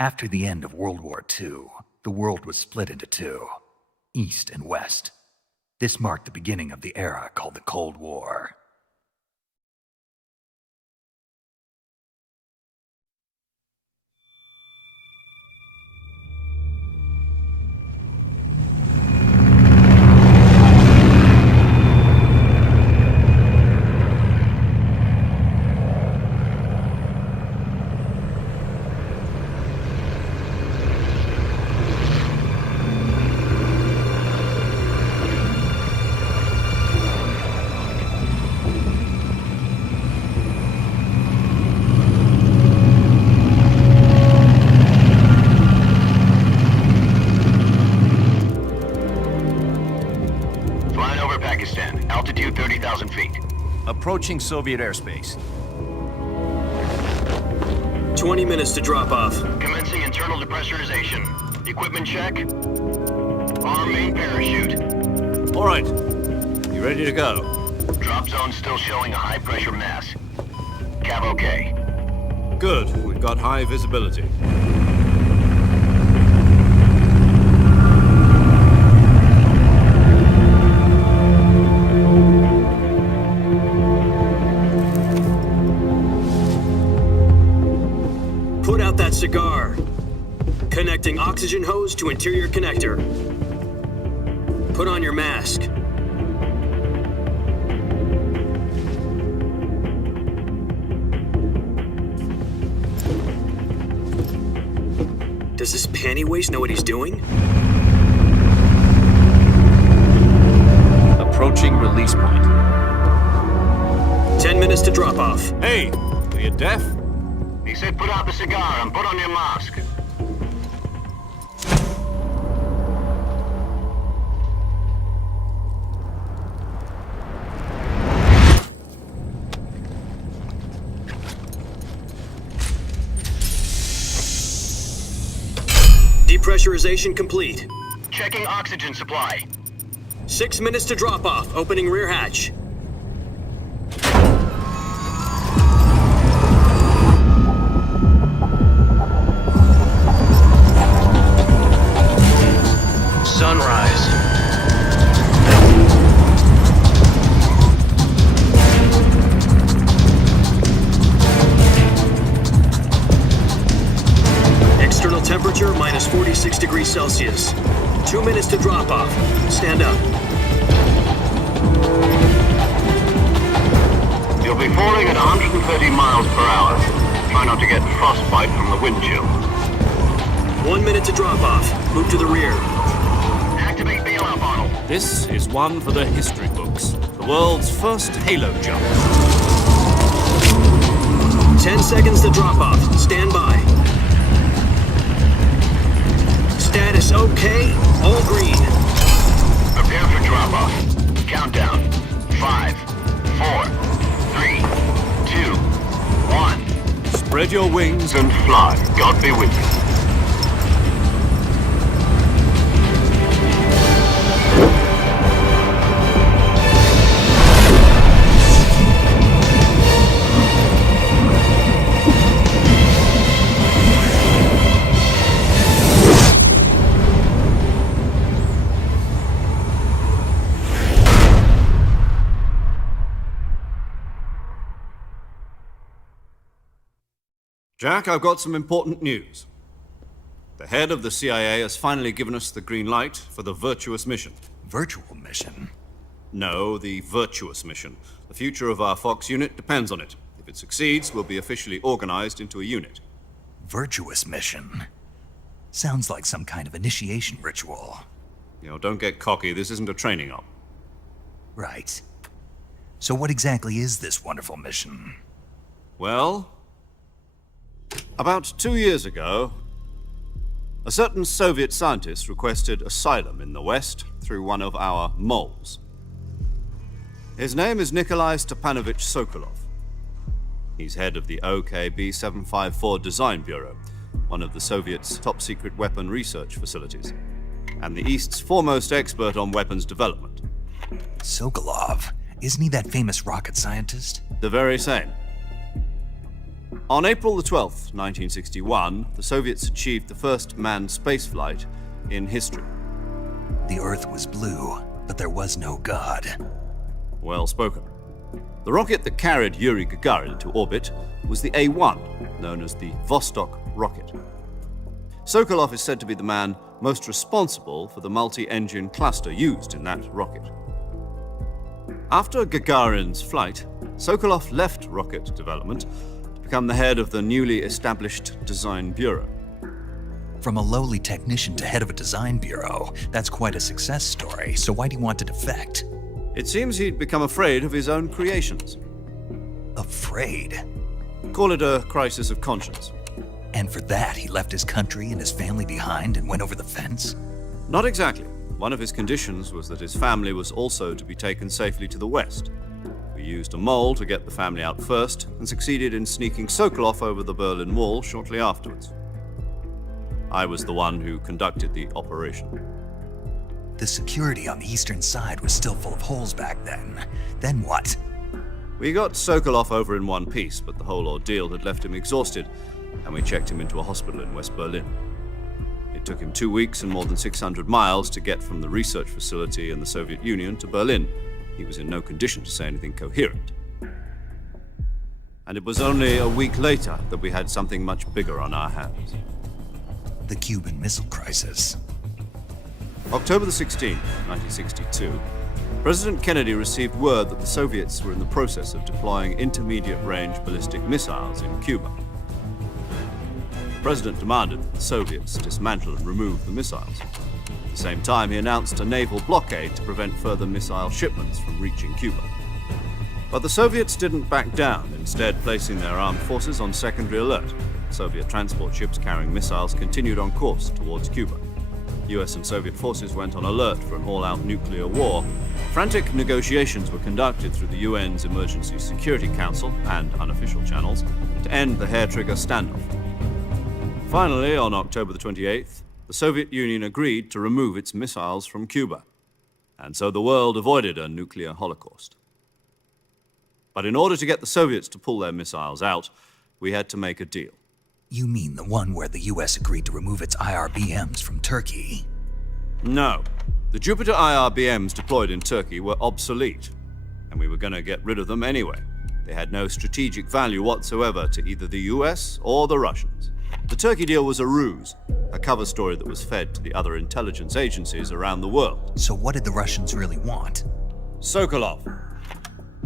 After the end of World War II, the world was split into two, East and West. This marked the beginning of the era called the Cold War. Altitude 30,000 feet. Approaching Soviet airspace. 20 minutes to drop off. Commencing internal depressurization. Equipment check. Arm main parachute. All right. You ready to go? Drop zone still showing a high pressure mass. Cav okay. Good. We've got high visibility. Put out that cigar. Connecting oxygen hose to interior connector. Put on your mask. Does this panty waste know what he's doing? Approaching release point. 10 minutes to drop off. Hey, are you deaf? He said put out the cigar and put on your mask. Depressurization complete. Checking oxygen supply. 6 minutes to drop off. Opening rear hatch. Sunrise. External temperature minus 46 degrees Celsius. 2 minutes to drop off. Stand up. You'll be falling at 130 miles per hour. Try not to get frostbite from the wind chill. 1 minute to drop off. Move to the rear. Activate bailout bottle. This is one for the history books. The world's first halo jump. 10 seconds to drop off. Stand by. Status okay. All green. Prepare for drop off. Countdown. 5, 4, 3, 2, 1. Spread your wings And fly. God be with you. Jack, I've got some important news. The head of the CIA has finally given us the green light for the virtuous mission. Virtual mission? No, the virtuous mission. The future of our Fox unit depends on it. If it succeeds, we'll be officially organized into a unit. Virtuous mission? Sounds like some kind of initiation ritual. Don't get cocky. This isn't a training op. Right. So what exactly is this wonderful mission? Well, about 2 years ago, a certain Soviet scientist requested asylum in the West through one of our moles. His name is Nikolai Stepanovich Sokolov. He's head of the OKB 754 Design Bureau, one of the Soviets' top-secret weapon research facilities, and the East's foremost expert on weapons development. Sokolov? Isn't he that famous rocket scientist? The very same. On April the 12th, 1961, the Soviets achieved the first manned spaceflight in history. The Earth was blue, but there was no God. Well spoken. The rocket that carried Yuri Gagarin to orbit was the A-1, known as the Vostok rocket. Sokolov is said to be the man most responsible for the multi-engine cluster used in that rocket. After Gagarin's flight, Sokolov left rocket development to become the head of the newly established Design Bureau. From a lowly technician to head of a design bureau, that's quite a success story, so why'd he want to defect? It seems he'd become afraid of his own creations. Afraid? Call it a crisis of conscience. And for that, he left his country and his family behind and went over the fence? Not exactly. One of his conditions was that his family was also to be taken safely to the west. We used a mole to get the family out first and succeeded in sneaking Sokolov over the Berlin Wall shortly afterwards. I was the one who conducted the operation. The security on the eastern side was still full of holes back then. Then what? We got Sokolov over in one piece, but the whole ordeal had left him exhausted, and we checked him into a hospital in West Berlin. It took him 2 weeks and more than 600 miles to get from the research facility in the Soviet Union to Berlin. He was in no condition to say anything coherent. And it was only a week later that we had something much bigger on our hands. The Cuban Missile Crisis. October the 16th, 1962, President Kennedy received word that the Soviets were in the process of deploying intermediate-range ballistic missiles in Cuba. The President demanded that the Soviets dismantle and remove the missiles. At the same time, he announced a naval blockade to prevent further missile shipments from reaching Cuba. But the Soviets didn't back down, instead placing their armed forces on secondary alert. Soviet transport ships carrying missiles continued on course towards Cuba. US and Soviet forces went on alert for an all-out nuclear war. Frantic negotiations were conducted through the UN's Emergency Security Council and unofficial channels to end the hair-trigger standoff. Finally, on October the 28th, the Soviet Union agreed to remove its missiles from Cuba, and so the world avoided a nuclear holocaust. But in order to get the Soviets to pull their missiles out, we had to make a deal. You mean the one where the US agreed to remove its IRBMs from Turkey? No. The Jupiter IRBMs deployed in Turkey were obsolete, and we were going to get rid of them anyway. They had no strategic value whatsoever to either the US or the Russians. The Turkey deal was a ruse, a cover story that was fed to the other intelligence agencies around the world. So what did the Russians really want? Sokolov.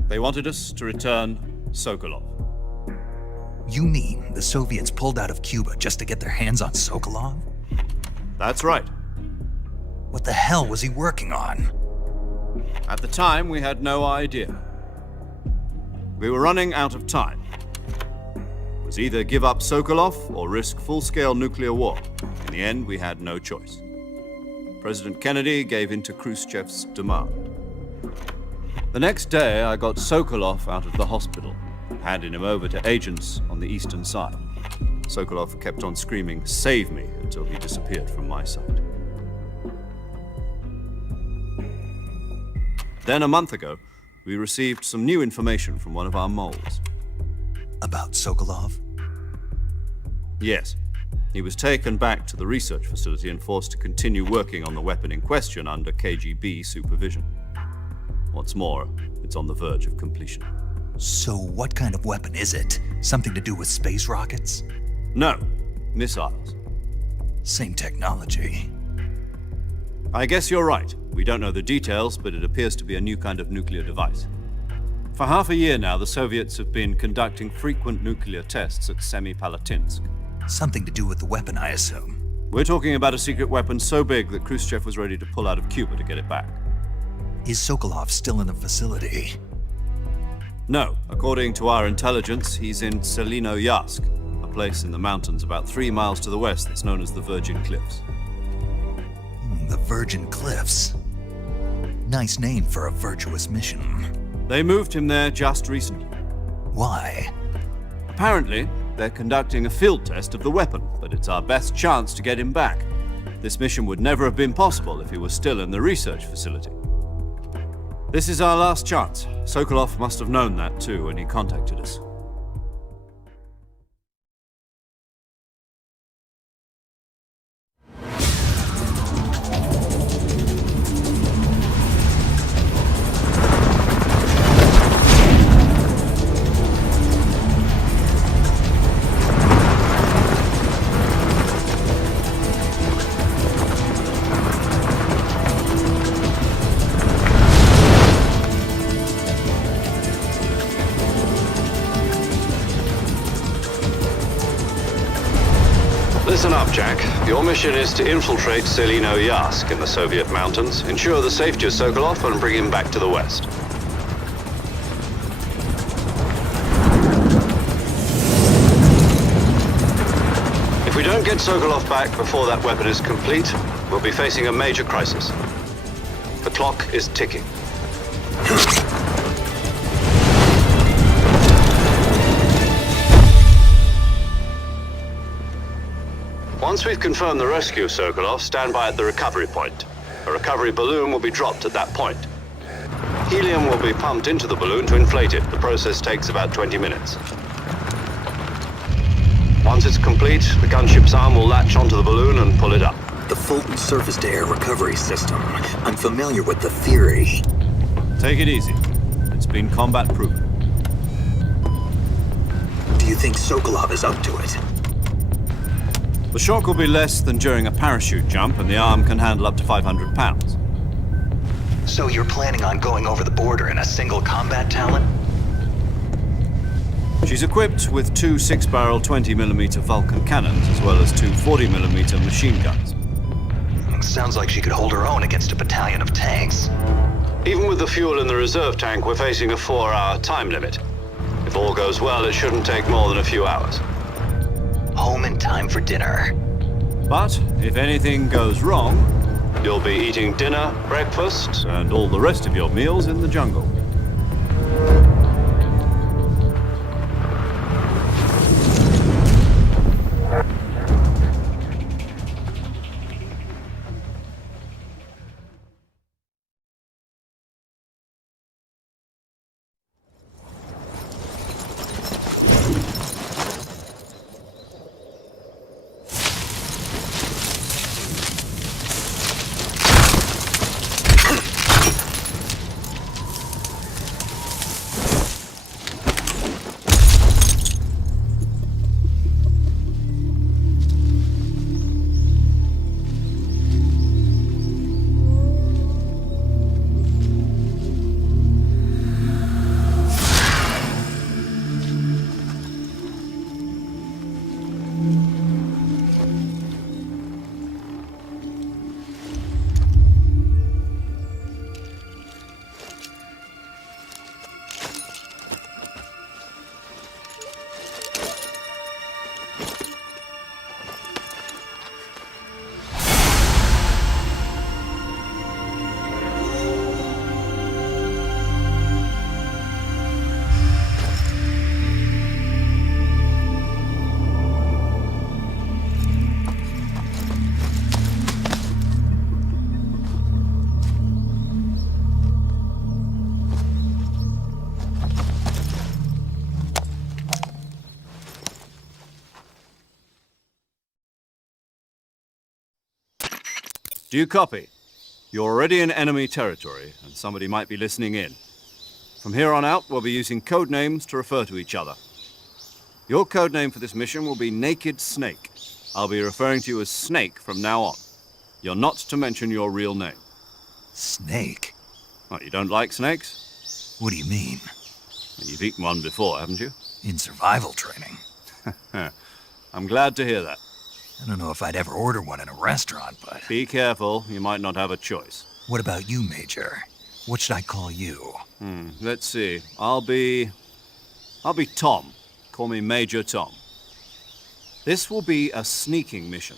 They wanted us to return Sokolov. You mean the Soviets pulled out of Cuba just to get their hands on Sokolov? That's right. What the hell was he working on? At the time, we had no idea. We were running out of time. It was either give up Sokolov or risk full-scale nuclear war. In the end, we had no choice. President Kennedy gave in to Khrushchev's demand. The next day, I got Sokolov out of the hospital, handing him over to agents on the eastern side. Sokolov kept on screaming, "Save me," until he disappeared from my sight. Then a month ago, we received some new information from one of our moles. About Sokolov? Yes. He was taken back to the research facility and forced to continue working on the weapon in question under KGB supervision. What's more, it's on the verge of completion. So what kind of weapon is it? Something to do with space rockets? No, missiles. Same technology. I guess you're right. We don't know the details, but it appears to be a new kind of nuclear device. For half a year now, the Soviets have been conducting frequent nuclear tests at Semipalatinsk. Something to do with the weapon, I assume. We're talking about a secret weapon so big that Khrushchev was ready to pull out of Cuba to get it back. Is Sokolov still in the facility? No. According to our intelligence, he's in Selinoyarsk, a place in the mountains about 3 miles to the west that's known as the Virgin Cliffs. The Virgin Cliffs. Nice name for a virtuous mission. They moved him there just recently. Why? Apparently, they're conducting a field test of the weapon, but it's our best chance to get him back. This mission would never have been possible if he was still in the research facility. This is our last chance. Sokolov must have known that too when he contacted us. Listen up, Jack. Your mission is to infiltrate Selino Yask in the Soviet mountains, ensure the safety of Sokolov, and bring him back to the West. If we don't get Sokolov back before that weapon is complete, we'll be facing a major crisis. The clock is ticking. Once we've confirmed the rescue of Sokolov, stand by at the recovery point. A recovery balloon will be dropped at that point. Helium will be pumped into the balloon to inflate it. The process takes about 20 minutes. Once it's complete, the gunship's arm will latch onto the balloon and pull it up. The Fulton surface-to-air recovery system. I'm familiar with the theory. Take it easy. It's been combat-proven. Do you think Sokolov is up to it? The shock will be less than during a parachute jump, and the arm can handle up to 500 pounds. So you're planning on going over the border in a single combat talent? She's equipped with two 6-barrel 20mm Vulcan cannons, as well as two 40mm machine guns. Sounds like she could hold her own against a battalion of tanks. Even with the fuel in the reserve tank, we're facing a 4-hour time limit. If all goes well, it shouldn't take more than a few hours. Home in time for dinner. But if anything goes wrong, you'll be eating dinner, breakfast, and all the rest of your meals in the jungle. Do you copy? You're already in enemy territory, and somebody might be listening in. From here on out, we'll be using code names to refer to each other. Your code name for this mission will be Naked Snake. I'll be referring to you as Snake from now on. You're not to mention your real name. Snake? What, you don't like snakes? What do you mean? You've eaten one before, haven't you? In survival training. I'm glad to hear that. I don't know if I'd ever order one in a restaurant, but... Be careful, you might not have a choice. What about you, Major? What should I call you? Let's see. I'll be Tom. Call me Major Tom. This will be a sneaking mission.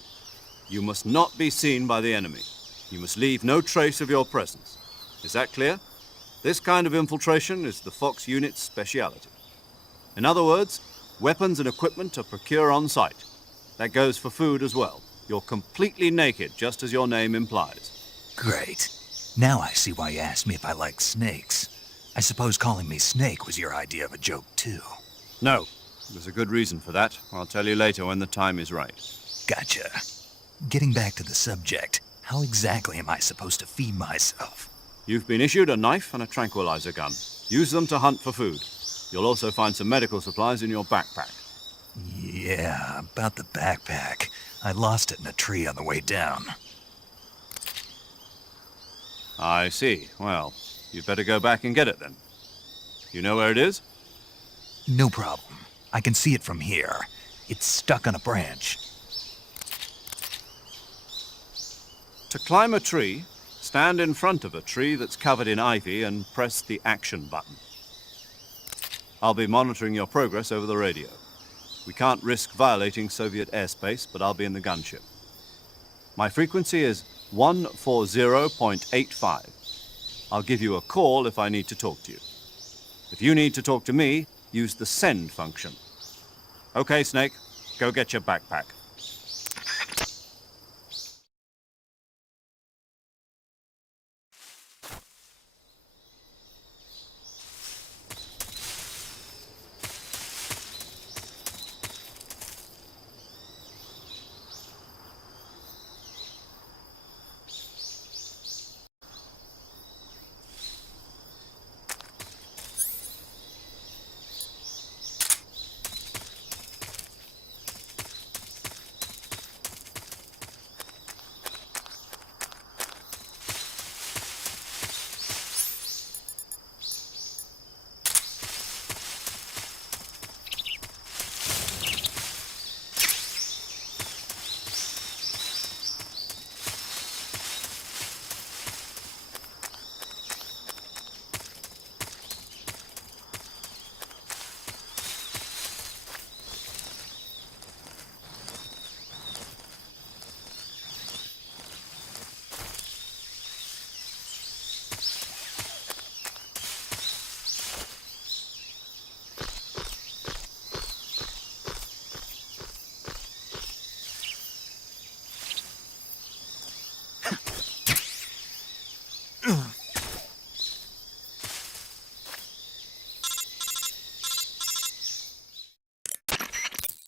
You must not be seen by the enemy. You must leave no trace of your presence. Is that clear? This kind of infiltration is the Fox unit's speciality. In other words, weapons and equipment are procured on site. That goes for food as well. You're completely naked, just as your name implies. Great. Now I see why you asked me if I like snakes. I suppose calling me Snake was your idea of a joke, too. No. There's a good reason for that. I'll tell you later when the time is right. Gotcha. Getting back to the subject, how exactly am I supposed to feed myself? You've been issued a knife and a tranquilizer gun. Use them to hunt for food. You'll also find some medical supplies in your backpack. Yeah, about the backpack. I lost it in a tree on the way down. I see. Well, you'd better go back and get it then. You know where it is? No problem. I can see it from here. It's stuck on a branch. To climb a tree, stand in front of a tree that's covered in ivy and press the action button. I'll be monitoring your progress over the radio. We can't risk violating Soviet airspace, but I'll be in the gunship. My frequency is 140.85. I'll give you a call if I need to talk to you. If you need to talk to me, use the send function. Okay, Snake, go get your backpack.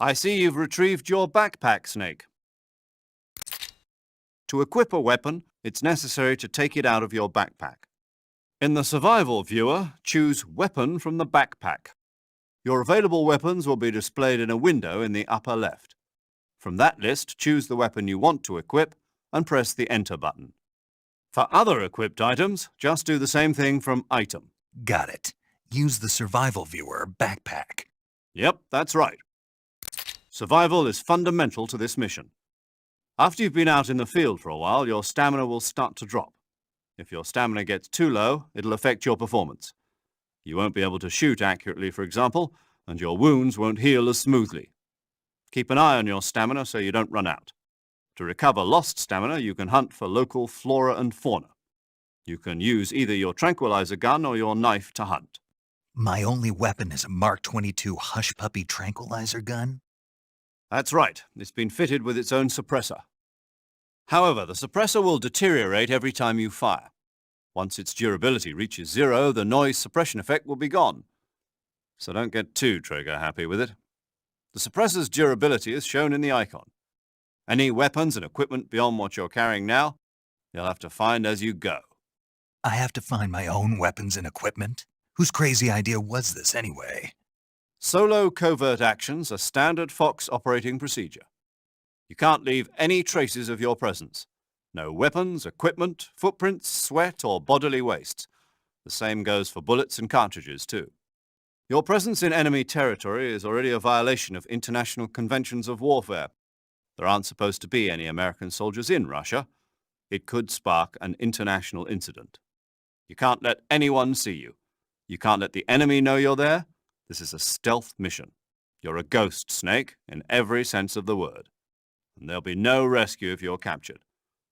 I see you've retrieved your backpack, Snake. To equip a weapon, it's necessary to take it out of your backpack. In the survival viewer, choose Weapon from the backpack. Your available weapons will be displayed in a window in the upper left. From that list, choose the weapon you want to equip and press the Enter button. For other equipped items, just do the same thing from Item. Got it. Use the survival viewer backpack. Yep, that's right. Survival is fundamental to this mission. After you've been out in the field for a while, your stamina will start to drop. If your stamina gets too low, it'll affect your performance. You won't be able to shoot accurately, for example, and your wounds won't heal as smoothly. Keep an eye on your stamina so you don't run out. To recover lost stamina, you can hunt for local flora and fauna. You can use either your tranquilizer gun or your knife to hunt. My only weapon is a Mark 22 Hush Puppy tranquilizer gun? That's right. It's been fitted with its own suppressor. However, the suppressor will deteriorate every time you fire. Once its durability reaches 0, the noise suppression effect will be gone. So don't get too trigger-happy with it. The suppressor's durability is shown in the icon. Any weapons and equipment beyond what you're carrying now, you'll have to find as you go. I have to find my own weapons and equipment? Whose crazy idea was this anyway? Solo covert actions are standard Fox operating procedure. You can't leave any traces of your presence. No weapons, equipment, footprints, sweat, or bodily wastes. The same goes for bullets and cartridges, too. Your presence in enemy territory is already a violation of international conventions of warfare. There aren't supposed to be any American soldiers in Russia. It could spark an international incident. You can't let anyone see you. You can't let the enemy know you're there. This is a stealth mission. You're a ghost, Snake, in every sense of the word. And there'll be no rescue if you're captured.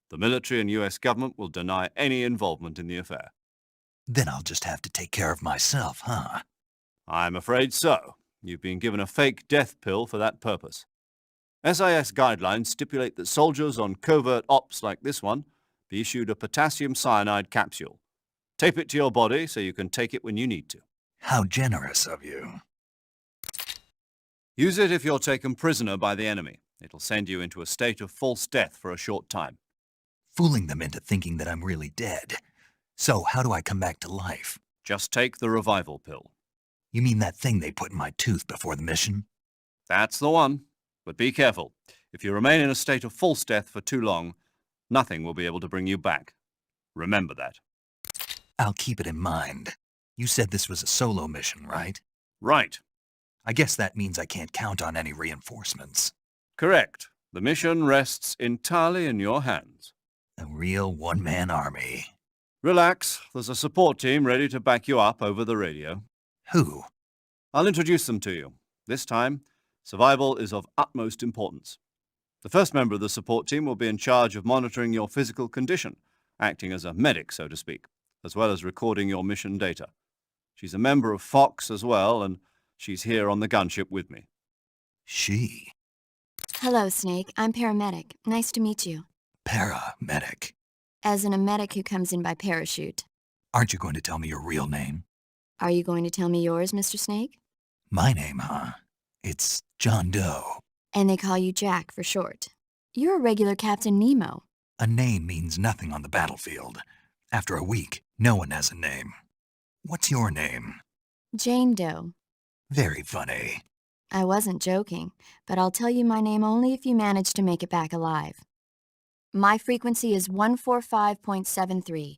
The military and US government will deny any involvement in the affair. Then I'll just have to take care of myself, huh? I'm afraid so. You've been given a fake death pill for that purpose. SIS guidelines stipulate that soldiers on covert ops like this one be issued a potassium cyanide capsule. Tape it to your body so you can take it when you need to. How generous of you. Use it if you're taken prisoner by the enemy. It'll send you into a state of false death for a short time. Fooling them into thinking that I'm really dead. So how do I come back to life? Just take the revival pill. You mean that thing they put in my tooth before the mission? That's the one. But be careful. If you remain in a state of false death for too long, nothing will be able to bring you back. Remember that. I'll keep it in mind. You said this was a solo mission, right? Right. I guess that means I can't count on any reinforcements. Correct. The mission rests entirely in your hands. A real one-man army. Relax, there's a support team ready to back you up over the radio. Who? I'll introduce them to you. This time, survival is of utmost importance. The first member of the support team will be in charge of monitoring your physical condition, acting as a medic, so to speak, as well as recording your mission data. She's a member of Fox as well, and she's here on the gunship with me. She. Hello, Snake. I'm paramedic. Nice to meet you. Paramedic. As in a medic who comes in by parachute. Aren't you going to tell me your real name? Are you going to tell me yours, Mr. Snake? My name, huh? It's John Doe. And they call you Jack for short. You're a regular Captain Nemo. A name means nothing on the battlefield. After a week, no one has a name. What's your name? Jane Doe. Very funny. I wasn't joking, but I'll tell you my name only if you manage to make it back alive. My frequency is 145.73.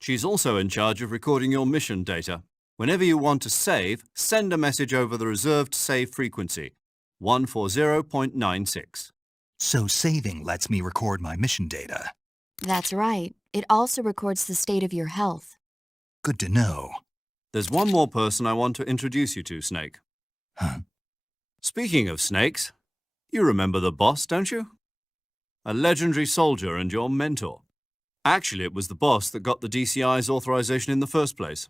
She's also in charge of recording your mission data. Whenever you want to save, send a message over the reserved save frequency, 140.96. So saving lets me record my mission data. That's right. It also records the state of your health. Good to know. There's one more person I want to introduce you to, Snake. Huh? Speaking of snakes, you remember the boss, don't you? A legendary soldier and your mentor. Actually, it was the boss that got the DCI's authorization in the first place.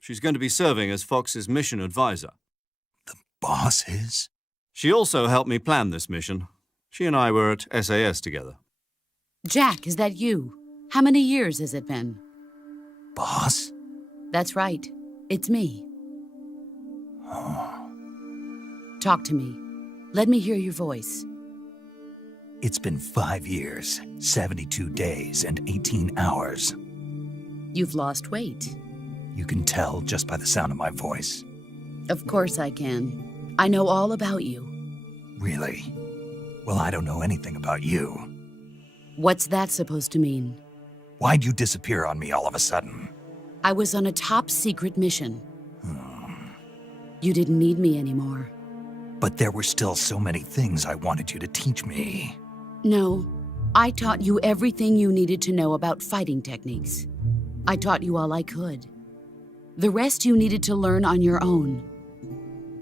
She's going to be serving as Fox's mission advisor. The boss is? She also helped me plan this mission. She and I were at SAS together. Jack, is that you? How many years has it been? Boss? That's right. It's me. Oh. Talk to me. Let me hear your voice. It's been 5 years, 72 days, and 18 hours. You've lost weight. You can tell just by the sound of my voice. Of course I can. I know all about you. Really? Well, I don't know anything about you. What's that supposed to mean? Why'd you disappear on me all of a sudden? I was on a top-secret mission. You didn't need me anymore. But there were still so many things I wanted you to teach me. No, I taught you everything you needed to know about fighting techniques. I taught you all I could. The rest you needed to learn on your own.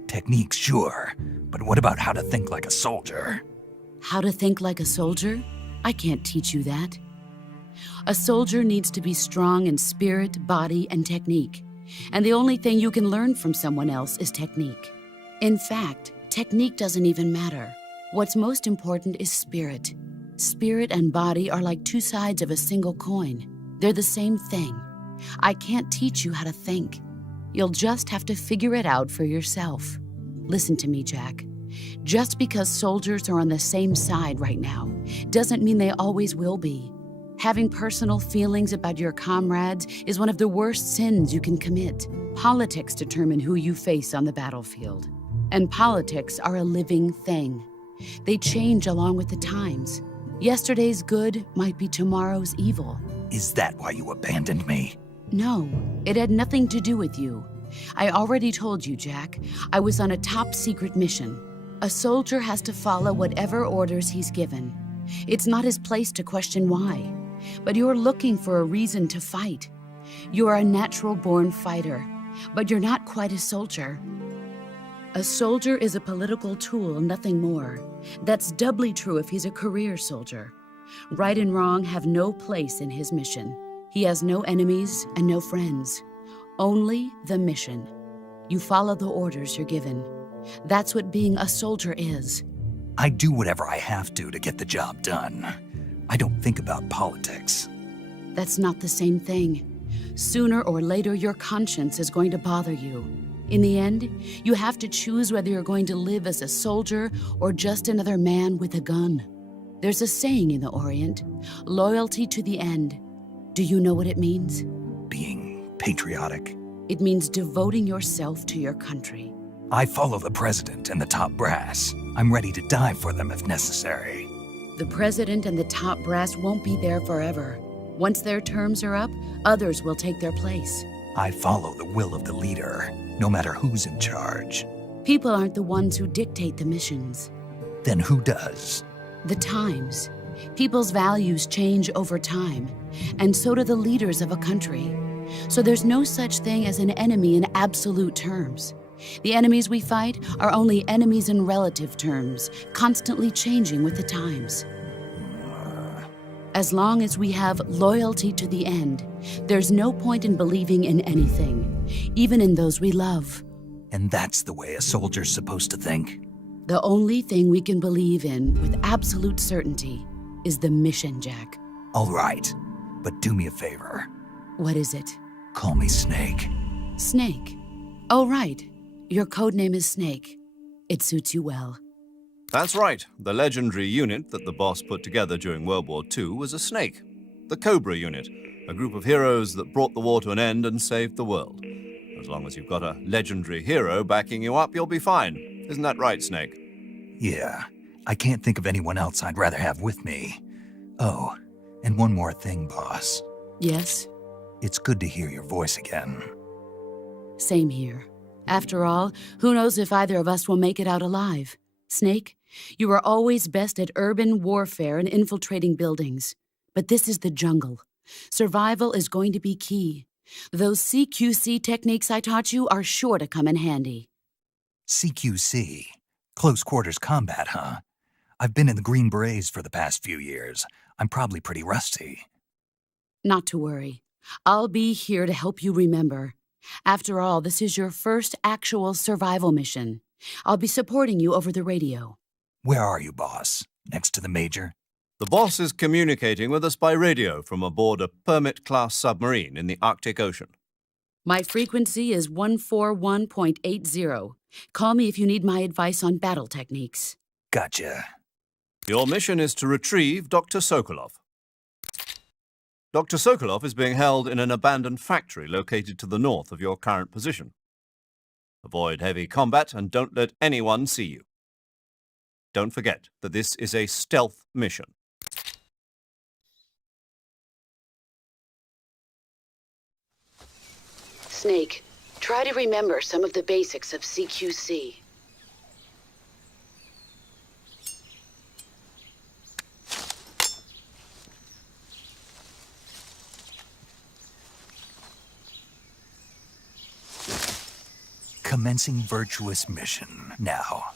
Techniques, sure. But what about how to think like a soldier? How to think like a soldier? I can't teach you that. A soldier needs to be strong in spirit, body, and technique. And the only thing you can learn from someone else is technique. In fact, technique doesn't even matter. What's most important is spirit. Spirit and body are like two sides of a single coin. They're the same thing. I can't teach you how to think. You'll just have to figure it out for yourself. Listen to me, Jack. Just because soldiers are on the same side right now doesn't mean they always will be. Having personal feelings about your comrades is one of the worst sins you can commit. Politics determine who you face on the battlefield. And politics are a living thing. They change along with the times. Yesterday's good might be tomorrow's evil. Is that why you abandoned me? No, it had nothing to do with you. I already told you, Jack. I was on a top-secret mission. A soldier has to follow whatever orders he's given. It's not his place to question why. But you're looking for a reason to fight. You're a natural-born fighter, but you're not quite a soldier. A soldier is a political tool, nothing more. That's doubly true if he's a career soldier. Right and wrong have no place in his mission. He has no enemies and no friends. Only the mission. You follow the orders you're given. That's what being a soldier is. I do whatever I have to get the job done. I don't think about politics. That's not the same thing. Sooner or later, your conscience is going to bother you. In the end, you have to choose whether you're going to live as a soldier or just another man with a gun. There's a saying in the Orient, loyalty to the end. Do you know what it means? Being patriotic. It means devoting yourself to your country. I follow the president and the top brass. I'm ready to die for them if necessary. The president and the top brass won't be there forever. Once their terms are up, others will take their place. I follow the will of the leader, no matter who's in charge. People aren't the ones who dictate the missions. Then who does? The times. People's values change over time, and so do the leaders of a country. So there's no such thing as an enemy in absolute terms. The enemies we fight are only enemies in relative terms, constantly changing with the times. As long as we have loyalty to the end, there's no point in believing in anything, even in those we love. And that's the way a soldier's supposed to think? The only thing we can believe in with absolute certainty is the mission, Jack. All right, but do me a favor. What is it? Call me Snake. Snake. Oh, right. Your codename is Snake. It suits you well. That's right. The legendary unit that the boss put together during World War II was a snake. The Cobra unit, a group of heroes that brought the war to an end and saved the world. As long as you've got a legendary hero backing you up, you'll be fine. Isn't that right, Snake? Yeah, I can't think of anyone else I'd rather have with me. Oh, and one more thing, boss. Yes? It's good to hear your voice again. Same here. After all, who knows if either of us will make it out alive? Snake, you are always best at urban warfare and infiltrating buildings. But this is the jungle. Survival is going to be key. Those CQC techniques I taught you are sure to come in handy. CQC? Close quarters combat, huh? I've been in the Green Berets for the past few years. I'm probably pretty rusty. Not to worry. I'll be here to help you remember. After all, this is your first actual survival mission. I'll be supporting you over the radio. Where are you, boss? Next to the Major? The boss is communicating with us by radio from aboard a Permit-class submarine in the Arctic Ocean. My frequency is 141.80. Call me if you need my advice on battle techniques. Gotcha. Your mission is to retrieve Dr. Sokolov. Dr. Sokolov is being held in an abandoned factory located to the north of your current position. Avoid heavy combat and don't let anyone see you. Don't forget that this is a stealth mission. Snake, try to remember some of the basics of CQC. Commencing virtuous mission now.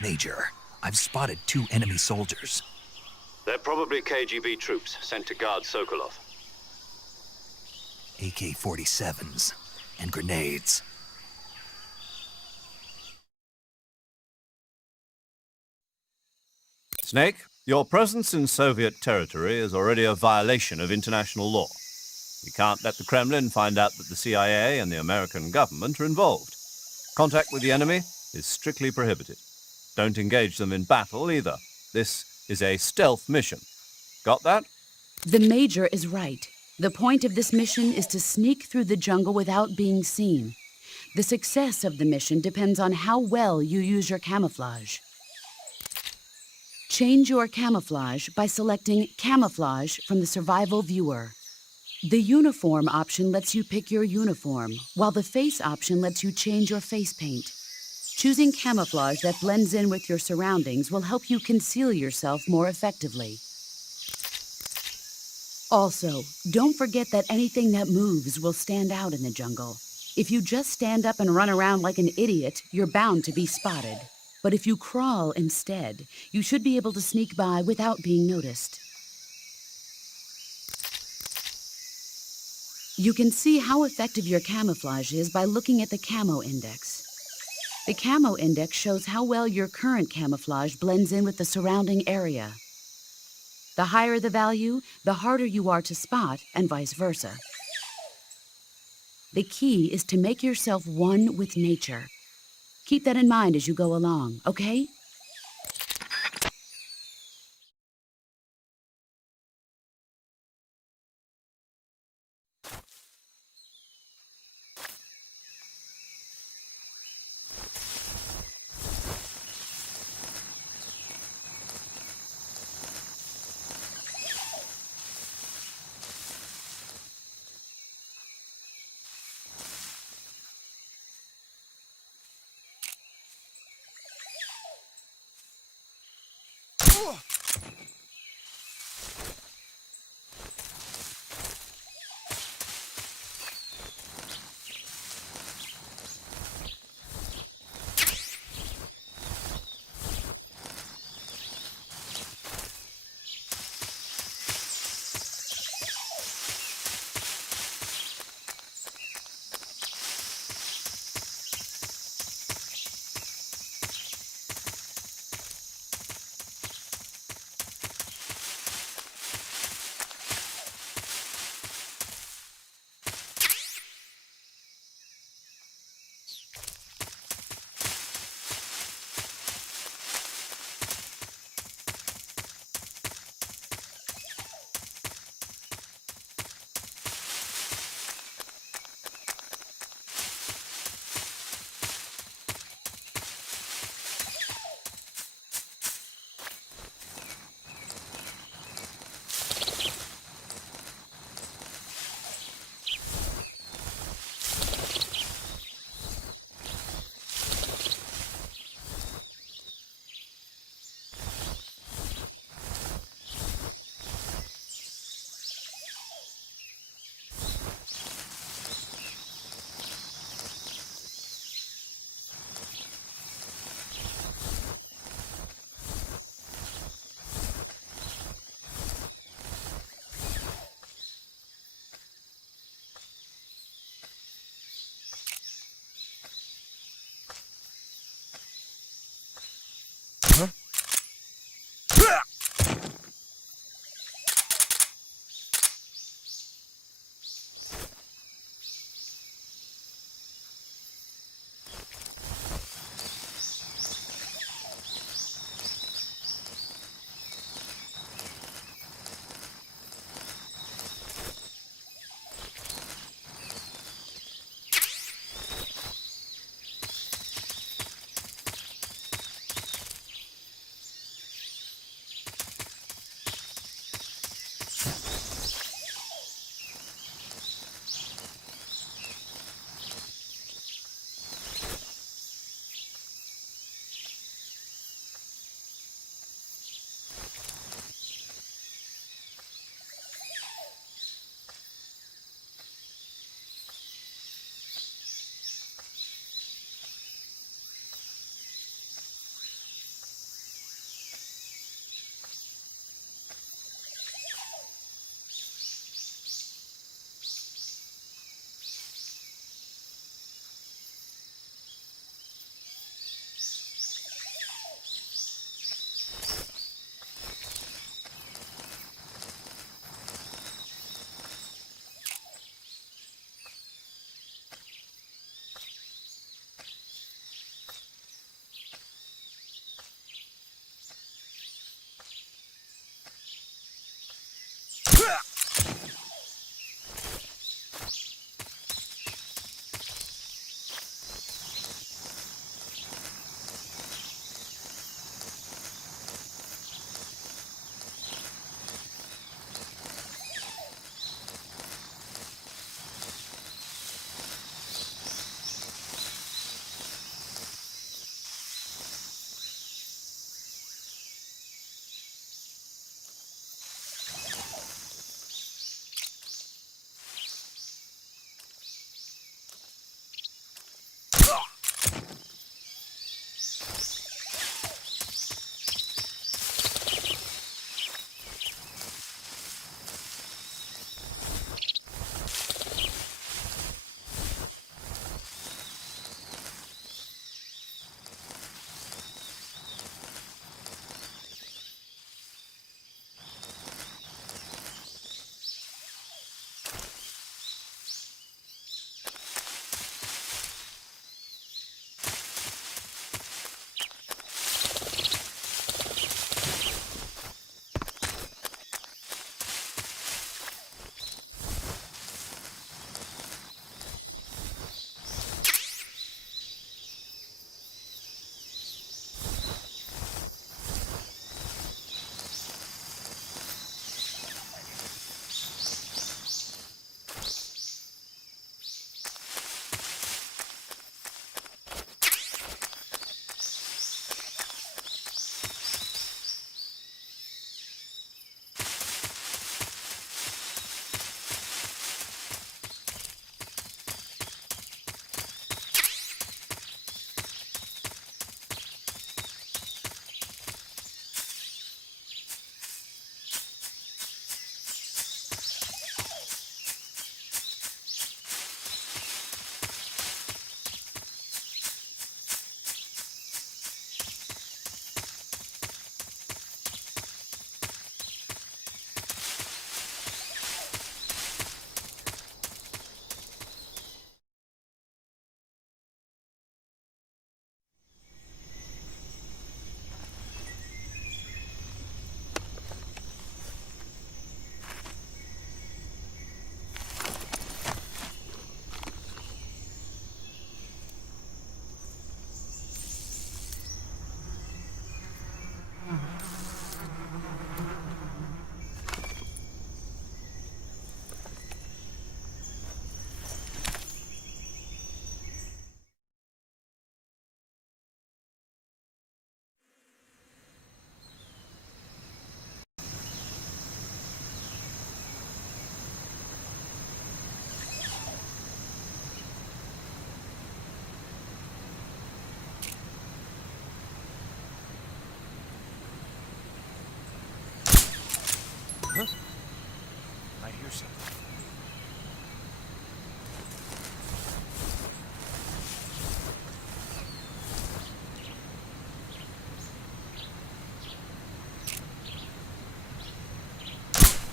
Major, I've spotted 2 enemy soldiers. They're probably KGB troops sent to guard Sokolov. AK-47s and grenades. Snake, your presence in Soviet territory is already a violation of international law. We can't let the Kremlin find out that the CIA and the American government are involved. Contact with the enemy is strictly prohibited. Don't engage them in battle either. This is a stealth mission. Got that? The Major is right. The point of this mission is to sneak through the jungle without being seen. The success of the mission depends on how well you use your camouflage. Change your camouflage by selecting Camouflage from the Survival Viewer. The Uniform option lets you pick your uniform, while the Face option lets you change your face paint. Choosing camouflage that blends in with your surroundings will help you conceal yourself more effectively. Also, don't forget that anything that moves will stand out in the jungle. If you just stand up and run around like an idiot, you're bound to be spotted. But if you crawl instead, you should be able to sneak by without being noticed. You can see how effective your camouflage is by looking at the Camo Index. The Camo Index shows how well your current camouflage blends in with the surrounding area. The higher the value, the harder you are to spot, and vice versa. The key is to make yourself one with nature. Keep that in mind as you go along, okay?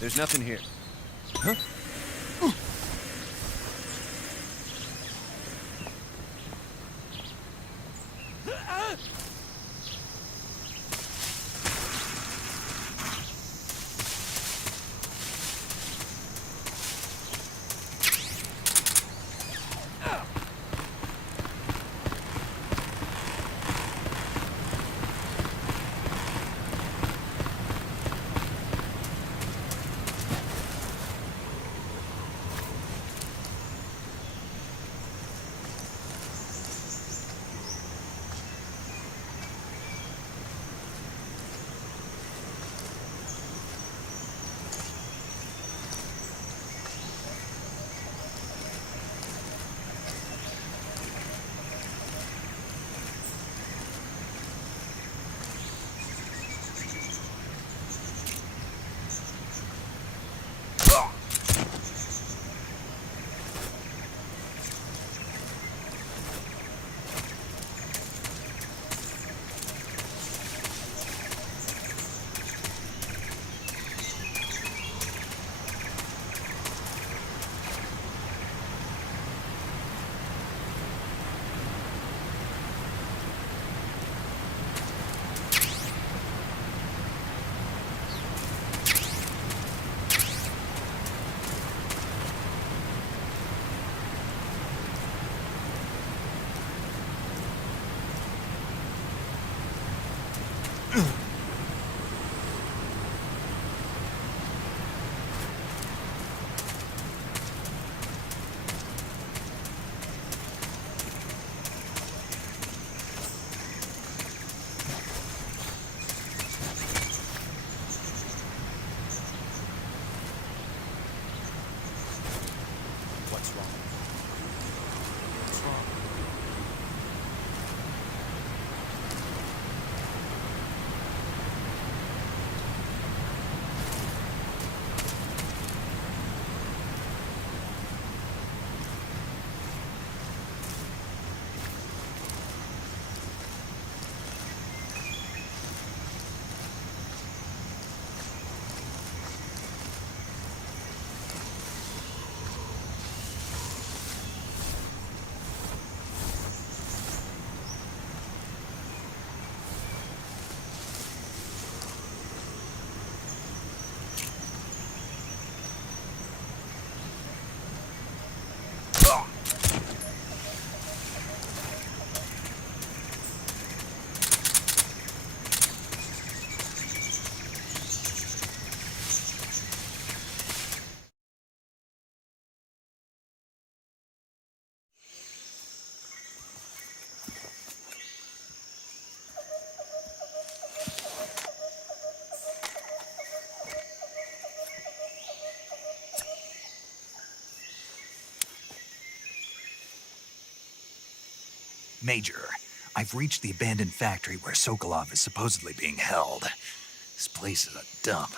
There's nothing here. Huh? What's wrong? What's wrong? Major, I've reached the abandoned factory where Sokolov is supposedly being held. This place is a dump.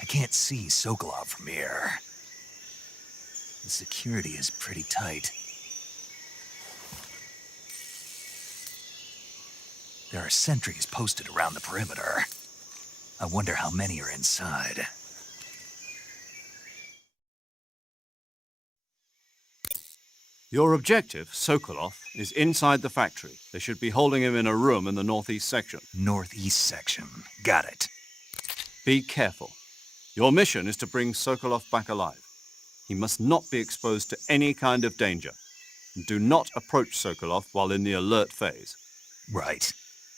I can't see Sokolov from here. The security is pretty tight. There are sentries posted around the perimeter. I wonder how many are inside. Your objective, Sokolov, is inside the factory. They should be holding him in a room in the northeast section. Northeast section. Got it. Be careful. Your mission is to bring Sokolov back alive. He must not be exposed to any kind of danger. Do not approach Sokolov while in the alert phase. Right.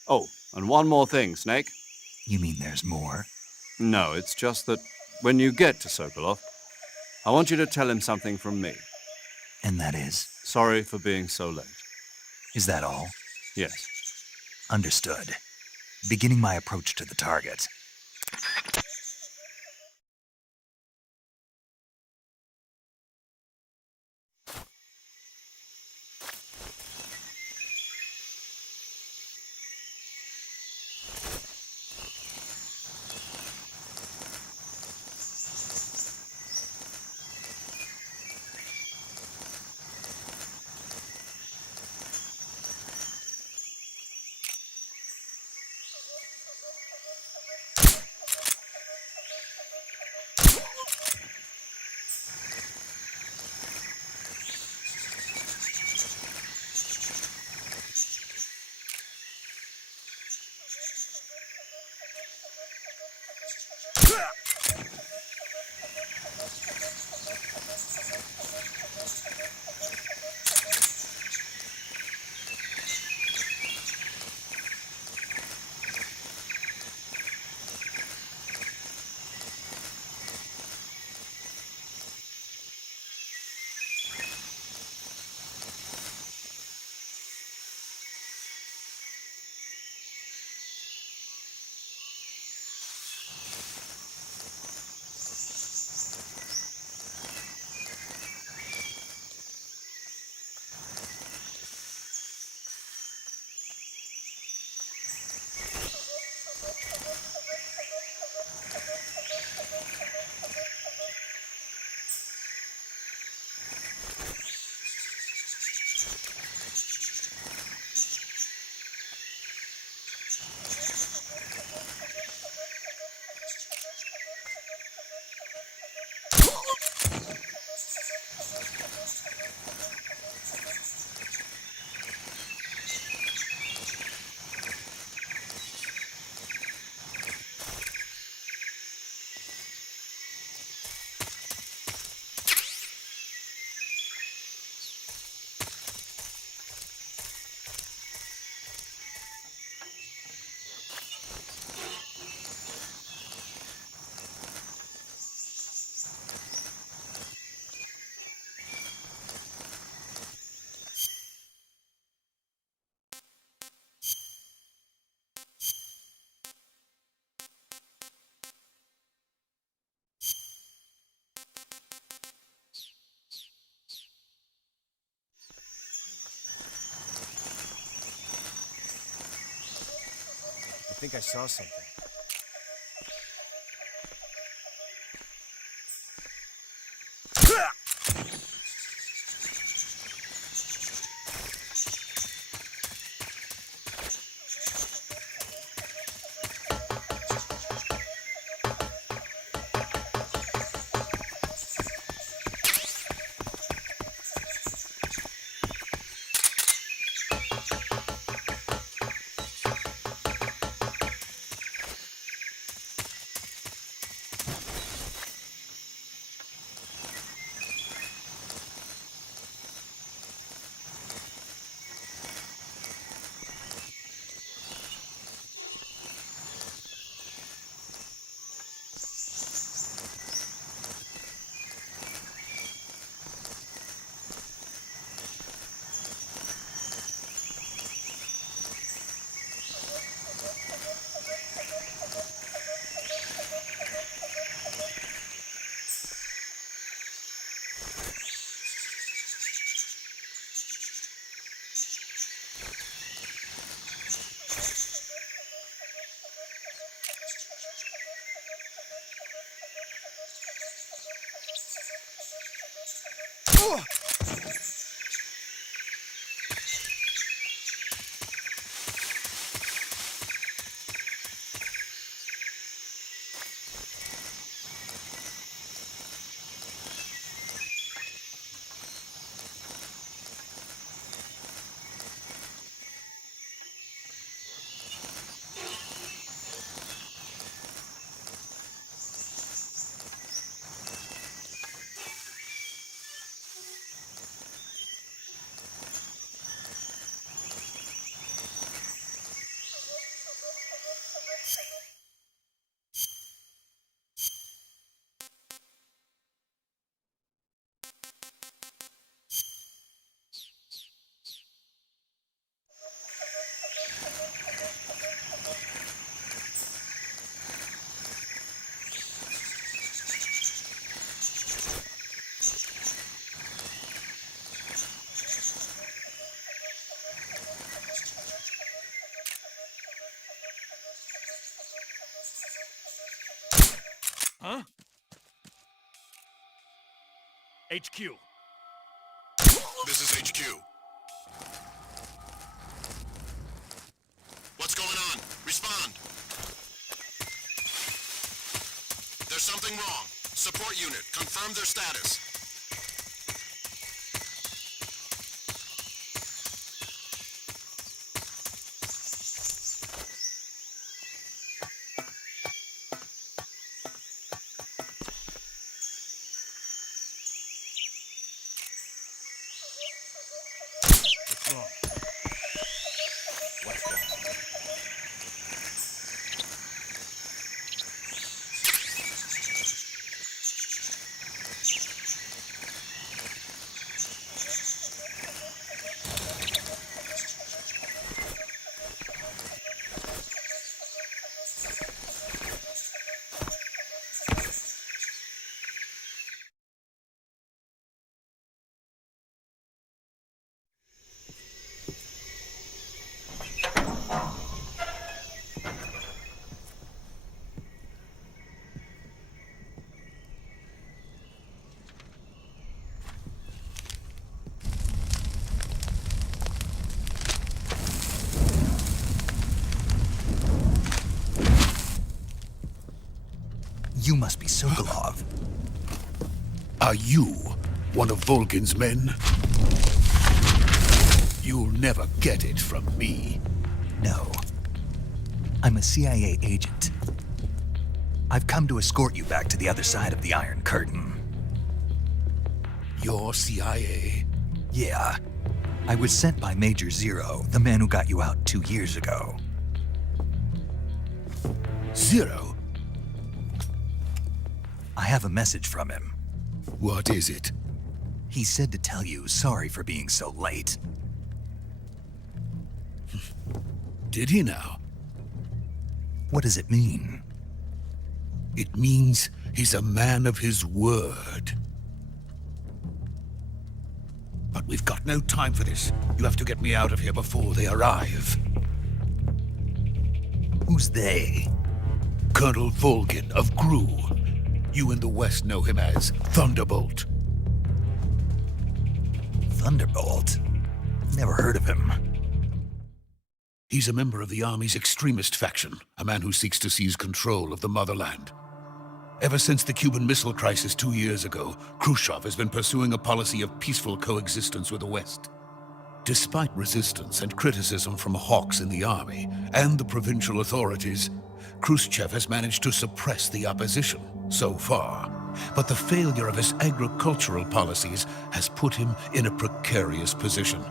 Oh, and one more thing, Snake. You mean there's more? No, it's just that when you get to Sokolov, I want you to tell him something from me. And that is? Sorry for being so late. Is that all? Yes. Understood. Beginning my approach to the target. think I saw something. Huh? HQ. This is HQ. What's going on? Respond. There's something wrong. Support unit, confirm their status. What's wrong? What's wrong? You must be Sokolov. Are you one of Volgin's men? You'll never get it from me. No. I'm a CIA agent. I've come to escort you back to the other side of the Iron Curtain. You're CIA? Yeah. I was sent by Major Zero, the man who got you out 2 years ago. Zero? I have a message from him. What is it? He said to tell you sorry for being so late. Did he now? What does it mean? It means he's a man of his word. But we've got no time for this. You'll have to get me out of here before they arrive. Who's they? Colonel Volgin of Gru. You in the West know him as Thunderbolt. Thunderbolt? Never heard of him. He's a member of the Army's extremist faction, a man who seeks to seize control of the motherland. Ever since the Cuban Missile Crisis 2 years ago, Khrushchev has been pursuing a policy of peaceful coexistence with the West. Despite resistance and criticism from hawks in the army and the provincial authorities, Khrushchev has managed to suppress the opposition so far. But the failure of his agricultural policies has put him in a precarious position.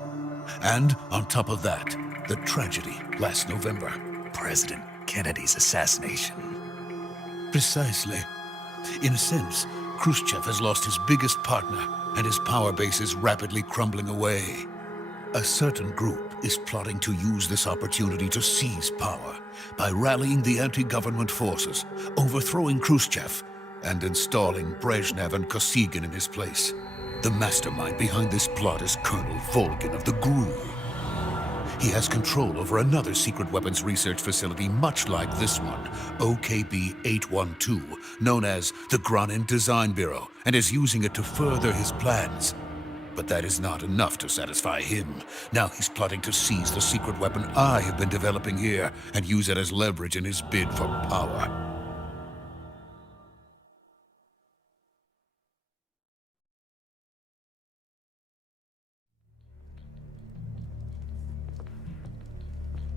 And on top of that, the tragedy last November. President Kennedy's assassination. Precisely. In a sense, Khrushchev has lost his biggest partner, and his power base is rapidly crumbling away. A certain group is plotting to use this opportunity to seize power by rallying the anti-government forces, overthrowing Khrushchev, and installing Brezhnev and Kosygin in his place. The mastermind behind this plot is Colonel Volgin of the Gru. He has control over another secret weapons research facility much like this one, OKB-812, known as the Granin Design Bureau, and is using it to further his plans. But that is not enough to satisfy him. Now he's plotting to seize the secret weapon I have been developing here and use it as leverage in his bid for power.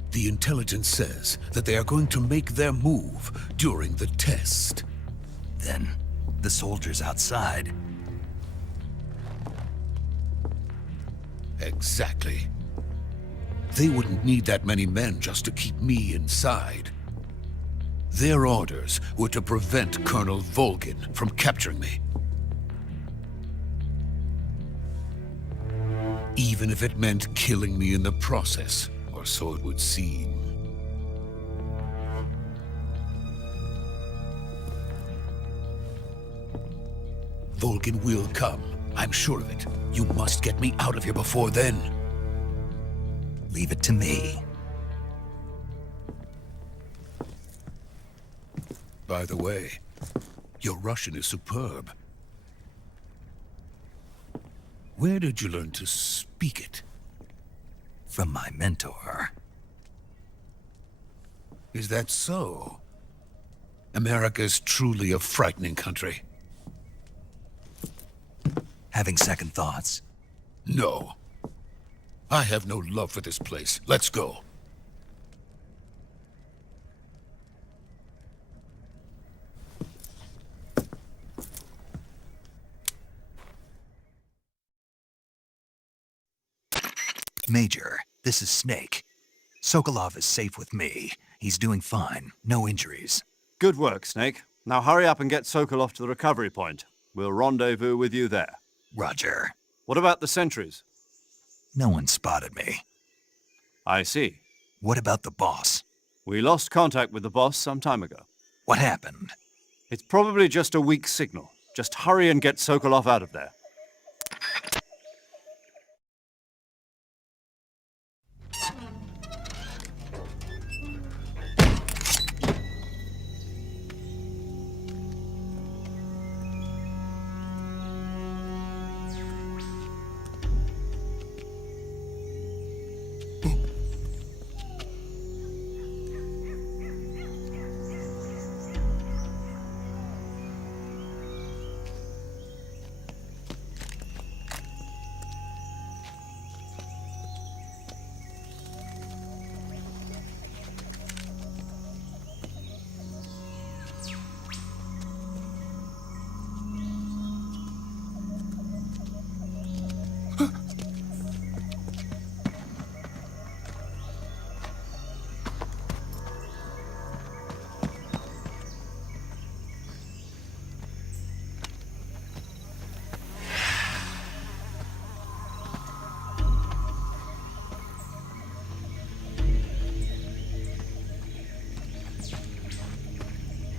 The intelligence says that they are going to make their move during the test. Then, the soldiers outside. Exactly. They wouldn't need that many men just to keep me inside. Their orders were to prevent Colonel Volgin from capturing me. Even if it meant killing me in the process, or so it would seem. Volgin will come. I'm sure of it. You must get me out of here before then. Leave it to me. By the way, your Russian is superb. Where did you learn to speak it? From my mentor. Is that so? America is truly a frightening country. Having second thoughts? No. I have no love for this place. Let's go. Major, this is Snake. Sokolov is safe with me. He's doing fine. No injuries. Good work, Snake. Now hurry up and get Sokolov to the recovery point. We'll rendezvous with you there. Roger. What about the sentries? No one spotted me. I see. What about the boss? We lost contact with the boss some time ago. What happened? It's probably just a weak signal. Just hurry and get Sokolov out of there.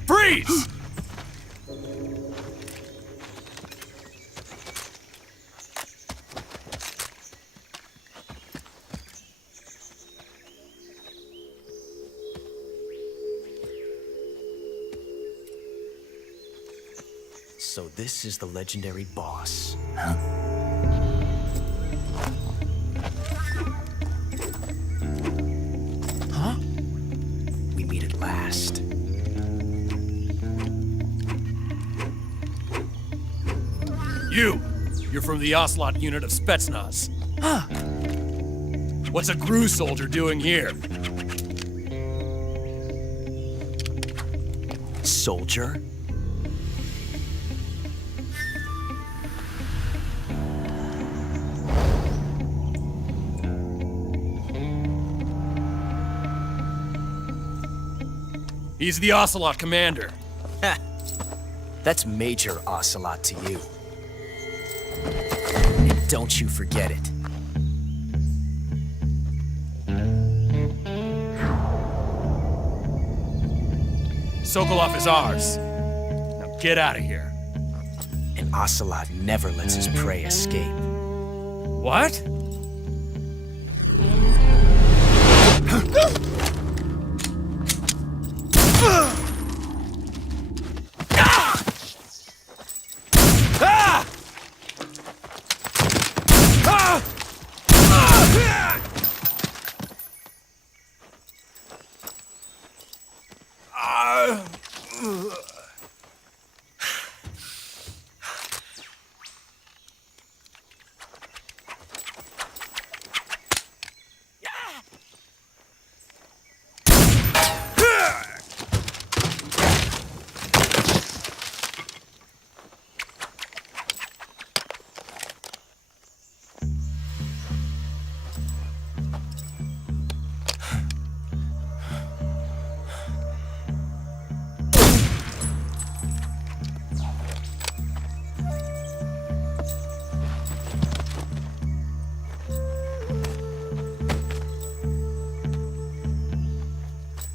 Freeze! So this is the legendary boss. Huh? We meet at last. You're from the Ocelot unit of Spetsnaz. Huh. What's a GRU soldier doing here? Soldier? He's the Ocelot commander. Ha! That's Major Ocelot to you. And don't you forget it. Sokolov is ours. Now get out of here. And Ocelot never lets his prey escape. What?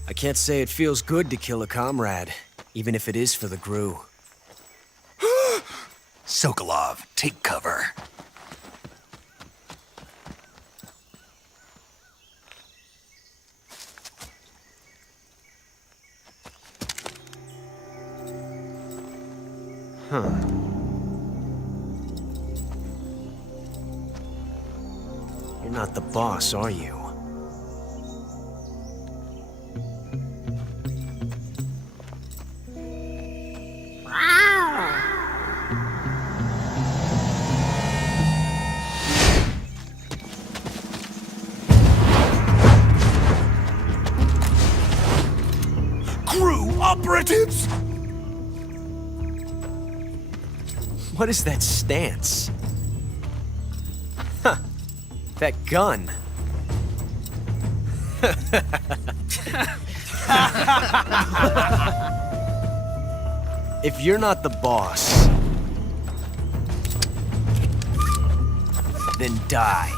I can't say it feels good to kill a comrade, even if it is for the GRU. Sokolov, take cover. Huh. You're not the boss, are you? GRU operatives! What is that stance? Huh. That gun. If you're not the boss, then die.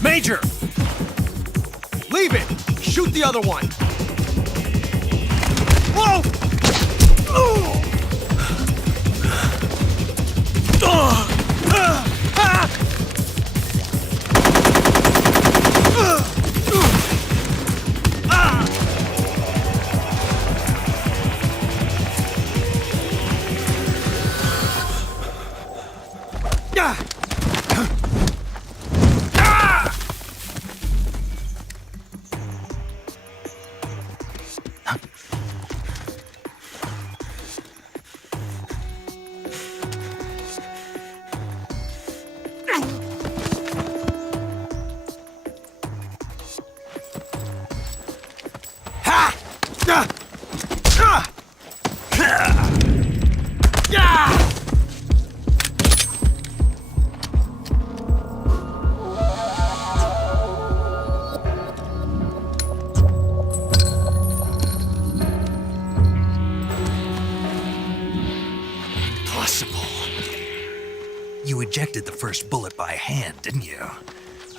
Major! Leave it! Shoot the other one! Whoa! You ejected the first bullet by hand, didn't you?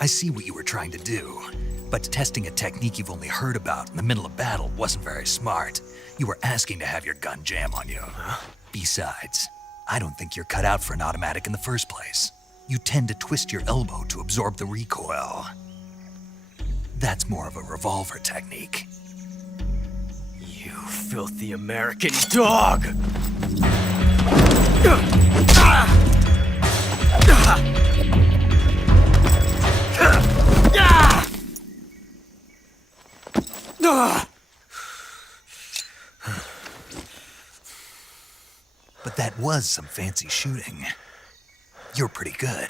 I see what you were trying to do. But testing a technique you've only heard about in the middle of battle wasn't very smart. You were asking to have your gun jam on you. Besides, I don't think you're cut out for an automatic in the first place. You tend to twist your elbow to absorb the recoil. That's more of a revolver technique. You filthy American dog! But that was some fancy shooting. You're pretty good.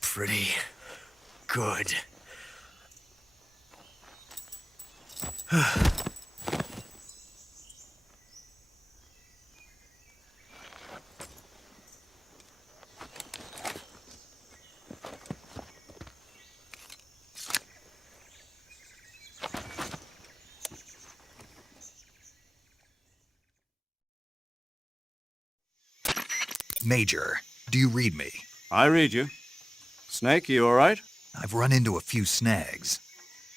Pretty good. Major, do you read me? I read you. Snake, you all right? I've run into a few snags.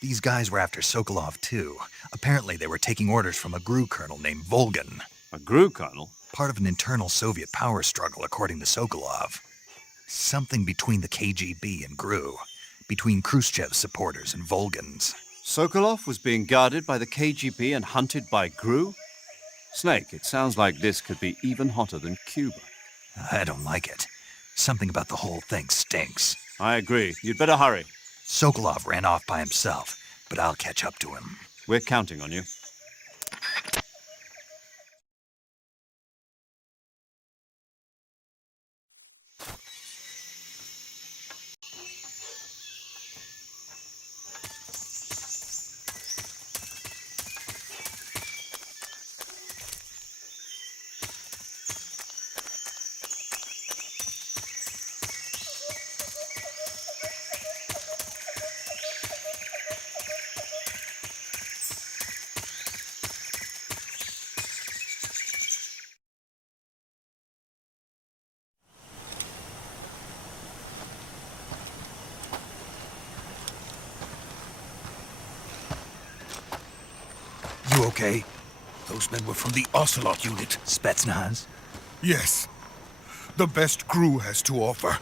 These guys were after Sokolov, too. Apparently they were taking orders from a GRU colonel named Volgan. A GRU colonel? Part of an internal Soviet power struggle, according to Sokolov. Something between the KGB and GRU. Between Khrushchev's supporters and Volgan's. Sokolov was being guarded by the KGB and hunted by GRU? Snake, it sounds like this could be even hotter than Cuba. I don't like it. Something about the whole thing stinks. I agree. You'd better hurry. Sokolov ran off by himself, but I'll catch up to him. We're counting on you. You okay? Those men were from the Ocelot unit. Spetsnaz? Yes. The best GRU has to offer.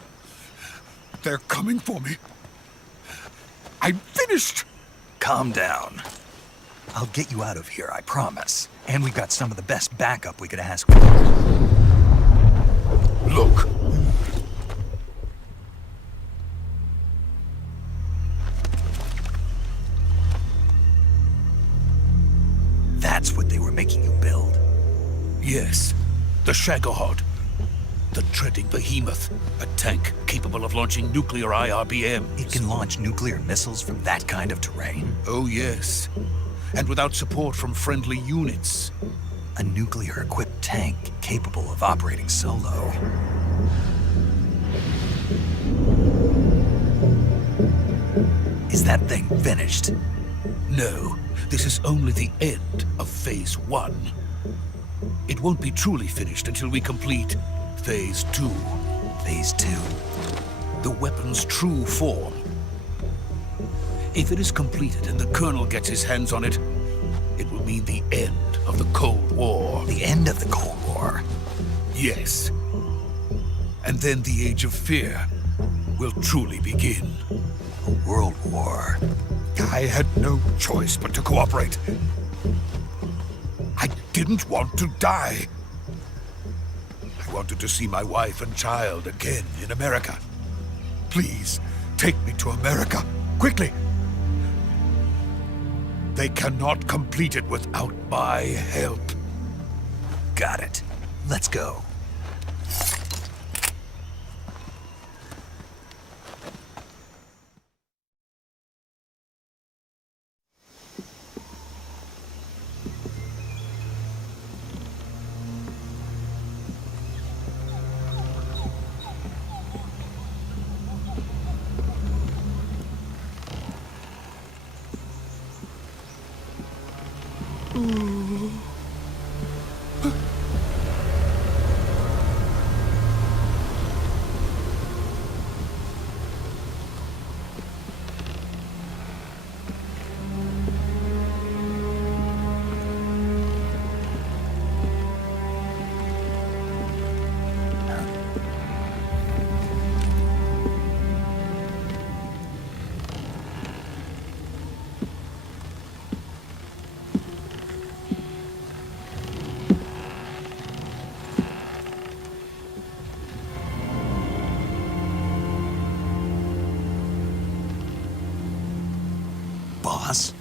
They're coming for me. I'm finished! Calm down. I'll get you out of here, I promise. And we've got some of the best backup we could ask for. Look. That's what they were making you build? Yes. The Shagohod. The treading behemoth. A tank capable of launching nuclear IRBMs. It can launch nuclear missiles from that kind of terrain? Oh, yes. And without support from friendly units. A nuclear-equipped tank capable of operating solo. Is that thing finished? No, this is only the end of Phase 1. It won't be truly finished until we complete Phase 2. Phase 2? The weapon's true form. If it is completed and the Colonel gets his hands on it, it will mean the end of the Cold War. The end of the Cold War? Yes. And then the Age of Fear will truly begin. A world war. I had no choice but to cooperate. I didn't want to die. I wanted to see my wife and child again in America. Please, take me to America, quickly. They cannot complete it without my help. Got it. Let's go. boss.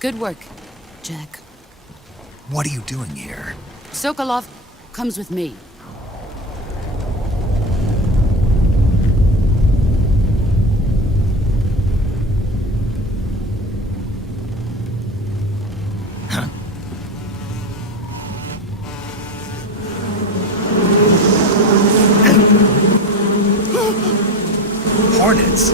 Good work, Jack. What are you doing here? Sokolov comes with me. Hornets?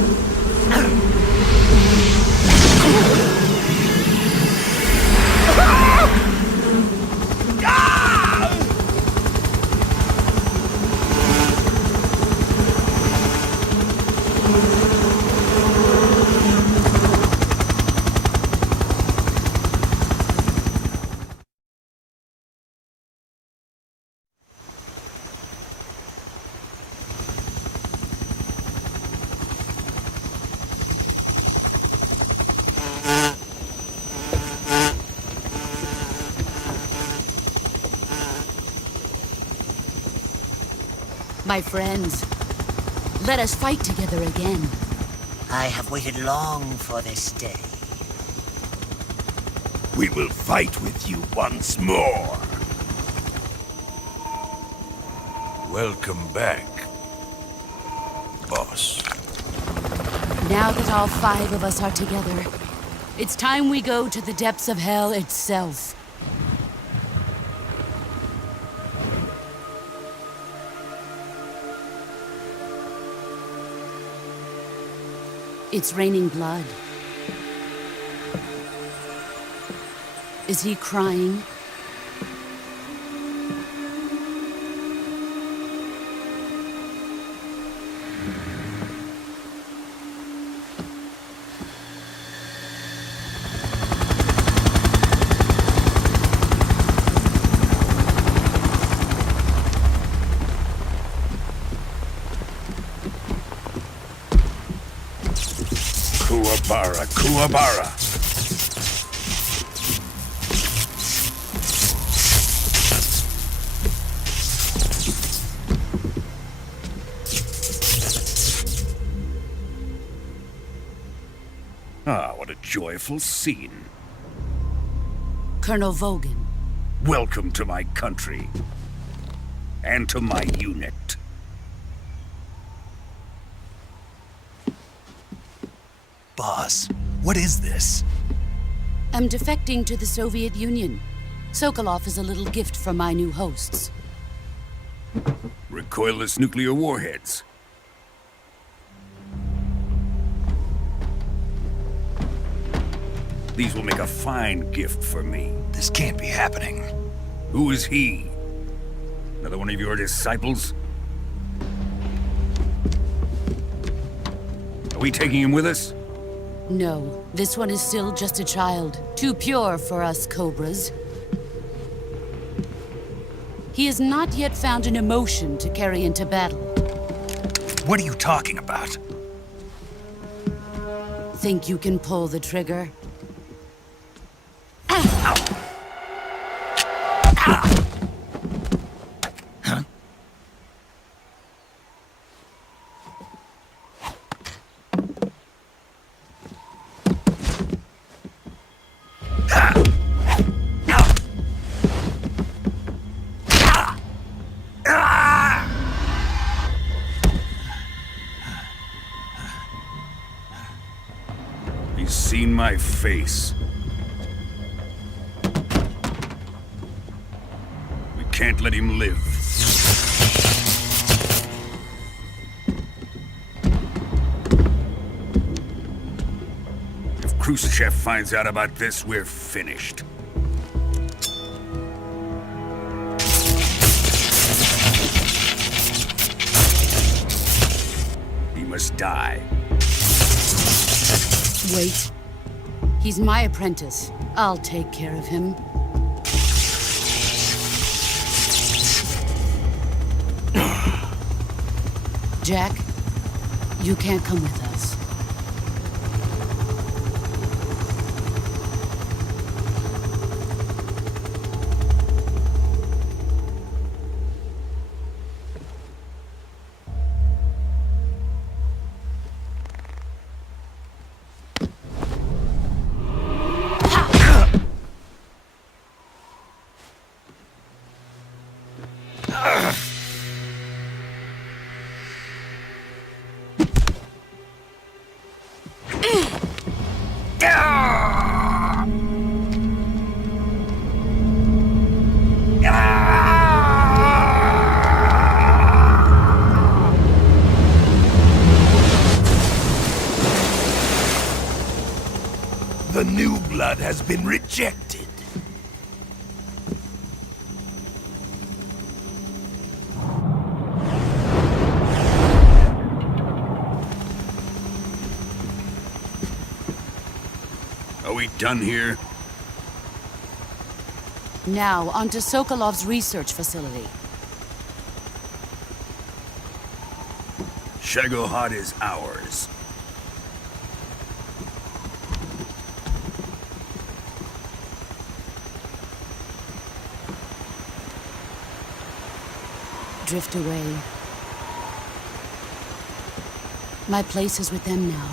My friends, let us fight together again. I have waited long for this day. We will fight with you once more. Welcome back, boss. Now that all 5 of us are together, it's time we go to the depths of hell itself. It's raining blood. Is he crying? Kuwabara, Kuwabara. Ah, what a joyful scene. Colonel Vogan. Welcome to my country. And to my unit. Boss, what is this? I'm defecting to the Soviet Union. Sokolov is a little gift from my new hosts. Recoilless nuclear warheads. These will make a fine gift for me. This can't be happening. Who is he? Another one of your disciples? Are we taking him with us? No, this one is still just a child. Too pure for us Cobras. He has not yet found an emotion to carry into battle. What are you talking about? Think you can pull the trigger? He's seen my face. We can't let him live. If Khrushchev finds out about this, we're finished. He must die. Wait. He's my apprentice. I'll take care of him. Jack, you can't come with us. The new blood has been rejected. Are we done here? Now, onto Sokolov's research facility. Shagohod is ours. Drift away. My place is with them now.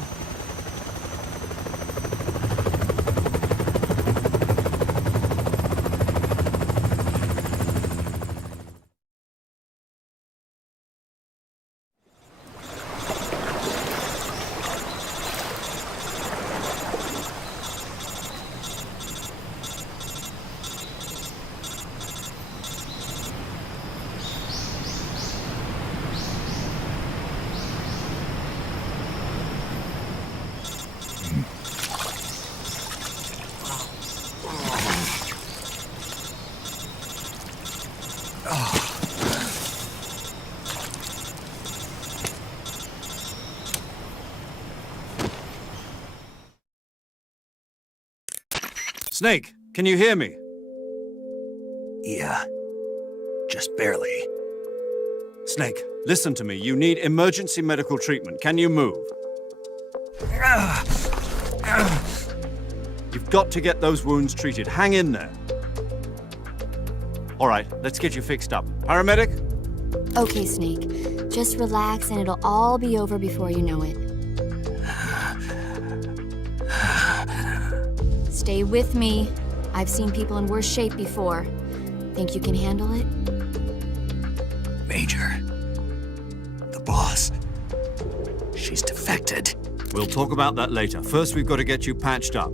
Snake, can you hear me? Yeah. Just barely. Snake, listen to me. You need emergency medical treatment. Can you move? You've got to get those wounds treated. Hang in there. All right, let's get you fixed up. Paramedic? Okay, Snake. Just relax and it'll all be over before you know it. Stay with me. I've seen people in worse shape before. Think you can handle it? Major. The boss. She's defected. We'll talk about that later. First, we've got to get you patched up.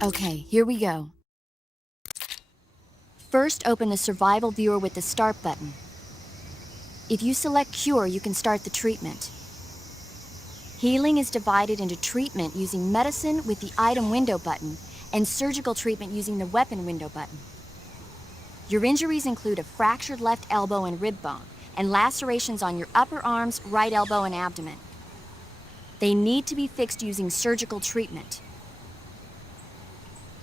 Okay, here we go. First, open the survival viewer with the start button. If you select cure, you can start the treatment. Healing is divided into treatment using medicine with the item window button and surgical treatment using the weapon window button. Your injuries include a fractured left elbow and rib bone, and lacerations on your upper arms, right elbow, and abdomen. They need to be fixed using surgical treatment.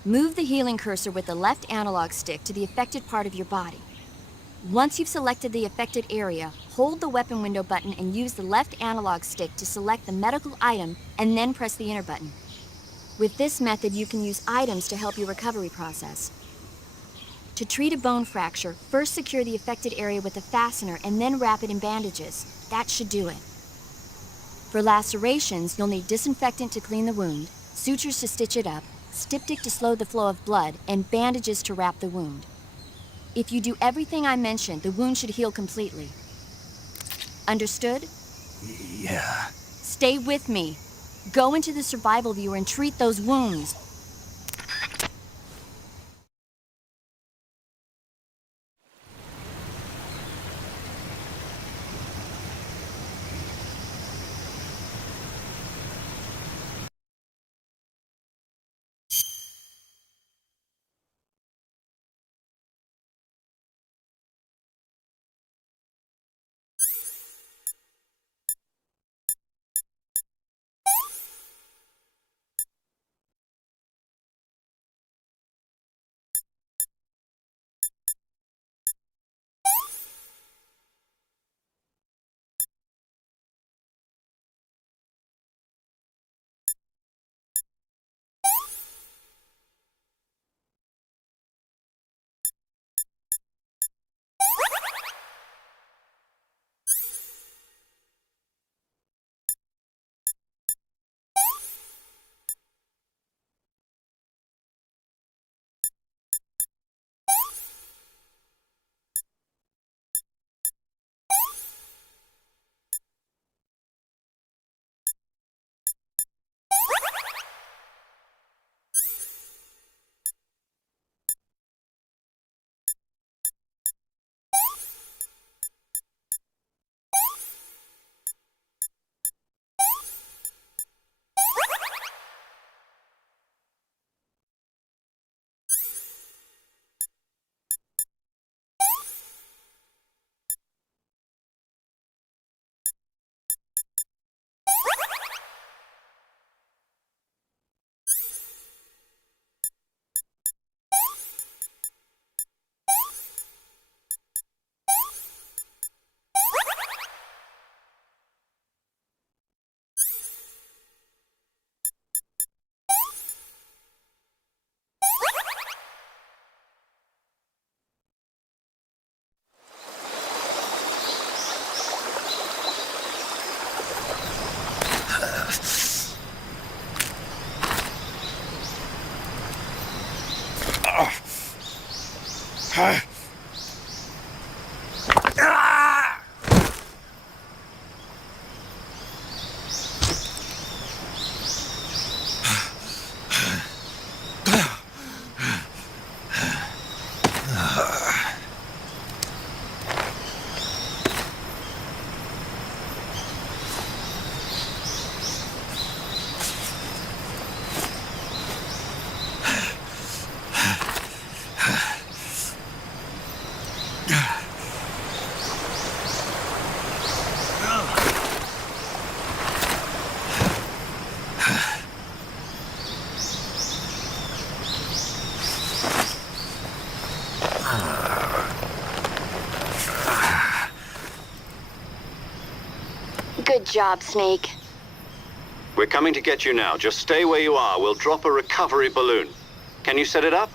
Move the healing cursor with the left analog stick to the affected part of your body. Once you've selected the affected area, hold the weapon window button and use the left analog stick to select the medical item and then press the enter button. With this method, you can use items to help your recovery process. To treat a bone fracture, first secure the affected area with a fastener and then wrap it in bandages. That should do it. For lacerations, you'll need disinfectant to clean the wound, sutures to stitch it up, styptic to slow the flow of blood, and bandages to wrap the wound. If you do everything I mentioned, the wound should heal completely. Understood? Yeah. Stay with me. Go into the survival viewer and treat those wounds. Good job, Snake. We're coming to get you now. Just stay where you are. We'll drop a recovery balloon. Can you set it up?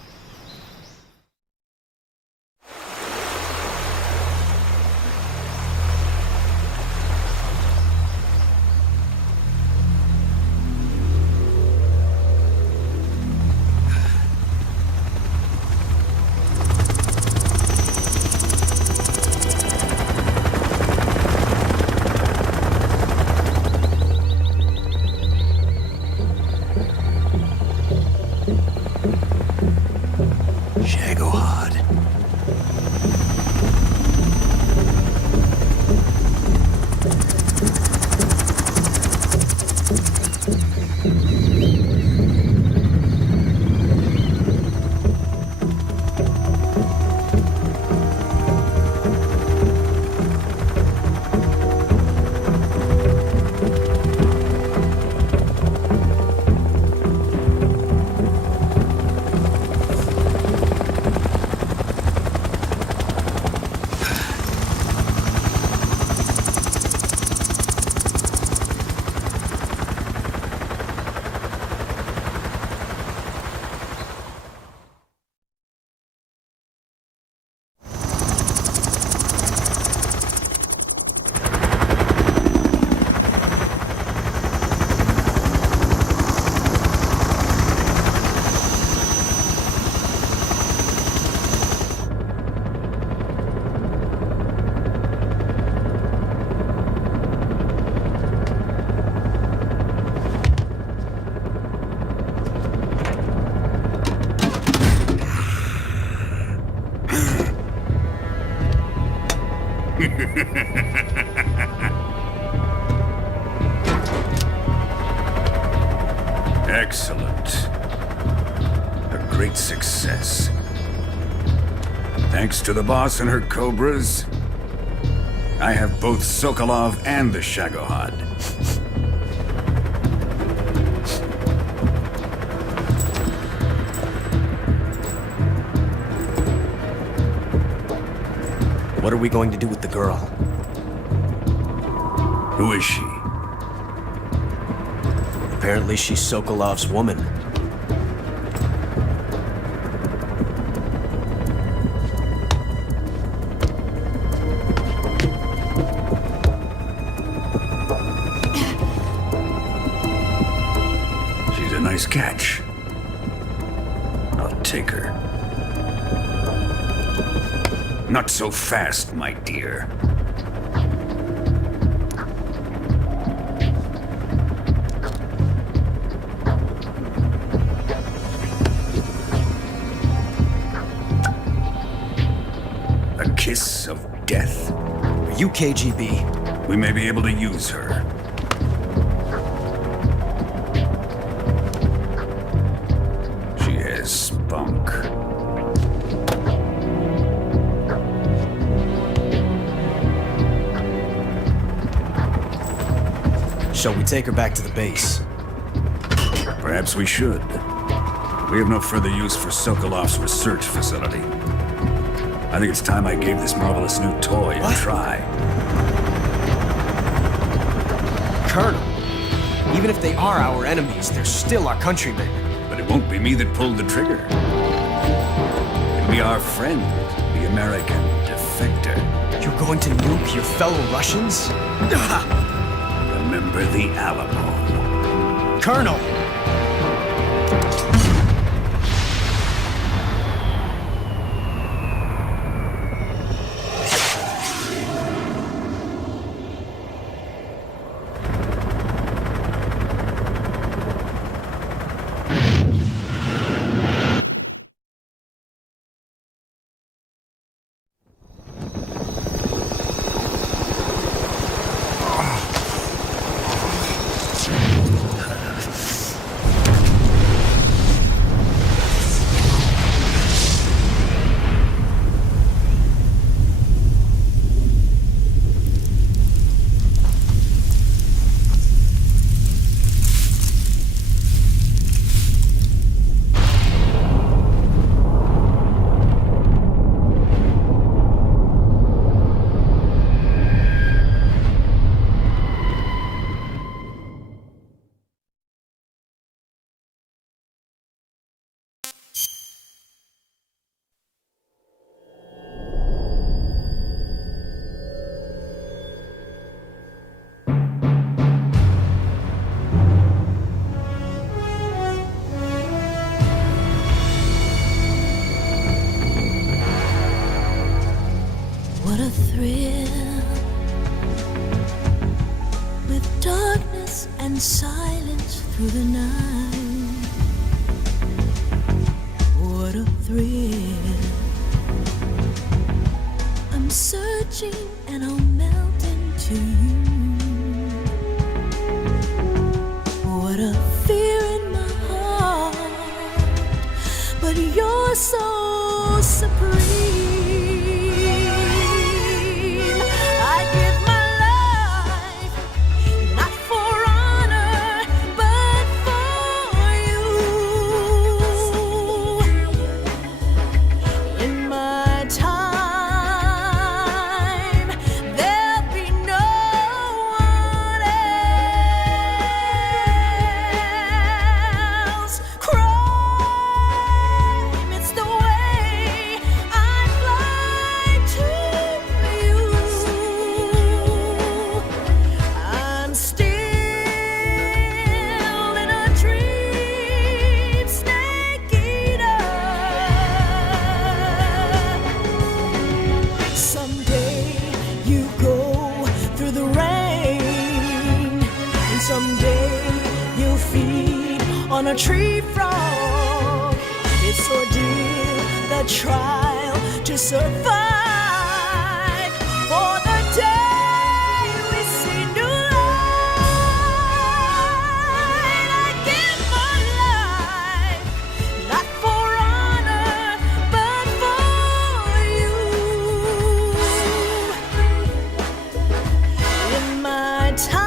Excellent. A great success. Thanks to the boss and her cobras, I have both Sokolov and the Shagohod. What are we going to do with the girl? Who is she? Apparently she's Sokolov's woman. She's a nice catch. I'll take her. Not so fast, my dear. A kiss of death? Are you KGB? We may be able to use her. She has spunk. Shall we take her back to the base? Perhaps we should. We have no further use for Sokolov's research facility. I think it's time I gave this marvelous new toy a try. Colonel, even if they are our enemies, they're still our countrymen. But it won't be me that pulled the trigger. It'll be our friend, the American defector. You're going to nuke your fellow Russians? Remember the Alamo. Colonel! What a thrill, with darkness and silence through the night. What a thrill, I'm searching and I'll melt into you. What a fear in my heart, but you're so supreme. On a tree frog, it's ordeal, the trial to survive. For the day we see new light, I give my life, not for honor, but for you. In my time,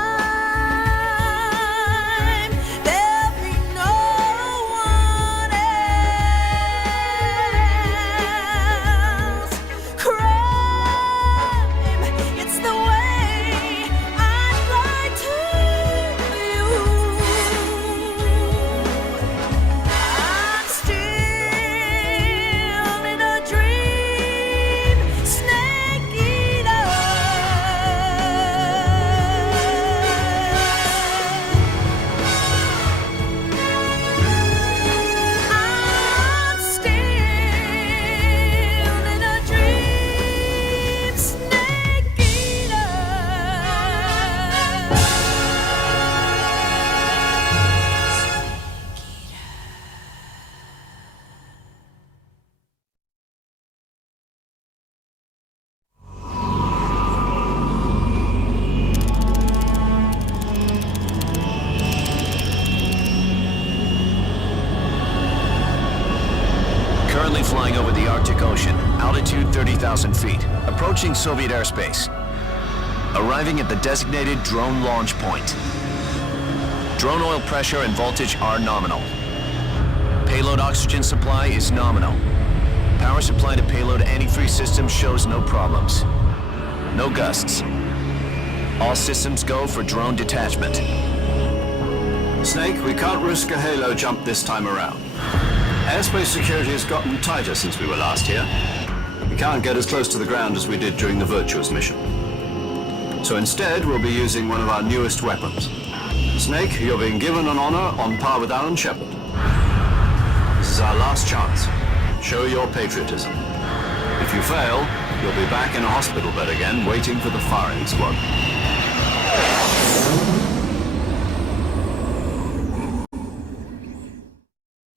flying over the Arctic Ocean, altitude 30,000 feet, approaching Soviet airspace. Arriving at the designated drone launch point. Drone oil pressure and voltage are nominal. Payload oxygen supply is nominal. Power supply to payload antifreeze system shows no problems. No gusts. All systems go for drone detachment. Snake, we can't risk a halo jump this time around. Airspace security has gotten tighter since we were last here. We can't get as close to the ground as we did during the Virtuous mission. So instead, we'll be using one of our newest weapons. Snake, you're being given an honor on par with Alan Shepard. This is our last chance. Show your patriotism. If you fail, you'll be back in a hospital bed again, waiting for the firing squad.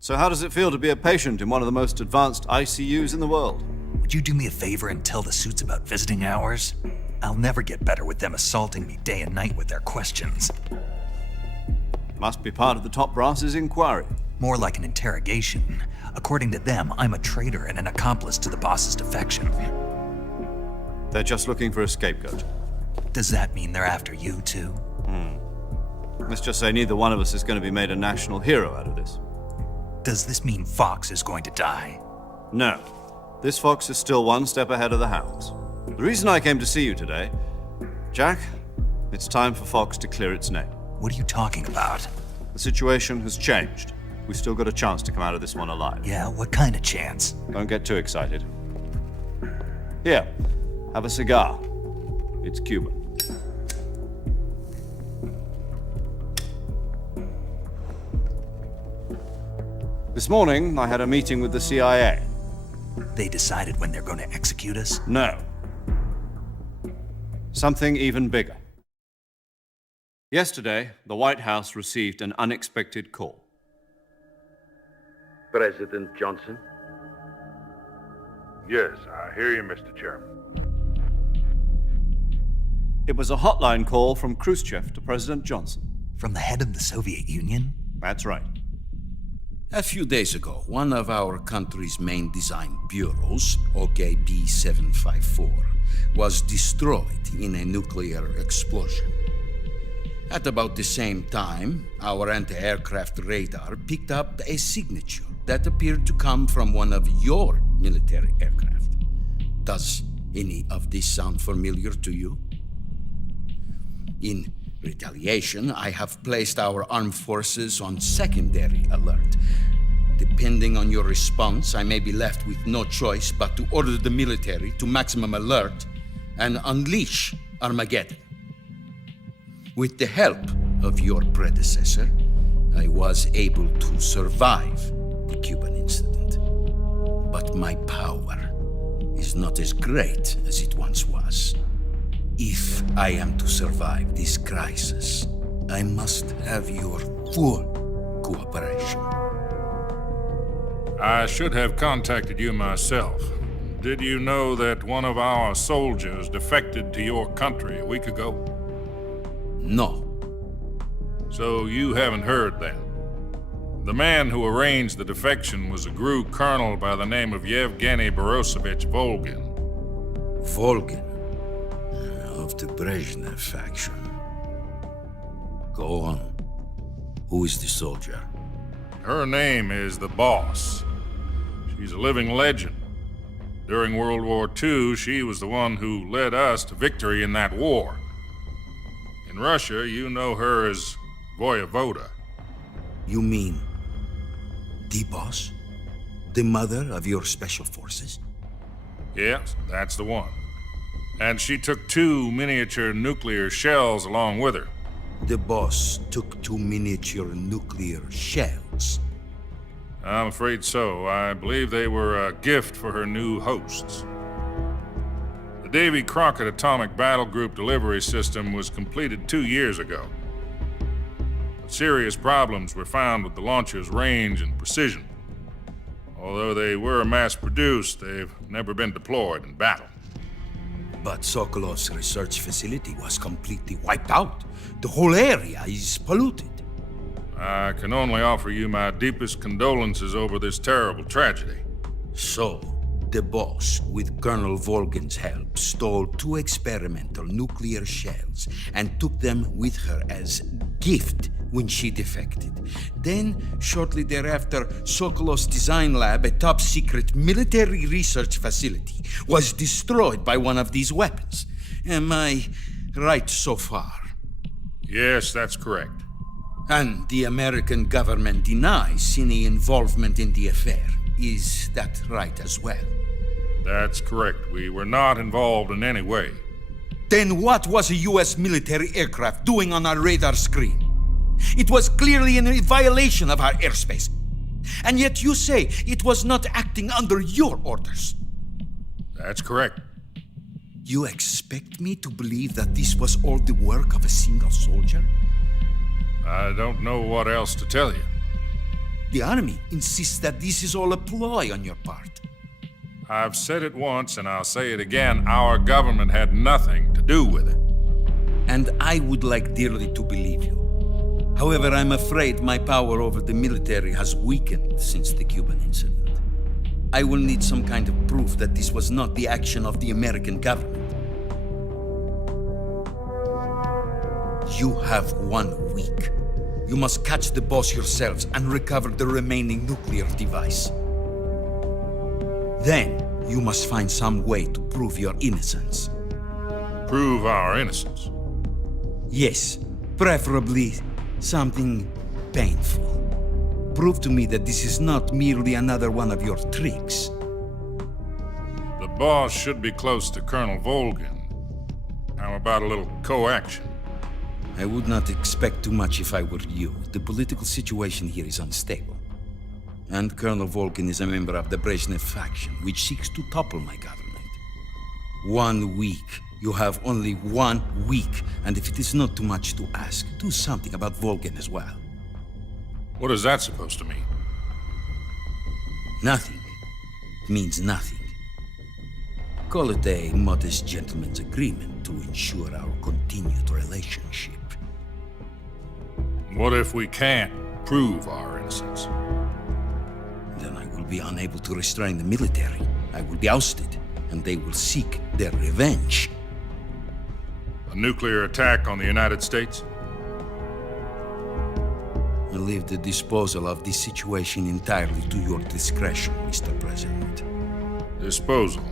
So how does it feel to be a patient in one of the most advanced ICUs in the world? Would you do me a favor and tell the suits about visiting hours? I'll never get better with them assaulting me day and night with their questions. Must be part of the top brass's inquiry. More like an interrogation. According to them, I'm a traitor and an accomplice to the boss's defection. They're just looking for a scapegoat. Does that mean they're after you, too? Let's just say neither one of us is going to be made a national hero out of this. Does this mean Fox is going to die? No. This fox is still one step ahead of the hounds. The reason I came to see you today, Jack, it's time for Fox to clear its name. What are you talking about? The situation has changed. We've still got a chance to come out of this one alive. Yeah, what kind of chance? Don't get too excited. Here, have a cigar. It's Cuban. This morning, I had a meeting with the CIA. They decided when they're going to execute us? No. Something even bigger. Yesterday, the White House received an unexpected call. President Johnson? Yes, I hear you, Mr. Chairman. It was a hotline call from Khrushchev to President Johnson. From the head of the Soviet Union? That's right. A few days ago, one of our country's main design bureaus, OKB 754, was destroyed in a nuclear explosion. At about the same time, our anti-aircraft radar picked up a signature that appeared to come from one of your military aircraft. Does any of this sound familiar to you? In retaliation, I have placed our armed forces on secondary alert. Depending on your response, I may be left with no choice but to order the military to maximum alert and unleash Armageddon. With the help of your predecessor, I was able to survive the Cuban incident. But my power is not as great as it once was. If I am to survive this crisis, I must have your full cooperation. I should have contacted you myself. Did you know that one of our soldiers defected to your country a week ago? No. So you haven't heard then? The man who arranged the defection was a GRU colonel by the name of Yevgeny Borisovich Volgin. Volgin? Of the Brezhnev faction. Go on. Who is the soldier? Her name is the Boss. She's a living legend. During World War II, she was the one who led us to victory in that war. In Russia, you know her as Voyevoda. You mean the Boss? The mother of your special forces? Yes, that's the one. And she took 2 miniature nuclear shells along with her. The Boss took 2 miniature nuclear shells? I'm afraid so. I believe they were a gift for her new hosts. The Davy Crockett Atomic Battle Group delivery system was completed 2 years ago. But serious problems were found with the launcher's range and precision. Although they were mass-produced, they've never been deployed in battle. But Sokolov's research facility was completely wiped out. The whole area is polluted. I can only offer you my deepest condolences over this terrible tragedy. So, the Boss, with Colonel Volgin's help, stole 2 experimental nuclear shells and took them with her as gift when she defected. Then, shortly thereafter, Sokolov's design lab, a top-secret military research facility, was destroyed by one of these weapons. Am I right so far? Yes, that's correct. And the American government denies any involvement in the affair. Is that right as well? That's correct. We were not involved in any way. Then what was a U.S. military aircraft doing on our radar screen? It was clearly in violation of our airspace. And yet you say it was not acting under your orders. That's correct. You expect me to believe that this was all the work of a single soldier? I don't know what else to tell you. The Army insists that this is all a ploy on your part. I've said it once and I'll say it again. Our government had nothing to do with it. And I would like dearly to believe you. However, I'm afraid my power over the military has weakened since the Cuban incident. I will need some kind of proof that this was not the action of the American government. You have 1 week. You must catch the boss yourselves and recover the remaining nuclear device. Then, you must find some way to prove your innocence. Prove our innocence? Yes, preferably something painful. Prove to me that this is not merely another one of your tricks. The boss should be close to Colonel Volgin. How about a little coaction? I would not expect too much if I were you. The political situation here is unstable. And Colonel Volgin is a member of the Brezhnev faction, which seeks to topple my government. 1 week. You have only 1 week. And if it is not too much to ask, do something about Volgin as well. What is that supposed to mean? Nothing. It means nothing. Call it a modest gentleman's agreement to ensure our continued relationship. What if we can't prove our innocence? Then I will be unable to restrain the military. I will be ousted, and they will seek their revenge. A nuclear attack on the United States? I leave the disposal of this situation entirely to your discretion, Mr. President. Disposal?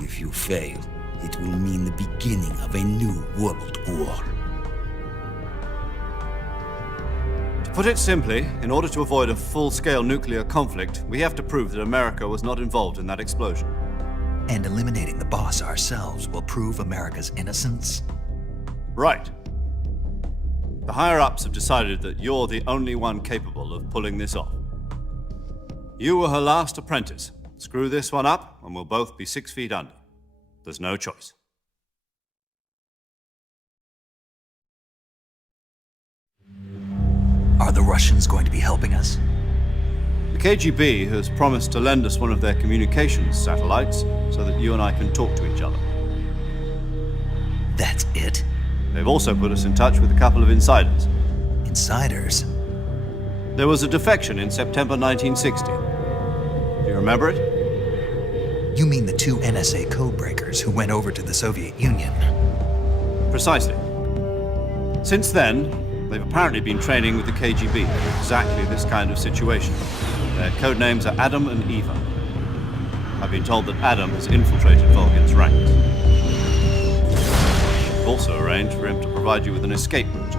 If you fail, it will mean the beginning of a new world war. To put it simply, in order to avoid a full-scale nuclear conflict, we have to prove that America was not involved in that explosion. And eliminating the boss ourselves will prove America's innocence? Right. The higher-ups have decided that you're the only one capable of pulling this off. You were her last apprentice. Screw this one up, and we'll both be 6 feet under. There's no choice. Are the Russians going to be helping us? The KGB has promised to lend us one of their communications satellites so that you and I can talk to each other. That's it? They've also put us in touch with a couple of insiders. Insiders? There was a defection in September 1960. Do you remember it? You mean the 2 NSA codebreakers who went over to the Soviet Union? Precisely. Since then, they've apparently been training with the KGB for exactly this kind of situation. Their code names are Adam and Eva. I've been told that Adam has infiltrated Volgin's ranks. We've also arranged for him to provide you with an escape route.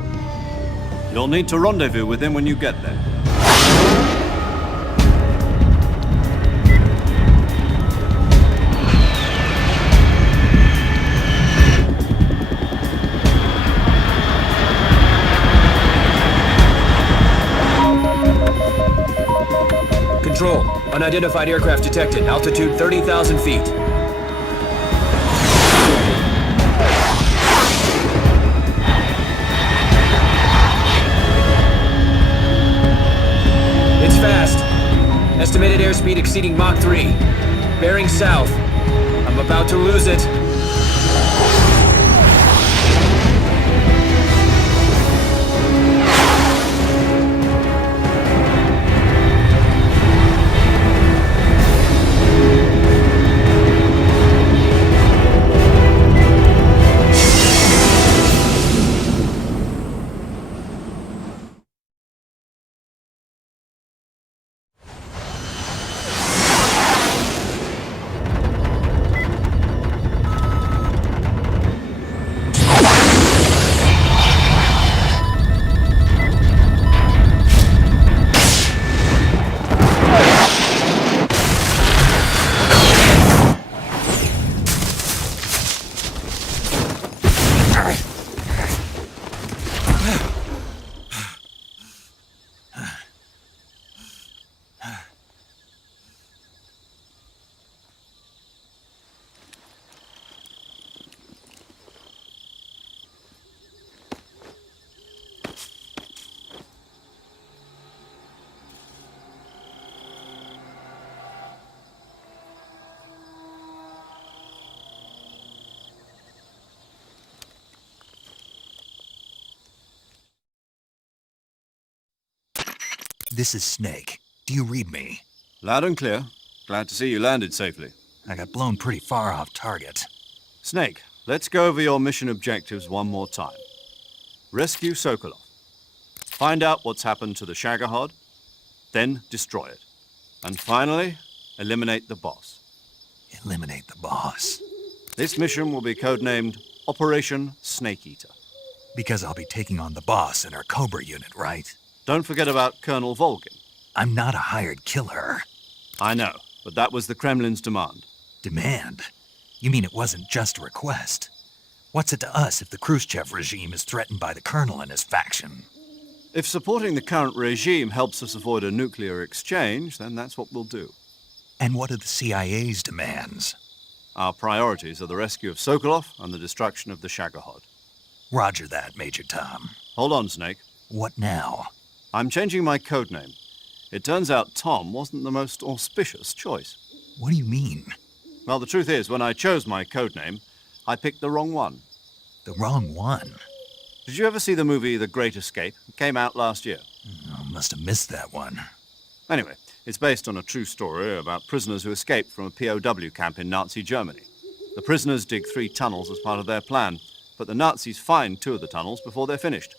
You'll need to rendezvous with him when you get there. Control. Unidentified aircraft detected. Altitude 30,000 feet. It's fast. Estimated airspeed exceeding Mach 3. Bearing south. I'm about to lose it. This is Snake. Do you read me? Loud and clear. Glad to see you landed safely. I got blown pretty far off target. Snake, let's go over your mission objectives one more time. Rescue Sokolov. Find out what's happened to the Shagohod, then destroy it. And finally, eliminate the boss. Eliminate the boss. This mission will be codenamed Operation Snake Eater. Because I'll be taking on the boss in our Cobra unit, right? Don't forget about Colonel Volgin. I'm not a hired killer. I know, but that was the Kremlin's demand. Demand? You mean it wasn't just a request? What's it to us if the Khrushchev regime is threatened by the Colonel and his faction? If supporting the current regime helps us avoid a nuclear exchange, then that's what we'll do. And what are the CIA's demands? Our priorities are the rescue of Sokolov and the destruction of the Shagohod. Roger that, Major Tom. Hold on, Snake. What now? I'm changing my codename. It turns out Tom wasn't the most auspicious choice. What do you mean? Well, the truth is, when I chose my codename, I picked the wrong one. The wrong one? Did you ever see the movie The Great Escape? It came out last year. Oh, must have missed that one. Anyway, it's based on a true story about prisoners who escaped from a POW camp in Nazi Germany. The prisoners dig 3 tunnels as part of their plan, but the Nazis find 2 of the tunnels before they're finished.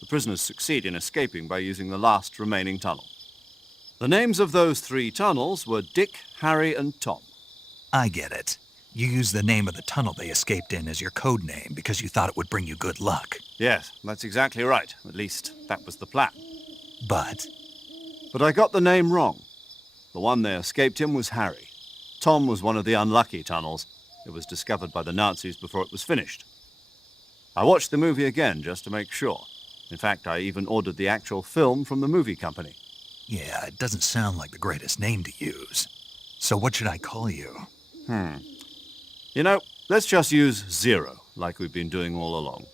The prisoners succeed in escaping by using the last remaining tunnel. The names of those 3 tunnels were Dick, Harry, and Tom. I get it. You used the name of the tunnel they escaped in as your code name because you thought it would bring you good luck. Yes, that's exactly right. At least, that was the plan. But I got the name wrong. The one they escaped in was Harry. Tom was one of the unlucky tunnels. It was discovered by the Nazis before it was finished. I watched the movie again just to make sure. In fact, I even ordered the actual film from the movie company. Yeah, it doesn't sound like the greatest name to use. So what should I call you? You know, let's just use Zero, like we've been doing all along.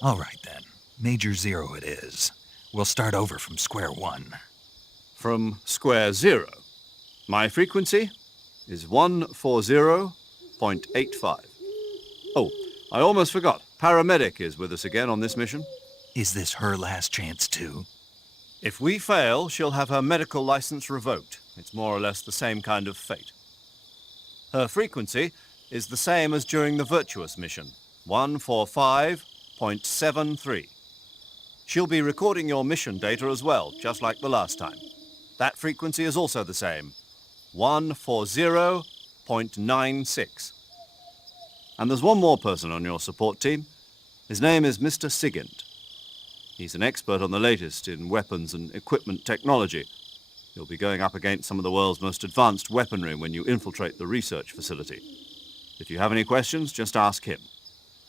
All right, then. Major Zero it is. We'll start over from square one. From square zero. My frequency is 140.85. Oh, I almost forgot. Paramedic is with us again on this mission. Is this her last chance, too? If we fail, she'll have her medical license revoked. It's more or less the same kind of fate. Her frequency is the same as during the Virtuous mission, 145.73. She'll be recording your mission data as well, just like the last time. That frequency is also the same, 140.96. And there's one more person on your support team. His name is Mr. Sigint. He's an expert on the latest in weapons and equipment technology. You'll be going up against some of the world's most advanced weaponry when you infiltrate the research facility. If you have any questions, just ask him.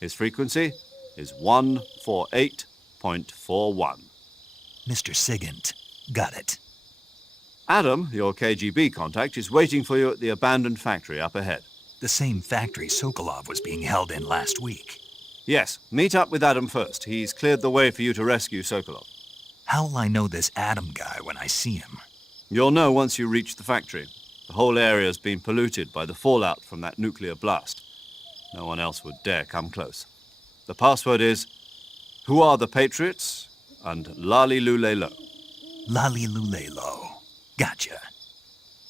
His frequency is 148.41. Mr. Sigint. Got it. Adam, your KGB contact, is waiting for you at the abandoned factory up ahead. The same factory Sokolov was being held in last week. Yes, meet up with Adam first. He's cleared the way for you to rescue Sokolov. How will I know this Adam guy when I see him? You'll know once you reach the factory. The whole area's been polluted by the fallout from that nuclear blast. No one else would dare come close. The password is, "Who are the Patriots?" and Lali Lule Lo. Lali Lule Lo. Gotcha.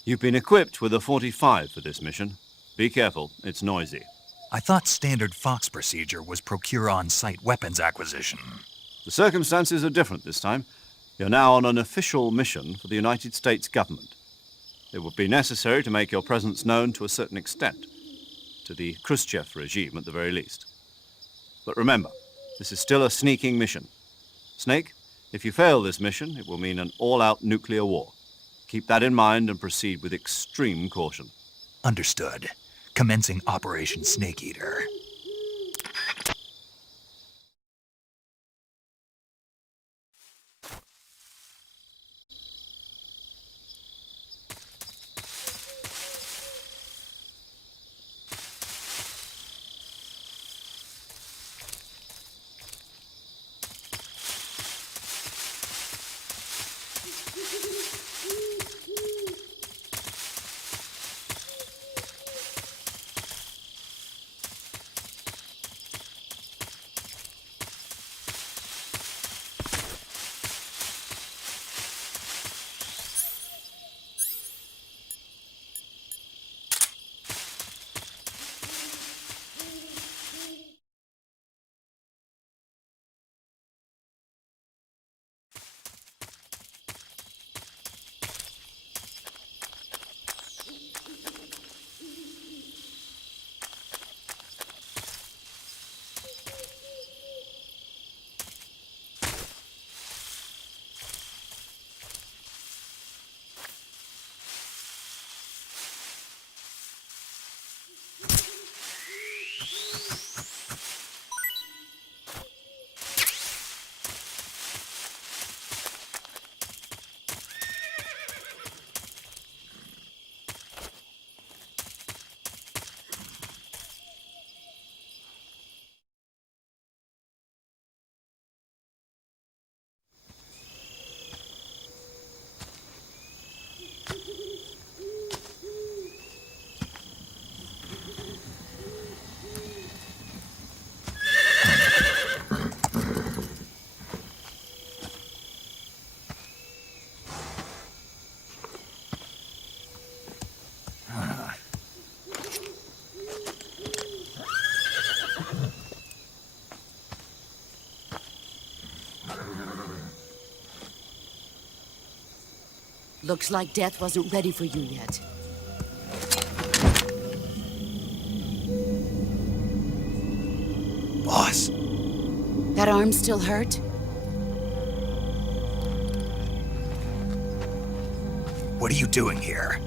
You've been equipped with a 45 for this mission. Be careful, it's noisy. I thought standard Fox procedure was procure on-site weapons acquisition. The circumstances are different this time. You're now on an official mission for the United States government. It would be necessary to make your presence known to a certain extent, to the Khrushchev regime at the very least. But remember, this is still a sneaking mission. Snake, if you fail this mission, it will mean an all-out nuclear war. Keep that in mind and proceed with extreme caution. Understood. Commencing Operation Snake Eater. Looks like death wasn't ready for you yet. Boss. That arm still hurt? What are you doing here?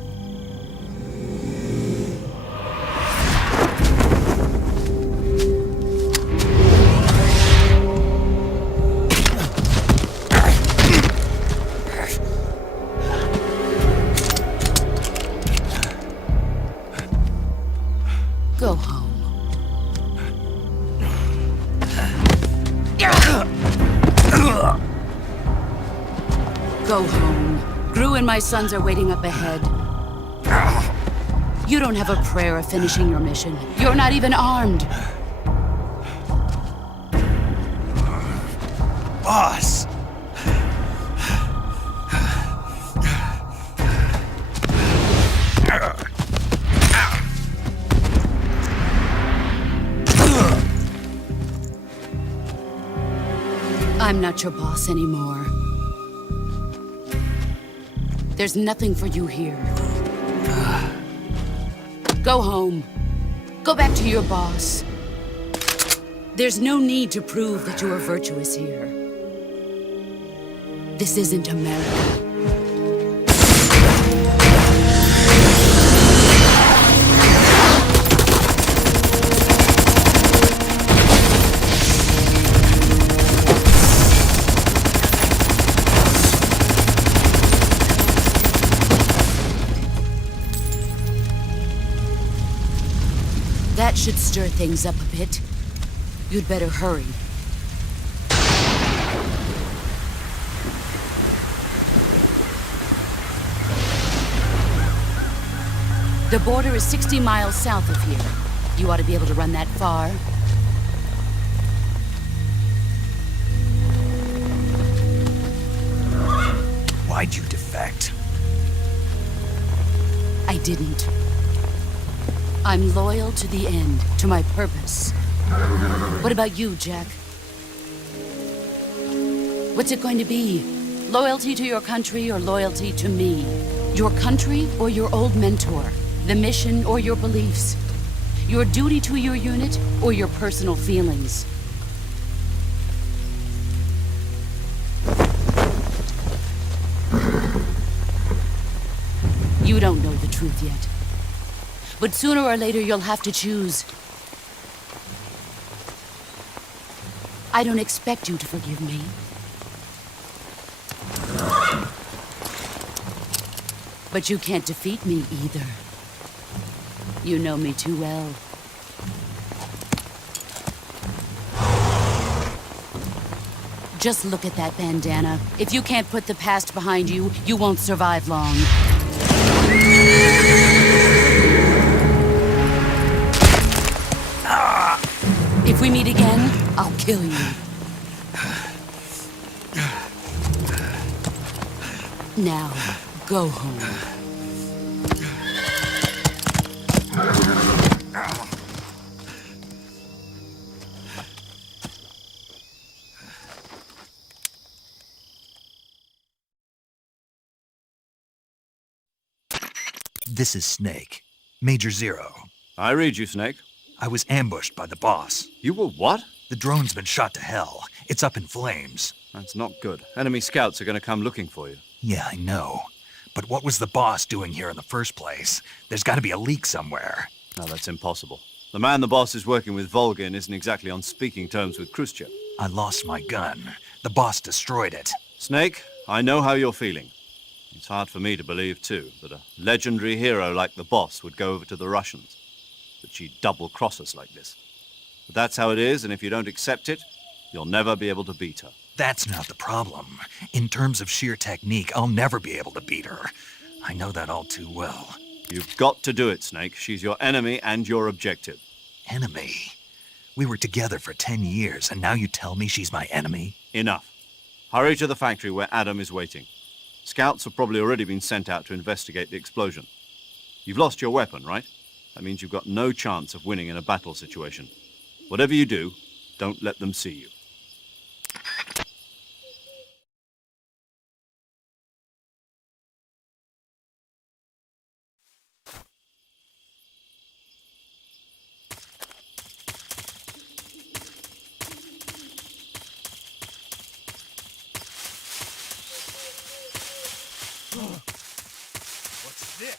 Go home. Go home. Gru and my sons are waiting up ahead. You don't have a prayer of finishing your mission. You're not even armed. Boss! I'm not your boss anymore. There's nothing for you here. Go home. Go back to your boss. There's no need to prove that you are virtuous here. This isn't America. That should stir things up a bit. You'd better hurry. The border is 60 miles south of here. You ought to be able to run that far. Why'd you defect? I didn't. I'm loyal to the end, to my purpose. What about you, Jack? What's it going to be? Loyalty to your country or loyalty to me? Your country or your old mentor? The mission or your beliefs? Your duty to your unit or your personal feelings? You don't know the truth yet. But sooner or later, you'll have to choose. I don't expect you to forgive me. But you can't defeat me either. You know me too well. Just look at that bandana. If you can't put the past behind you, you won't survive long. If we meet again, I'll kill you. Now, go home. This is Snake. Major Zero. I read you, Snake. I was ambushed by the boss. You were what? The drone's been shot to hell. It's up in flames. That's not good. Enemy scouts are going to come looking for you. Yeah, I know. But what was the boss doing here in the first place? There's got to be a leak somewhere. No, that's impossible. The man the boss is working with, Volgin, isn't exactly on speaking terms with Khrushchev. I lost my gun. The boss destroyed it. Snake, I know how you're feeling. It's hard for me to believe, too, that a legendary hero like the boss would go over to the Russians. That she'd double-cross us like this. But that's how it is, and if you don't accept it, you'll never be able to beat her. That's not the problem. In terms of sheer technique, I'll never be able to beat her. I know that all too well. You've got to do it, Snake. She's your enemy and your objective. Enemy? We were together for 10 years, and now you tell me she's my enemy? Enough. Hurry to the factory where Adam is waiting. Scouts have probably already been sent out to investigate the explosion. You've lost your weapon, right? That means you've got no chance of winning in a battle situation. Whatever you do, don't let them see you. What's this?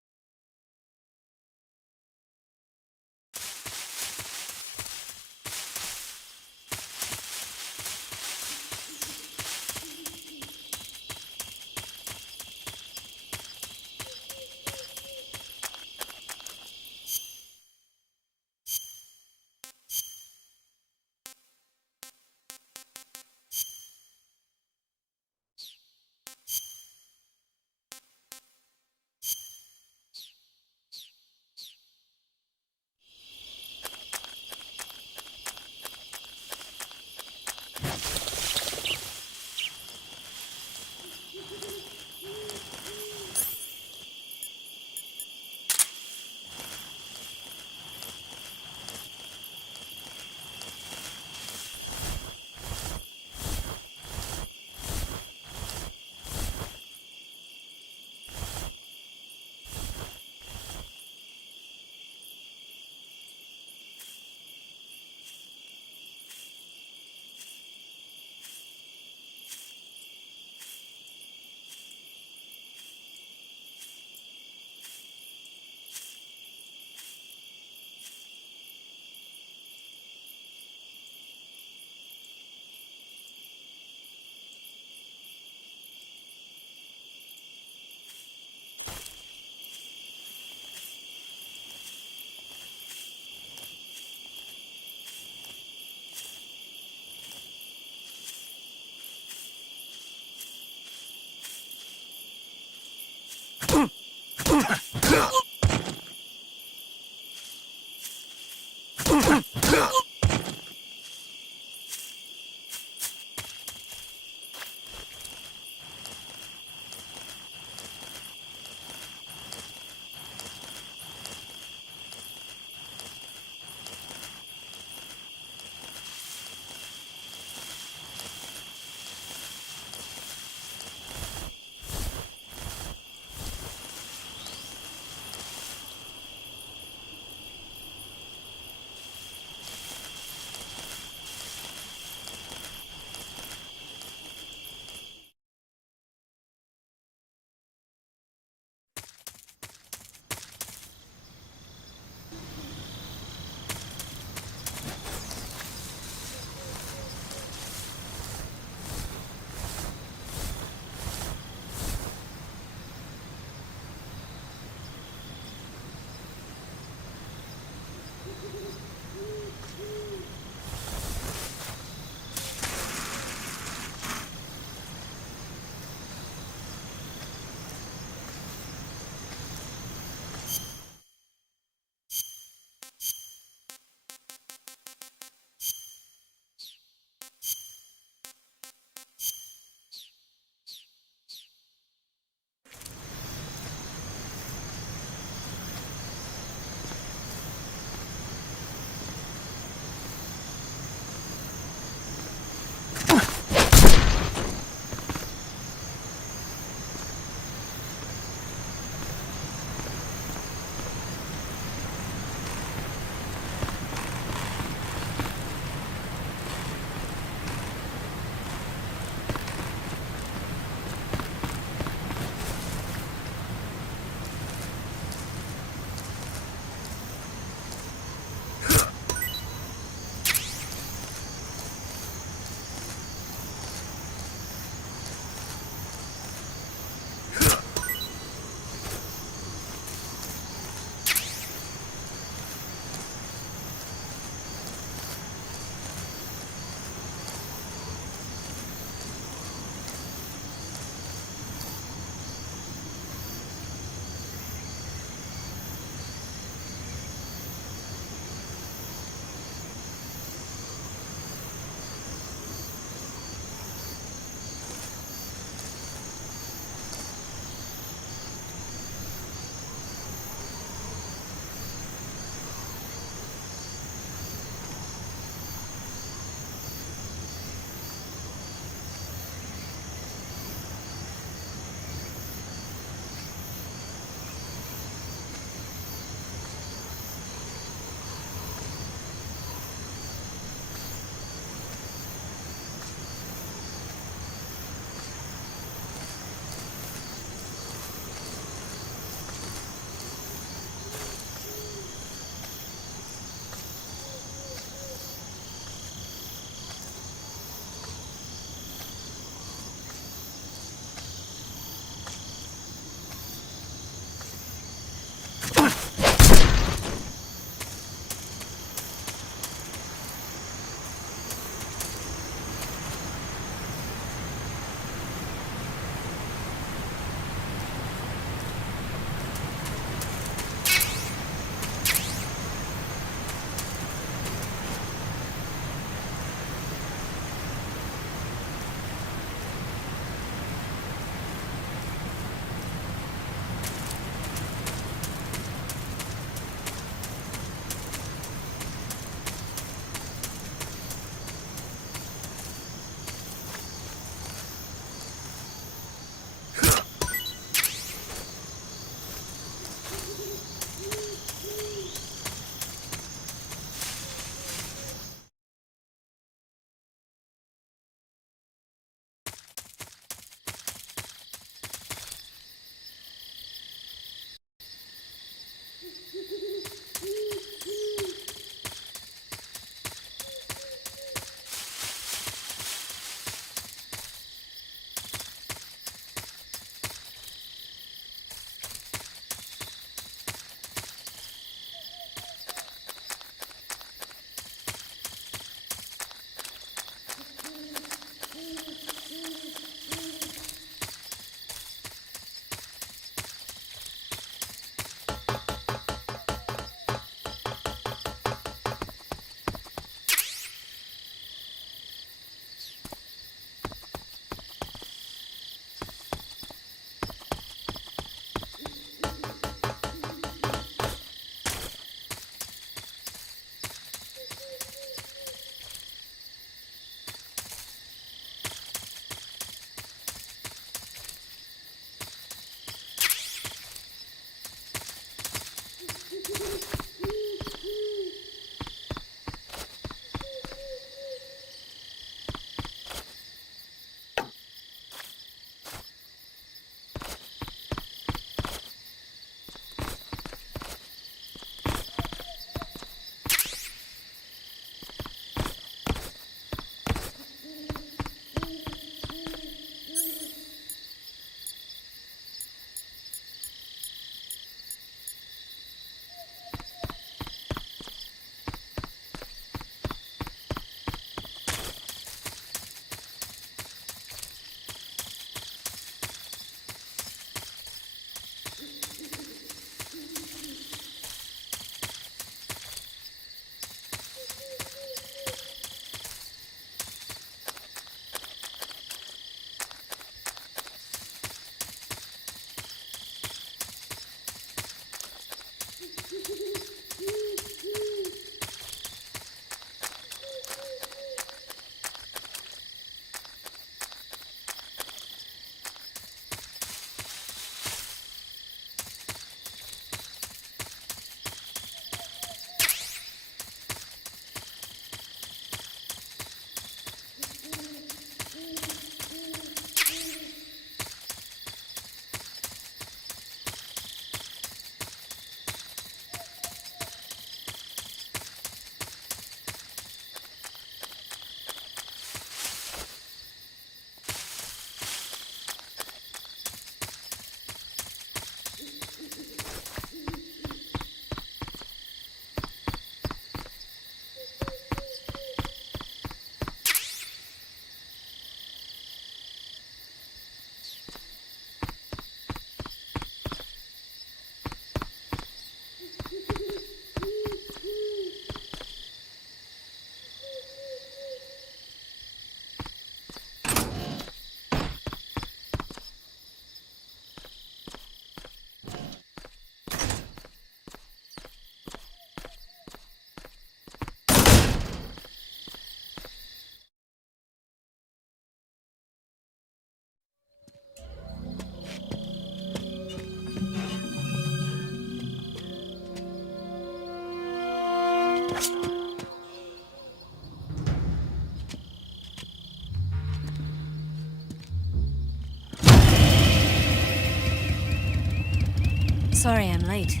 Sorry I'm late.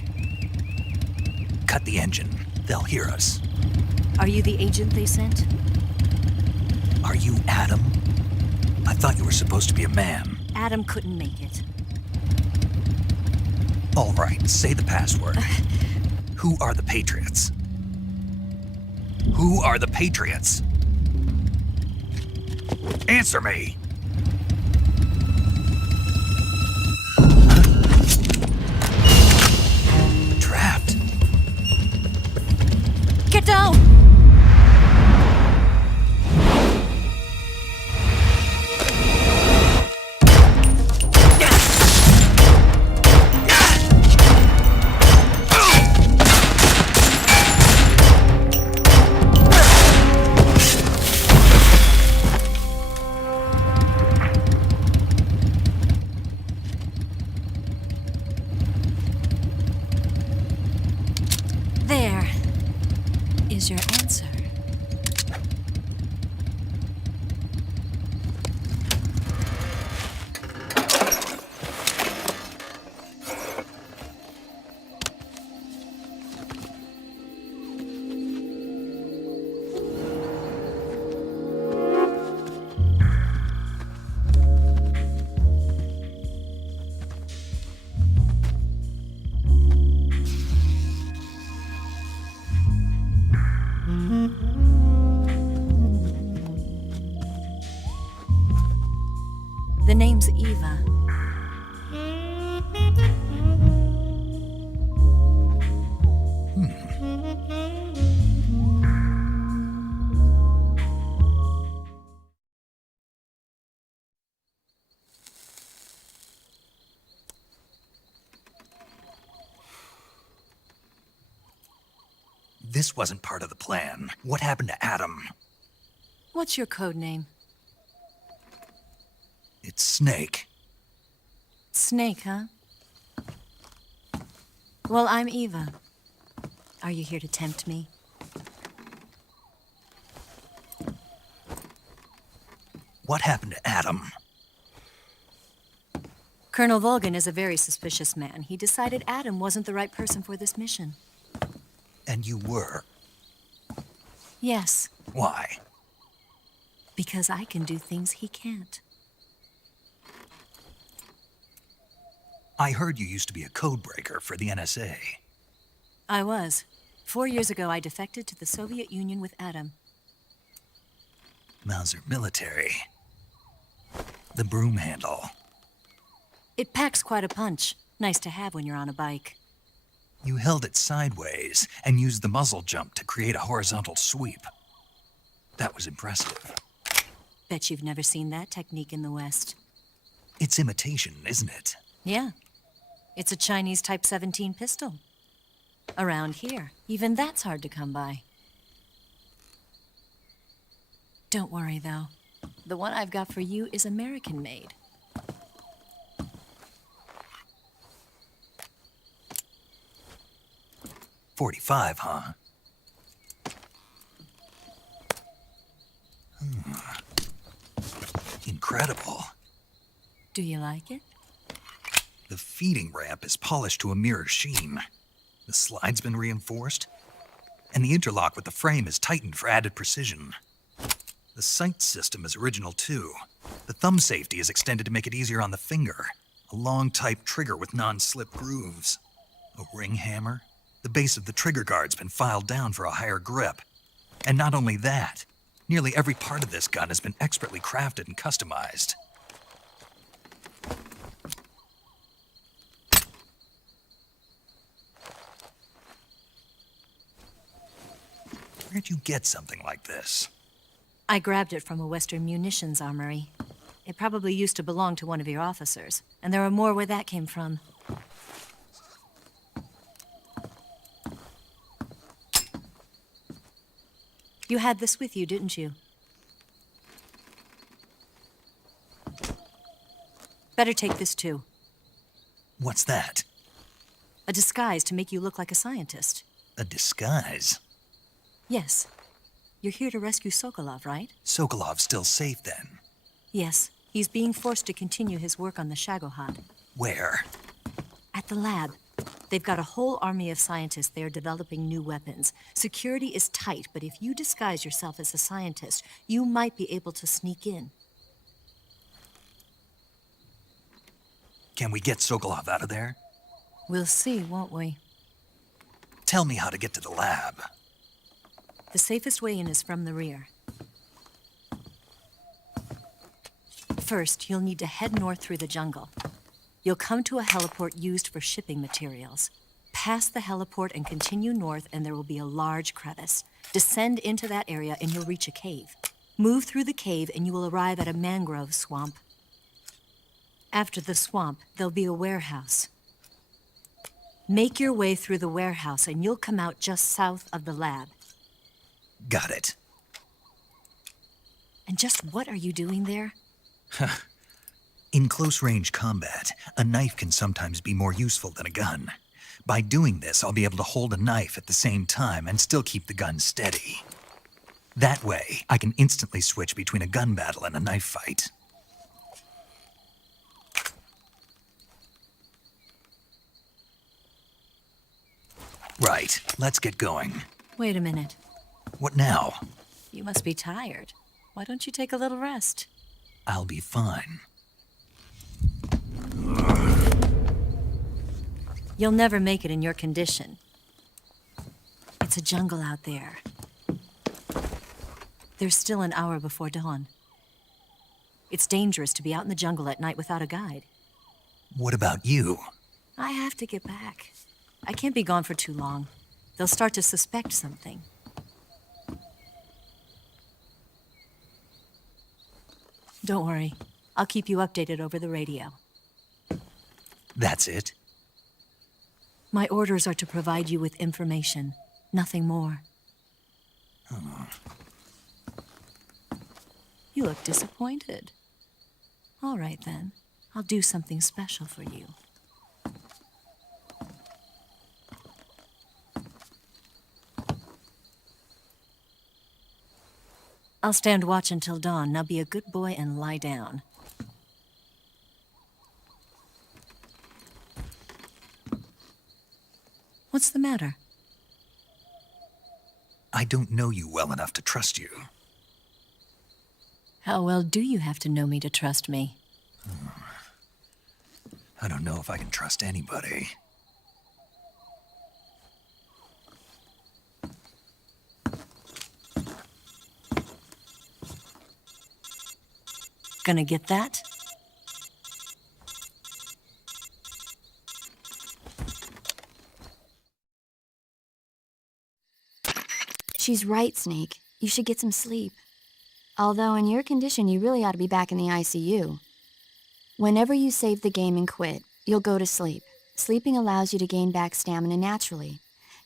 Cut the engine. They'll hear us. Are you the agent they sent? Are you Adam? I thought you were supposed to be a man. Adam couldn't make it. All right, say the password. Who are the Patriots? Who are the Patriots? Answer me! Trapped. Get down! There is your answer. The name's Eva. This wasn't part of the plan. What happened to Adam? What's your code name? It's Snake. Snake, huh? Well, I'm Eva. Are you here to tempt me? What happened to Adam? Colonel Volgin is a very suspicious man. He decided Adam wasn't the right person for this mission. And you were? Yes, Why? because I can do things he can't. I heard you used to be a codebreaker for the NSA. I was. 4 years ago, I defected to the Soviet Union with Adam. Mauser military. The broom handle. It packs quite a punch. Nice to have when you're on a bike. You held it sideways and used the muzzle jump to create a horizontal sweep. That was impressive. Bet you've never seen that technique in the West. It's imitation, isn't it? Yeah. It's a Chinese Type 17 pistol. Around here, even that's hard to come by. Don't worry, though. The one I've got for you is American-made. .45, huh? Incredible. Do you like it? The feeding ramp is polished to a mirror sheen. The slide's been reinforced, and the interlock with the frame is tightened for added precision. The sight system is original too. The thumb safety is extended to make it easier on the finger. A long type trigger with non-slip grooves. A ring hammer. The base of the trigger guard's been filed down for a higher grip. And not only that, nearly every part of this gun has been expertly crafted and customized. Where'd you get something like this? I grabbed it from a Western munitions armory. It probably used to belong to one of your officers, and there are more where that came from. You had this with you, didn't you? Better take this too. What's that? A disguise to make you look like a scientist. A disguise? Yes. You're here to rescue Sokolov, right? Sokolov's still safe then? Yes. He's being forced to continue his work on the Shagohod. Where? At the lab. They've got a whole army of scientists there developing new weapons. Security is tight, but if you disguise yourself as a scientist, you might be able to sneak in. Can we get Sokolov out of there? We'll see, won't we? Tell me how to get to the lab. The safest way in is from the rear. First, you'll need to head north through the jungle. You'll come to a heliport used for shipping materials. Pass the heliport and continue north, and there will be a large crevice. Descend into that area, and you'll reach a cave. Move through the cave, and you will arrive at a mangrove swamp. After the swamp, there'll be a warehouse. Make your way through the warehouse, and you'll come out just south of the lab. Got it. And just what are you doing there? In close-range combat, a knife can sometimes be more useful than a gun. By doing this, I'll be able to hold a knife at the same time and still keep the gun steady. That way, I can instantly switch between a gun battle and a knife fight. Right, let's get going. Wait a minute. What now? You must be tired. Why don't you take a little rest? I'll be fine. You'll never make it in your condition. It's a jungle out there. There's still an hour before dawn. It's dangerous to be out in the jungle at night without a guide. What about you? I have to get back. I can't be gone for too long. They'll start to suspect something. Don't worry. I'll keep you updated over the radio. That's it? My orders are to provide you with information, nothing more. Oh. You look disappointed. All right, then. I'll do something special for you. I'll stand watch until dawn. Now be a good boy and lie down. What's the matter? I don't know you well enough to trust you. How well do you have to know me to trust me? I don't know if I can trust anybody. Gonna get that? She's right, Snake. You should get some sleep. Although in your condition, you really ought to be back in the ICU. Whenever you save the game and quit, you'll go to sleep. Sleeping allows you to gain back stamina naturally.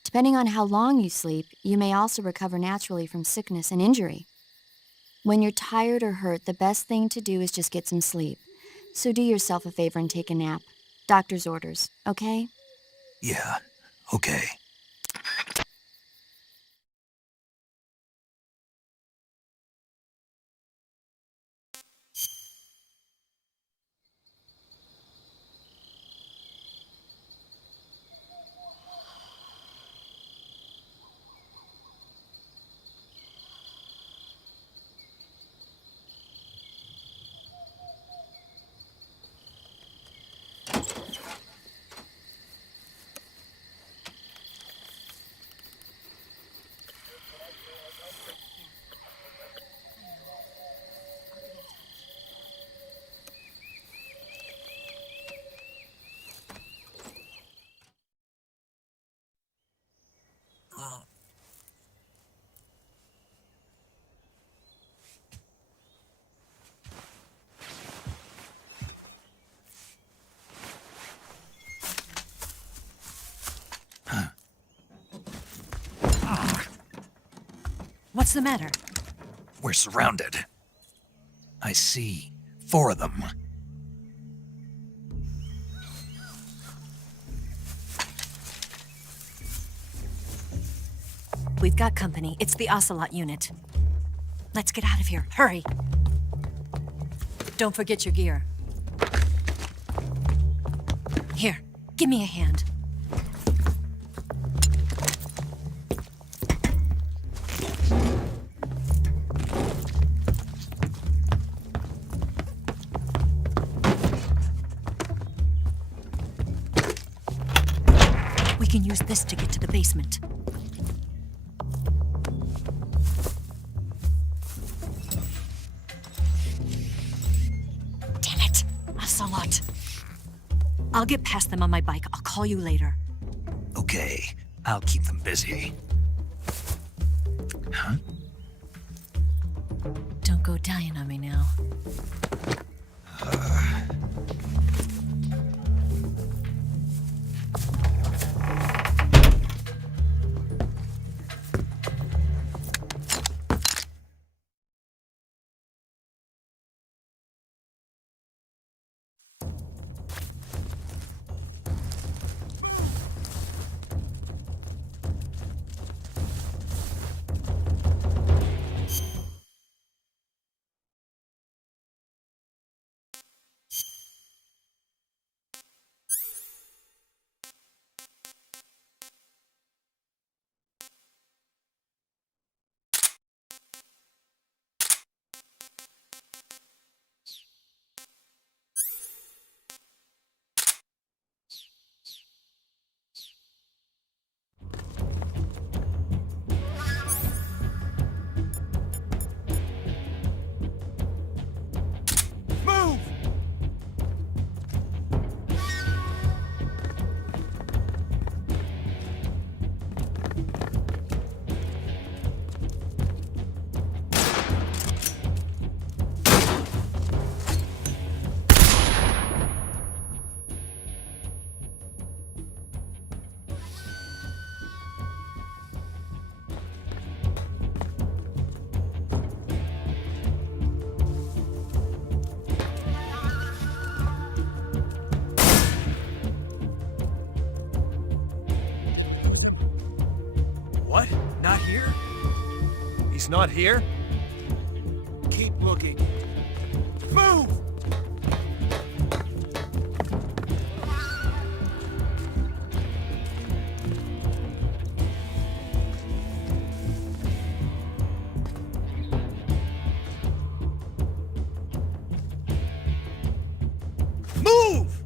Depending on how long you sleep, you may also recover naturally from sickness and injury. When you're tired or hurt, the best thing to do is just get some sleep. So do yourself a favor and take a nap. Doctor's orders, okay? Yeah, okay. What's the matter? We're surrounded. I see 4 of them. We've got company. It's the Ocelot unit. Let's get out of here. Hurry! Don't forget your gear. Here, give me a hand. can use this to get to the basement. Damn it! Ocelot! I'll get past them on my bike. I'll call you later. Okay, I'll keep them busy. Huh? Don't go dying on me now. What? Not here? He's not here? Keep looking. Move! Move!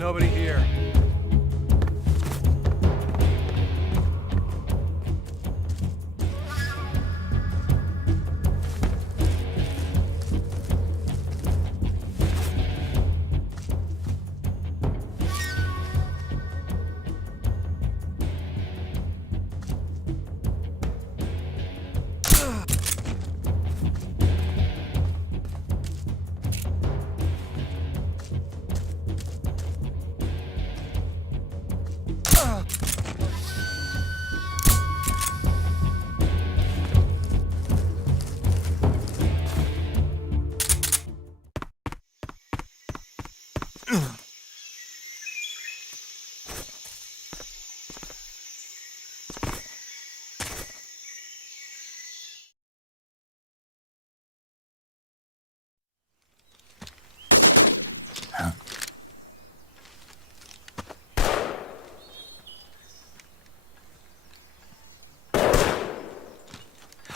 nobody here.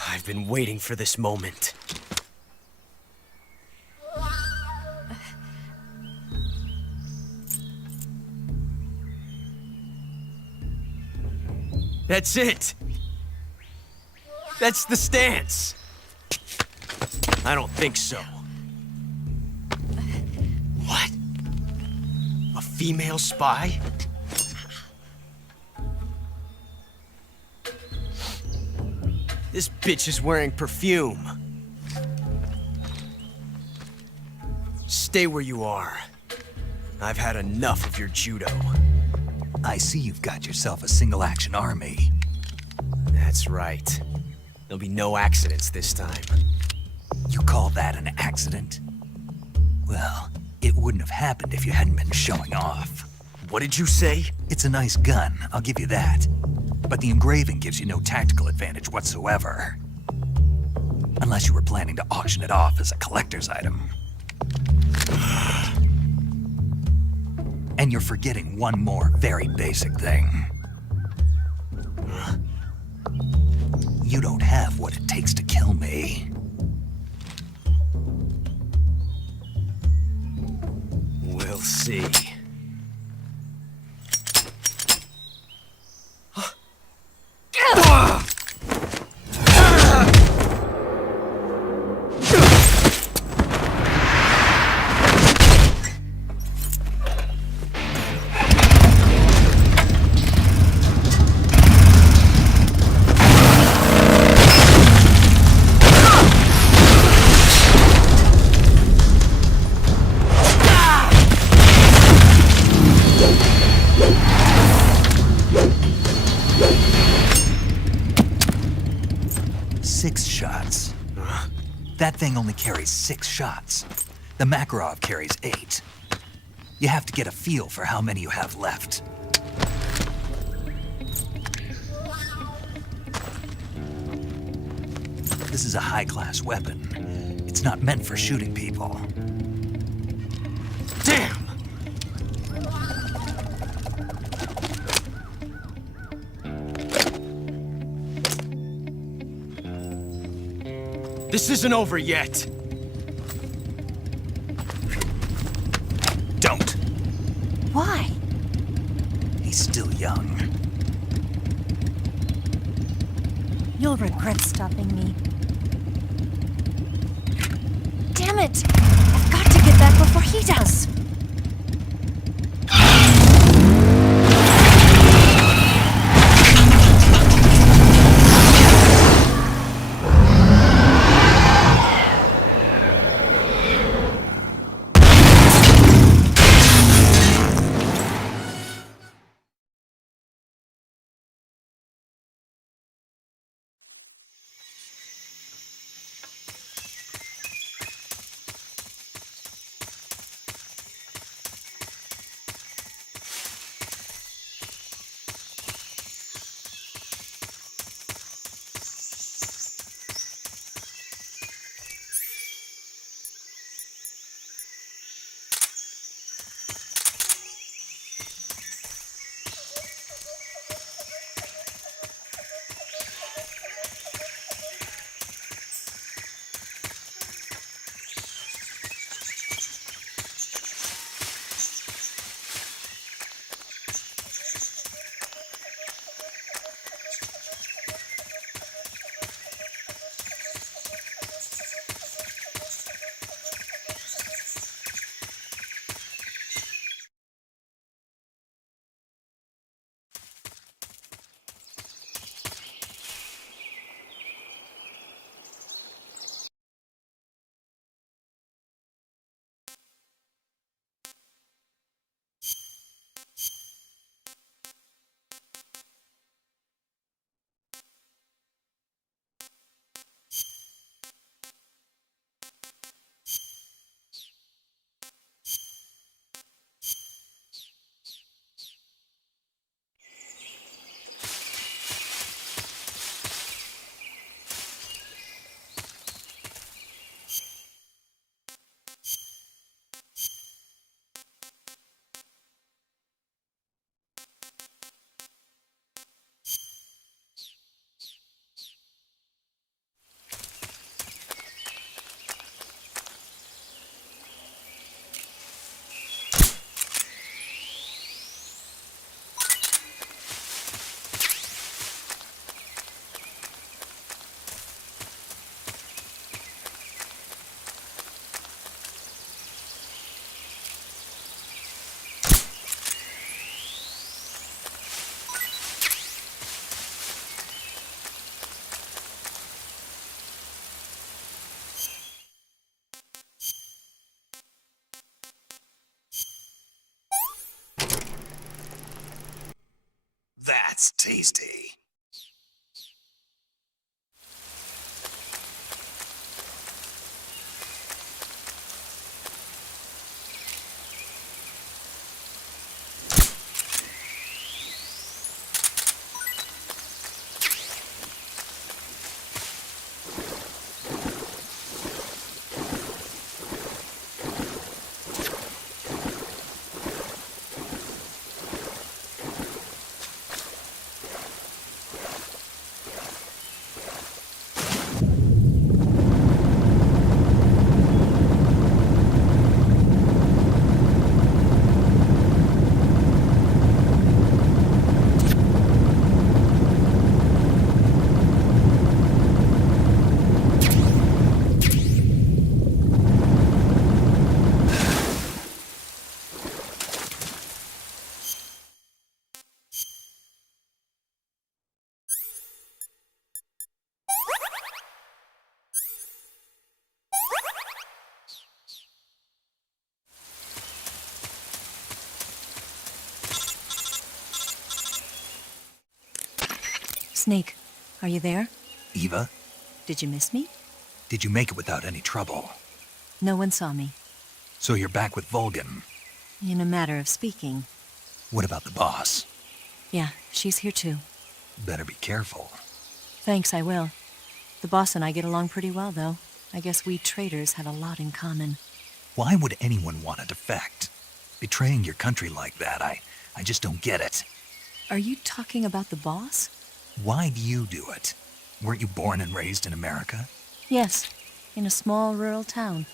I've been waiting for this moment. That's it! That's the stance! I don't think so. What? A female spy? This bitch is wearing perfume. Stay where you are. I've had enough of your judo. I see you've got yourself a single-action army. That's right. There'll be no accidents this time. You call that an accident? Well, it wouldn't have happened if you hadn't been showing off. What did you say? It's a nice gun, I'll give you that. But the engraving gives you no tactical advantage whatsoever. Unless you were planning to auction it off as a collector's item. And you're forgetting one more very basic thing. You don't have what it takes to kill me. We'll see. That thing only carries 6 shots. The Makarov carries 8. You have to get a feel for how many you have left. This is a high-class weapon. It's not meant for shooting people. Damn! This isn't over yet. Don't. Why? He's still young. You'll regret stopping me. Damn it! I've got to get back before he does. That's tasty. Snake, are you there? Eva, Did you miss me? did you make it without any trouble? No one saw me. So you're back with Vulcan. In a matter of speaking. What about the boss? Yeah, she's here too. Better be careful. Thanks, I will. The boss and I get along pretty well, though. I guess we traitors have a lot in common. Why would anyone want to defect? Betraying your country like that, I just don't get it. Are you talking about the boss? Why do you do it? Weren't you born and raised in America? Yes, in a small rural town.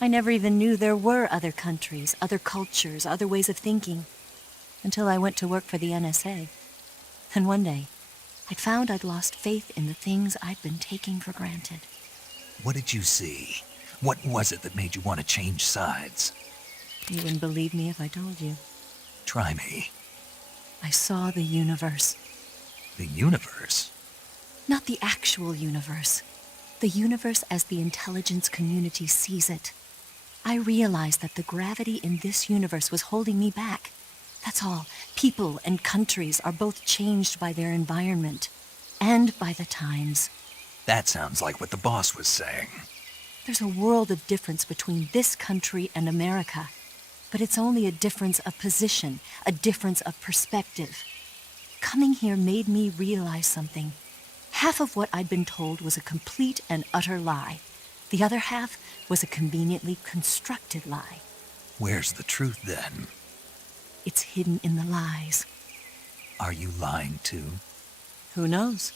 I never even knew there were other countries, other cultures, other ways of thinking, until I went to work for the NSA. And one day, I'd found I'd lost faith in the things I'd been taking for granted. What did you see? What was it that made you want to change sides? You wouldn't believe me if I told you. Try me. I saw the universe. The universe? Not the actual universe. The universe as the intelligence community sees it. I realized that the gravity in this universe was holding me back. That's all. People and countries are both changed by their environment and by the times. That sounds like what the boss was saying. There's a world of difference between this country and America, but it's only a difference of position, a difference of perspective. Coming here made me realize something. Half of what I'd been told was a complete and utter lie. The other half was a conveniently constructed lie. Where's the truth, then? It's hidden in the lies. Are you lying, too? Who knows?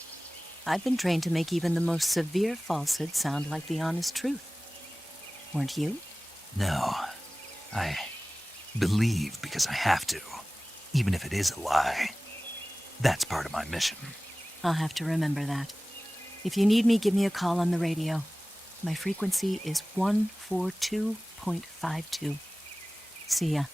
I've been trained to make even the most severe falsehood sound like the honest truth. Weren't you? No. I believe because I have to, even if it is a lie. That's part of my mission. I'll have to remember that. If you need me, give me a call on the radio. My frequency is 142.52. See ya.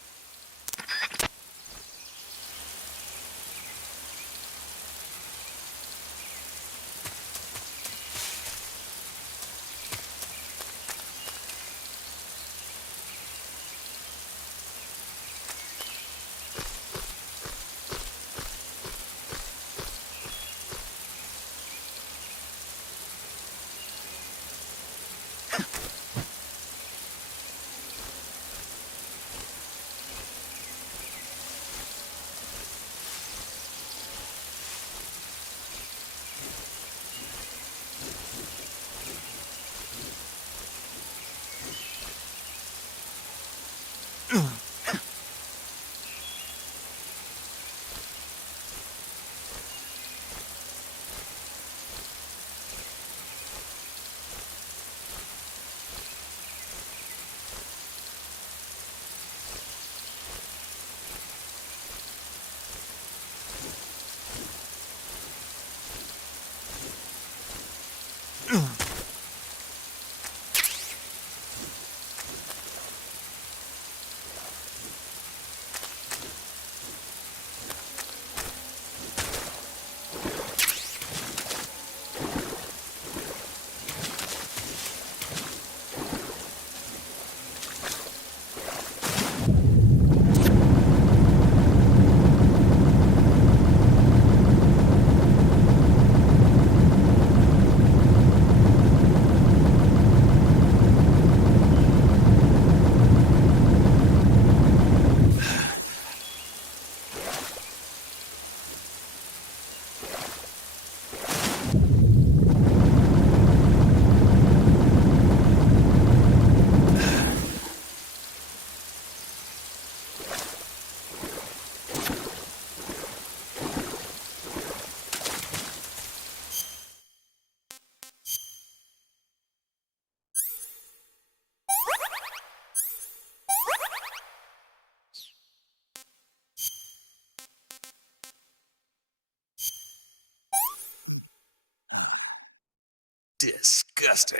disgusting.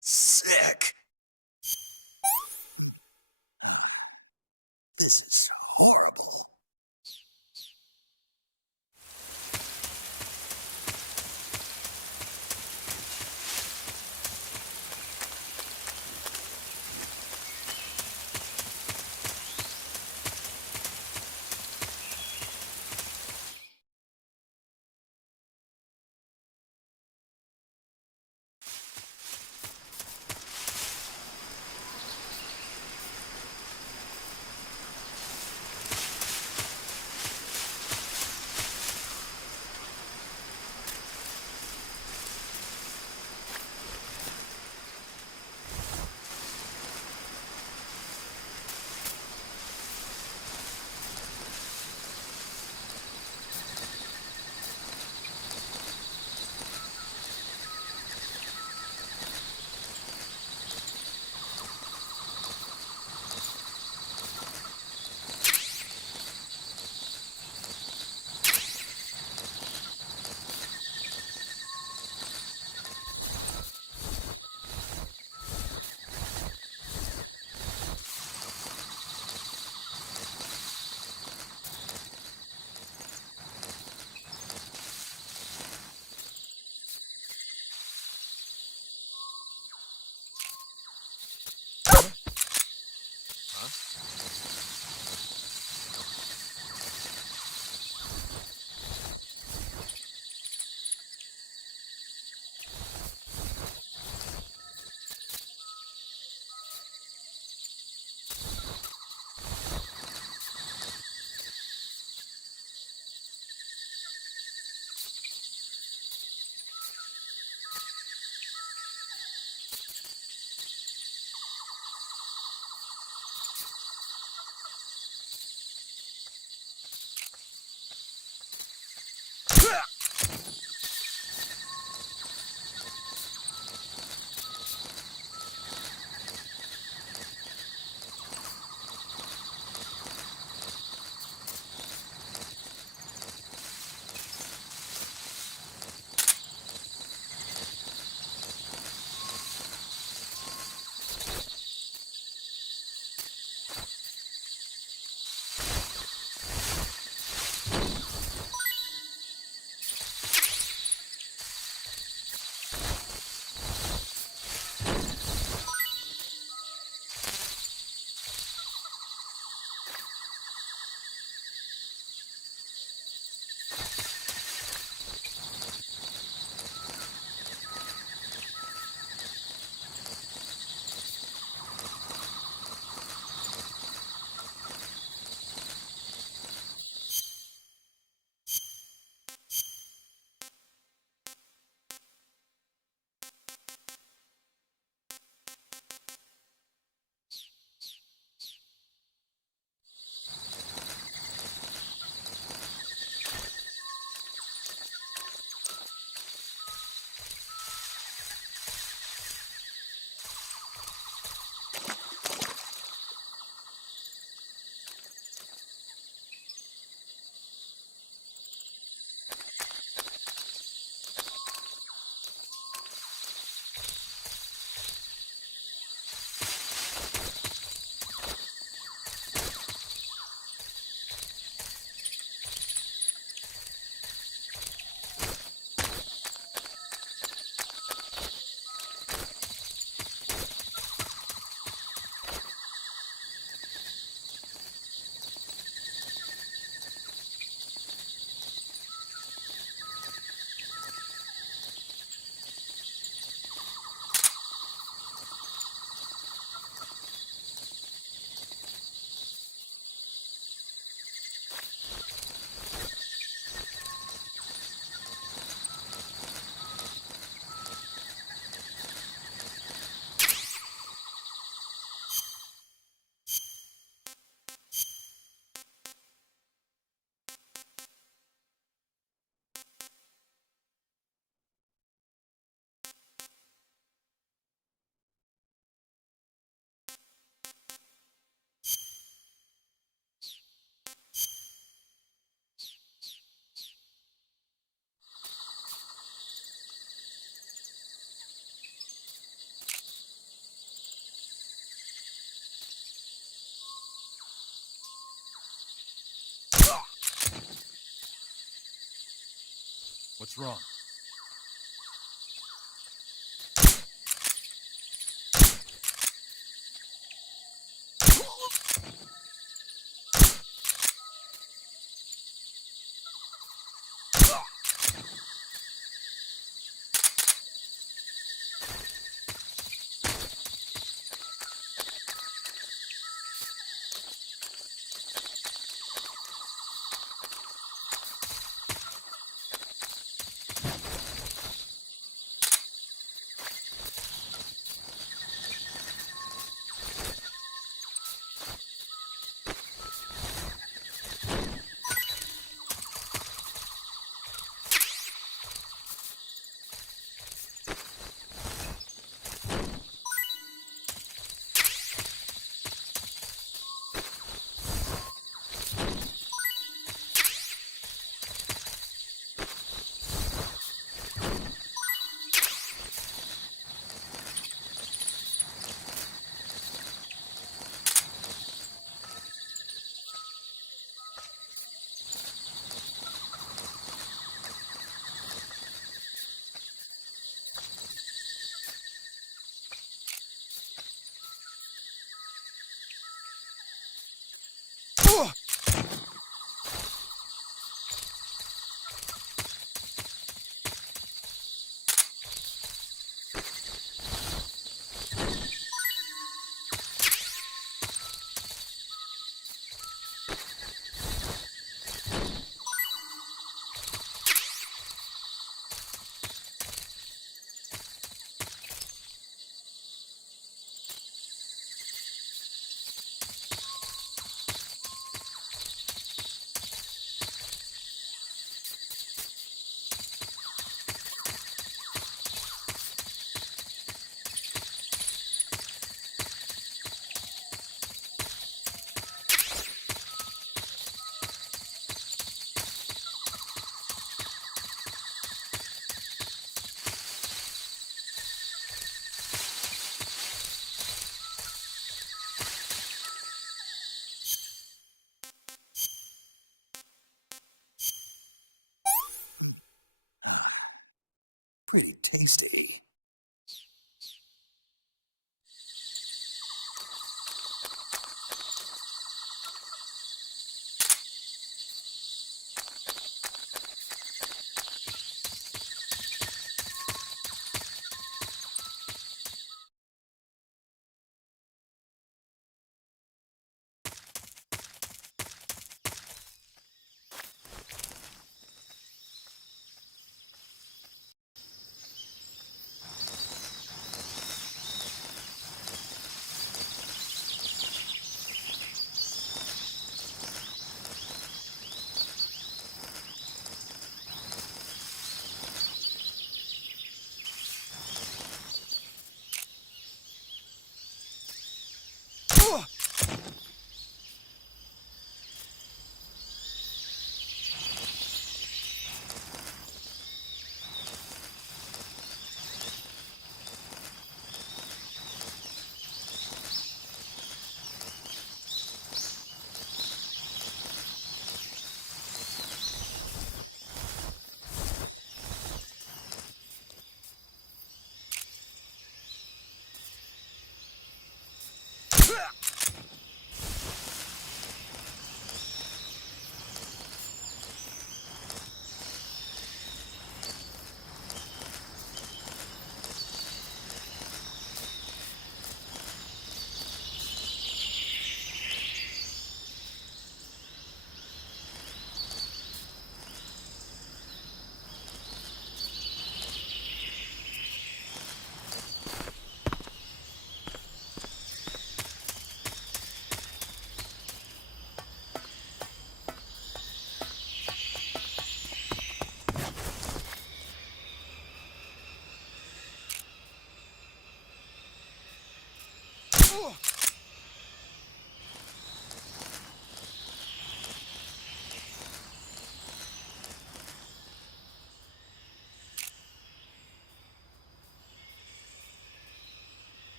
Sick. This is horrible. wrong? Pretty tasty.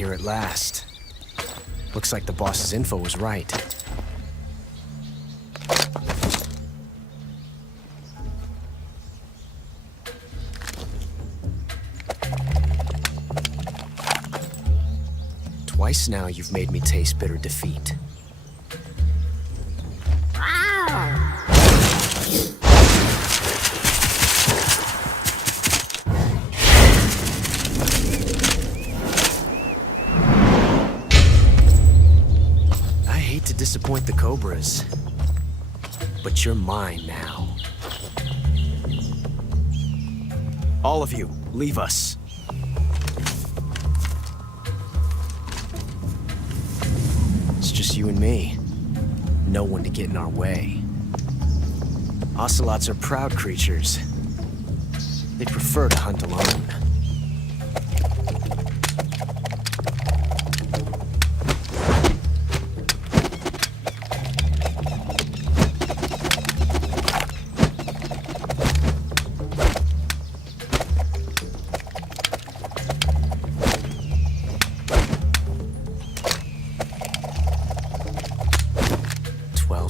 Here at last. Looks like the boss's info was right. Twice now you've made me taste bitter defeat. Disappoint the Cobras, but you're mine now. All of you, leave us. It's just you and me. No one to get in our way. Ocelots are proud creatures. They prefer to hunt alone.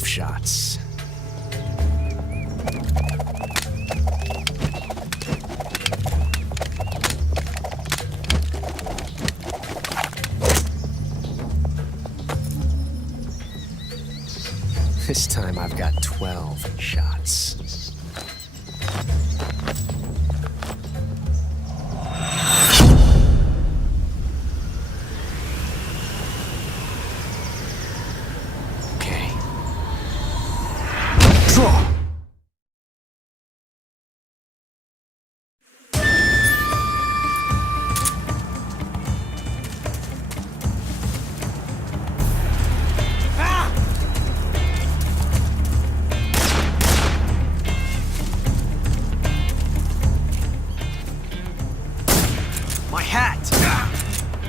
Shots. This time I've got 12 shots. My hat!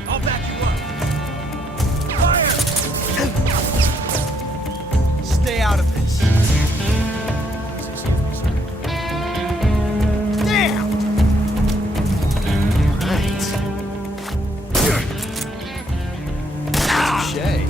I'll back you up. Fire! Stay out of this. Damn! Right. Touché.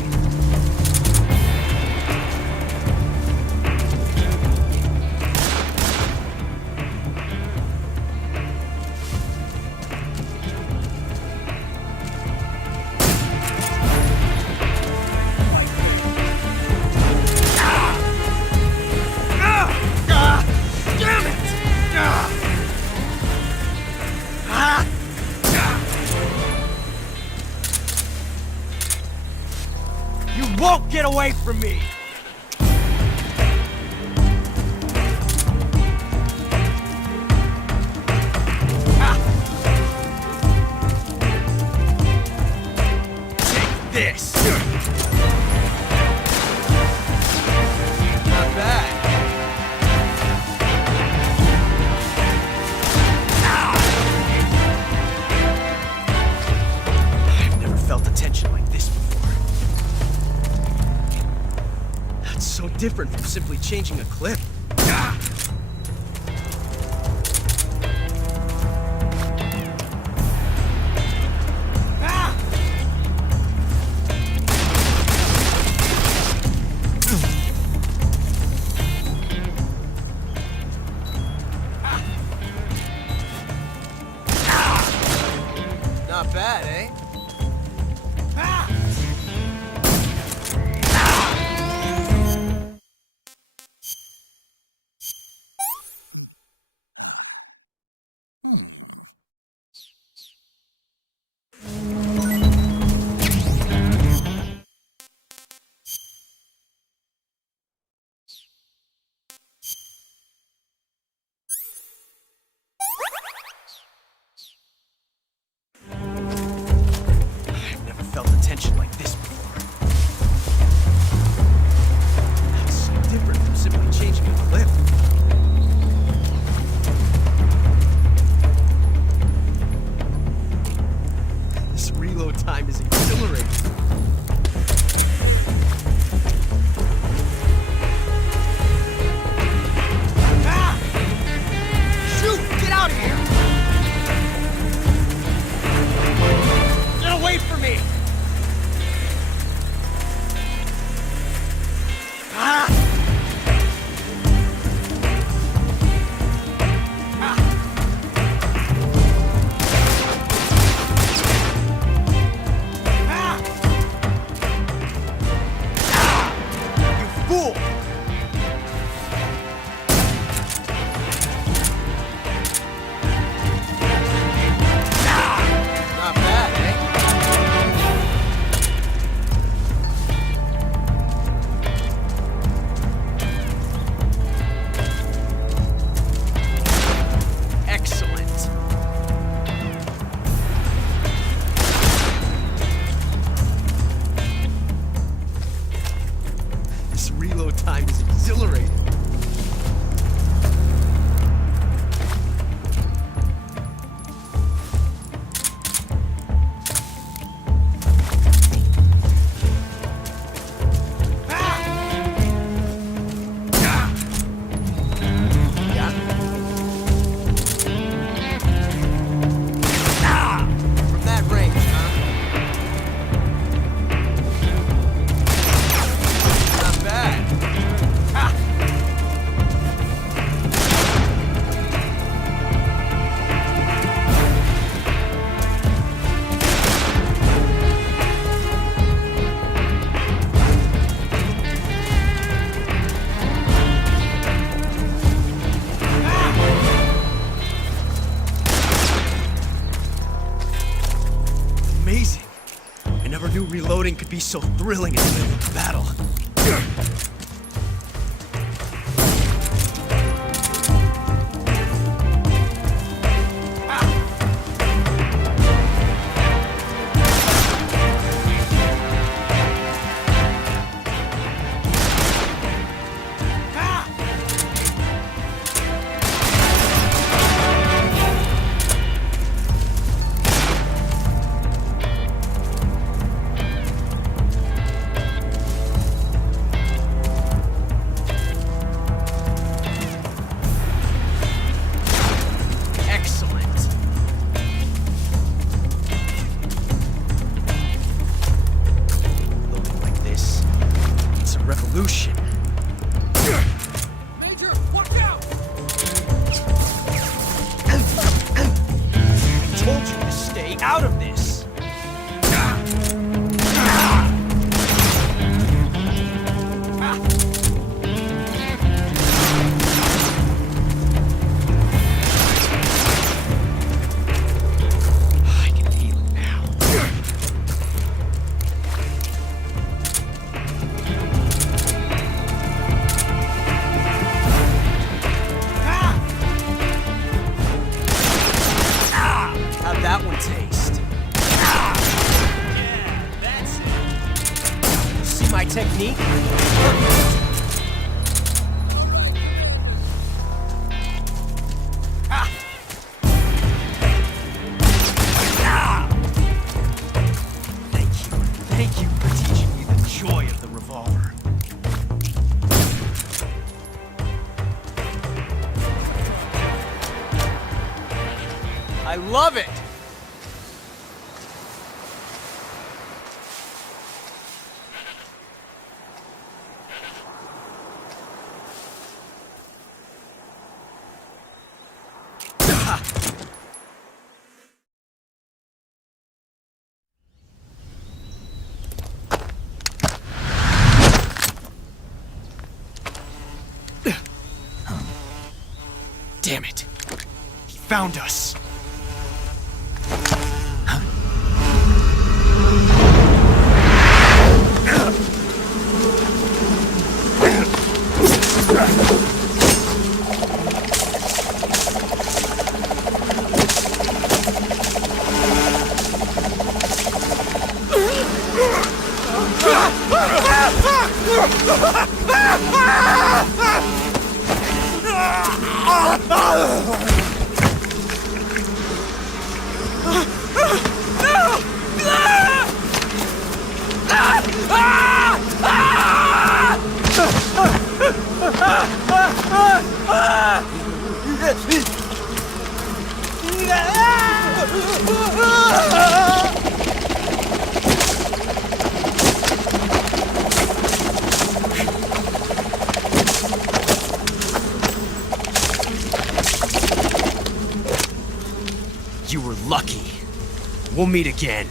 You won't get away from me! Take this! Not bad. I've never felt a tension like this before. That's so different from simply changing a clip. Not bad, eh? I've never felt a tension like this before. That's so different from simply changing a clip. This reload time is exhilarating. Ah! Shoot! Get out of here! Get away from me! Ah! Fool! Not bad, eh? Excellent. flying is exhilarating. From that range, huh? Not bad. Ha! Amazing. I never knew reloading could be so thrilling in the middle of battle. Excellent. Loading like this, it's a revolution. Major, watch out! I told you to stay out of this. I can feel it now. How'd that one taste? Yeah, that's it. You see my technique? Thank you for teaching me the joy of the revolver. I love it! Damn it! He found us! You were lucky. We'll meet again.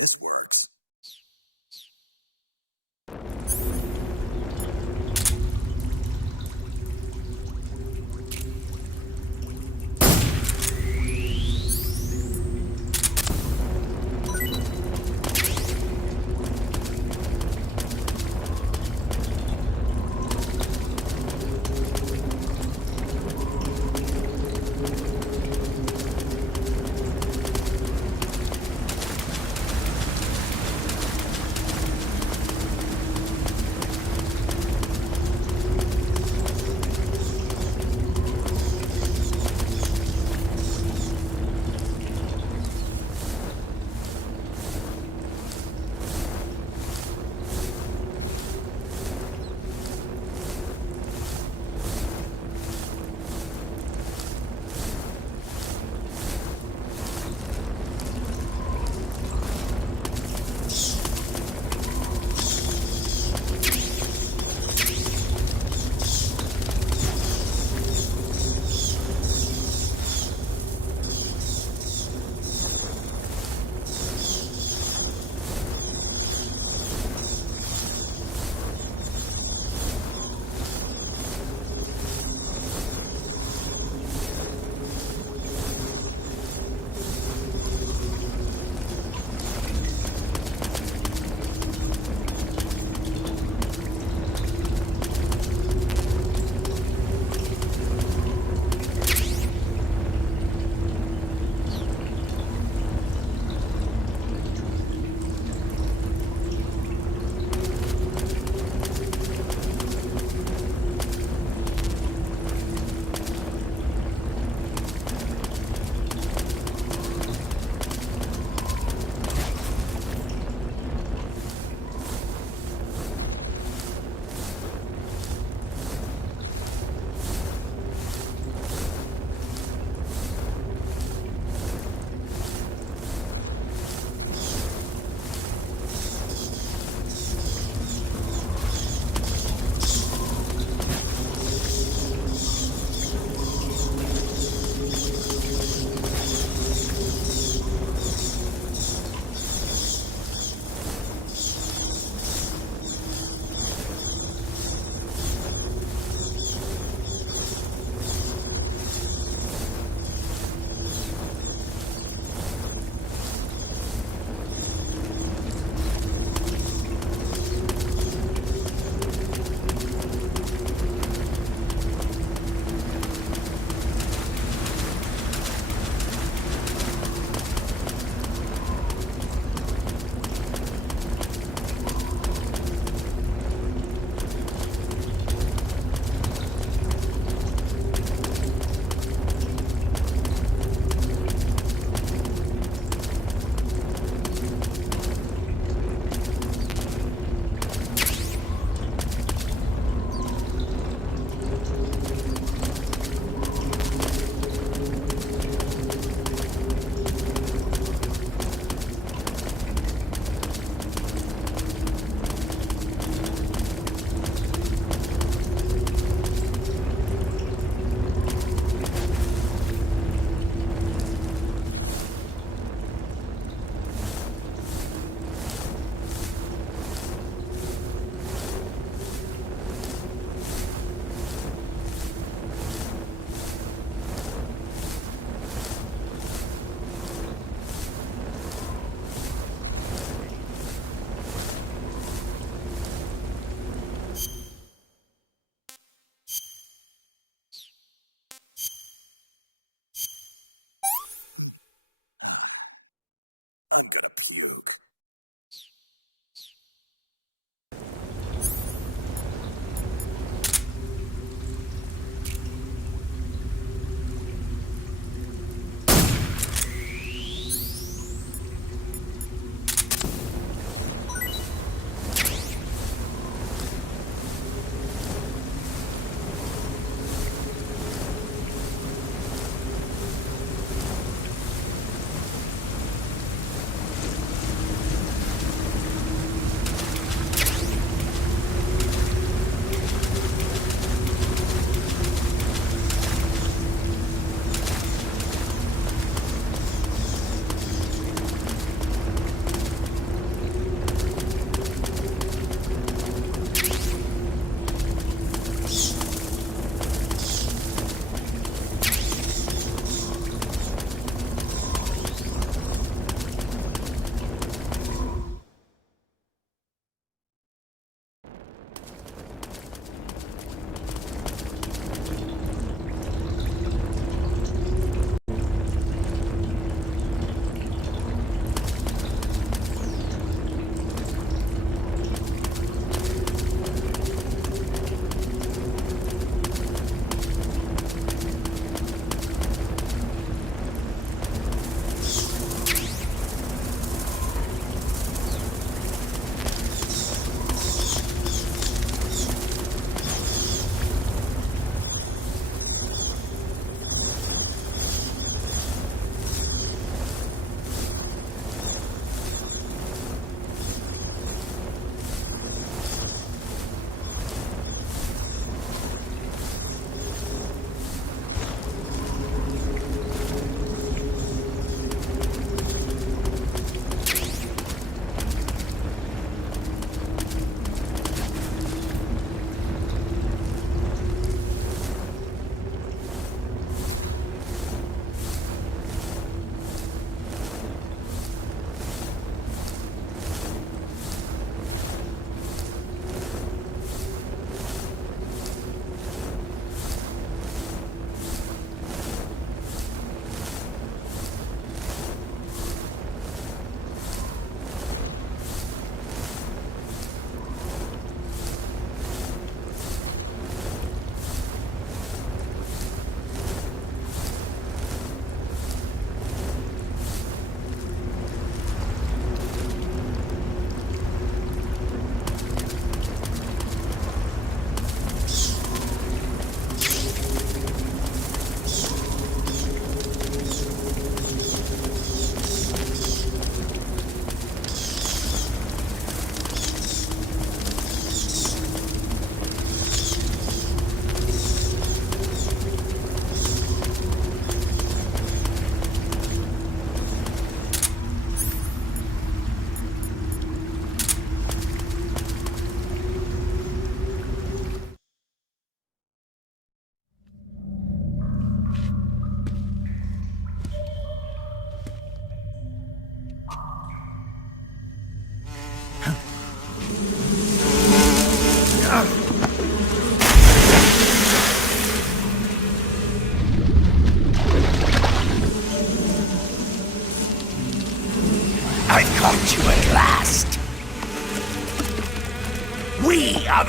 this works.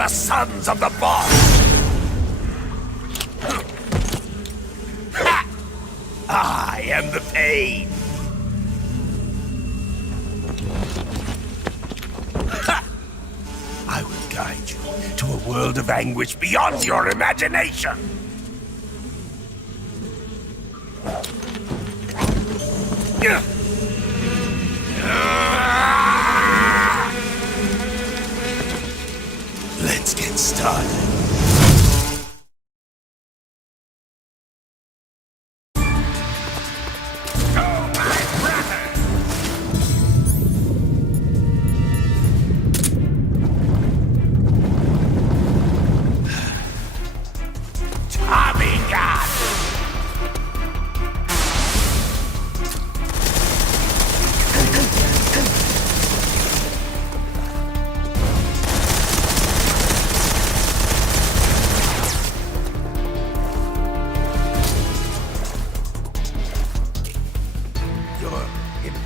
the sons of the boss! Ha! I am the pain! Ha! I will guide you to a world of anguish beyond your imagination! Let's get started.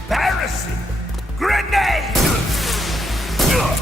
Embarrassing! Grenade! Go!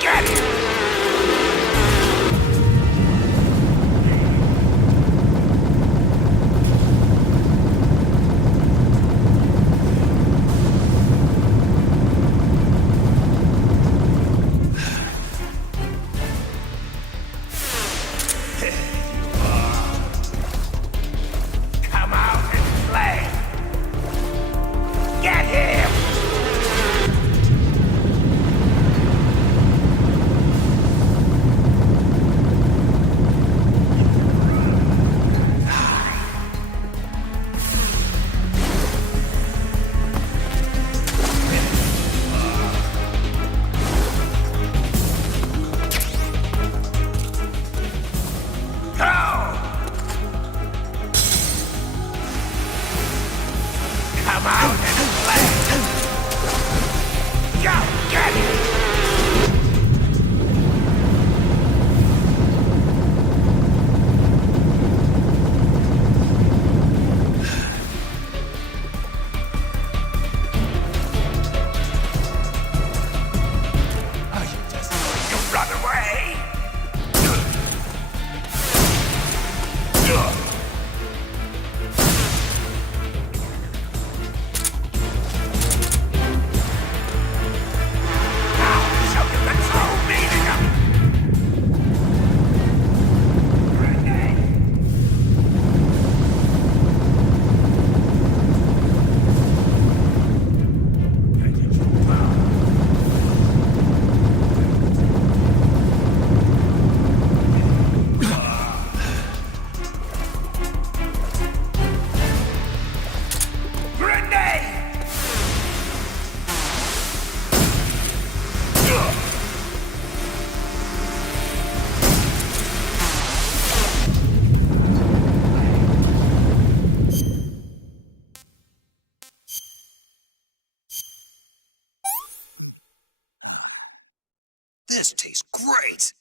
Get him! There you are. Come out and play! Go, get it! This tastes great!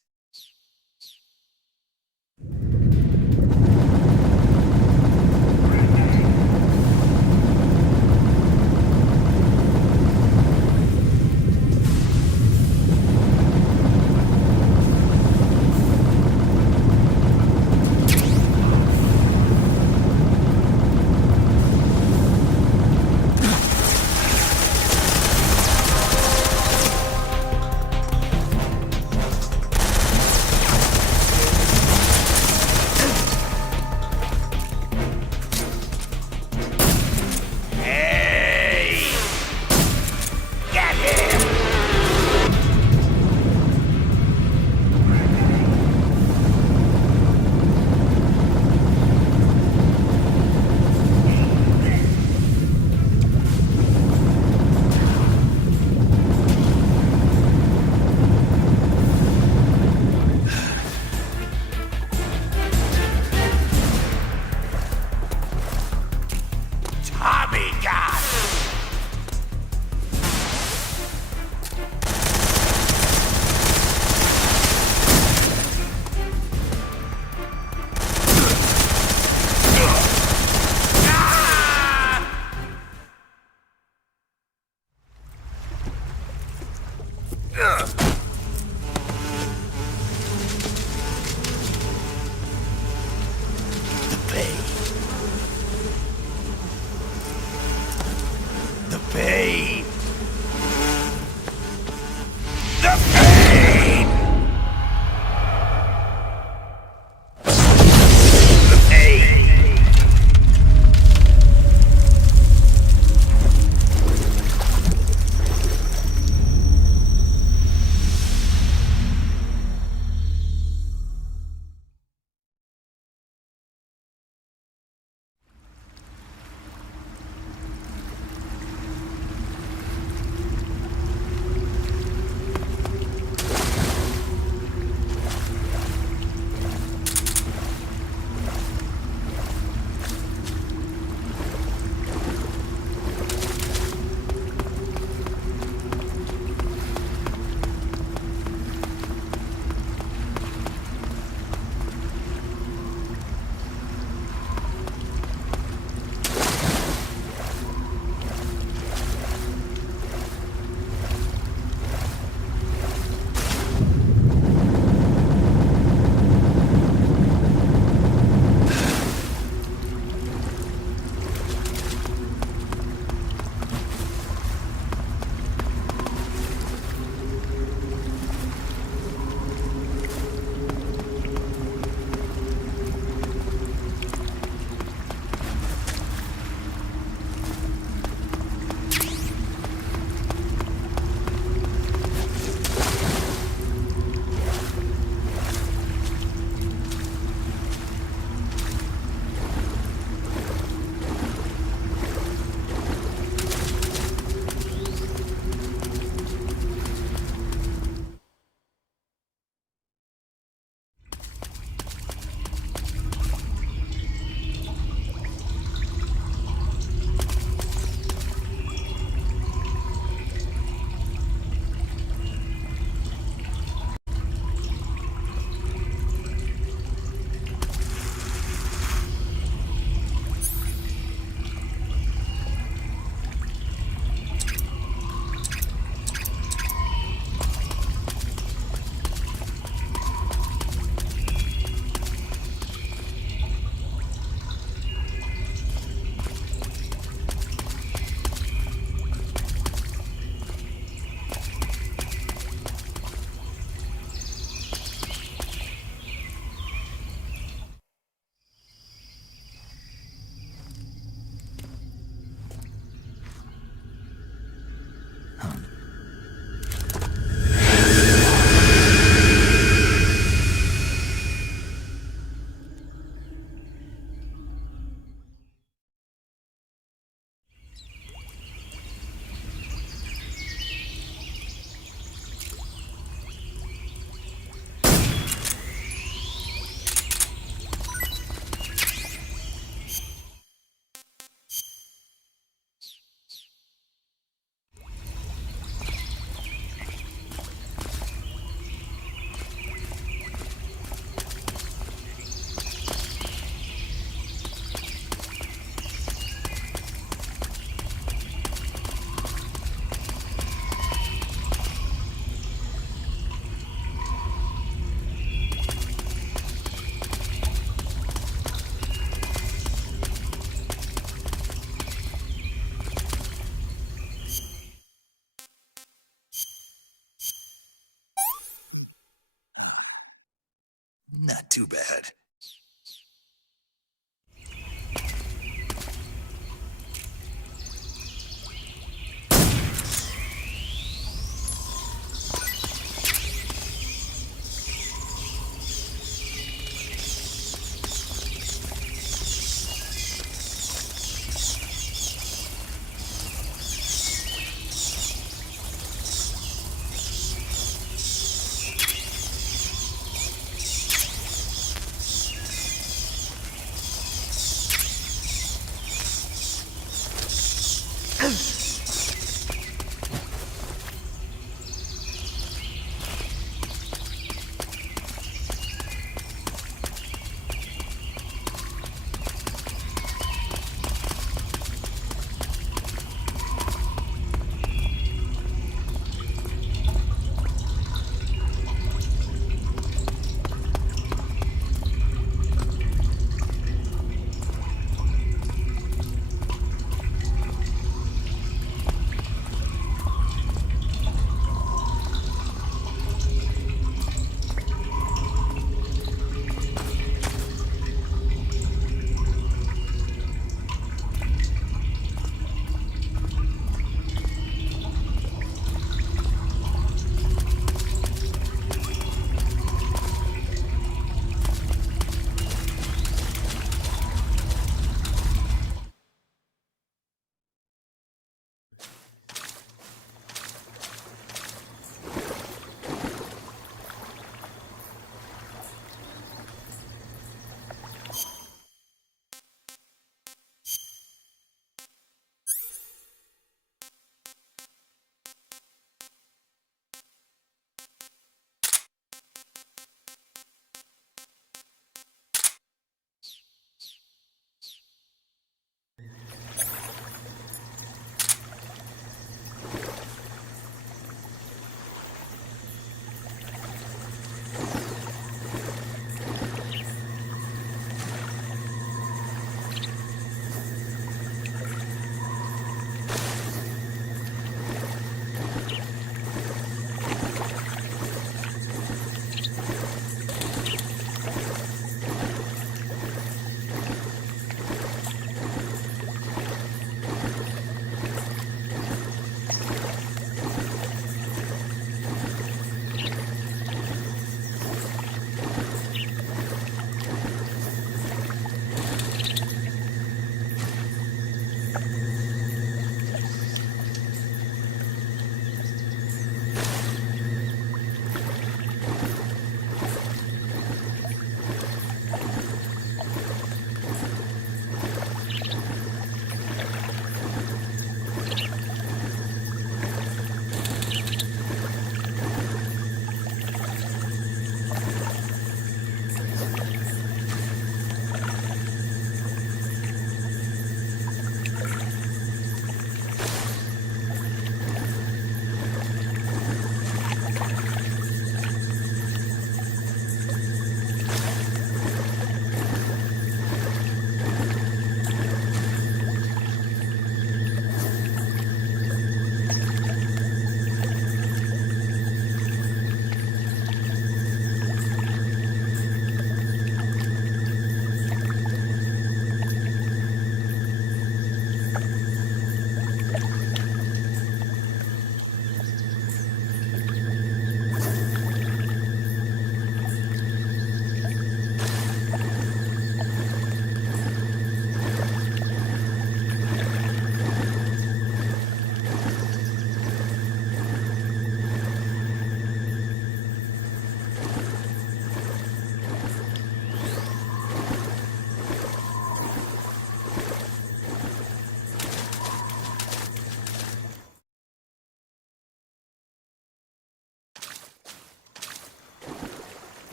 Not too bad.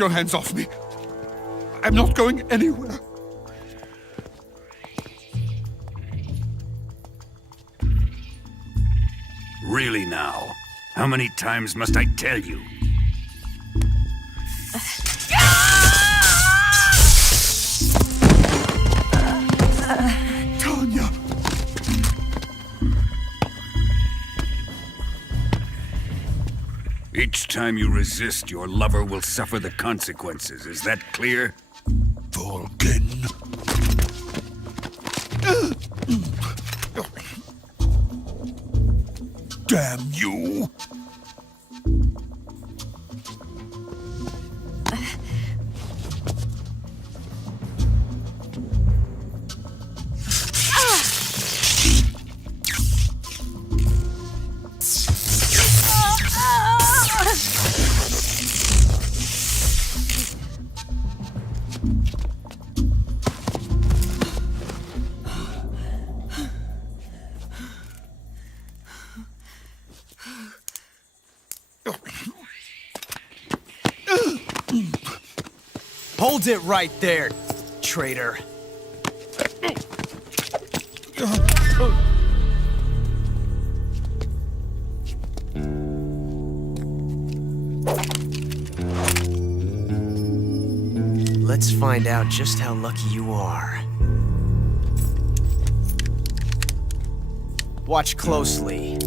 your hands off me. I'm not going anywhere. Really now? How many times must I tell you? Tanya! Each time you resist, your lover will suffer the consequences. Is that clear? Vulcan. Damn you! Hold it right there, traitor. Let's find out just how lucky you are. Watch closely.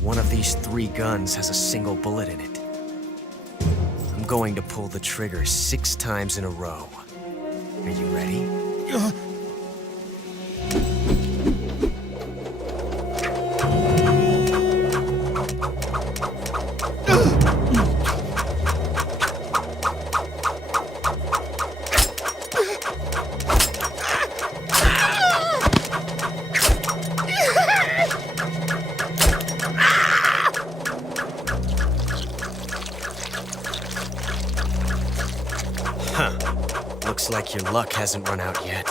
One of these 3 guns has a single bullet in it. I'm going to pull the trigger 6 times in a row. Are you ready? Looks like your luck hasn't run out yet.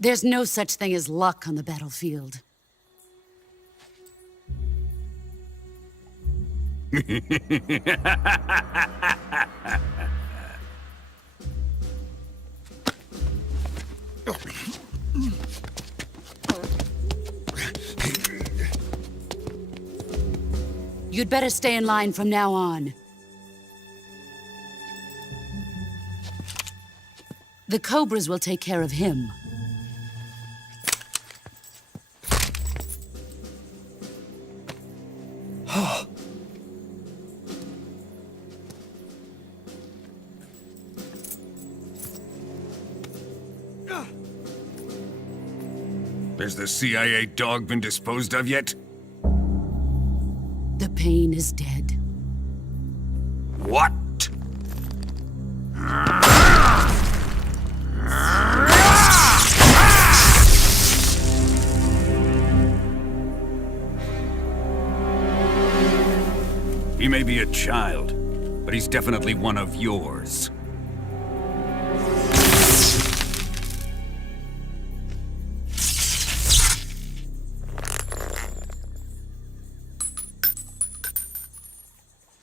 There's no such thing as luck on the battlefield. You'd better stay in line from now on. The Cobras will take care of him. Has the CIA dog been disposed of yet? The pain is dead. What? He may be a child, but he's definitely one of yours.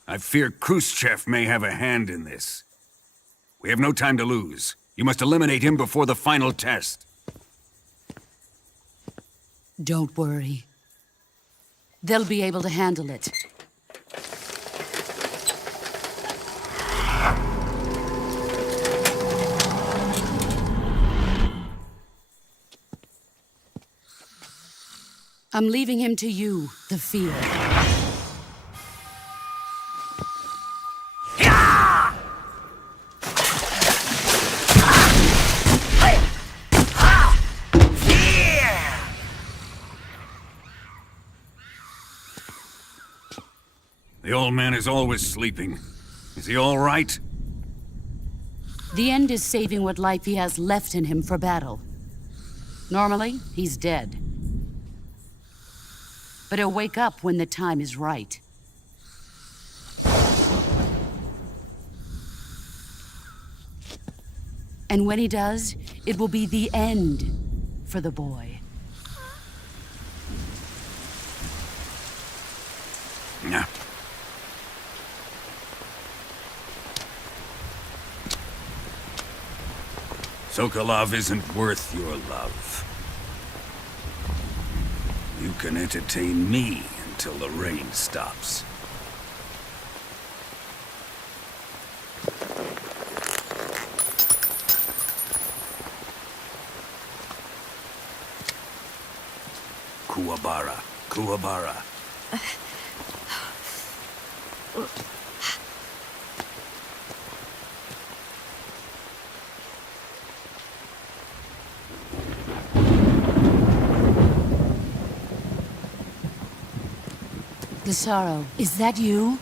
I fear Khrushchev may have a hand in this. We have no time to lose. You must eliminate him before the final test. Don't worry. They'll be able to handle it. I'm leaving him to you, the field. The old man is always sleeping. Is he all right? The end is saving what life he has left in him for battle. Normally, he's dead. But he'll wake up when the time is right. And when he does, it will be the end for the boy. No. Sokolov isn't worth your love. You can entertain me until the rain stops. Kuwabara. Kuwabara. Desaro, is that you?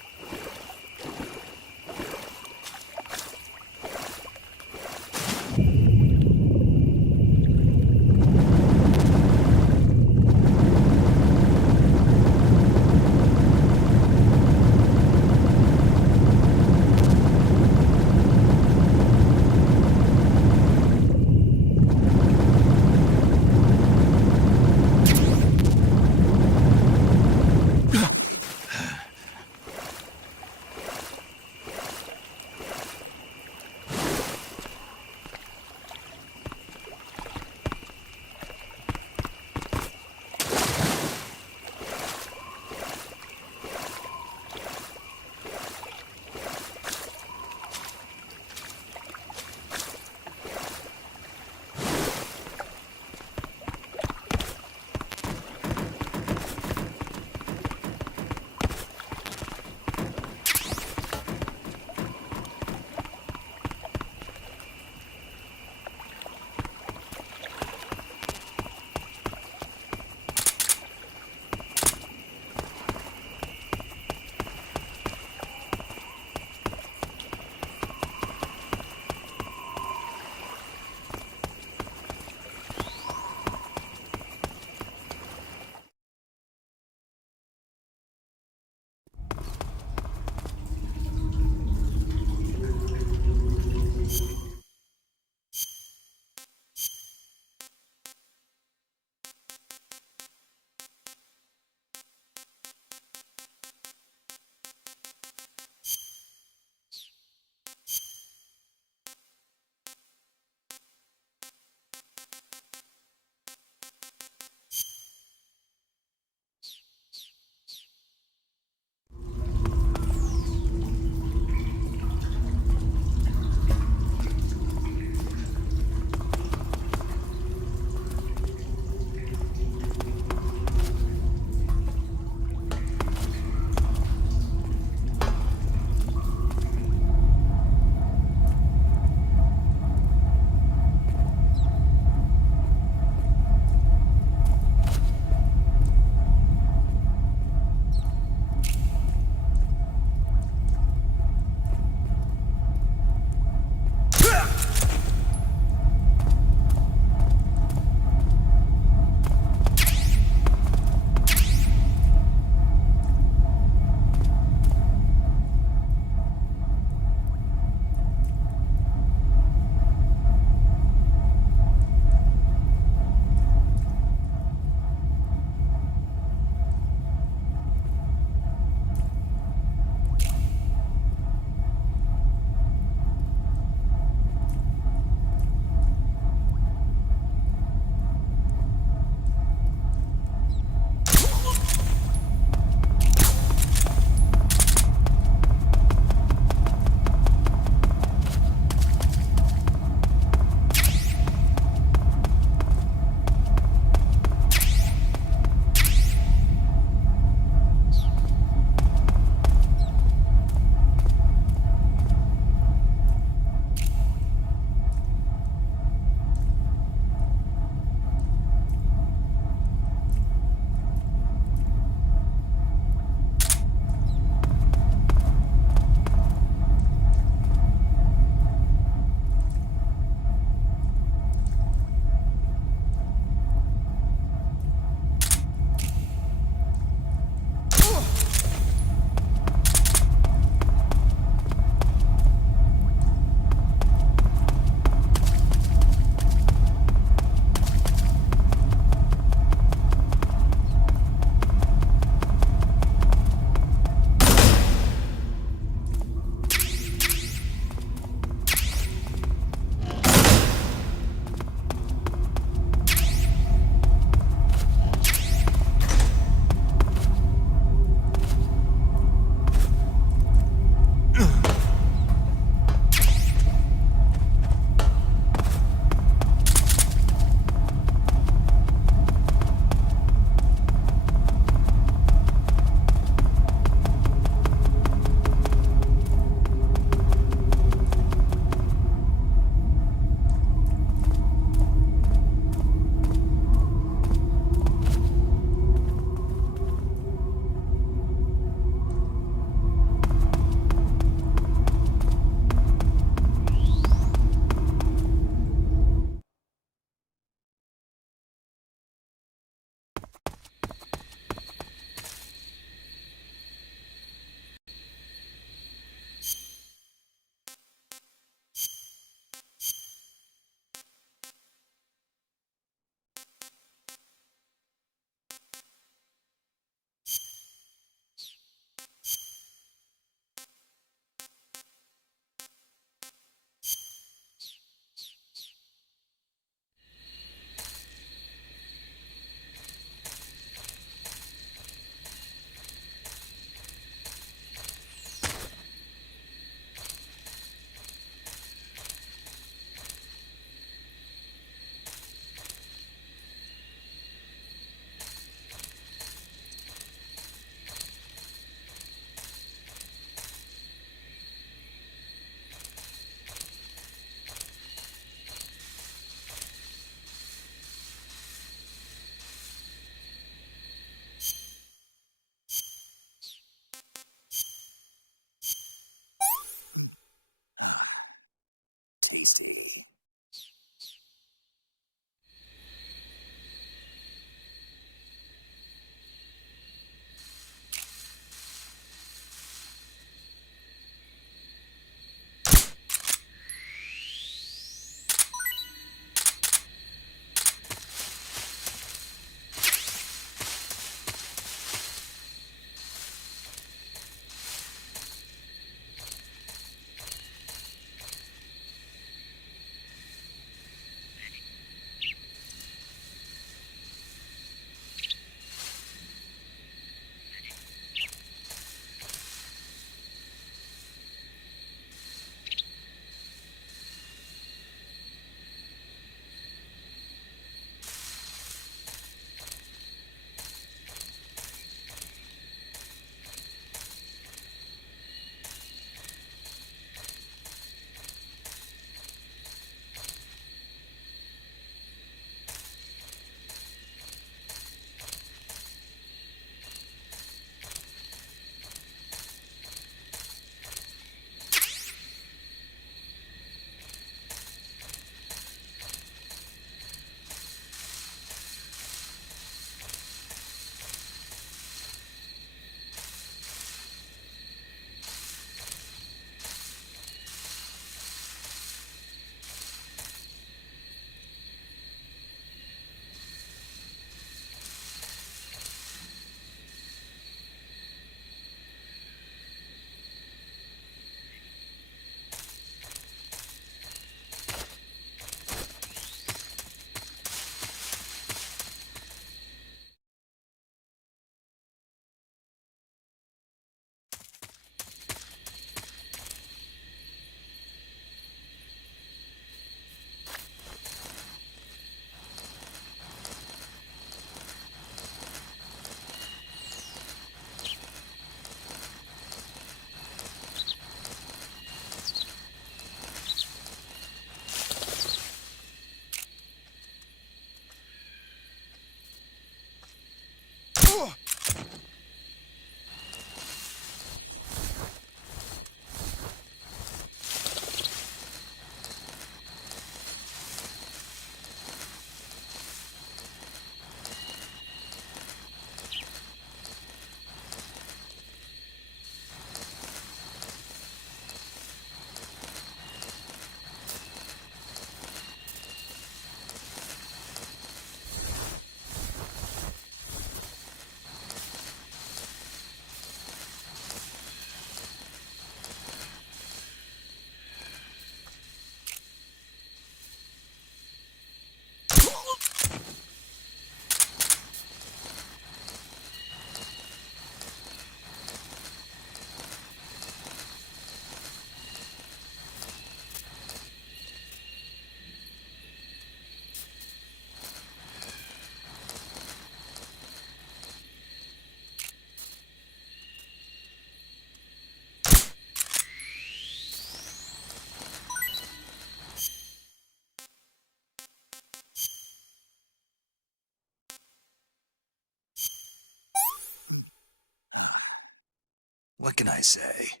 What can I say?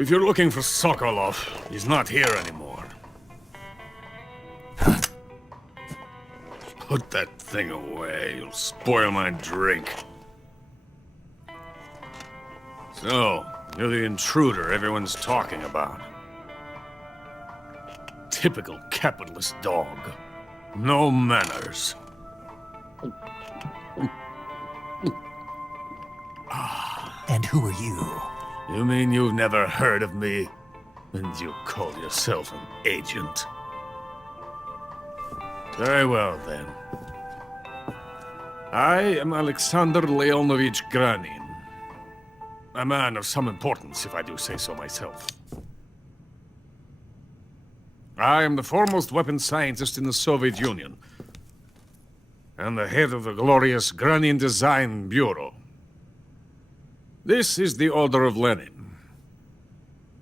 If you're looking for Sokolov, he's not here anymore. Put that thing away. You'll spoil my drink. So, you're the intruder everyone's talking about. Typical capitalist dog. No manners. And who are you? You mean you've never heard of me? And you call yourself an agent? Very well, then. I am Alexander Leonovich Granin. A man of some importance, if I do say so myself. I am the foremost weapons scientist in the Soviet Union, and the head of the glorious Granin Design Bureau. This is the Order of Lenin.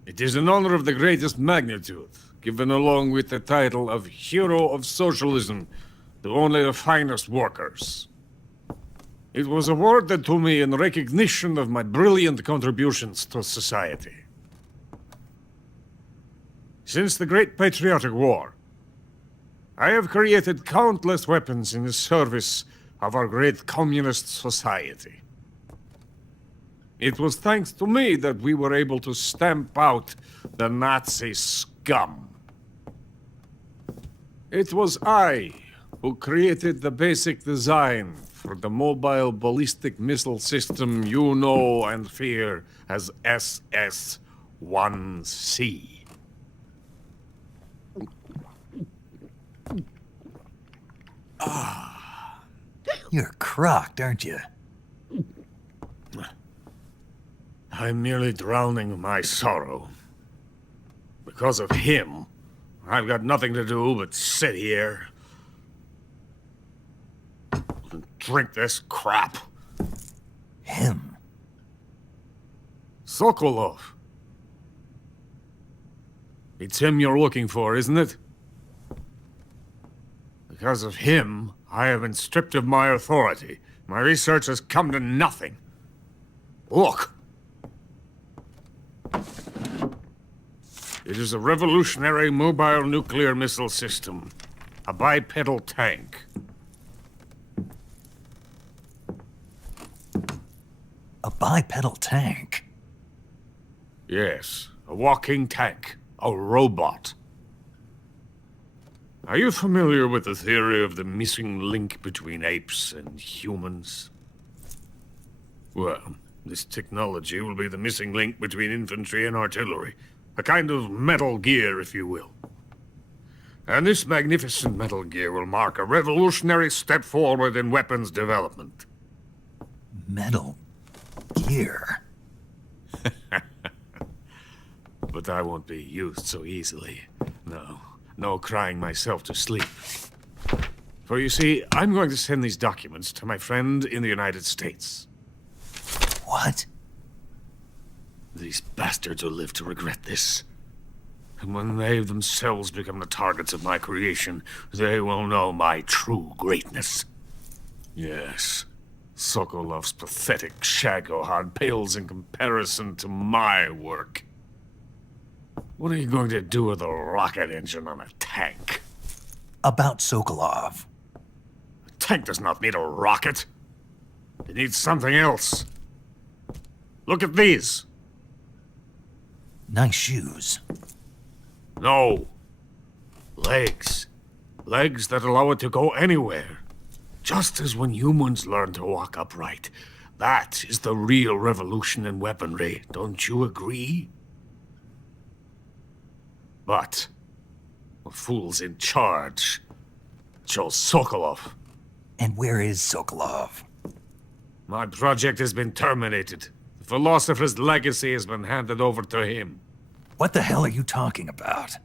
It is an honor of the greatest magnitude, given along with the title of Hero of Socialism to only the finest workers. It was awarded to me in recognition of my brilliant contributions to society. Since the Great Patriotic War, I have created countless weapons in the service of our great communist society. It was thanks to me that we were able to stamp out the Nazi scum. It was I who created the basic design for the mobile ballistic missile system you know and fear as SS-1C. You're crocked, aren't you? I'm merely drowning my sorrow. Because of him, I've got nothing to do but sit here and drink this crap. Him? Sokolov. It's him you're looking for, isn't it? Because of him, I have been stripped of my authority. My research has come to nothing. Look. It is a revolutionary mobile nuclear missile system. A bipedal tank. A bipedal tank? Yes, a walking tank. A robot. Are you familiar with the theory of the missing link between apes and humans? Well, this technology will be the missing link between infantry and artillery. A kind of Metal Gear, if you will. And this magnificent Metal Gear will mark a revolutionary step forward in weapons development. Metal Gear? But I won't be used so easily. No crying myself to sleep. For you see, I'm going to send these documents to my friend in the United States. What? These bastards will live to regret this. And when they themselves become the targets of my creation, they will know my true greatness. Yes, Sokolov's pathetic shagohod pales in comparison to my work. What are you going to do with a rocket engine on a tank? About Sokolov. A tank does not need a rocket. It needs something else. Look at these. Nice shoes. No. Legs. Legs that allow it to go anywhere. Just as when humans learn to walk upright. That is the real revolution in weaponry. Don't you agree? But the fool's in charge. Joe Sokolov. And where is Sokolov? My project has been terminated. The philosopher's legacy has been handed over to him. What the hell are you talking about?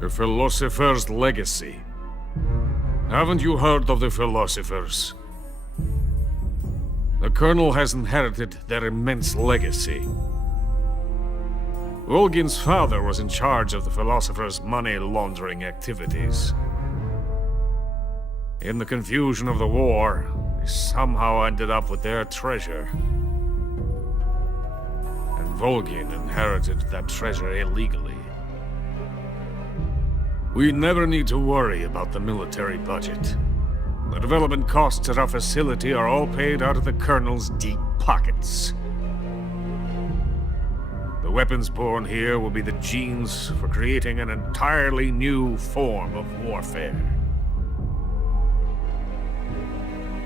The philosopher's legacy. Haven't you heard of the philosophers? The Colonel has inherited their immense legacy. Volgin's father was in charge of the philosophers' money laundering activities. In the confusion of the war, we somehow ended up with their treasure. And Volgin inherited that treasure illegally. We never need to worry about the military budget. The development costs at our facility are all paid out of the Colonel's deep pockets. The weapons born here will be the genes for creating an entirely new form of warfare.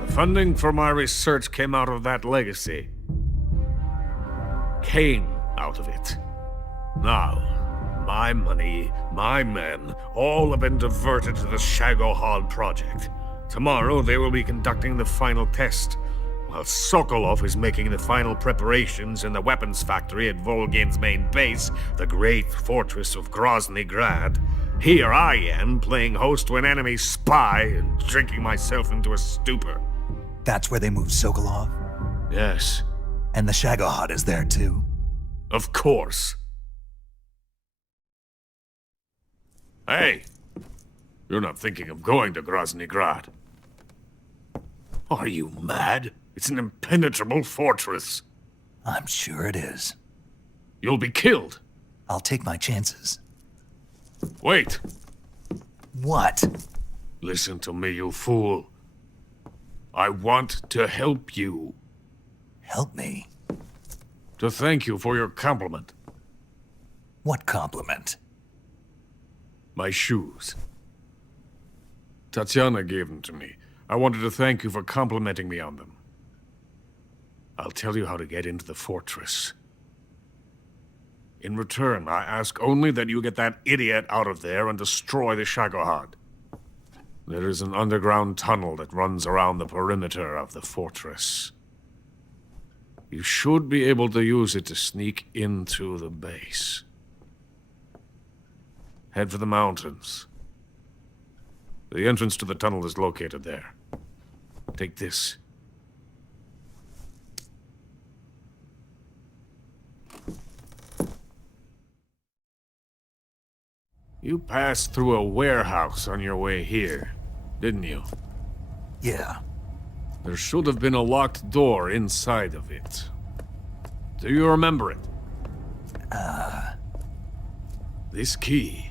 The funding for my research came out of that legacy. Came out of it. Now, my money, my men, all have been diverted to the Shagohod project. Tomorrow they will be conducting the final test, while Sokolov is making the final preparations in the weapons factory at Volgin's main base, the great fortress of Grozny Grad. Here I am, playing host to an enemy spy and drinking myself into a stupor. That's where they moved Sokolov? Yes. And the Shagohod is there too? Of course. Hey! You're not thinking of going to Grozny Grad. Are you mad? It's an impenetrable fortress. I'm sure it is. You'll be killed. I'll take my chances. Wait. What? Listen to me, you fool. I want to help you. Help me? To thank you for your compliment. What compliment? My shoes. Tatiana gave them to me. I wanted to thank you for complimenting me on them. I'll tell you how to get into the fortress. In return, I ask only that you get that idiot out of there and destroy the Shagohod. There is an underground tunnel that runs around the perimeter of the fortress. You should be able to use it to sneak into the base. Head for the mountains. The entrance to the tunnel is located there. Take this. You passed through a warehouse on your way here, didn't you? Yeah. There should have been a locked door inside of it. Do you remember it? This key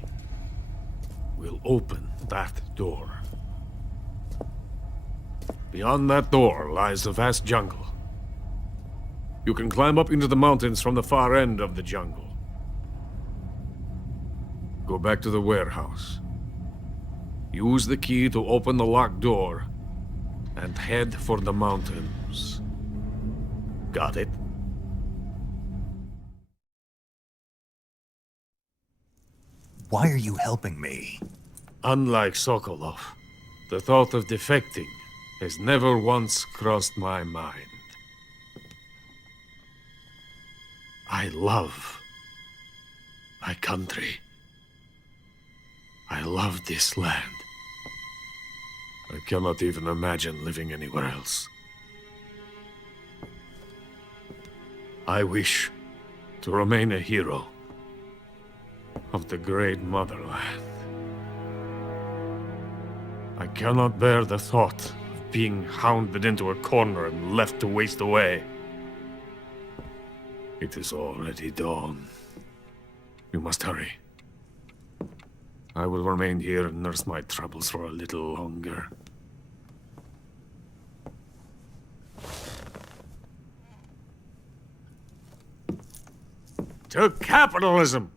will open that door. Beyond that door lies a vast jungle. You can climb up into the mountains from the far end of the jungle. Go back to the warehouse. Use the key to open the locked door and head for the mountains. Got it? Why are you helping me? Unlike Sokolov, the thought of defecting has never once crossed my mind. I love my country. I love this land. I cannot even imagine living anywhere else. I wish to remain a hero of the great motherland. I cannot bear the thought of being hounded into a corner and left to waste away. It is already dawn. You must hurry. I will remain here and nurse my troubles for a little longer. To capitalism!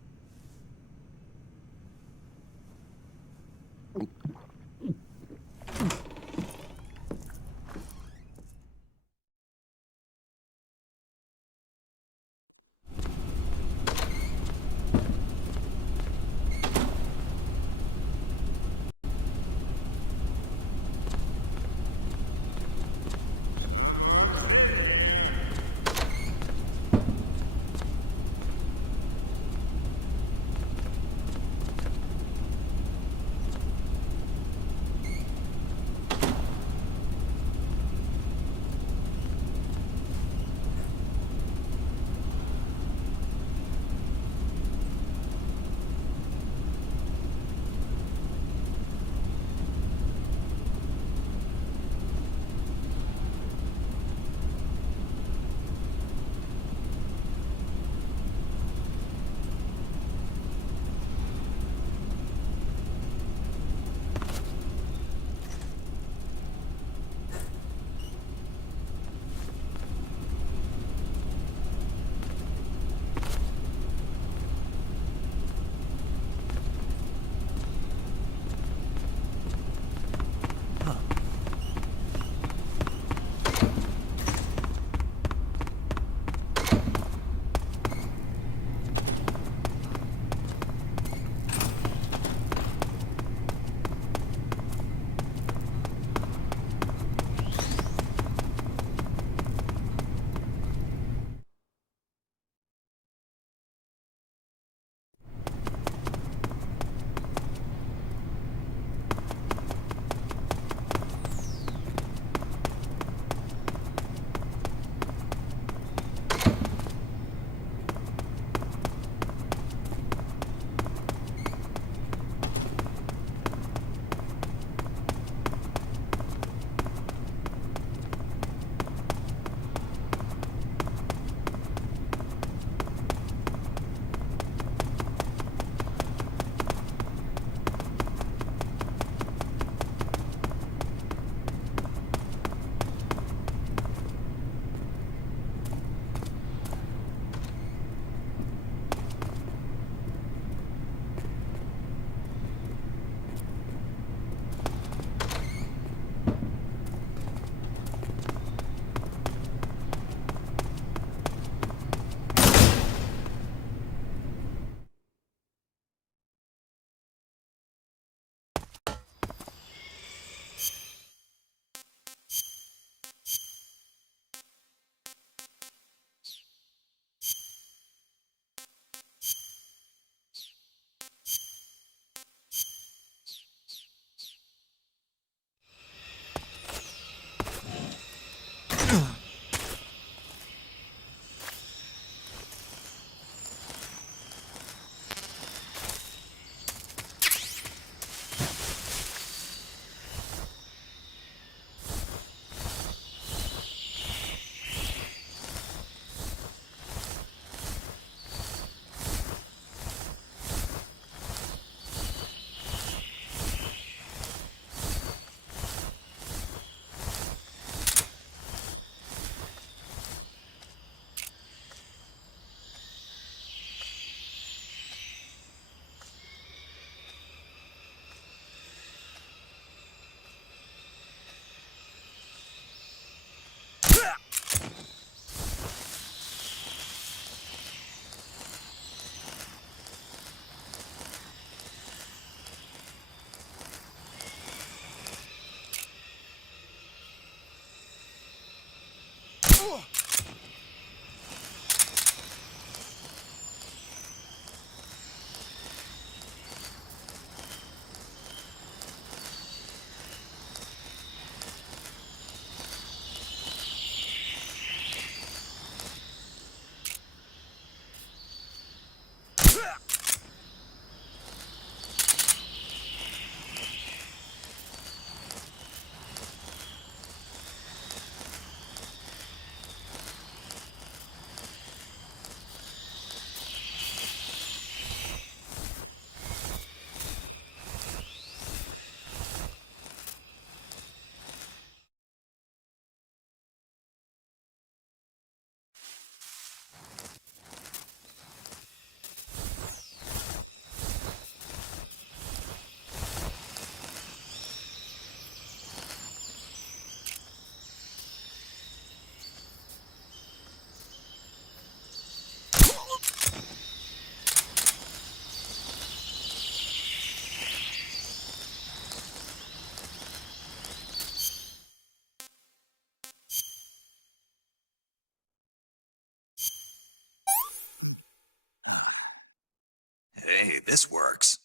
Hey, this works.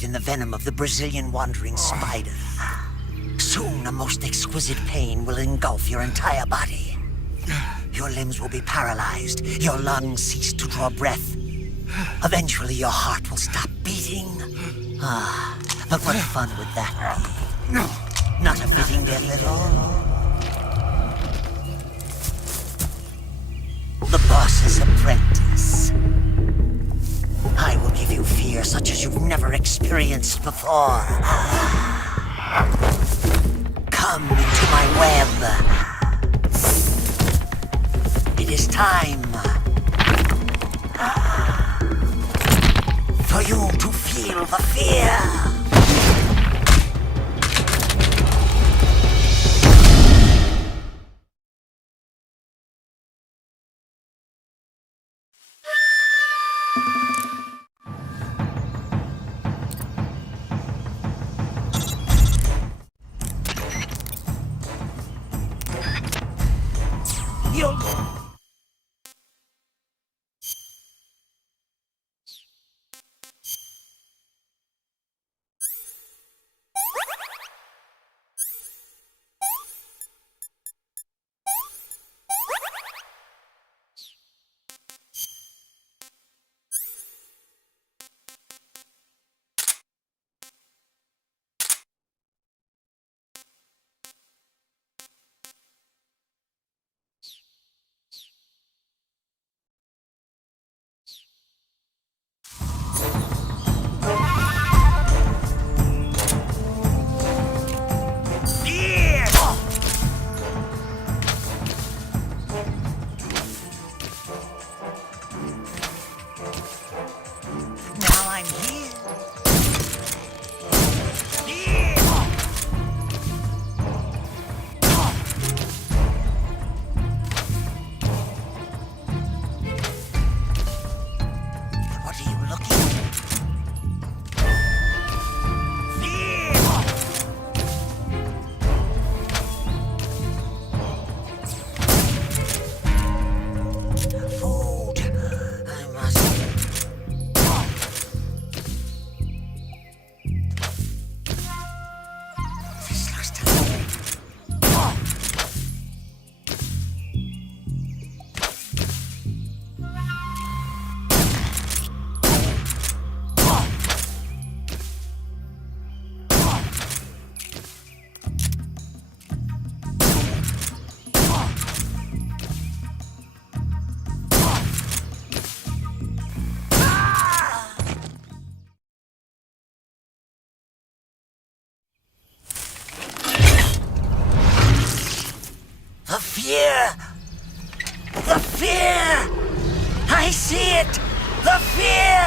In the venom of the Brazilian wandering spider. Soon a most exquisite pain will engulf your entire body. Your limbs will be paralyzed, your lungs cease to draw breath. Eventually your heart will stop beating. But what fun would that be? Not a fitting death at all. The boss's apprentice. I will give you fear such as you've never experienced before. Come into my web. It is time. for you to feel the fear. Now I'm here. What are you looking at? Food. I must. This looks delicious. The fear! The fear! I see it! The fear!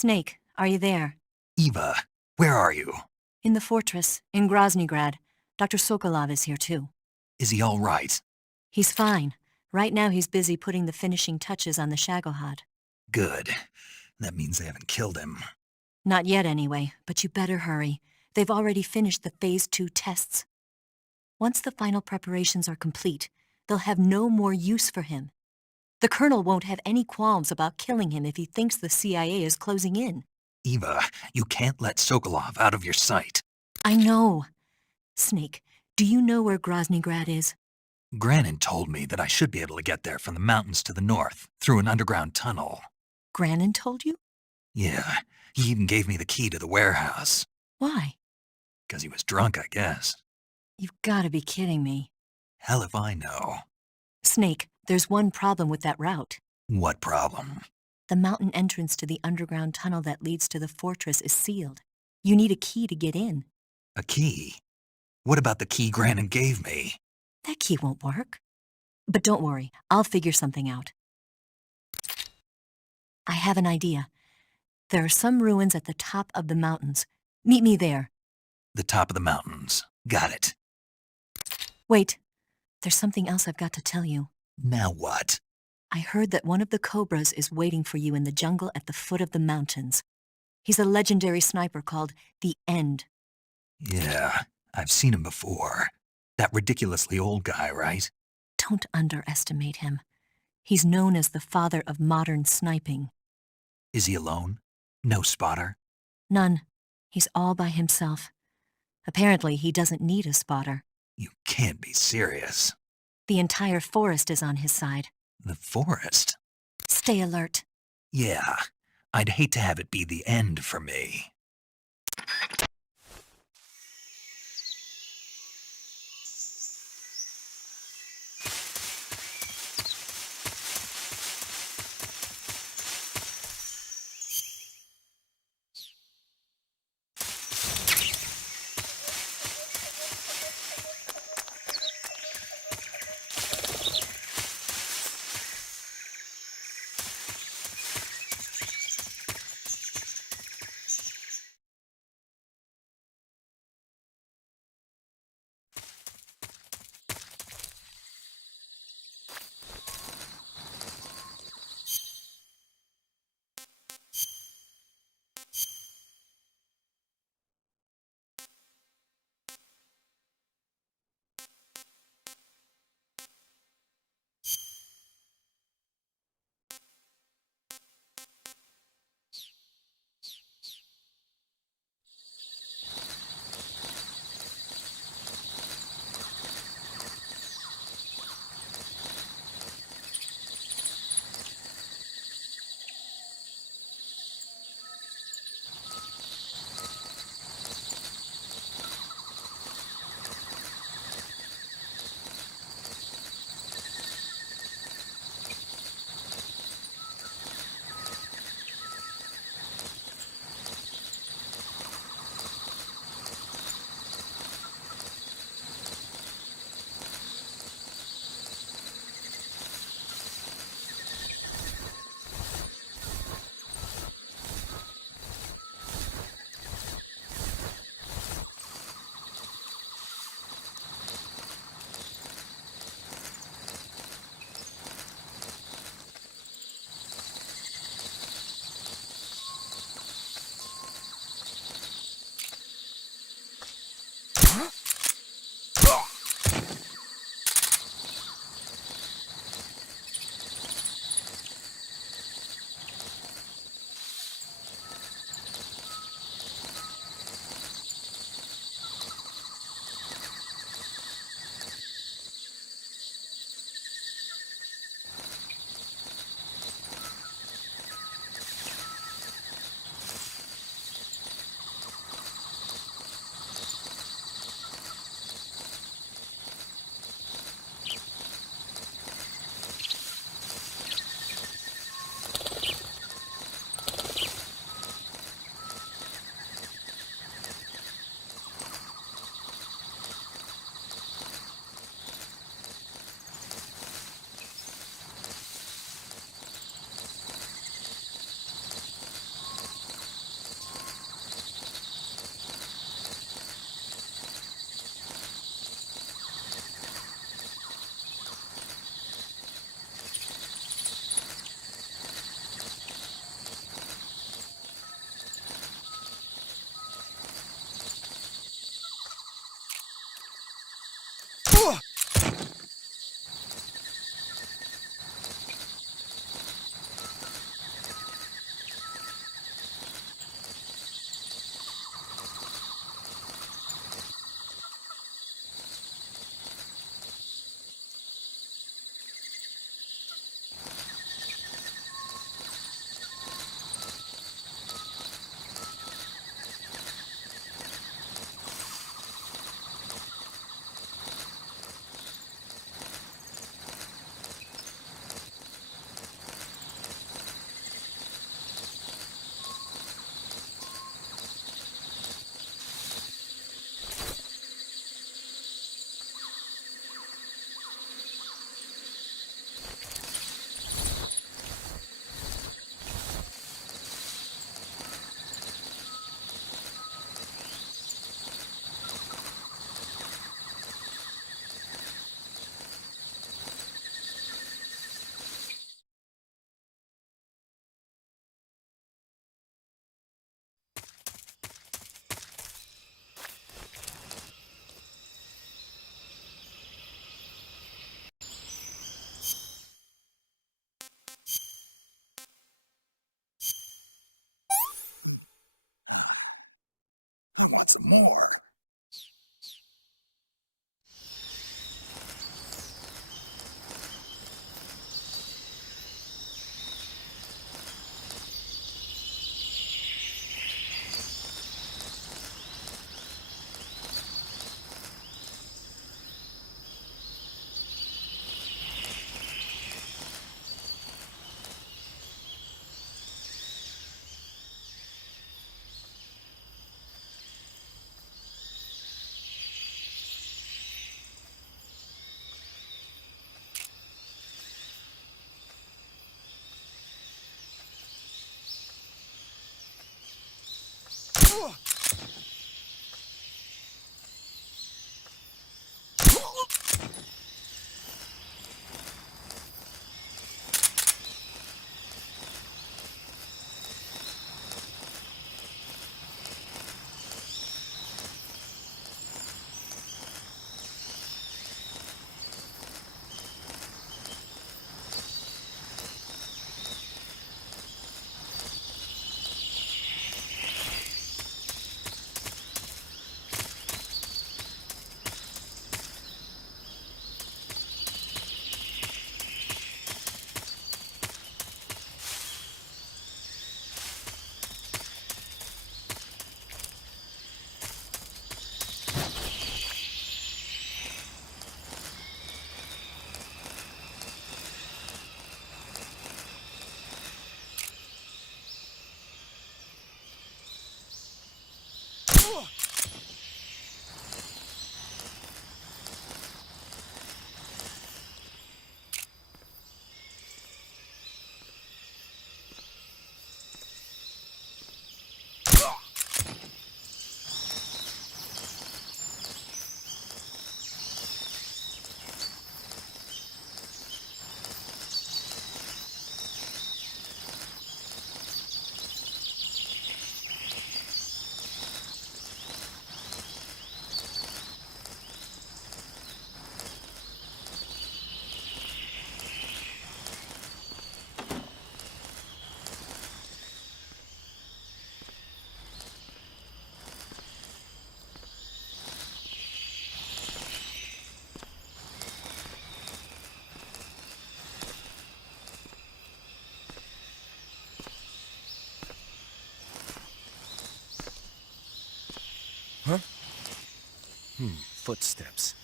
Snake, are you there? Eva, where are you? In the fortress, in Groznygrad. Dr. Sokolov is here too. Is he all right? He's fine. Right now he's busy putting the finishing touches on the Shagohod. Good. That means they haven't killed him. Not yet anyway, but you better hurry. They've already finished the Phase 2 tests. Once the final preparations are complete, they'll have no more use for him. The Colonel won't have any qualms about killing him if he thinks the CIA is closing in. Eva, you can't let Sokolov out of your sight. I know. Snake, do you know where Groznygrad is? Granin told me that I should be able to get there from the mountains to the north, through an underground tunnel. Granin told you? Yeah, he even gave me the key to the warehouse. Why? 'Cause he was drunk, I guess. You've gotta be kidding me. Hell if I know. Snake, there's one problem with that route. What problem? The mountain entrance to the underground tunnel that leads to the fortress is sealed. You need a key to get in. A key? What about the key Granin gave me? That key won't work. But don't worry, I'll figure something out. I have an idea. There are some ruins at the top of the mountains. Meet me there. The top of the mountains. Got it. Wait, there's something else I've got to tell you. Now what? I heard that one of the Cobras is waiting for you in the jungle at the foot of the mountains. He's a legendary sniper called the End. Yeah, I've seen him before. That ridiculously old guy, right? Don't underestimate him. He's known as the father of modern sniping. Is he alone? No spotter? None. He's all by himself. Apparently, he doesn't need a spotter. You can't be serious. The entire forest is on his side. The forest? Stay alert. Yeah, I'd hate to have it be the end for me. footsteps.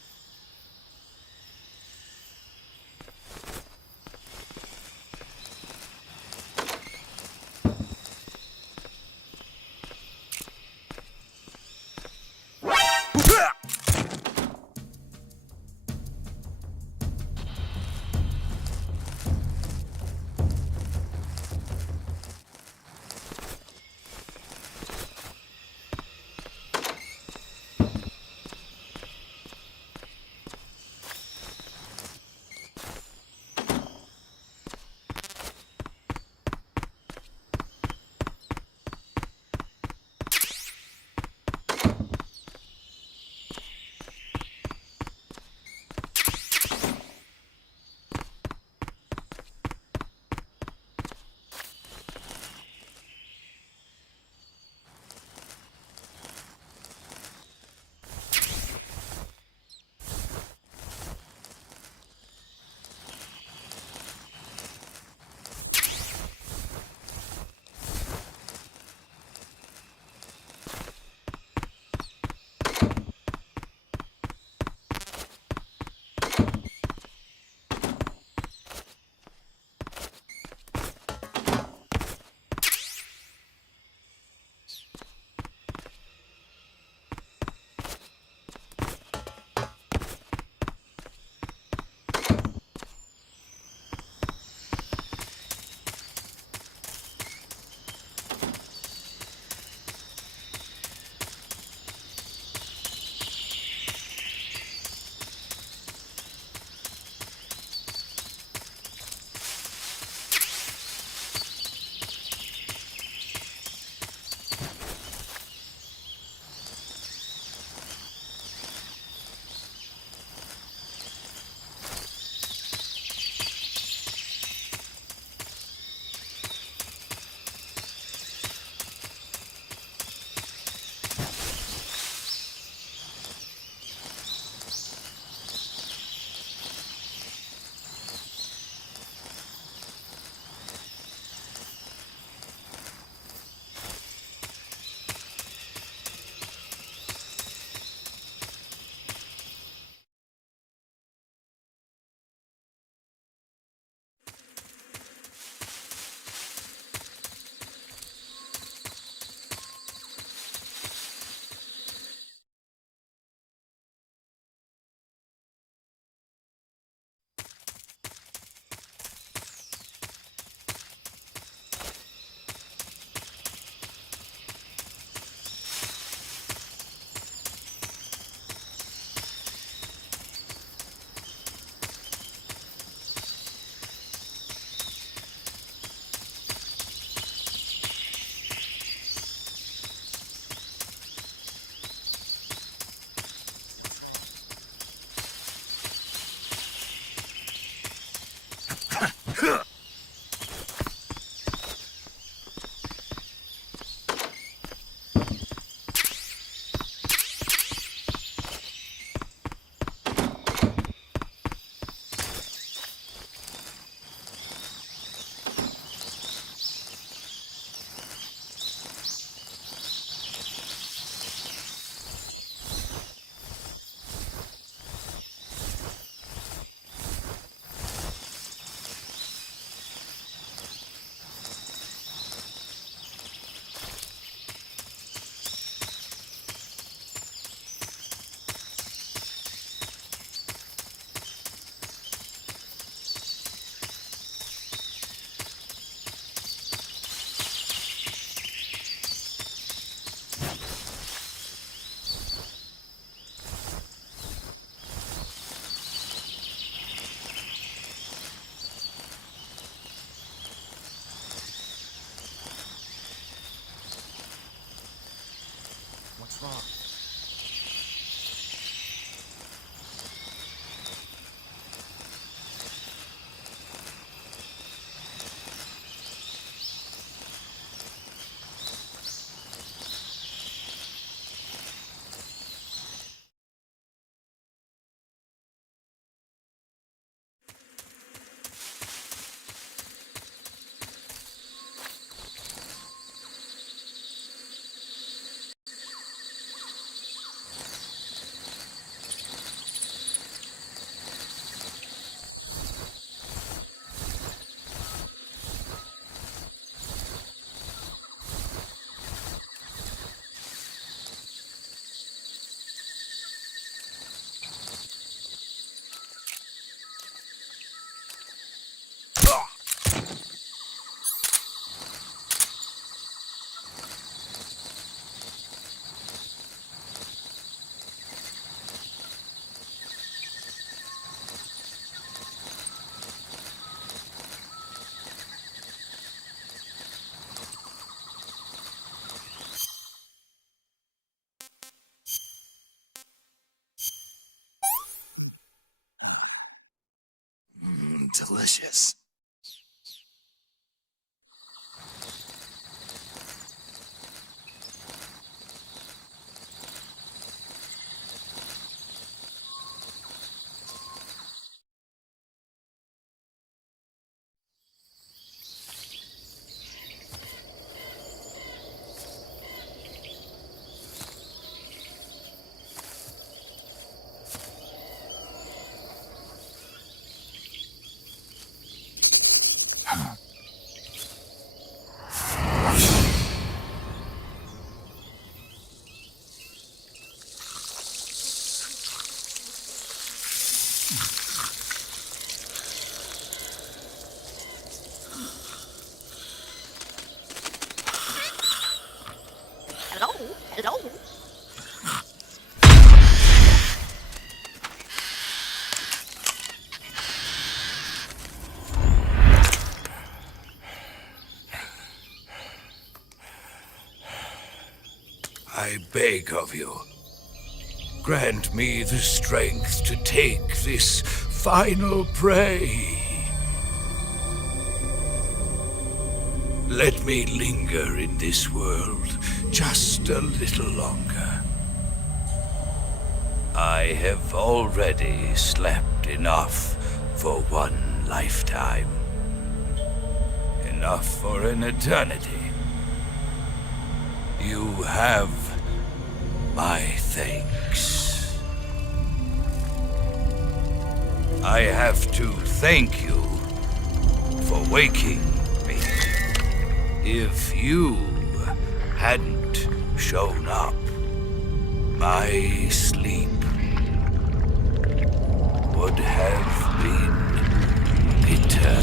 delicious. Hello? Hello? I beg of you, grant me the strength to take this final prey. Let me linger in this world just a little longer. I have already slept enough for one lifetime. Enough for an eternity. You have my thanks. I have to thank you for waking me. If you hadn't shown up, my sleep would have been bitter.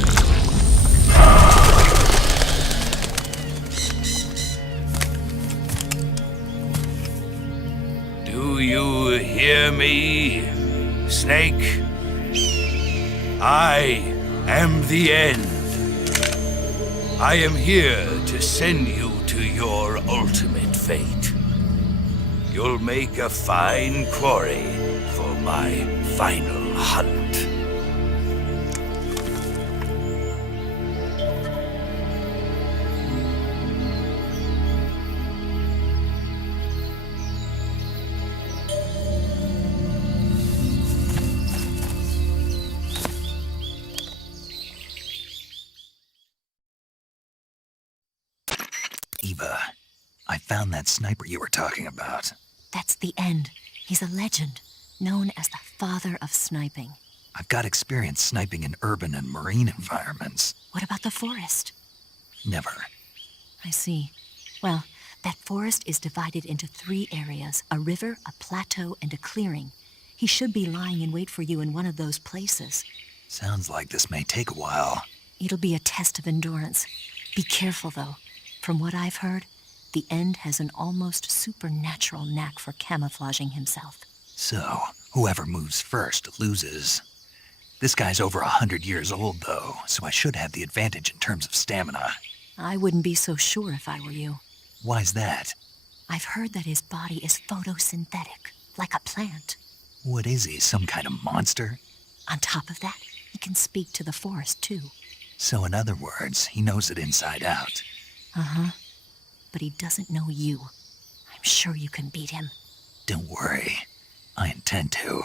Do you hear me, Snake? I am the end. I am here to send you to your ultimate fate. You'll make a fine quarry for my final hunt. Eva, I found that sniper you were talking about. That's the end. He's a legend, known as the father of sniping. I've got experience sniping in urban and marine environments. What about the forest? Never. I see. Well, that forest is divided into 3 areas, a river, a plateau, and a clearing. He should be lying in wait for you in one of those places. Sounds like this may take a while. It'll be a test of endurance. Be careful, though. From what I've heard, the End has an almost supernatural knack for camouflaging himself. So, whoever moves first loses. This guy's over 100 years old, though, so I should have the advantage in terms of stamina. I wouldn't be so sure if I were you. Why's that? I've heard that his body is photosynthetic, like a plant. What is he, some kind of monster? On top of that, he can speak to the forest, too. So in other words, he knows it inside out. Uh-huh. But he doesn't know you. I'm sure you can beat him. Don't worry. I intend to.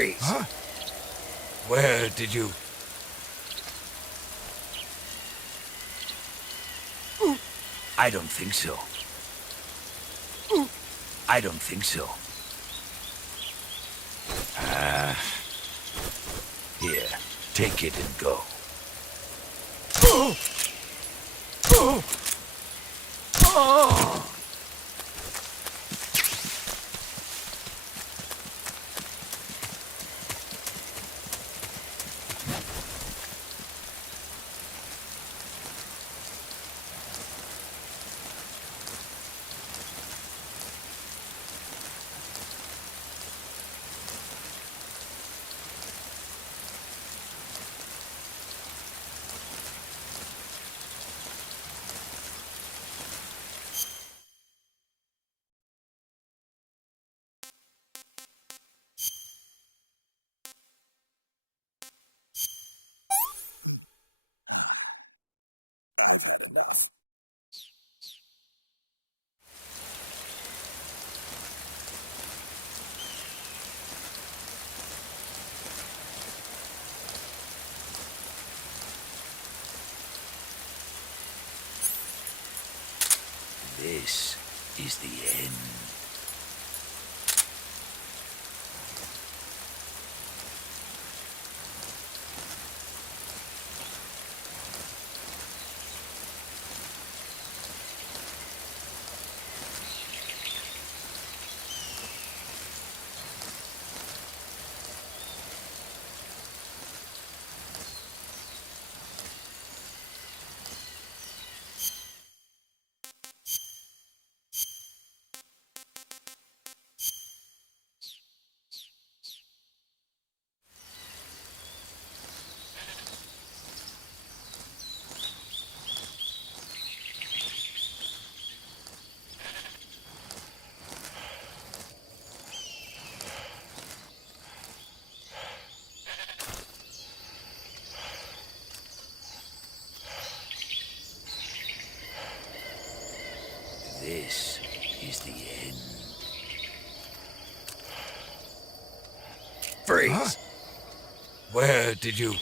Freeze! Huh? Where did you... I don't think so. I don't think so. Here, take it and go. This is the end. This is the end. Freeze! Huh? Where did you...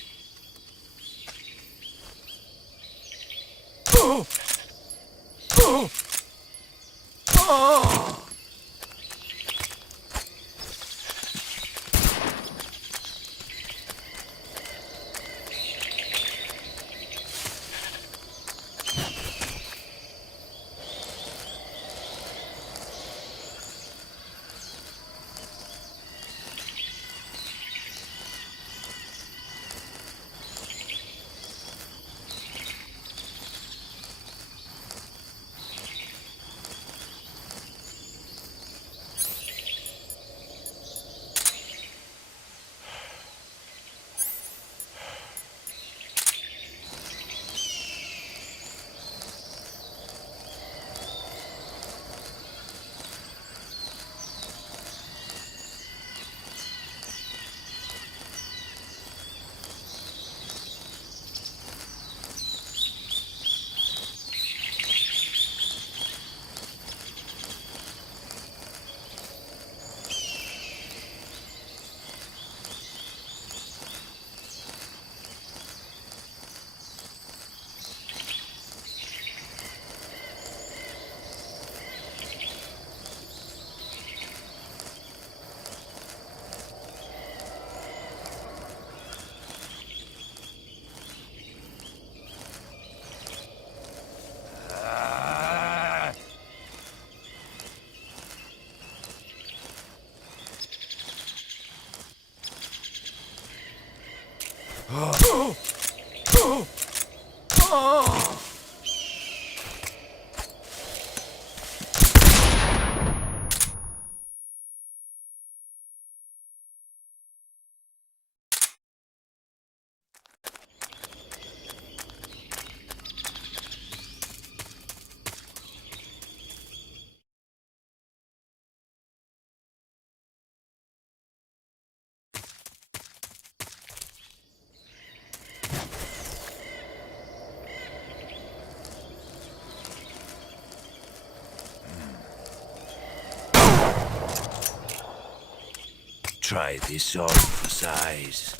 try this on for size.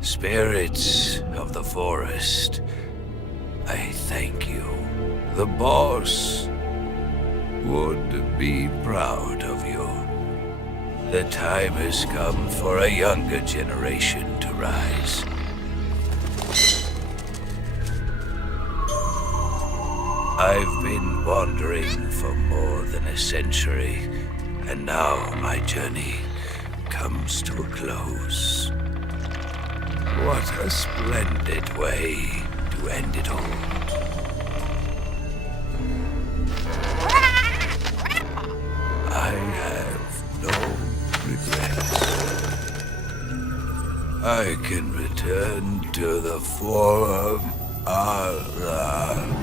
Spirits of the forest, I thank you. The boss would be proud of you. The time has come for a younger generation to rise. I've been wandering for more than a century, and now my journey comes to a close. What a splendid way to end it all. I have no regrets. I can return to the form Allah.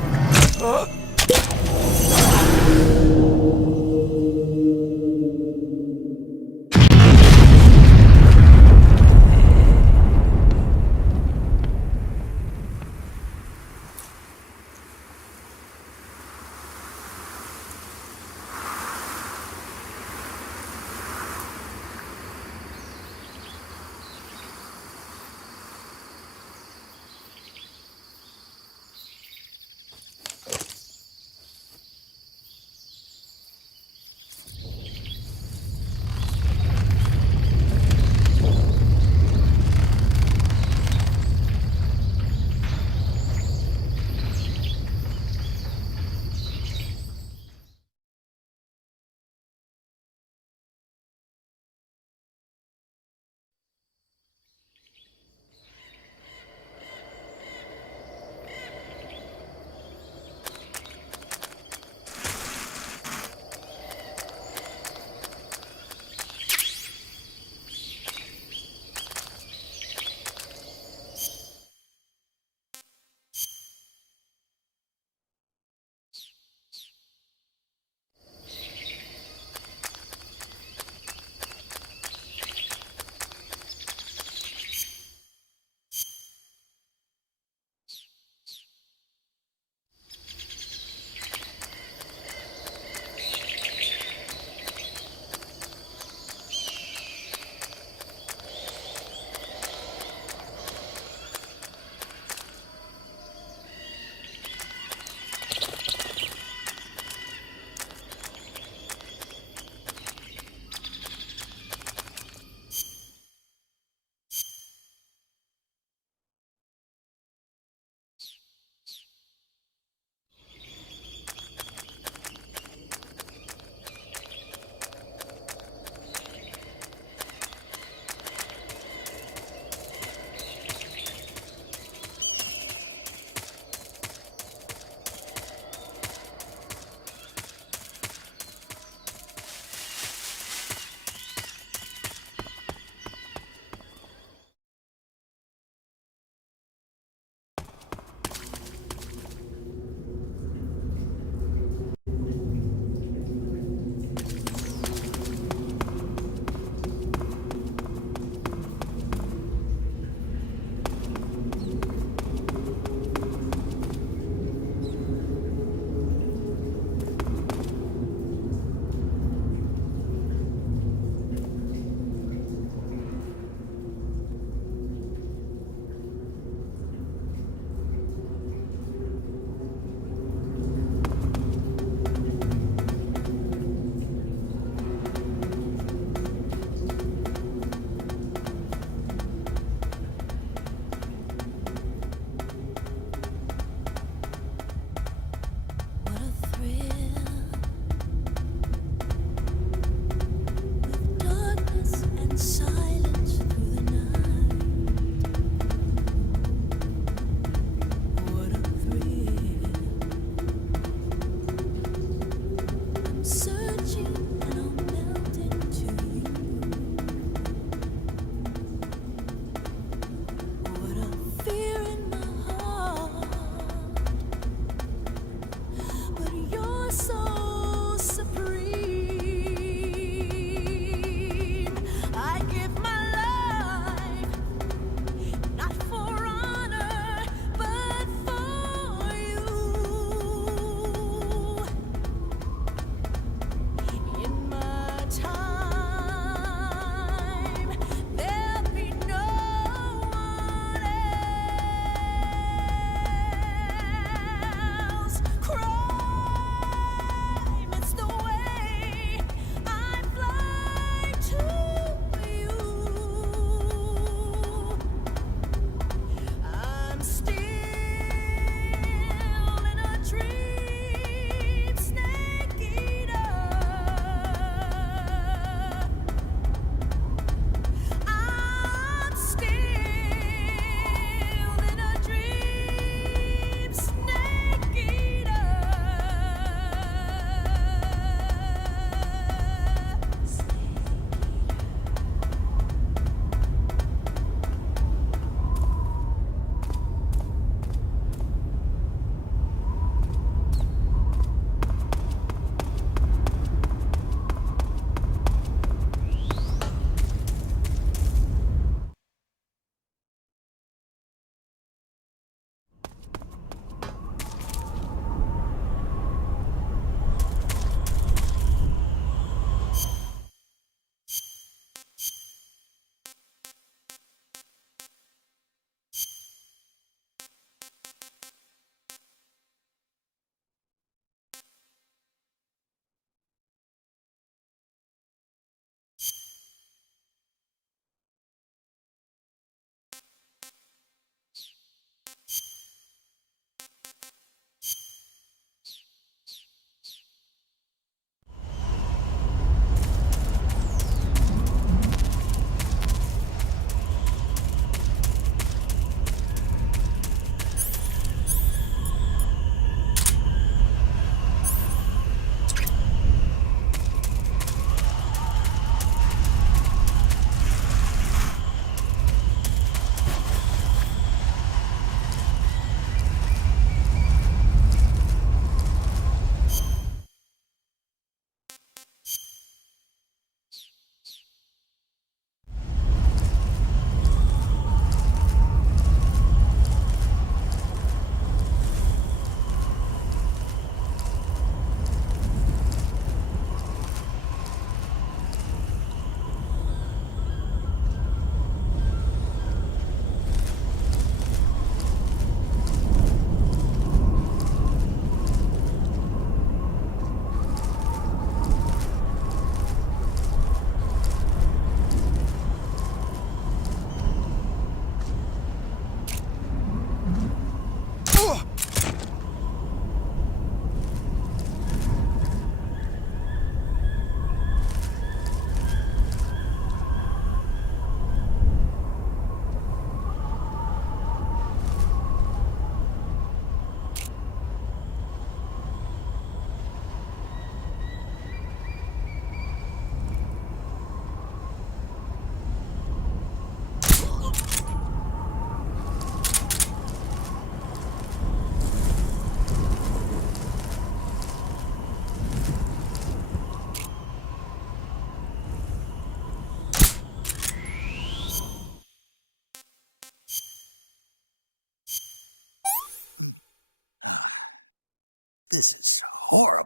This is horrible.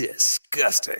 Disgusting.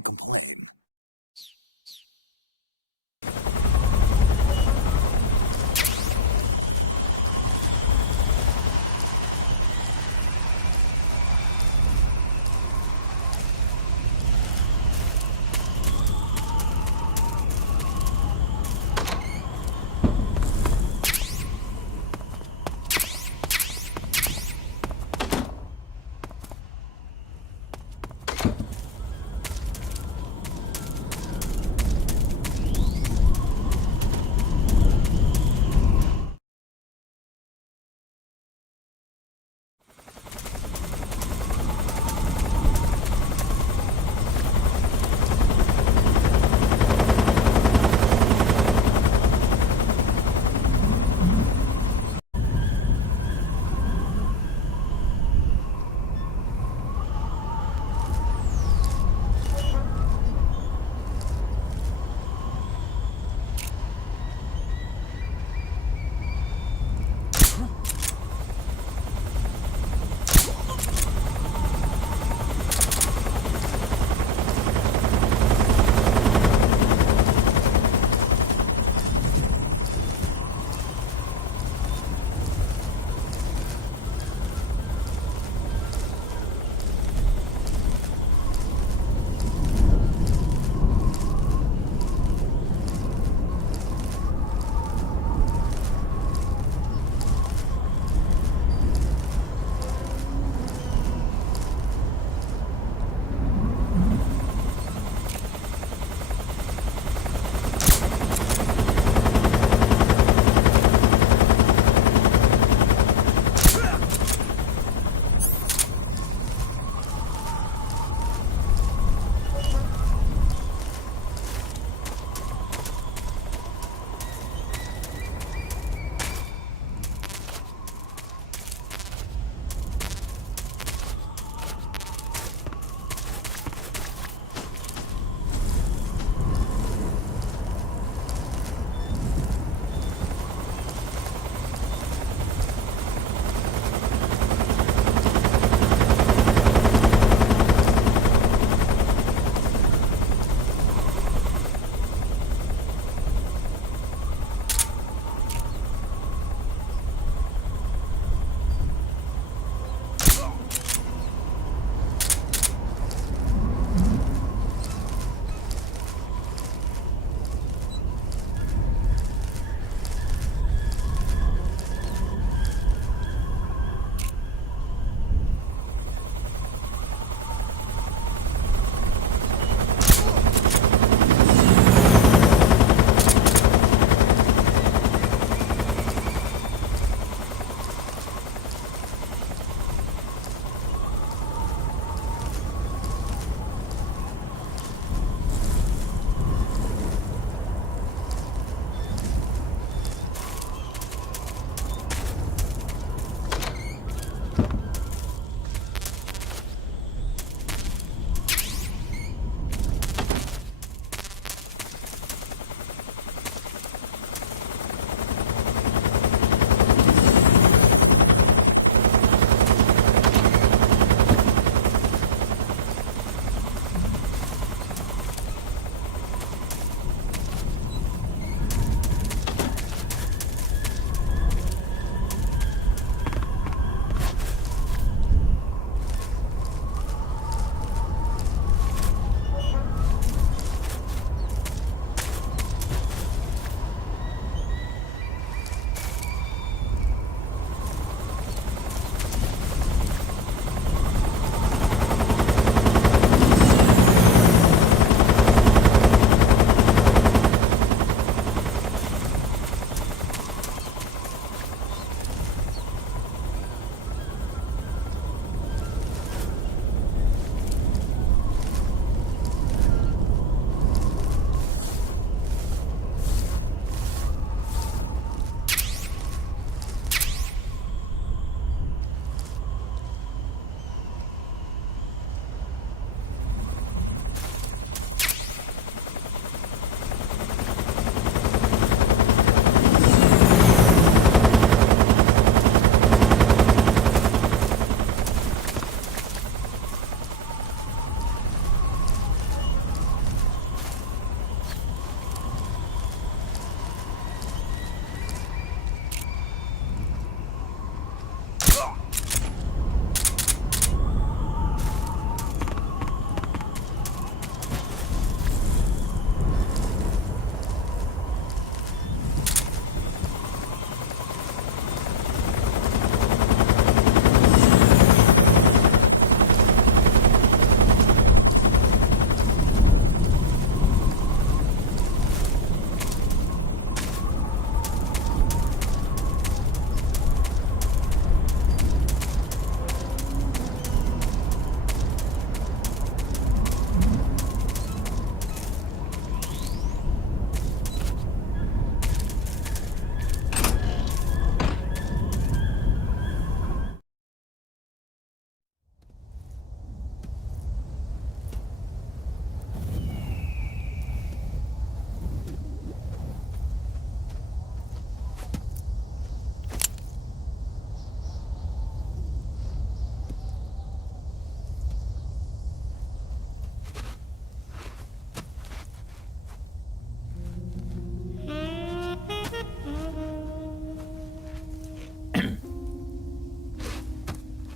to conform.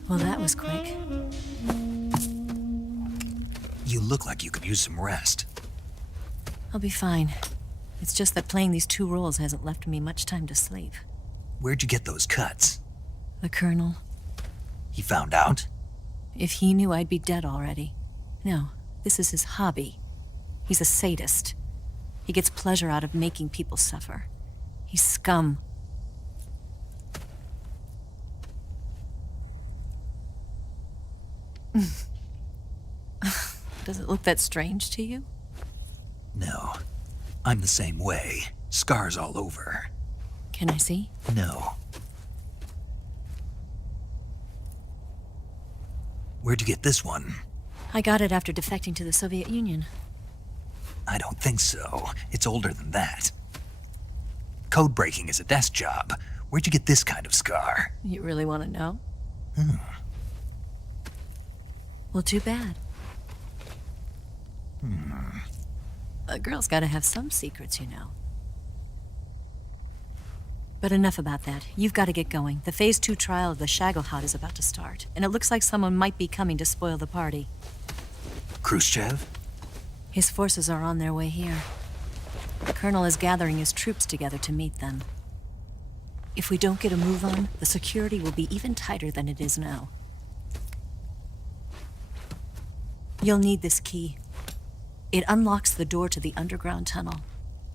Well, that was quick. You look like you could use some rest. I'll be fine. It's just that playing these 2 roles hasn't left me much time to sleep. Where'd you get those cuts? The Colonel. He found out? If he knew, I'd be dead already. No, this is his hobby. He's a sadist. He gets pleasure out of making people suffer. He's scum. Does it look that strange to you? No. I'm the same way. Scars all over. Can I see? No. Where'd you get this one? I got it after defecting to the Soviet Union. I don't think so. It's older than that. Code breaking is a desk job. Where'd you get this kind of scar? You really want to know? Well, too bad. A girl's got to have some secrets, you know. But enough about that. You've got to get going. The Phase 2 trial of the Shagelhot is about to start, and it looks like someone might be coming to spoil the party. Khrushchev? His forces are on their way here. The Colonel is gathering his troops together to meet them. If we don't get a move on, the security will be even tighter than it is now. You'll need this key. It unlocks the door to the underground tunnel.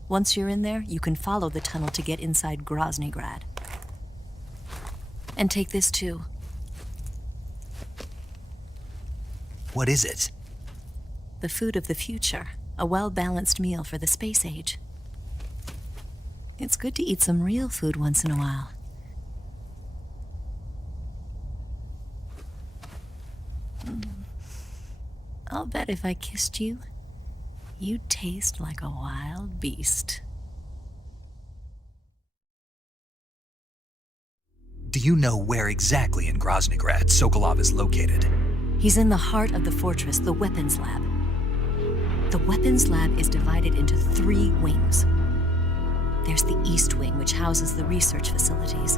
Once you're in there, you can follow the tunnel to get inside Groznygrad. And take this too. What is it? The food of the future. A well-balanced meal for the space age. It's good to eat some real food once in a while. I'll bet if I kissed you, you'd taste like a wild beast. Do you know where exactly in Groznygrad Sokolov is located? He's in the heart of the fortress, the weapons lab. The weapons lab is divided into 3 wings. There's the East Wing, which houses the research facilities.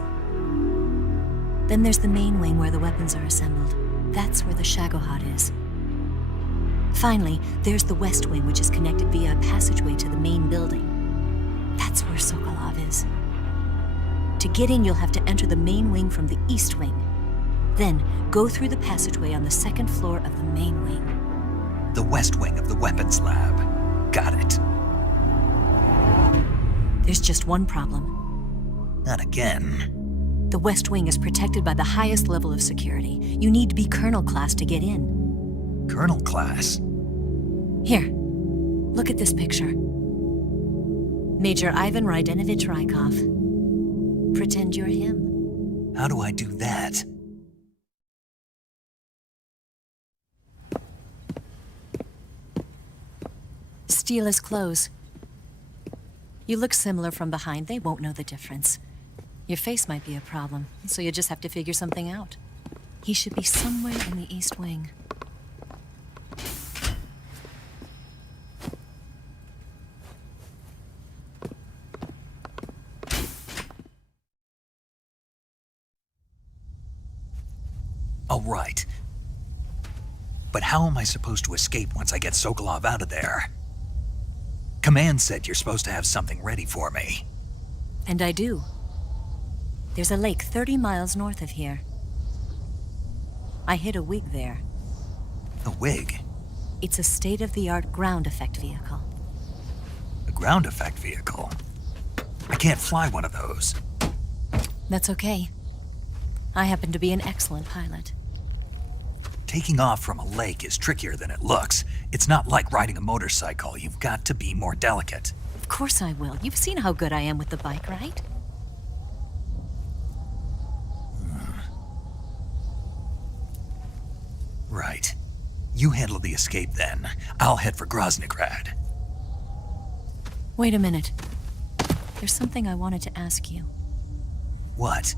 Then there's the main wing where the weapons are assembled. That's where the Shagelhot is. Finally, there's the West Wing, which is connected via a passageway to the main building. That's where Sokolov is. To get in, you'll have to enter the main wing from the East Wing. Then, go through the passageway on the 2nd floor of the main wing. The West Wing of the weapons lab. Got it. There's just one problem. Not again. The West Wing is protected by the highest level of security. You need to be Colonel class to get in. Colonel class? Here, look at this picture. Major Ivan Rydenovich Rykov. Pretend you're him. How do I do that? Steal his clothes. You look similar from behind. They won't know the difference. Your face might be a problem, so you just have to figure something out. He should be somewhere in the East Wing. All right. But how am I supposed to escape once I get Sokolov out of there? Command said you're supposed to have something ready for me. And I do. There's a lake 30 miles north of here. I hid a wig there. A wig? It's a state-of-the-art ground effect vehicle. A ground effect vehicle? I can't fly one of those. That's okay. I happen to be an excellent pilot. Taking off from a lake is trickier than it looks. It's not like riding a motorcycle. You've got to be more delicate. Of course I will. You've seen how good I am with the bike, right? Right. You handle the escape then. I'll head for Groznygrad. Wait a minute. There's something I wanted to ask you. What?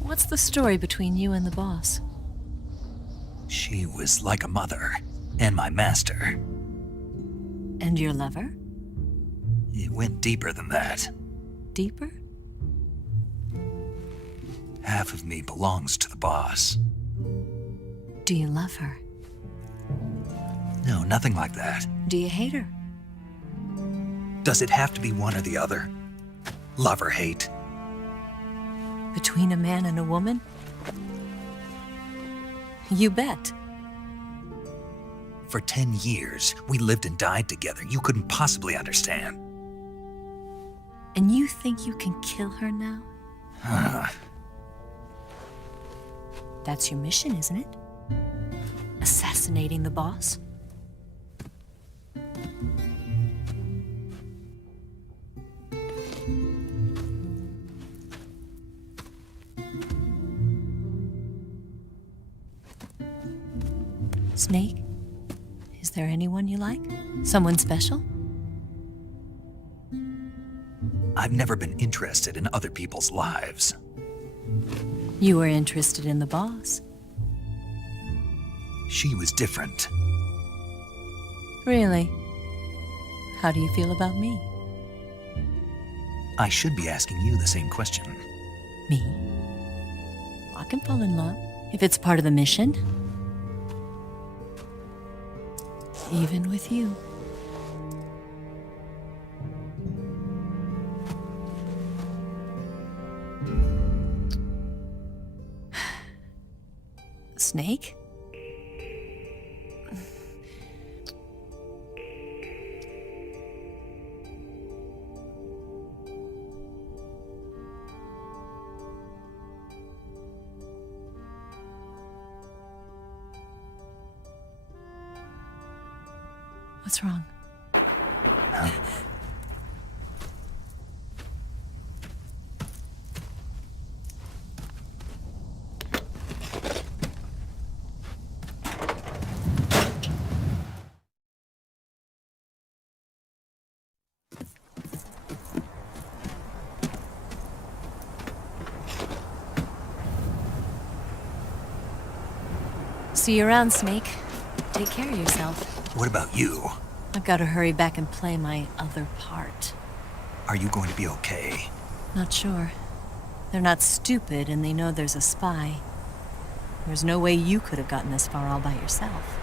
What's the story between you and the boss? She was like a mother, and my master. And your lover? It went deeper than that. Deeper? Half of me belongs to the boss. Do you love her? No, nothing like that. Do you hate her? Does it have to be one or the other? Love or hate? Between a man and a woman? You bet. For 10 years, we lived and died together. You couldn't possibly understand. And you think you can kill her now? That's your mission, isn't it? Assassinating the boss? Snake? Is there anyone you like? Someone special? I've never been interested in other people's lives. You were interested in the boss. She was different. Really? How do you feel about me? I should be asking you the same question. Me? I can fall in love if it's part of the mission. Even with you. Snake? What's wrong? See you around, Snake. Take care of yourself. What about you? I've got to hurry back and play my other part. Are you going to be okay? Not sure. They're not stupid, and they know there's a spy. There's no way you could have gotten this far all by yourself.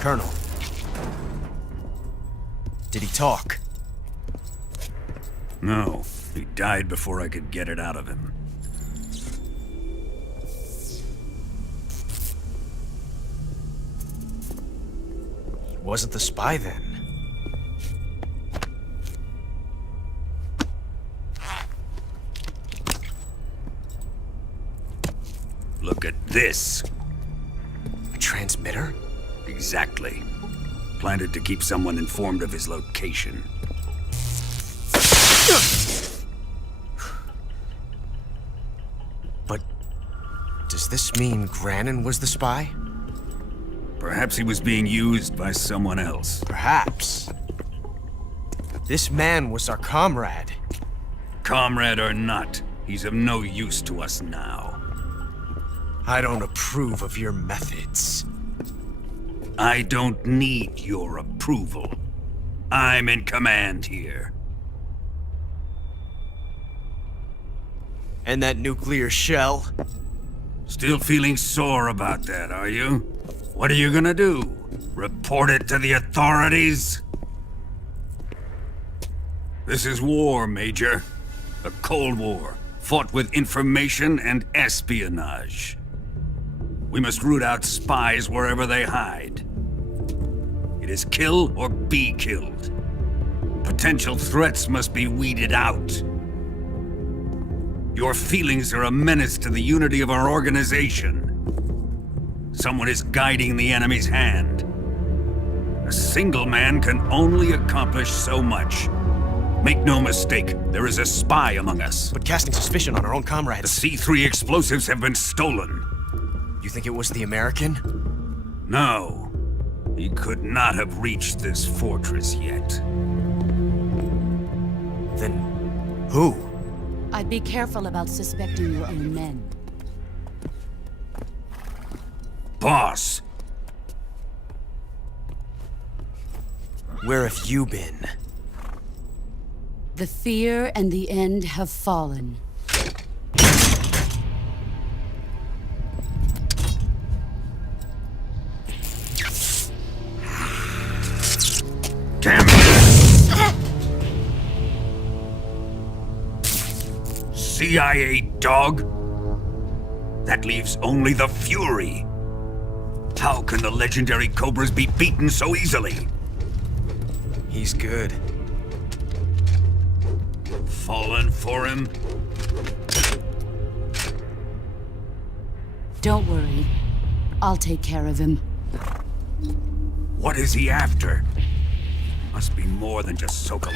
Colonel. Did he talk? No. He died before I could get it out of him. He wasn't the spy then. Look at this. A transmitter? Exactly. Planted to keep someone informed of his location. But does this mean Granin was the spy? Perhaps he was being used by someone else. Perhaps. This man was our comrade. Comrade or not, he's of no use to us now. I don't approve of your methods. I don't need your approval. I'm in command here. And that nuclear shell? Still feeling sore about that, are you? What are you gonna do? Report it to the authorities? This is war, Major. A Cold War, fought with information and espionage. We must root out spies wherever they hide. It is kill or be killed. Potential threats must be weeded out. Your feelings are a menace to the unity of our organization. Someone is guiding the enemy's hand. A single man can only accomplish so much. Make no mistake, there is a spy among us. But casting suspicion on our own comrades. The C3 explosives have been stolen. You think it was the American? No. He could not have reached this fortress yet. Then who? I'd be careful about suspecting your own men. Boss! Where have you been? The fear and the end have fallen. Damn it! CIA dog? That leaves only the Fury. How can the legendary Cobras be beaten so easily? He's good. Fallen for him? Don't worry. I'll take care of him. What is he after? Must be more than just Sokolov.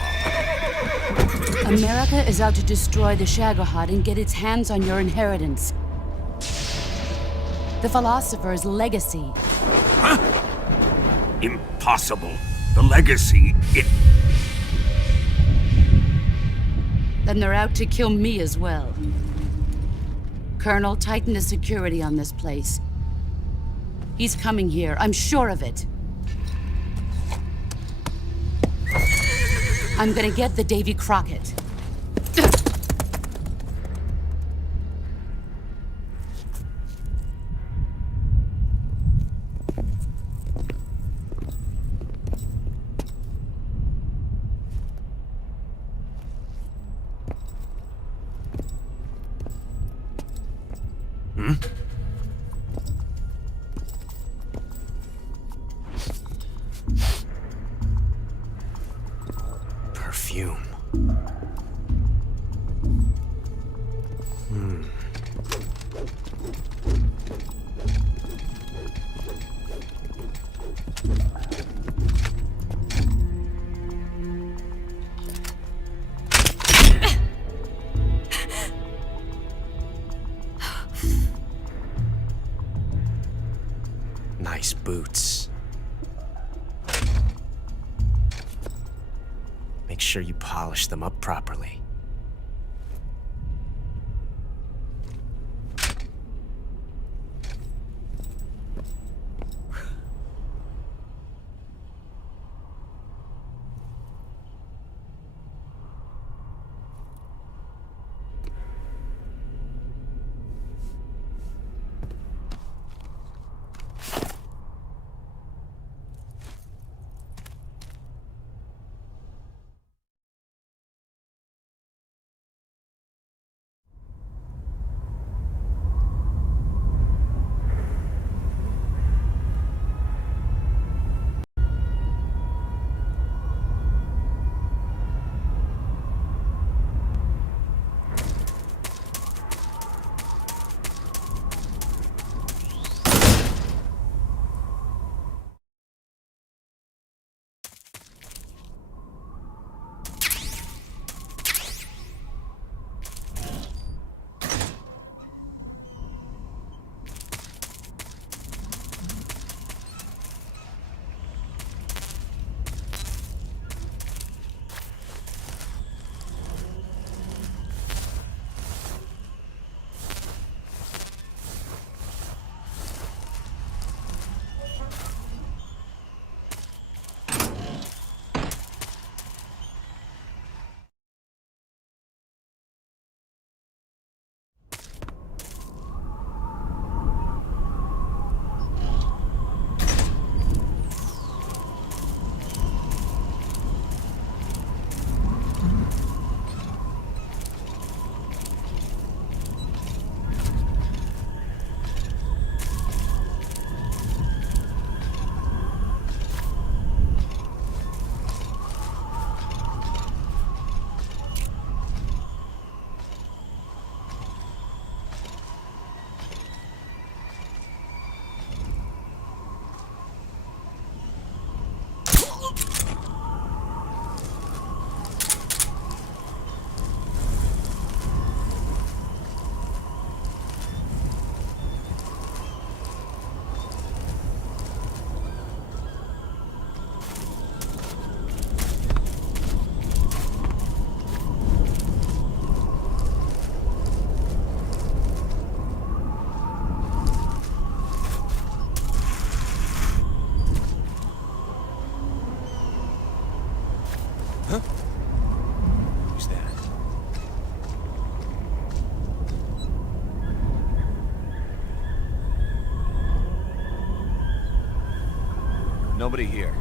America is out to destroy the Shagohod and get its hands on your inheritance. The philosopher's legacy. Huh? Impossible. The legacy, Then they're out to kill me as well. Colonel, tighten the security on this place. He's coming here, I'm sure of it. I'm gonna get the Davy Crockett. Perfume. Nice boots. Make sure you polish them up properly. Huh? Who's that? Nobody here.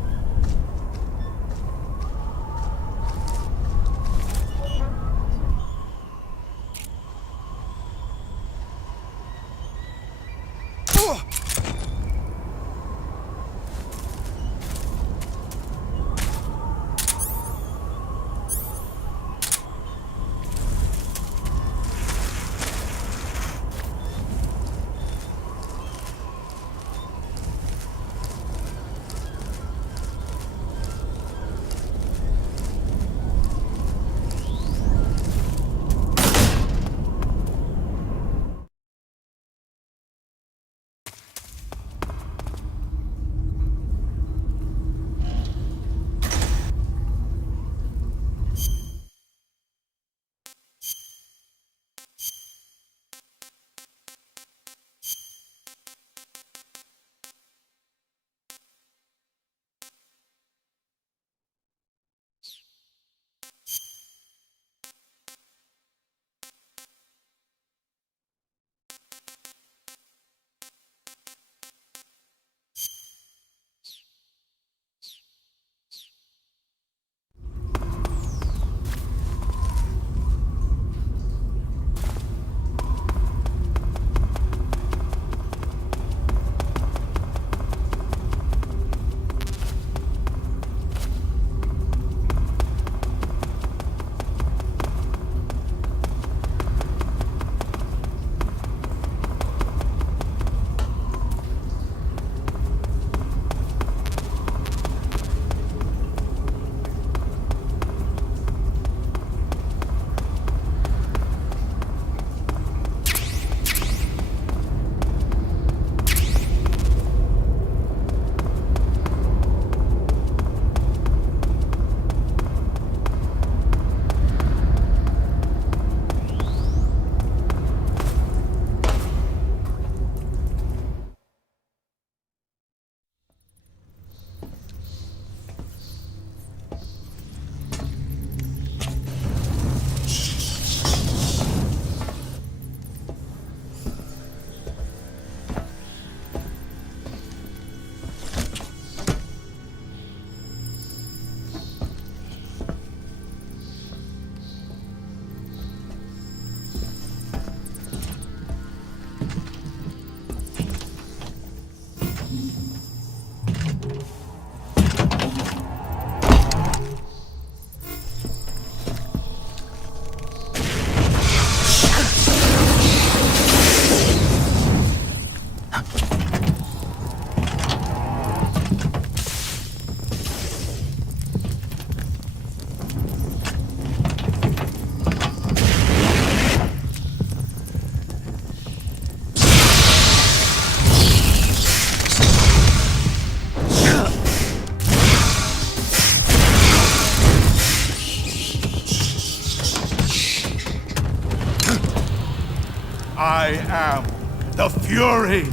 I am the Fury.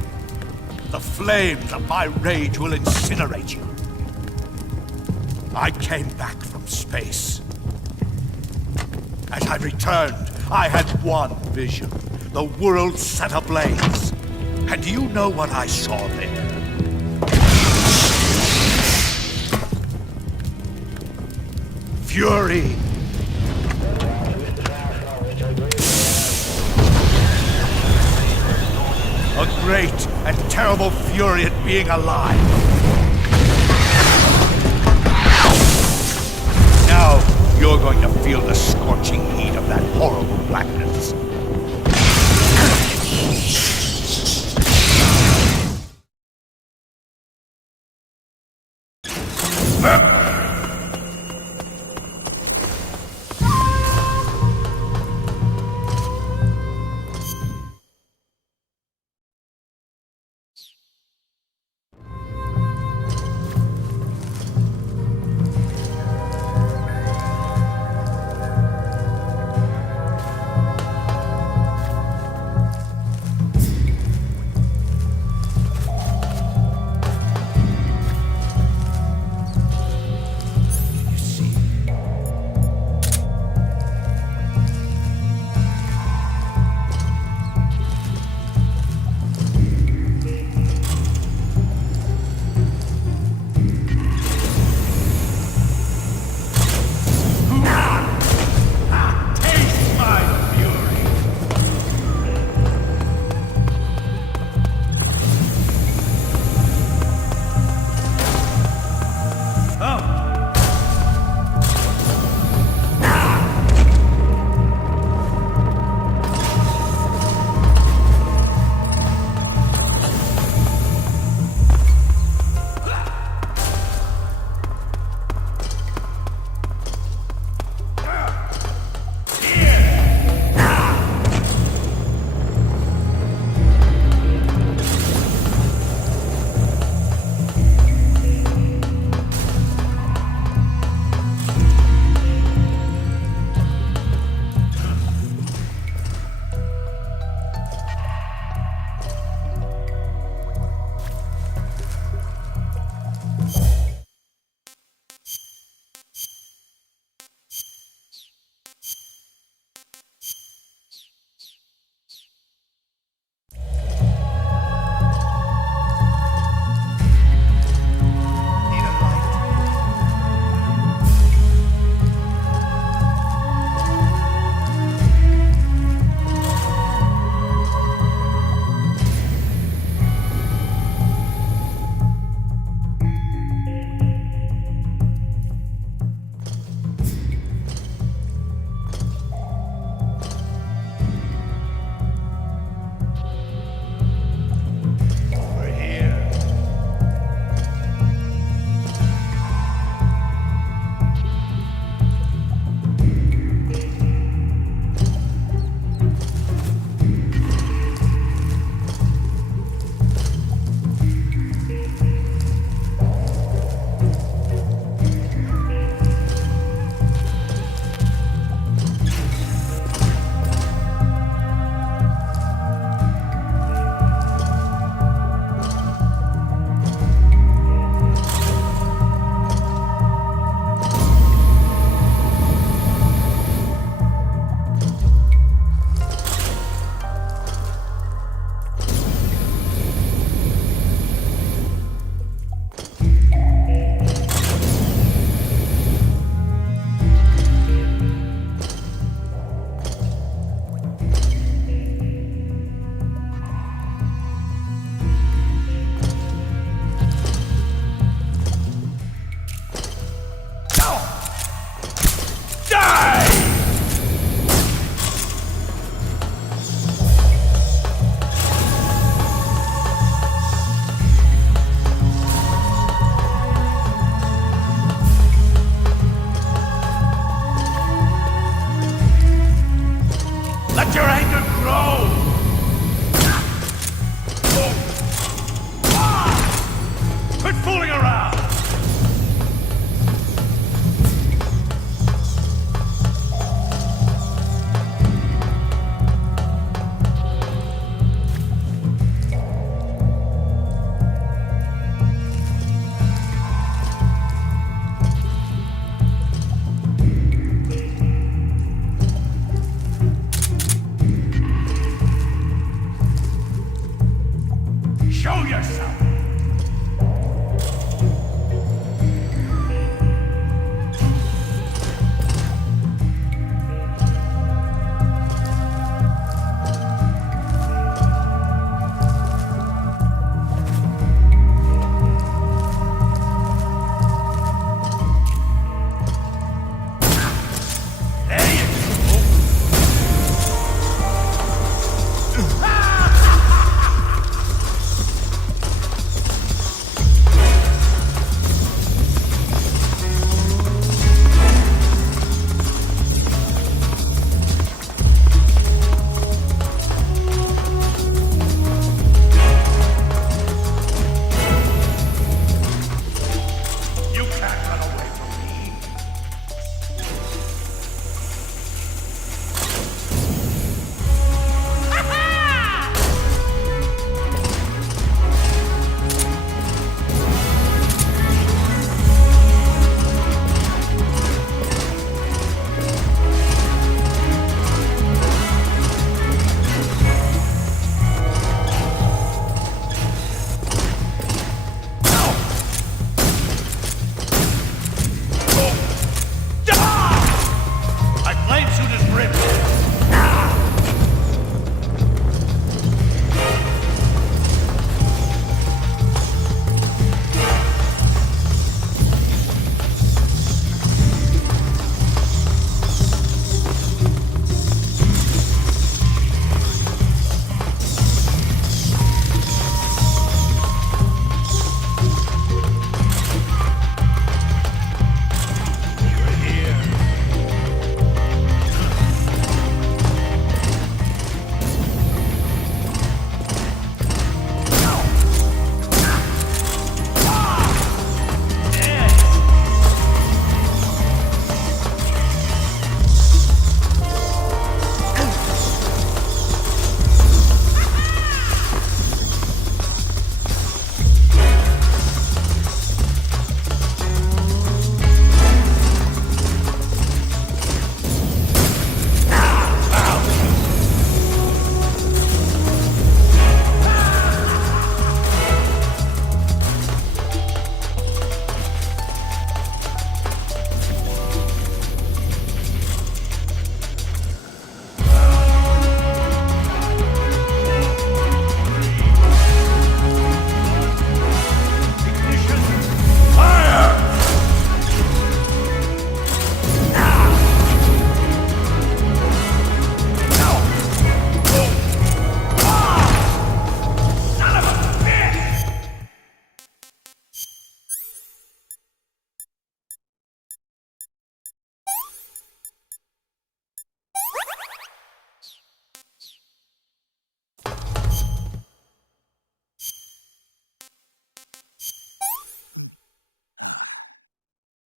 The flames of my rage will incinerate you. I came back from space. As I returned, I had one vision. The world set ablaze. And do you know what I saw there? Fury. A great and terrible fury at being alive. Now, you're going to feel the scorching heat of that horrible blackness.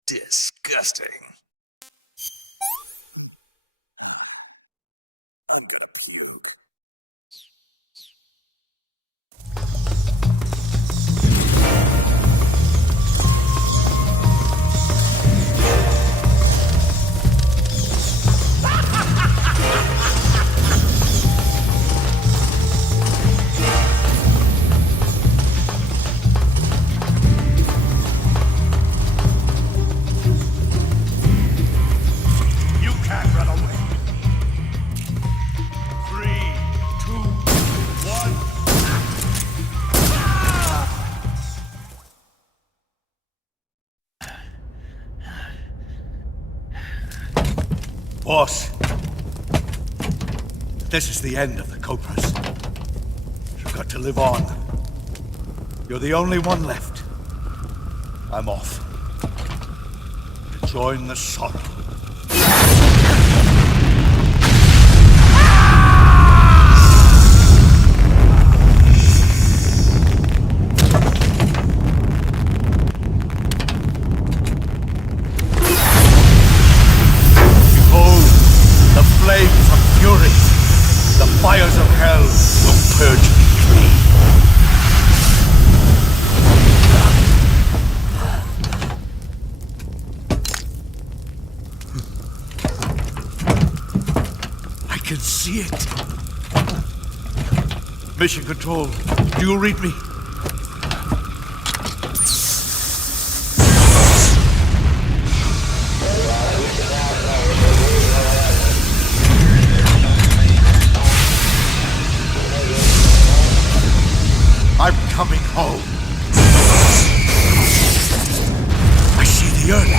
Disgusting. I'm gonna puke. You can't run away. 3, 2, 1. Boss, this is the end of the Cobras. You've got to live on. You're the only one left. I'm off. To join the sun. Behold, the flames of fury. The fires of hell will purge me clean. I can see it. Mission Control, do you read me? I'm coming home. I see the earth.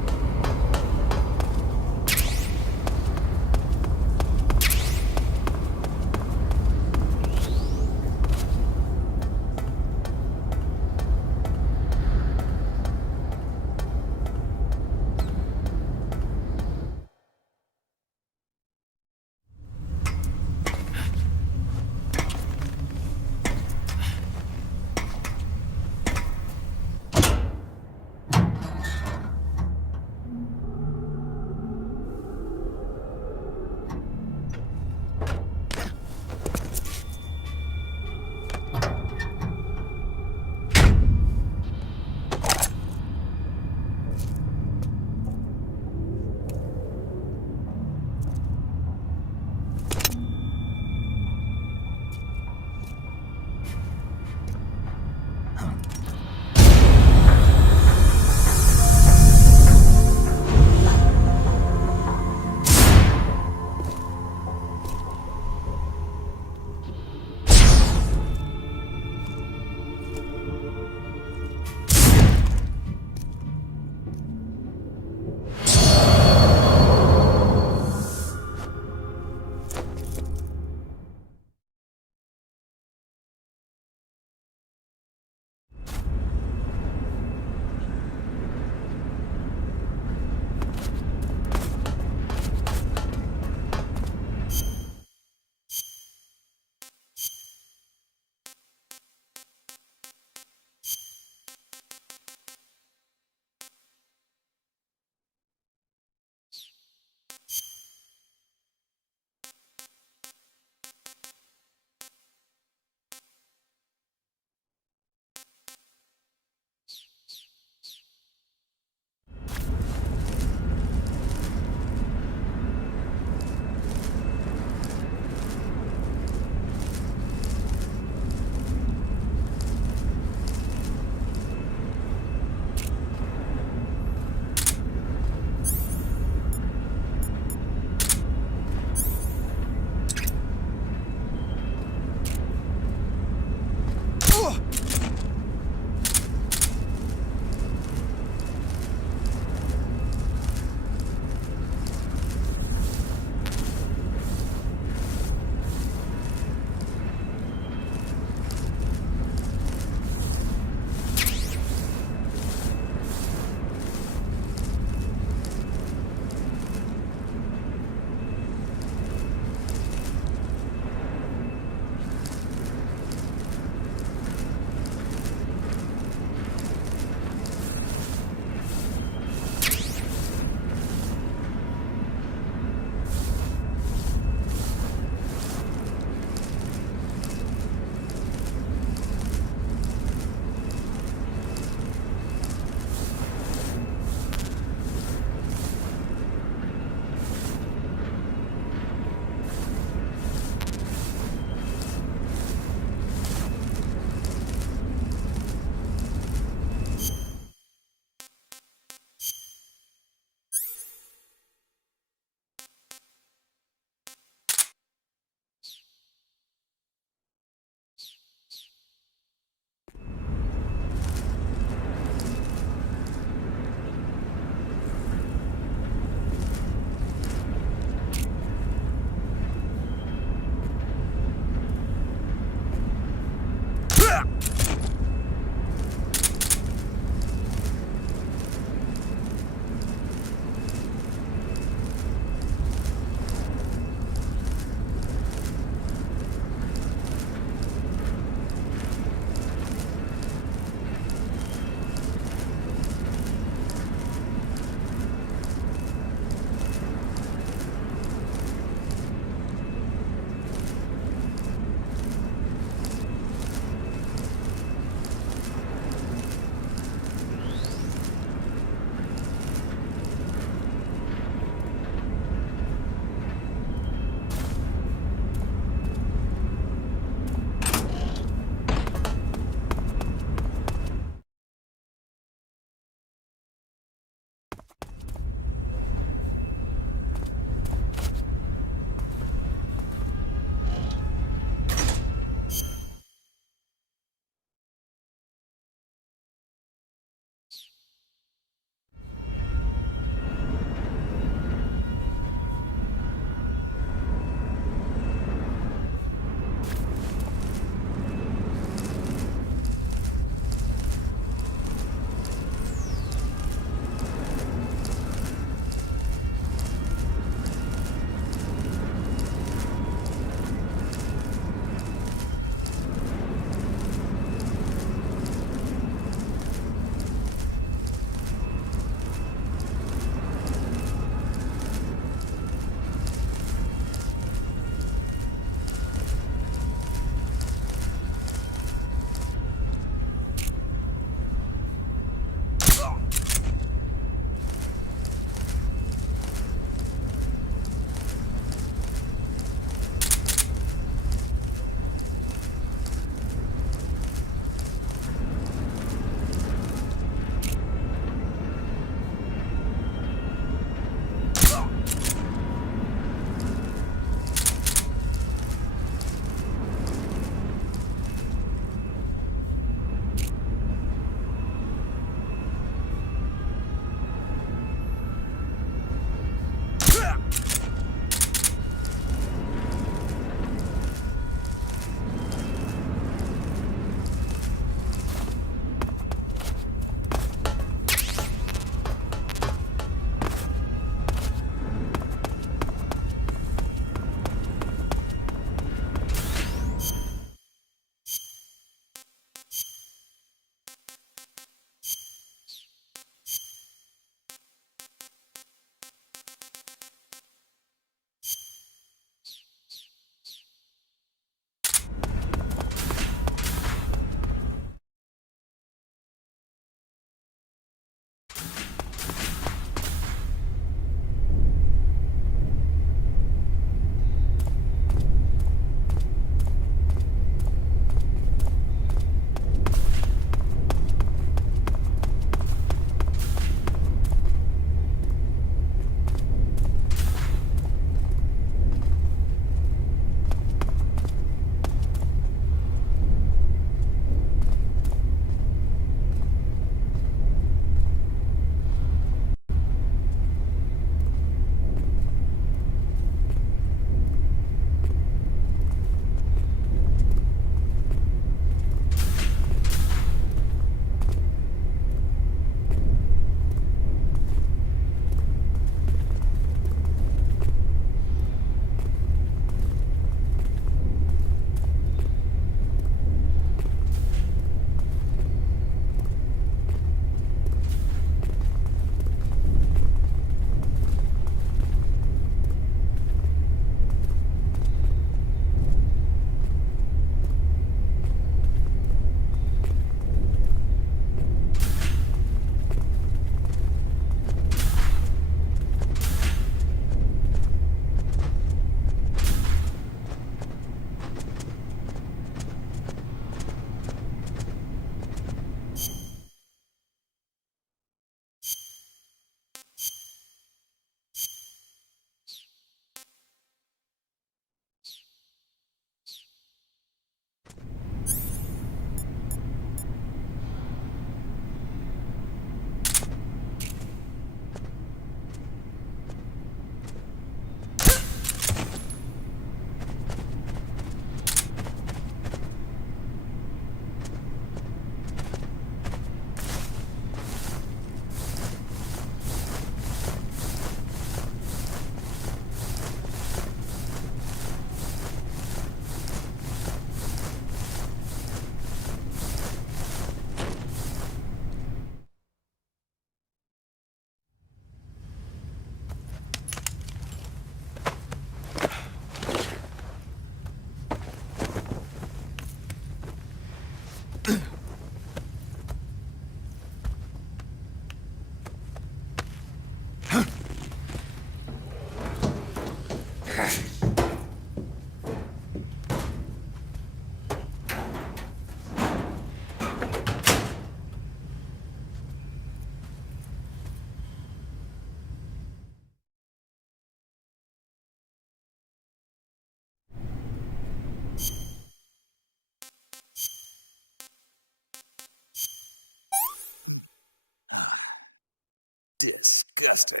Disgusting.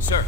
Sir.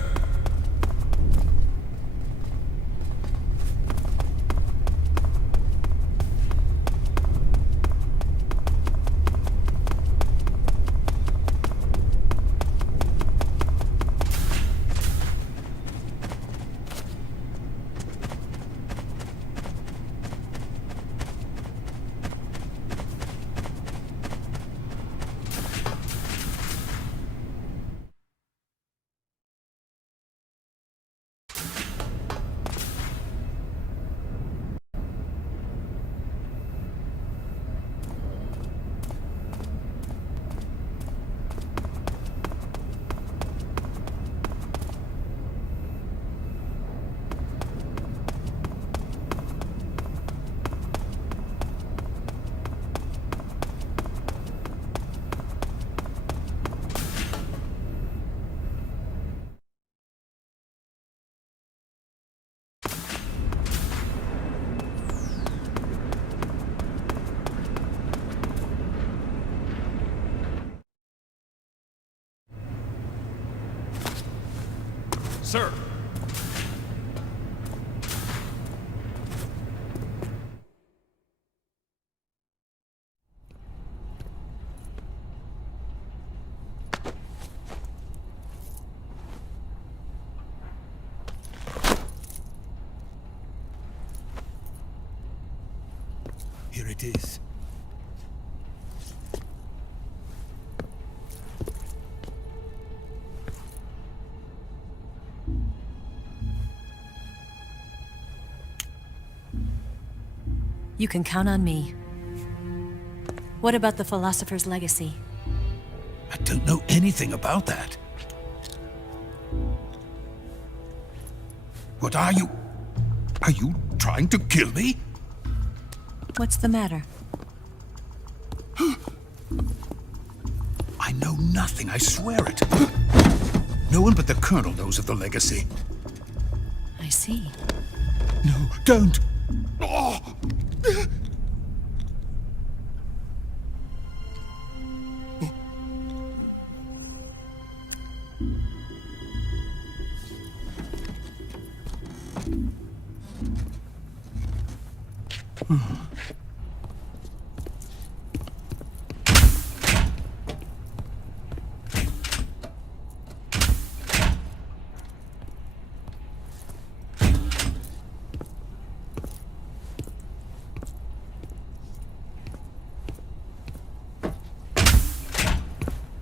Sir! Here it is. You can count on me. What about the philosopher's legacy? I don't know anything about that. What are you? Are you trying to kill me? What's the matter? I know nothing, I swear it. No one but the Colonel knows of the legacy. I see. No, don't! Oh.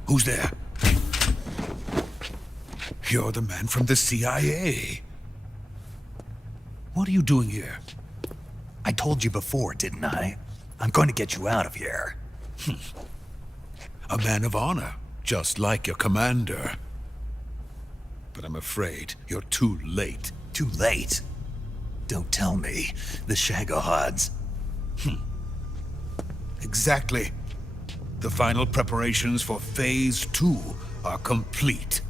Who's there? You're the man from the CIA. What are you doing here? I told you before, didn't I? I'm going to get you out of here. A man of honor, just like your commander. But I'm afraid you're too late. Too late? Don't tell me. The Shagohods. Exactly. The final preparations for Phase 2 are complete.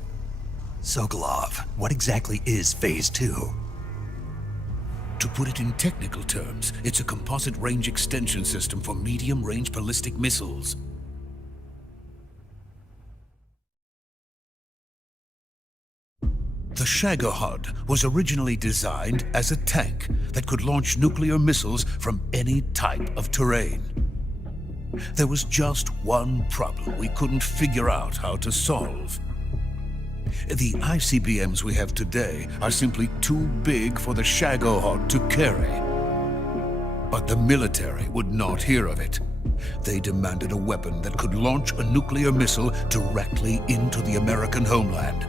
Sokolov, what exactly is Phase 2? To put it in technical terms, it's a composite range extension system for medium-range ballistic missiles. The Shagohod was originally designed as a tank that could launch nuclear missiles from any type of terrain. There was just one problem we couldn't figure out how to solve. The ICBMs we have today are simply too big for the Shagohod to carry. But the military would not hear of it. They demanded a weapon that could launch a nuclear missile directly into the American homeland.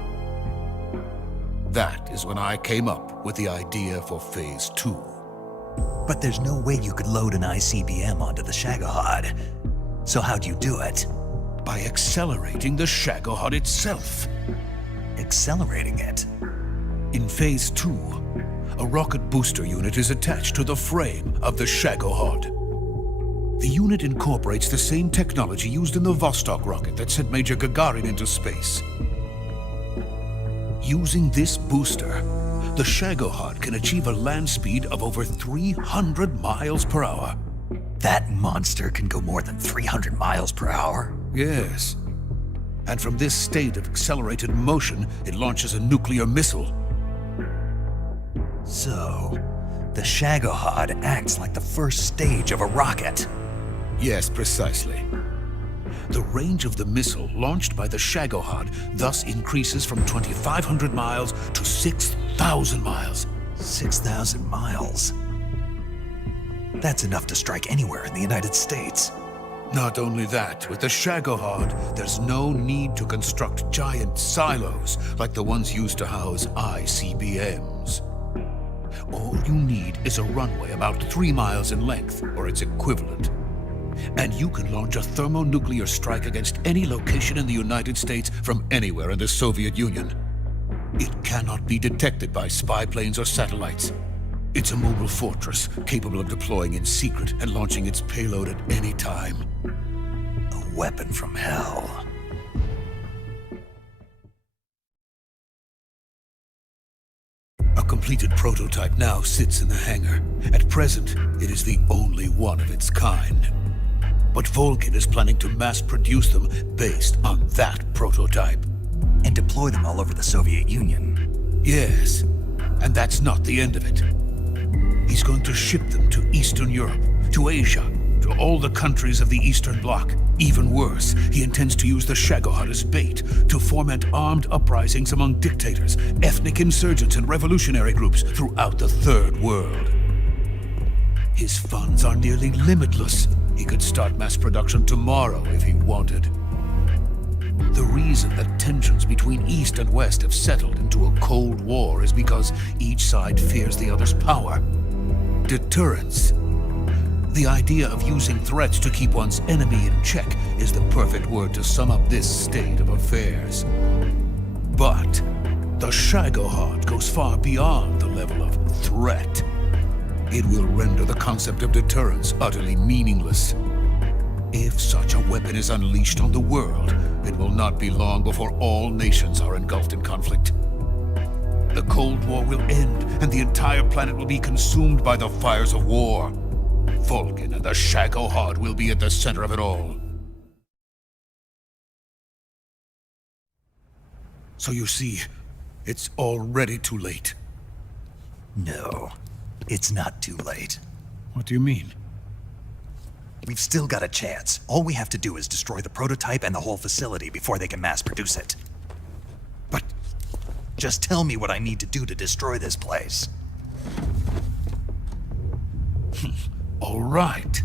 That is when I came up with the idea for Phase 2. But there's no way you could load an ICBM onto the Shagohod. So how'd you do it? By accelerating the Shagohod itself. Accelerating it? In Phase 2, a rocket booster unit is attached to the frame of the Shagohod. The unit incorporates the same technology used in the Vostok rocket that sent Major Gagarin into space. Using this booster, the Shagohod can achieve a land speed of over 300 miles per hour. That monster can go more than 300 miles per hour? Yes. And from this state of accelerated motion, it launches a nuclear missile. So, the Shagohod acts like the first stage of a rocket. Yes, precisely. The range of the missile launched by the Shagohod thus increases from 2,500 miles to 6,000 miles. 6,000 miles? That's enough to strike anywhere in the United States. Not only that, with the Shagohod, there's no need to construct giant silos like the ones used to house ICBMs. All you need is a runway about 3 miles in length, or its equivalent. And you can launch a thermonuclear strike against any location in the United States from anywhere in the Soviet Union. It cannot be detected by spy planes or satellites. It's a mobile fortress capable of deploying in secret and launching its payload at any time. A weapon from hell. A completed prototype now sits in the hangar. At present, it is the only one of its kind. But Volgin is planning to mass produce them based on that prototype. And deploy them all over the Soviet Union. Yes, and that's not the end of it. He's going to ship them to Eastern Europe, to Asia, to all the countries of the Eastern Bloc. Even worse, he intends to use the Shagohod as bait to foment armed uprisings among dictators, ethnic insurgents, and revolutionary groups throughout the Third World. His funds are nearly limitless. He could start mass production tomorrow if he wanted. The reason that tensions between East and West have settled into a Cold War is because each side fears the other's power. Deterrence. The idea of using threats to keep one's enemy in check is the perfect word to sum up this state of affairs. But the Shagohod goes far beyond the level of threat. It will render the concept of deterrence utterly meaningless. If such a weapon is unleashed on the world, it will not be long before all nations are engulfed in conflict. The Cold War will end, and the entire planet will be consumed by the fires of war. Volgin and the Shagohod will be at the center of it all. So you see, it's already too late. No, it's not too late. What do you mean? We've still got a chance. All we have to do is destroy the prototype and the whole facility before they can mass produce it. But just tell me what I need to do to destroy this place. All right.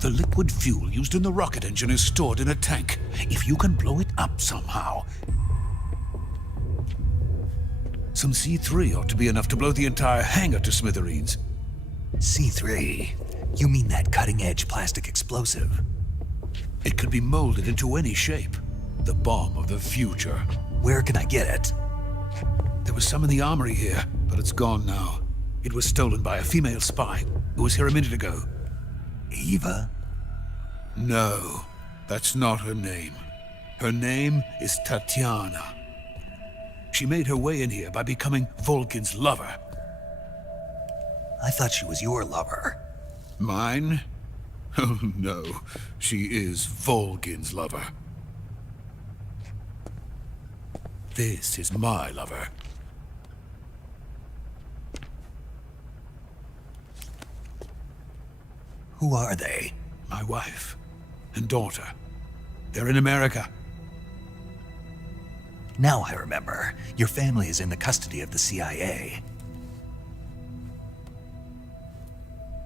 The liquid fuel used in the rocket engine is stored in a tank. If you can blow it up somehow, some C3 ought to be enough to blow the entire hangar to smithereens. C3? You mean that cutting-edge plastic explosive? It could be molded into any shape. The bomb of the future. Where can I get it? There was some in the armory here, but it's gone now. It was stolen by a female spy who was here a minute ago. Eva? No, that's not her name. Her name is Tatiana. She made her way in here by becoming Volgin's lover. I thought she was your lover. Mine? Oh no, she is Volgin's lover. This is my lover. Who are they? My wife and daughter. They're in America. Now I remember. Your family is in the custody of the CIA.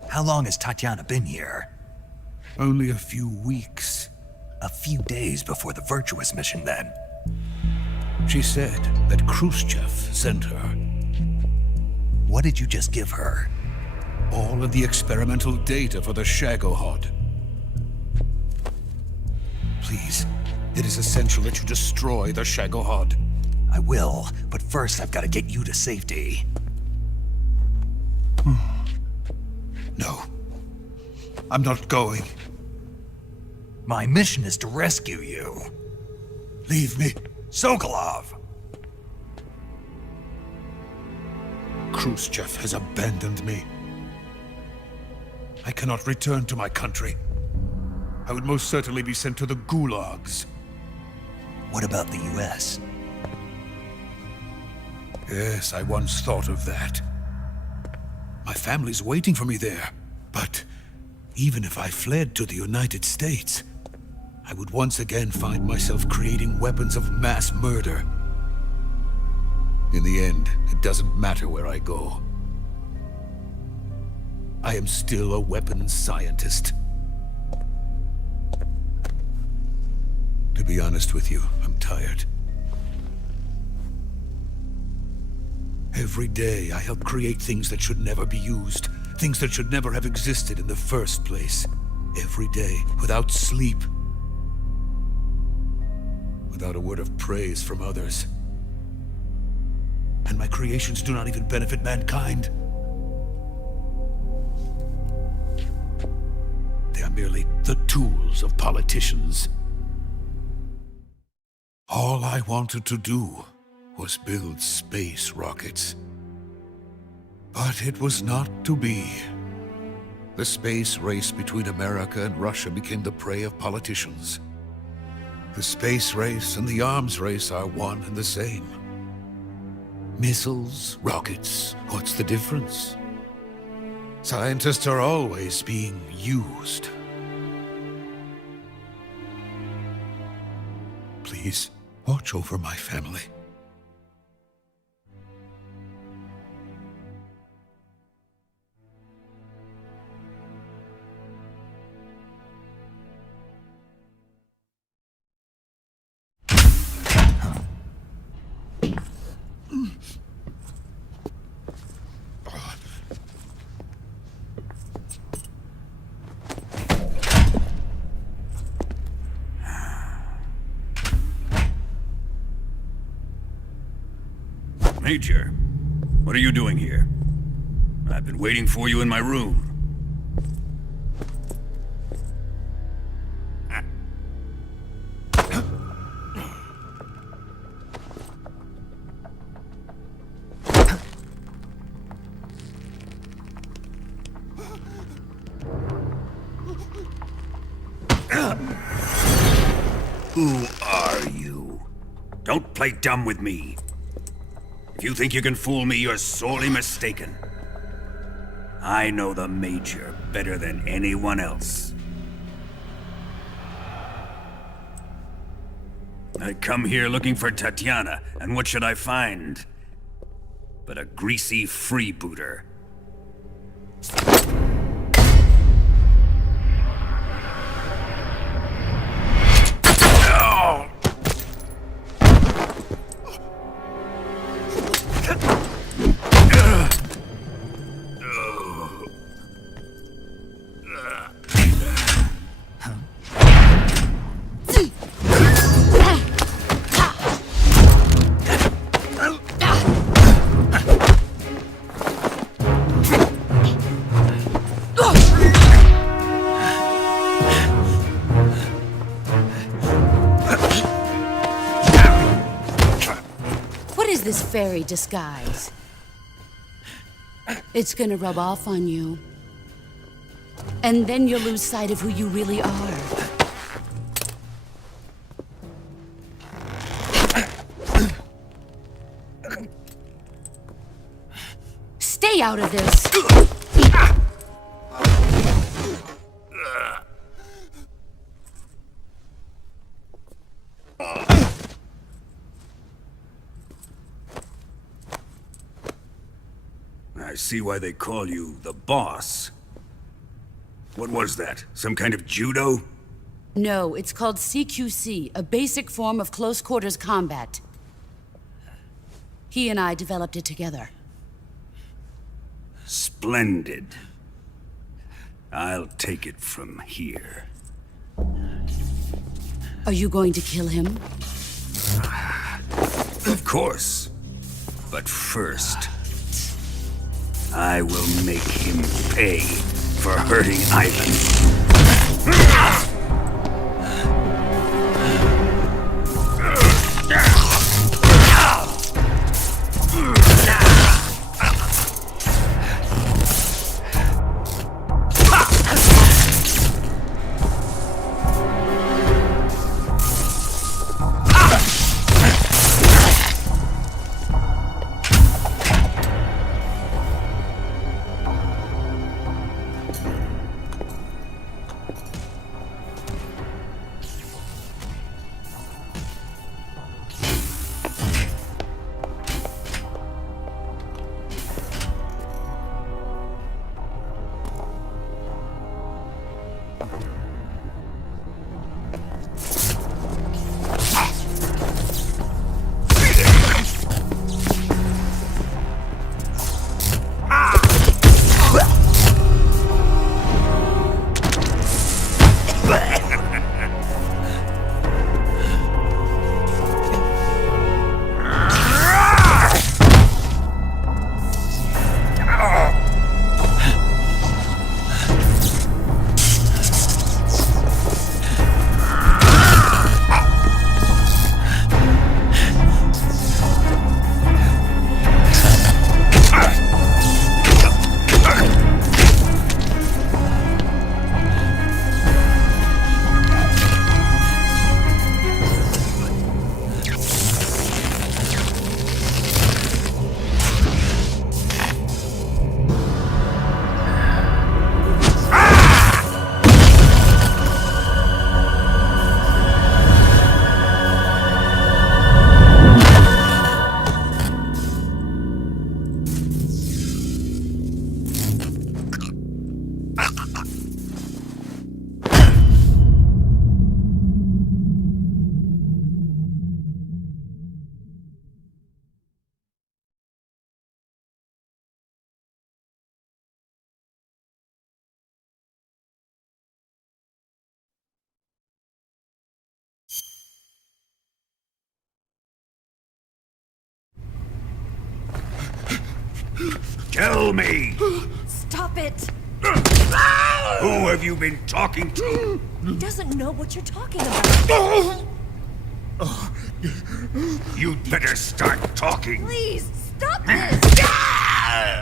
How long has Tatiana been here? Only a few weeks. A few days before the Virtuous mission, then. She said that Khrushchev sent her. What did you just give her? All of the experimental data for the Shagohod. Please, it is essential that you destroy the Shagohod. I will, but first I've got to get you to safety. No. I'm not going. My mission is to rescue you. Leave me. Sokolov! Khrushchev has abandoned me. I cannot return to my country. I would most certainly be sent to the gulags. What about the US? Yes, I once thought of that. My family's waiting for me there. But even if I fled to the United States, I would once again find myself creating weapons of mass murder. In the end, it doesn't matter where I go. I am still a weapons scientist. To be honest with you, I'm tired. Every day, I help create things that should never be used, things that should never have existed in the first place. Every day, without sleep. Without a word of praise from others. And my creations do not even benefit mankind. They are merely the tools of politicians. All I wanted to do was build space rockets. But it was not to be. The space race between America and Russia became the prey of politicians. The space race and the arms race are one and the same. Missiles, rockets, what's the difference? Scientists are always being used. Please, watch over my family. Major, what are you doing here? I've been waiting for you in my room. Who are you? Don't play dumb with me. If you think you can fool me, you're sorely mistaken. I know the Major better than anyone else. I come here looking for Tatiana, and what should I find? But a greasy freebooter. This fairy disguise. It's gonna rub off on you. And then you'll lose sight of who you really are. me out of this! I see why they call you the boss. What was that? Some kind of judo? No, it's called CQC, a basic form of close quarters combat. He and I developed it together. Splendid. I'll take it from here. Are you going to kill him? Of course. But first, I will make him pay for hurting Ivan. Tell me! Stop it! Who have you been talking to? He doesn't know what you're talking about. You'd better start talking. Please, stop this!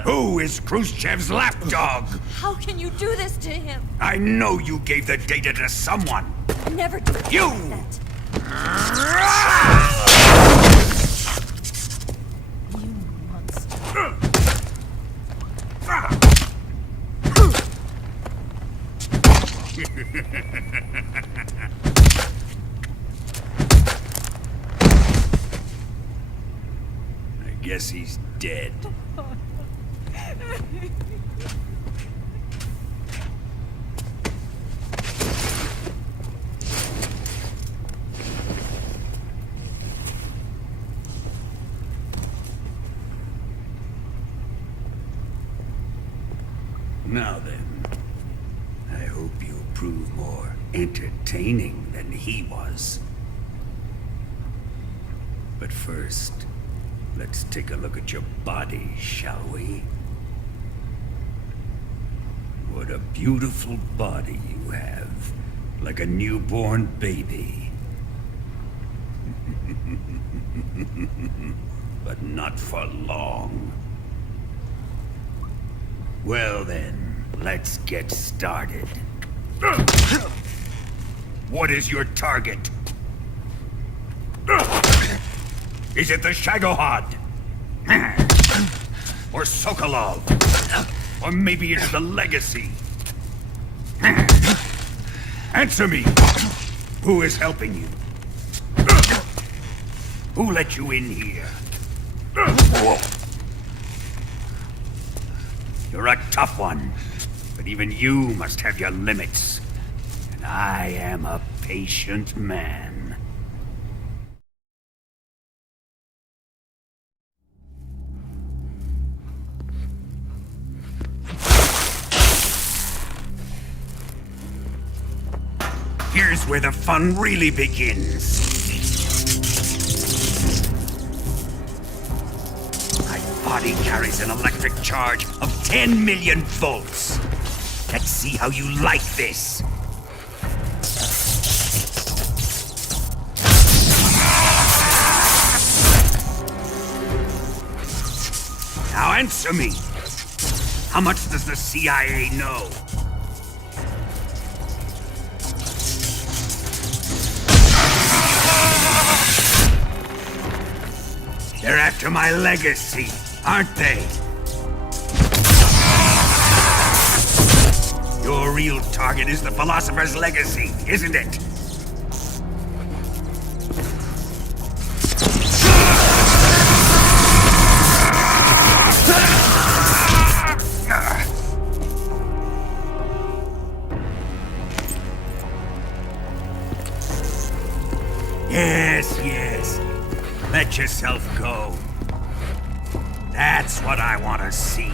Who is Khrushchev's lapdog? How can you do this to him? I know you gave the data to someone. Never do You! that. You monster. I guess he's dead. Now then, I hope you'll prove more entertaining than he was. But first, let's take a look at your body, shall we? What a beautiful body you have, like a newborn baby. But not for long. Well then, let's get started. What is your target? Is it the Shagohod? Or Sokolov? Or maybe it's the Legacy? Answer me! Who is helping you? Who let you in here? You're a tough one, but even you must have your limits. And I am a patient man. Here's where the fun really begins. My body carries an electric charge of 10 million volts. Let's see how you like this. Now answer me. How much does the CIA know? They're after my legacy, aren't they? Your real target is the Philosopher's Legacy, isn't it? Yes. Let yourself go. That's what I want to see.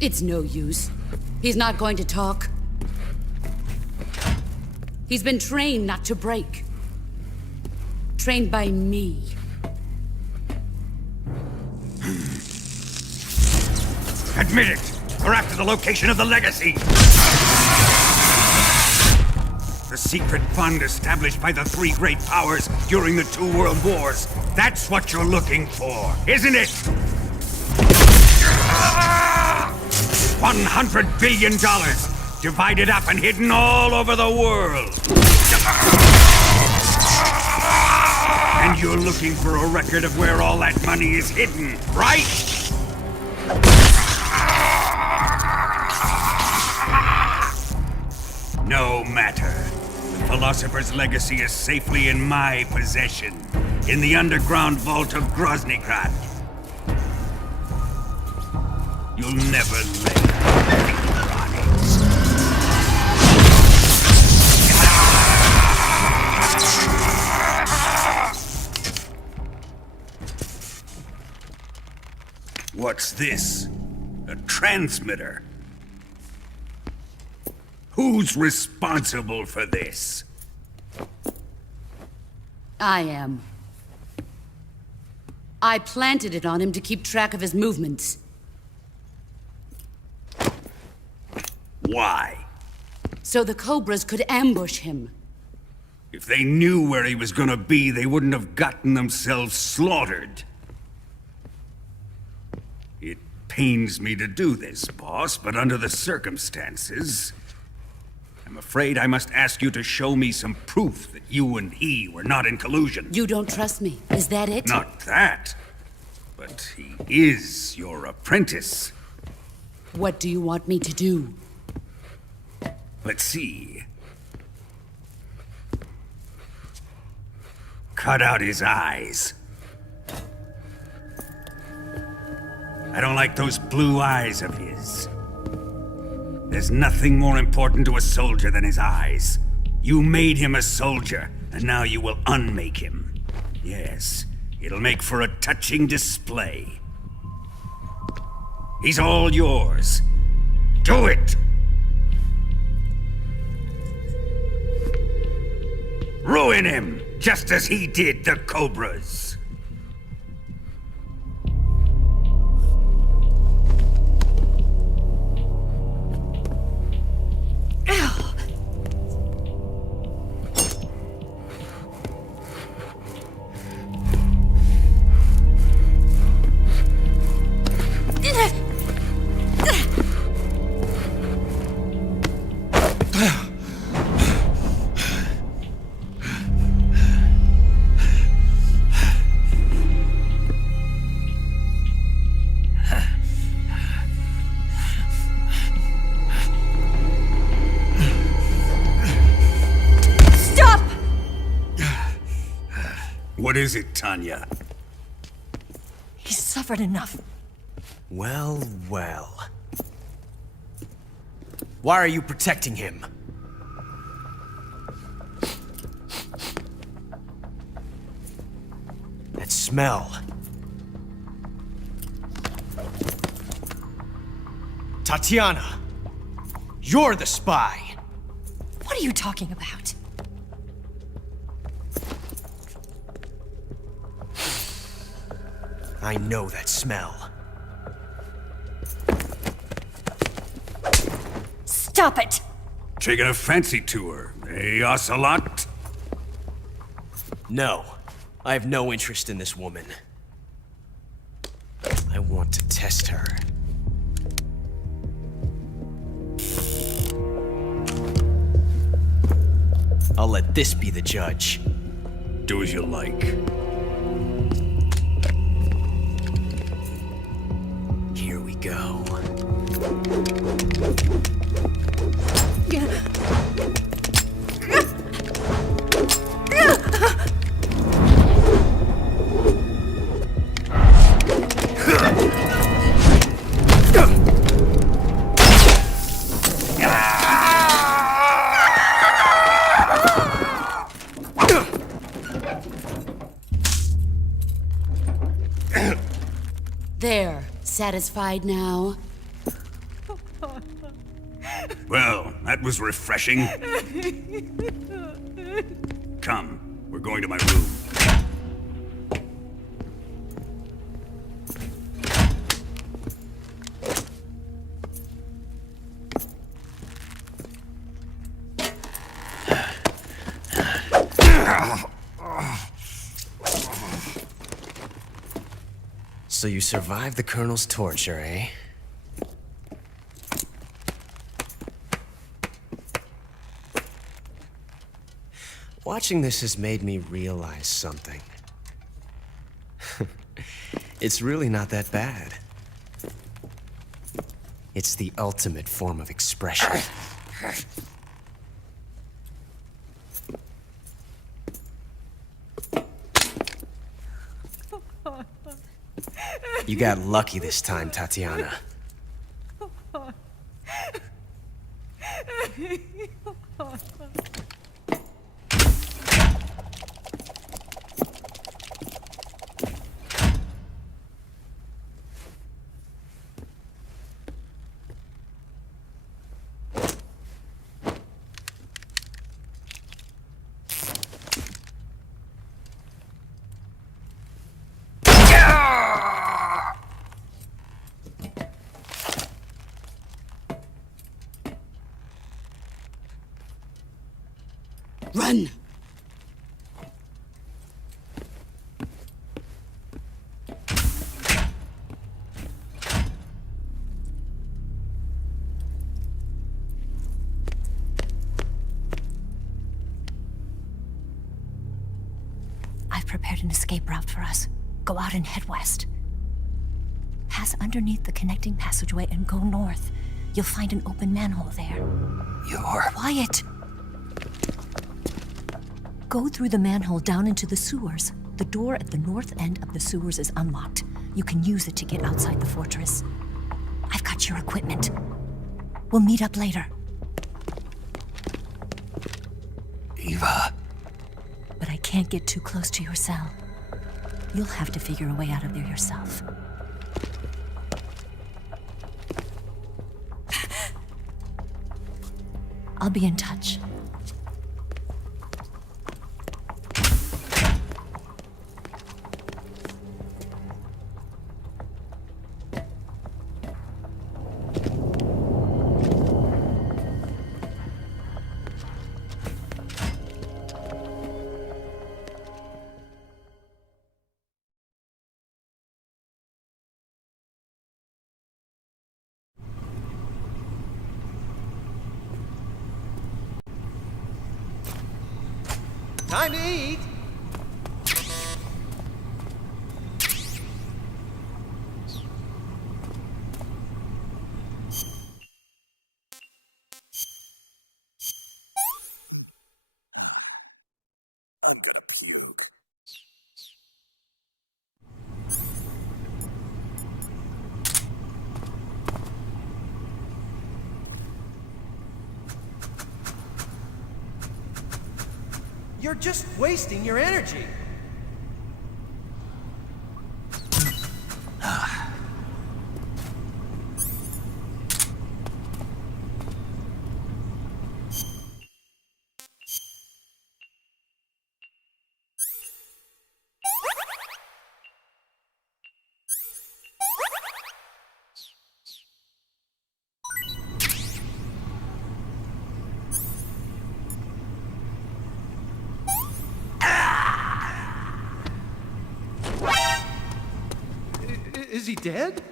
It's no use. He's not going to talk. He's been trained not to break. Trained by me. Admit it! We're after the location of the Legacy! The secret fund established by the three great powers during the 2 world wars. That's what you're looking for, isn't it? $100 billion, divided up and hidden all over the world. And you're looking for a record of where all that money is hidden, right? No matter. The Philosopher's Legacy is safely in my possession, in the underground vault of Groznygrad. You'll never lay on it. What's this? A transmitter? Who's responsible for this? I am. I planted it on him to keep track of his movements. Why? So the Cobras could ambush him. If they knew where he was gonna be, they wouldn't have gotten themselves slaughtered. It pains me to do this, boss, but under the circumstances, I'm afraid I must ask you to show me some proof that you and he were not in collusion. You don't trust me, is that it? Not that, but he is your apprentice. What do you want me to do? Let's see. Cut out his eyes. I don't like those blue eyes of his. There's nothing more important to a soldier than his eyes. You made him a soldier, and now you will unmake him. Yes, it'll make for a touching display. He's all yours. Do it! Ruin him, just as he did the Cobras. What is it, Tanya? He's suffered enough. Well, well. Why are you protecting him? That smell. Tatiana! You're the spy! What are you talking about? I know that smell. Stop it! Taking a fancy to her, eh, Ocelot? No. I have no interest in this woman. I want to test her. I'll let this be the judge. Do as you like. Here we go. There. Satisfied now? Well, that was refreshing. Come, we're going to my room. So you survived the Colonel's torture, eh? Watching this has made me realize something. It's really not that bad. It's the ultimate form of expression. You got lucky this time, Tatiana. Run! I've prepared an escape route for us. Go out and head west. Pass underneath the connecting passageway and go north. You'll find an open manhole there. You're... Quiet! Go through the manhole down into the sewers. The door at the north end of the sewers is unlocked. You can use it to get outside the fortress. I've got your equipment. We'll meet up later. Eva. But I can't get too close to your cell. You'll have to figure a way out of there yourself. I'll be in touch. Time to eat! You're just wasting your energy. Is he dead?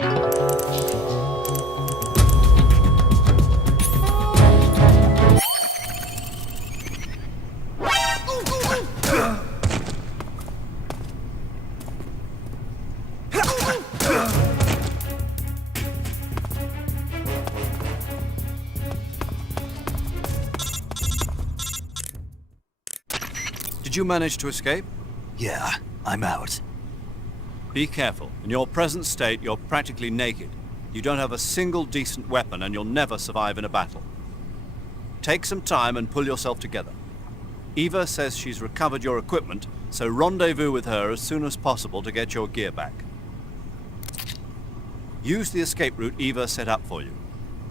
Did you manage to escape? Yeah, I'm out. Be careful. In your present state, you're practically naked. You don't have a single decent weapon, and you'll never survive in a battle. Take some time and pull yourself together. Eva says she's recovered your equipment, so rendezvous with her as soon as possible to get your gear back. Use the escape route Eva set up for you.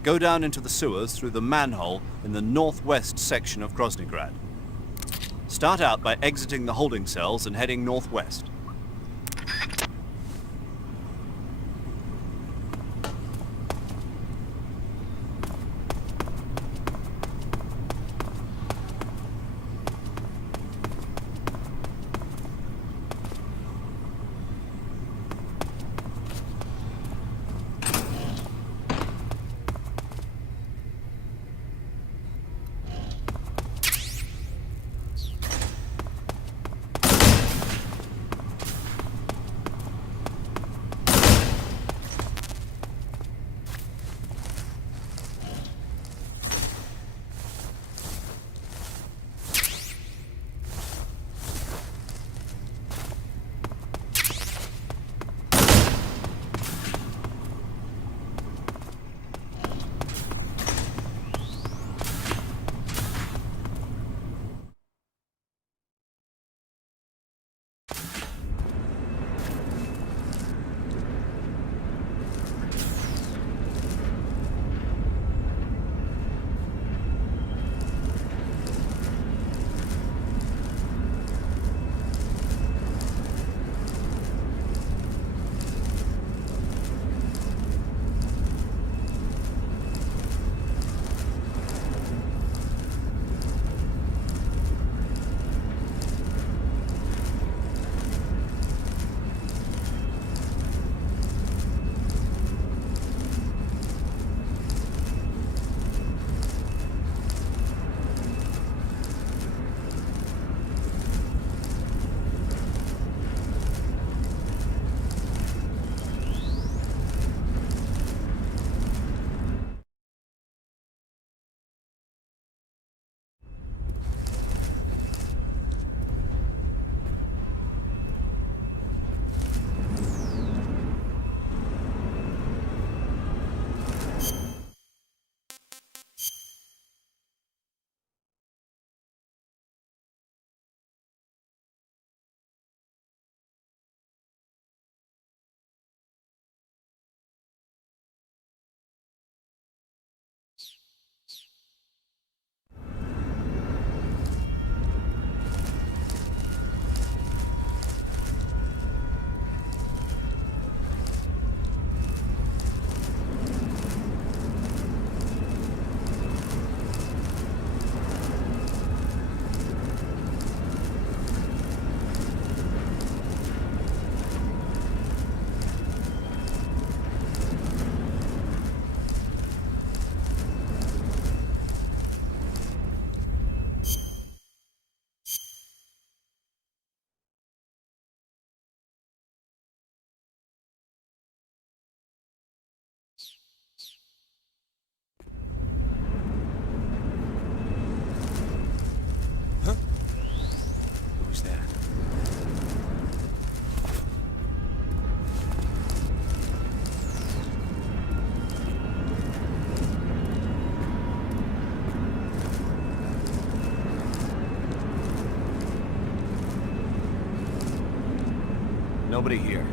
Go down into the sewers through the manhole in the northwest section of Groznygrad. Start out by exiting the holding cells and heading northwest. nobody here.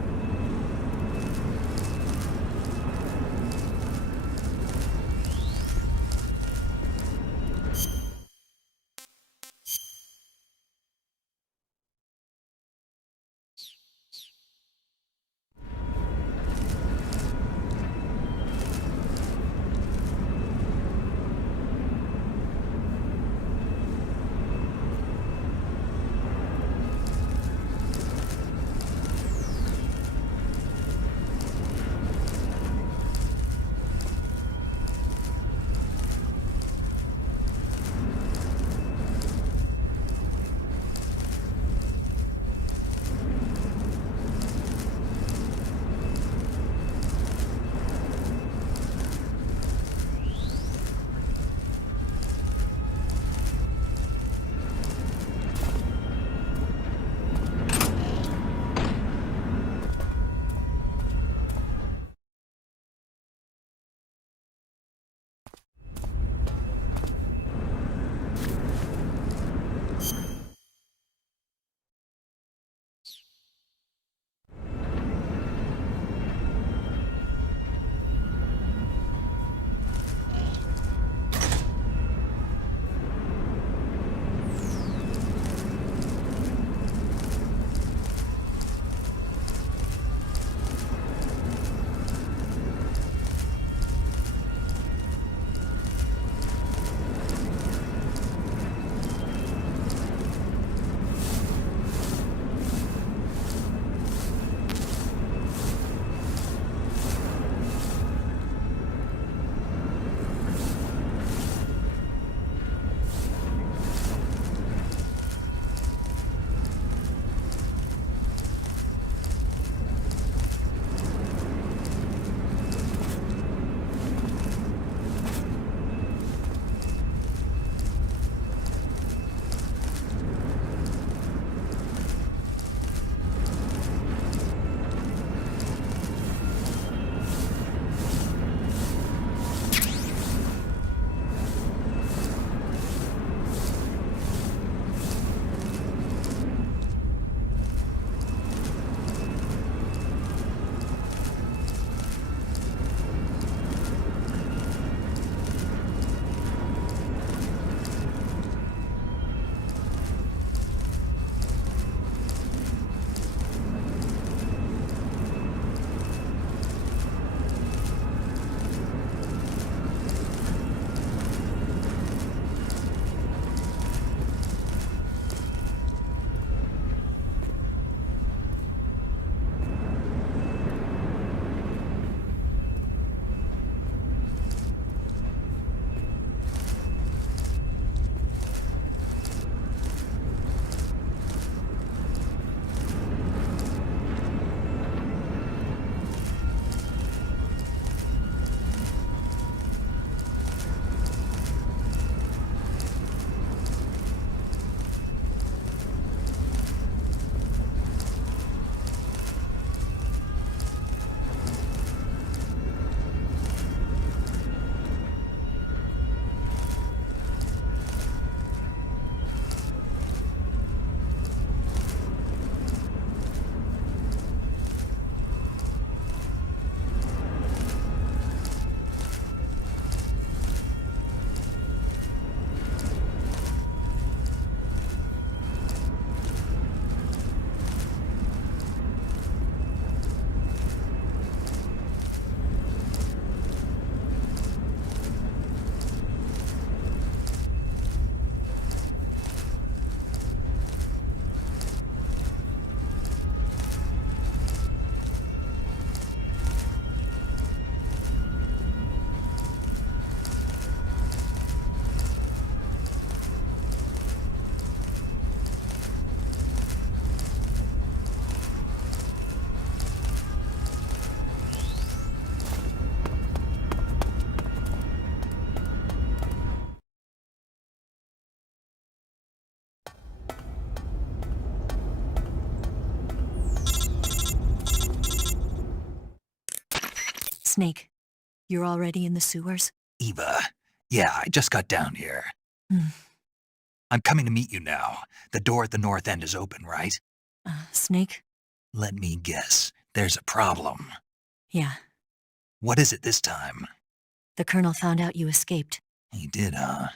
Snake, you're already in the sewers? Eva, yeah, I just got down here. Hmm. I'm coming to meet you now. The door at the north end is open, right? Snake, Let me guess. There's a problem. Yeah, What is it this time? the Colonel found out you escaped. He did, huh?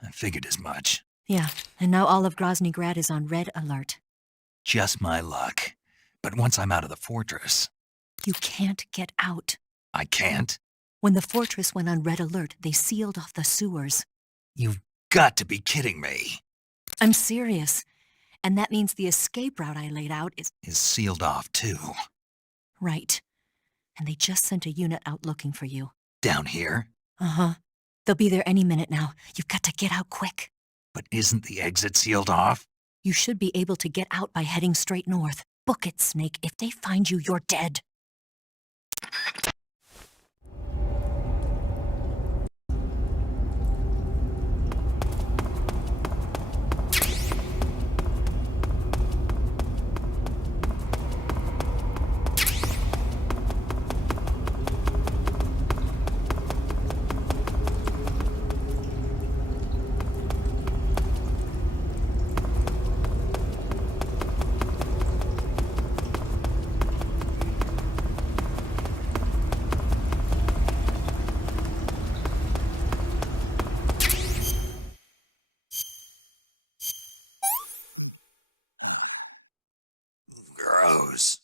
I figured as much. Yeah, and now all of Grozny Grad is on red alert. Just my luck. But once I'm out of the fortress... You can't get out. I can't? When the fortress went on red alert, they sealed off the sewers. You've got to be kidding me. I'm serious. And that means the escape route I laid out is Sealed off, too. right. And they just sent a unit out looking for you. Down here? Uh-huh. They'll be there any minute now. You've got to get out quick. But isn't the exit sealed off? You should be able to get out by heading straight north. Book it, Snake. If they find you, you're dead. Gross.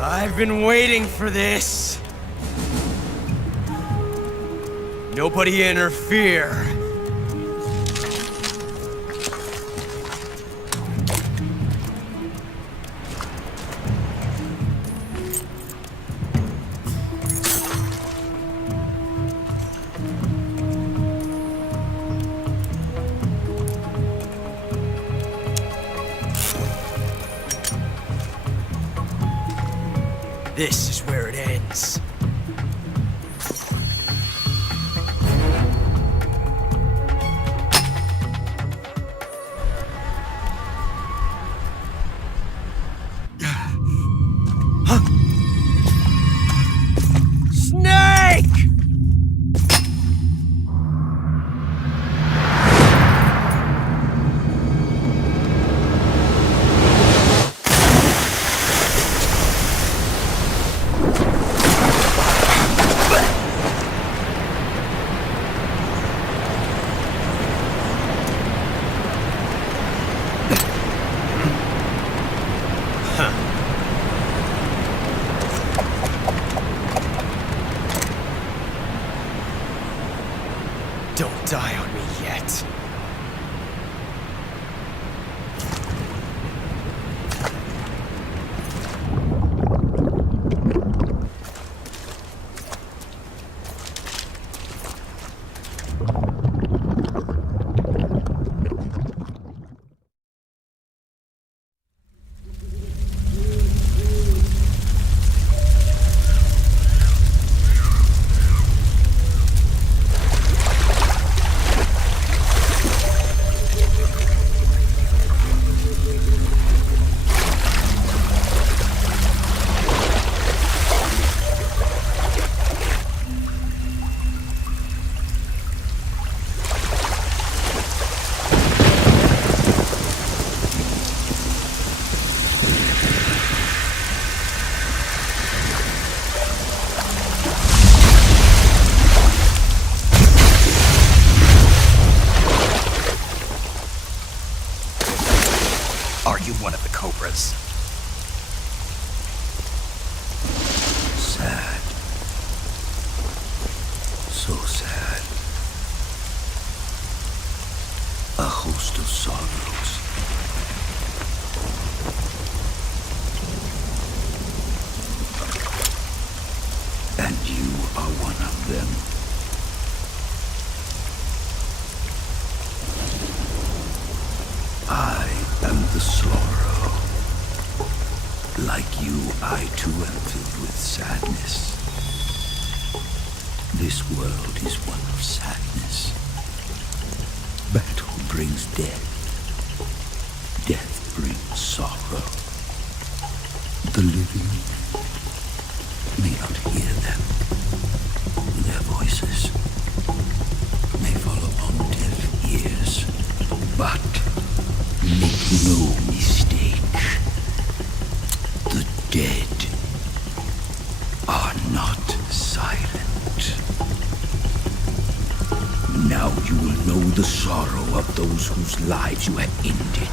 I've been waiting for this. Nobody interfere. This is where it ends. Snake! Don't die on me yet. Are you one of the Cobras? Sad. So sad. A host of sorrows. And you are one of them. I am the sorrow. Like you, I too am filled with sadness. This world is one of sadness. Battle brings death. Death brings sorrow. The living may not hear them. Their voices may fall upon deaf ears. But make no mistake, the dead are not silent. Now you will know the sorrow of those whose lives you have ended.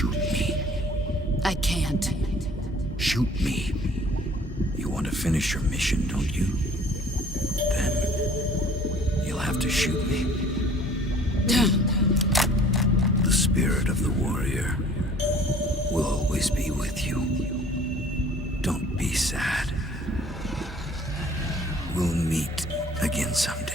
Shoot me. I can't. Shoot me. You want to finish your mission, don't you? Then you'll have to shoot me. The spirit of the warrior will always be with you. Don't be sad. We'll meet again someday.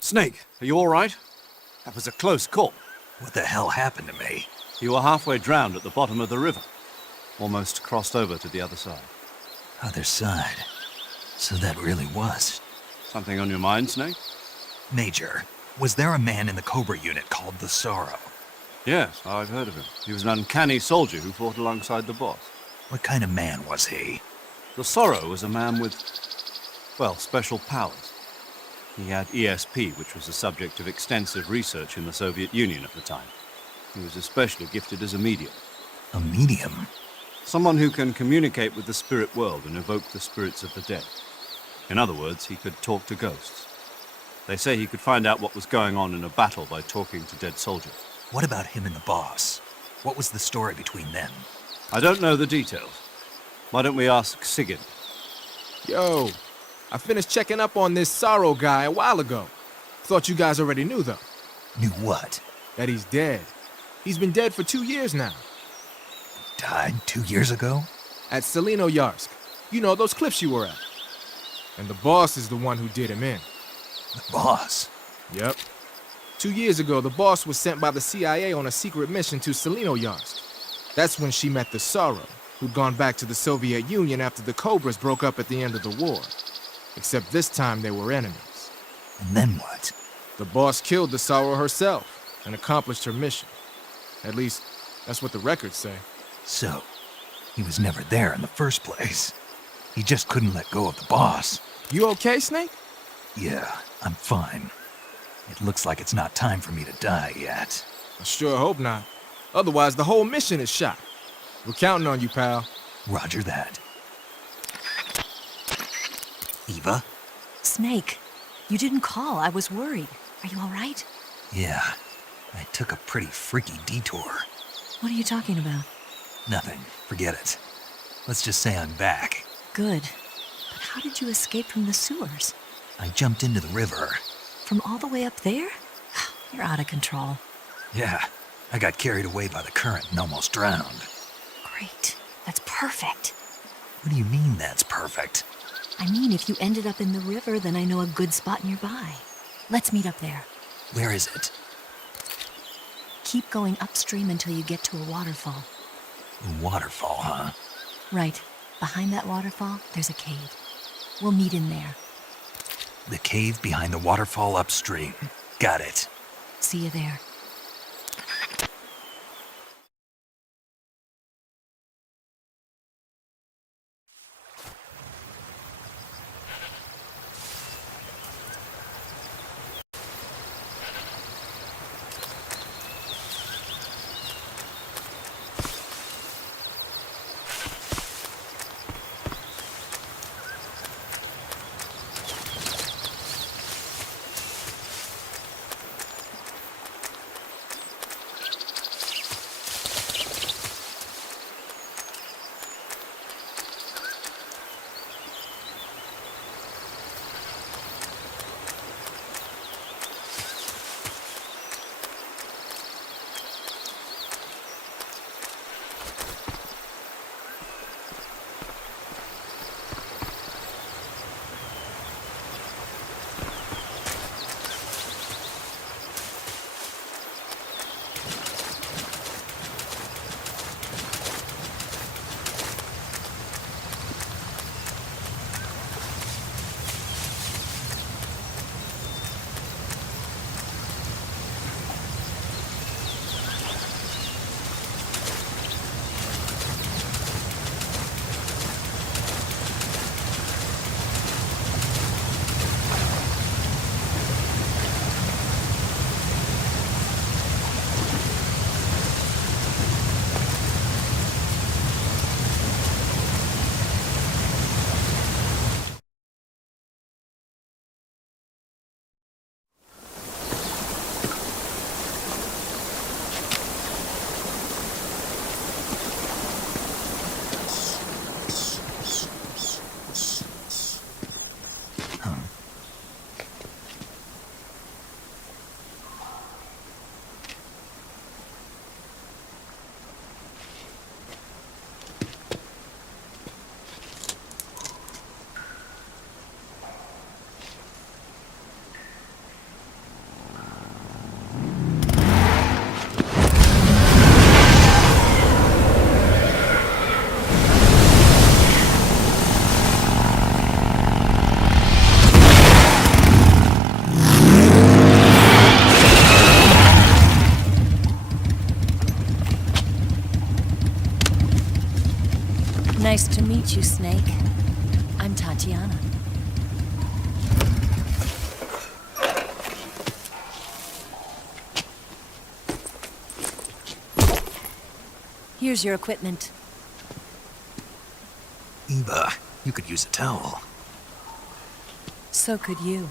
Snake, are you all right? That was a close call. What the hell happened to me? You were halfway drowned at the bottom of the river. Almost crossed over to the other side. Other side? So that really was. Something on your mind, Snake? Major, was there a man in the Cobra unit called the Sorrow? Yes, I've heard of him. He was an uncanny soldier who fought alongside the boss. What kind of man was he? The Sorrow was a man with, well, special powers. He had ESP, which was the subject of extensive research in the Soviet Union at the time. He was especially gifted as a medium. A medium? Someone who can communicate with the spirit world and evoke the spirits of the dead. In other words, he could talk to ghosts. They say he could find out what was going on in a battle by talking to dead soldiers. What about him and the boss? What was the story between them? I don't know the details. Why don't we ask Sigurd? Yo, I finished checking up on this Sorrow guy a while ago. Thought you guys already knew, though. Knew what? That he's dead. He's been dead for 2 years now. Died 2 years ago? At Selino-Yarsk. You know, those cliffs you were at. And the boss is the one who did him in. The boss? Yep. 2 years ago, the boss was sent by the CIA on a secret mission to Selino-Yarsk. That's when she met the Sorrow, who'd gone back to the Soviet Union after the Cobras broke up at the end of the war. Except this time they were enemies. And then what? The boss killed the Sorrow herself and accomplished her mission. At least, that's what the records say. So, he was never there in the first place. He just couldn't let go of the boss. You okay, Snake? Yeah, I'm fine. It looks like it's not time for me to die yet. I sure hope not. Otherwise, the whole mission is shot. We're counting on you, pal. Roger that. Eva? Snake, you didn't call. I was worried. Are you all right? Yeah, I took a pretty freaky detour. What are you talking about? Nothing. Forget it. Let's just say I'm back. Good. But how did you escape from the sewers? I jumped into the river. From all the way up there? You're out of control. Yeah, I got carried away by the current and almost drowned. Great. That's perfect. What do you mean that's perfect? I mean, if you ended up in the river, then I know a good spot nearby. Let's meet up there. Where is it? Keep going upstream until you get to a waterfall. A waterfall, huh? Right. Behind that waterfall, there's a cave. We'll meet in there. The cave behind the waterfall upstream. Got it. See you there. you, Snake. I'm Tatiana. Here's your equipment. Eva, you could use a towel. So could you.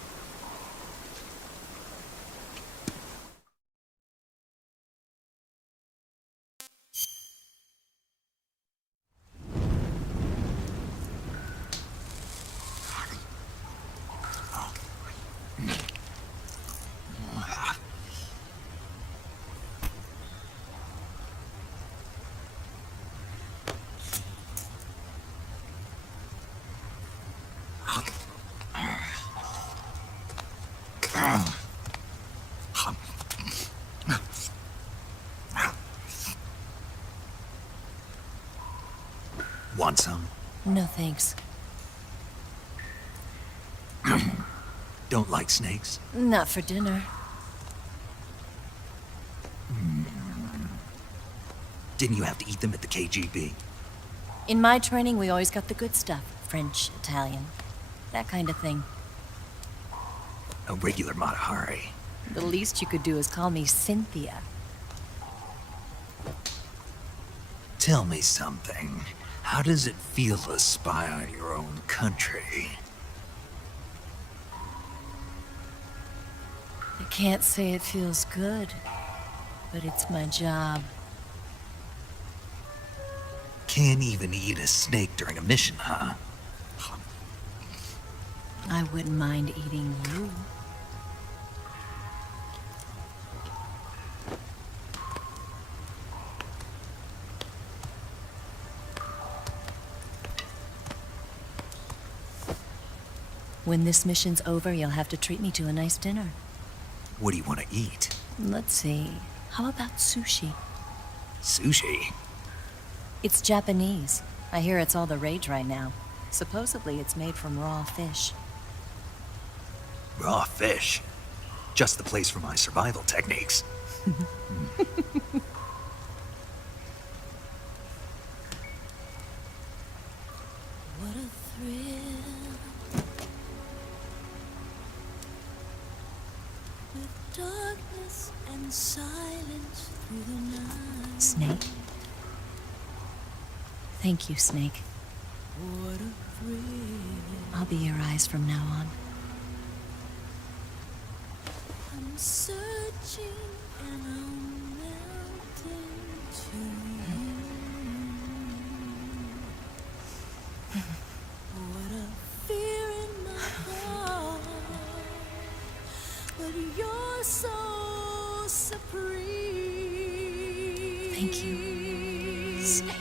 Want some? No thanks. Don't like snakes? Not for dinner. Didn't you have to eat them at the KGB? In my training, we always got the good stuff. French, Italian, that kind of thing. A regular Matahari. The least you could do is call me Cynthia. Tell me something. How does it feel to spy on your own country? I can't say it feels good, but it's my job. Can't even eat a snake during a mission, huh? I wouldn't mind eating you. When this mission's over, you'll have to treat me to a nice dinner. What do you want to eat? Let's see. How about sushi? Sushi? It's Japanese. I hear it's all the rage right now. Supposedly it's made from raw fish. Raw fish? Just the place for my survival techniques. What a thrill. With darkness and silence through the night. Snake? Thank you, Snake. What a thrill. I'll be your eyes from now on. I'm searching and I'm melting to you. What a fear in my heart. But you're so supreme. Thank you, Snake.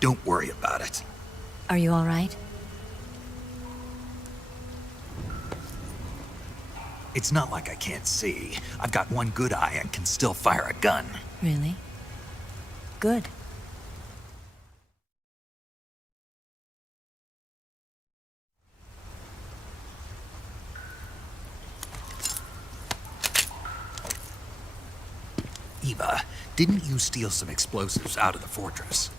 Don't worry about it. Are you all right? It's not like I can't see. I've got one good eye and can still fire a gun. Really? Good. Eva, didn't you steal some explosives out of the fortress?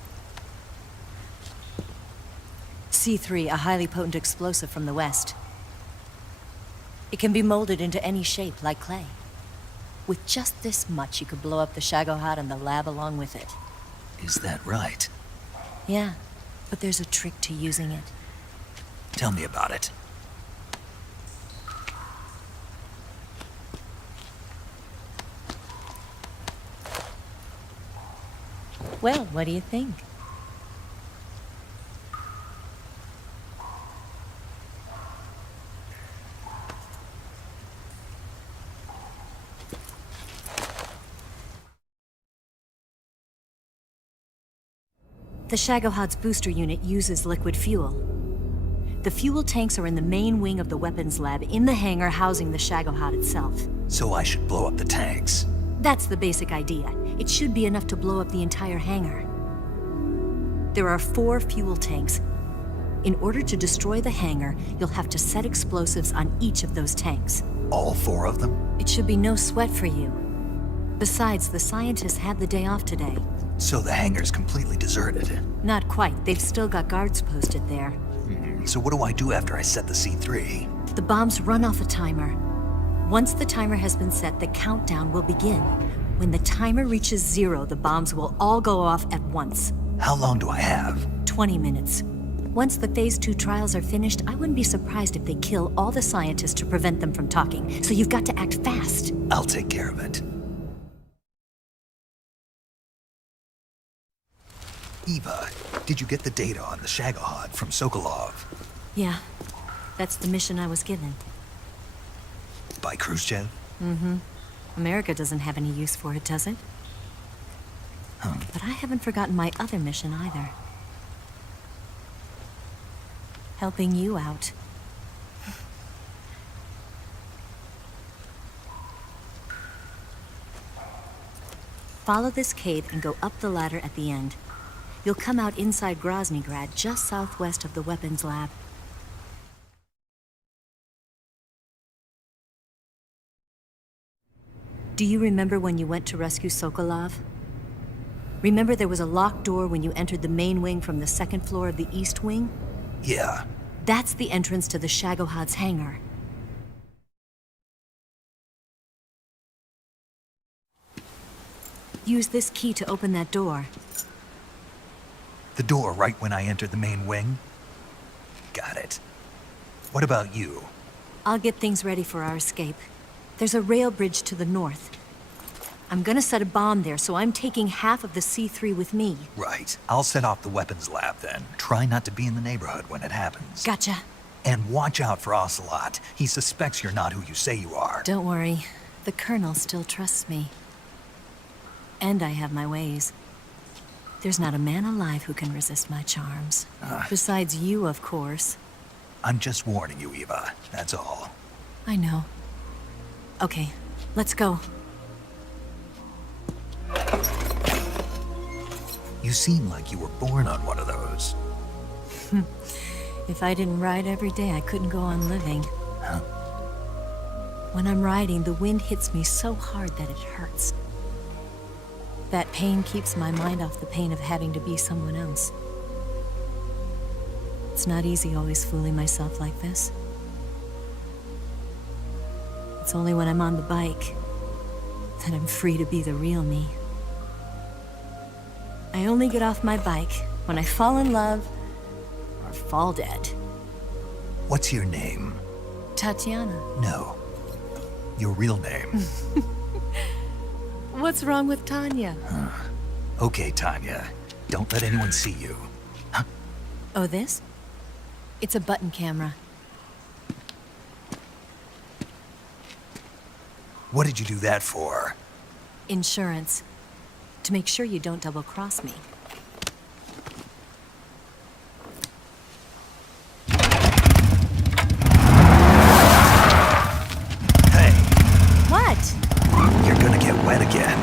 C3, a highly potent explosive from the west. It can be molded into any shape, like clay. With just this much, you could blow up the Shagohod and the lab along with it. Is that right? Yeah, but there's a trick to using it. Tell me about it. Well, what do you think? The Shagohod's booster unit uses liquid fuel. The fuel tanks are in the main wing of the weapons lab in the hangar housing the Shagohod itself. So I should blow up the tanks. That's the basic idea. It should be enough to blow up the entire hangar. There are 4 fuel tanks. In order to destroy the hangar, you'll have to set explosives on each of those tanks. All 4 of them? It should be no sweat for you. Besides, the scientists had the day off today. So the hangar's completely deserted. Not quite. They've still got guards posted there. So what do I do after I set the C3? The bombs run off a timer. Once the timer has been set, the countdown will begin. When the timer reaches 0, the bombs will all go off at once. How long do I have? 20 minutes. Once the Phase 2 trials are finished, I wouldn't be surprised if they kill all the scientists to prevent them from talking. So you've got to act fast. I'll take care of it. Eva, did you get the data on the Shagohod from Sokolov? Yeah, that's the mission I was given. By Khrushchev? Mm-hmm. America doesn't have any use for it, does it? But I haven't forgotten my other mission either. Helping you out. Follow this cave and go up the ladder at the end. You'll come out inside Groznygrad, just southwest of the weapons lab. Do you remember when you went to rescue Sokolov? Remember there was a locked door when you entered the main wing from the 2nd floor of the East Wing? Yeah. That's the entrance to the Shagohod's hangar. Use this key to open that door. The door right when I entered the main wing? Got it. What about you? I'll get things ready for our escape. There's a rail bridge to the north. I'm gonna set a bomb there, so I'm taking half of the C3 with me. Right. I'll set off the weapons lab then. Try not to be in the neighborhood when it happens. Gotcha. And watch out for Ocelot. He suspects you're not who you say you are. Don't worry. The Colonel still trusts me. And I have my ways. There's not a man alive who can resist my charms. Besides you, of course. I'm just warning you, Eva. That's all. I know. Okay, let's go. You seem like you were born on one of those. If I didn't ride every day, I couldn't go on living. Huh? When I'm riding, the wind hits me so hard that it hurts. That pain keeps my mind off the pain of having to be someone else. It's not easy always fooling myself like this. It's only when I'm on the bike that I'm free to be the real me. I only get off my bike when I fall in love or fall dead. What's your name? Tatiana. No. Your real name. What's wrong with Tanya? Okay, Tanya. Don't let anyone see you. Huh? Oh, this? It's a button camera. What did you do that for? Insurance. To make sure you don't double-cross me. Hey. What? You're gonna get wet again.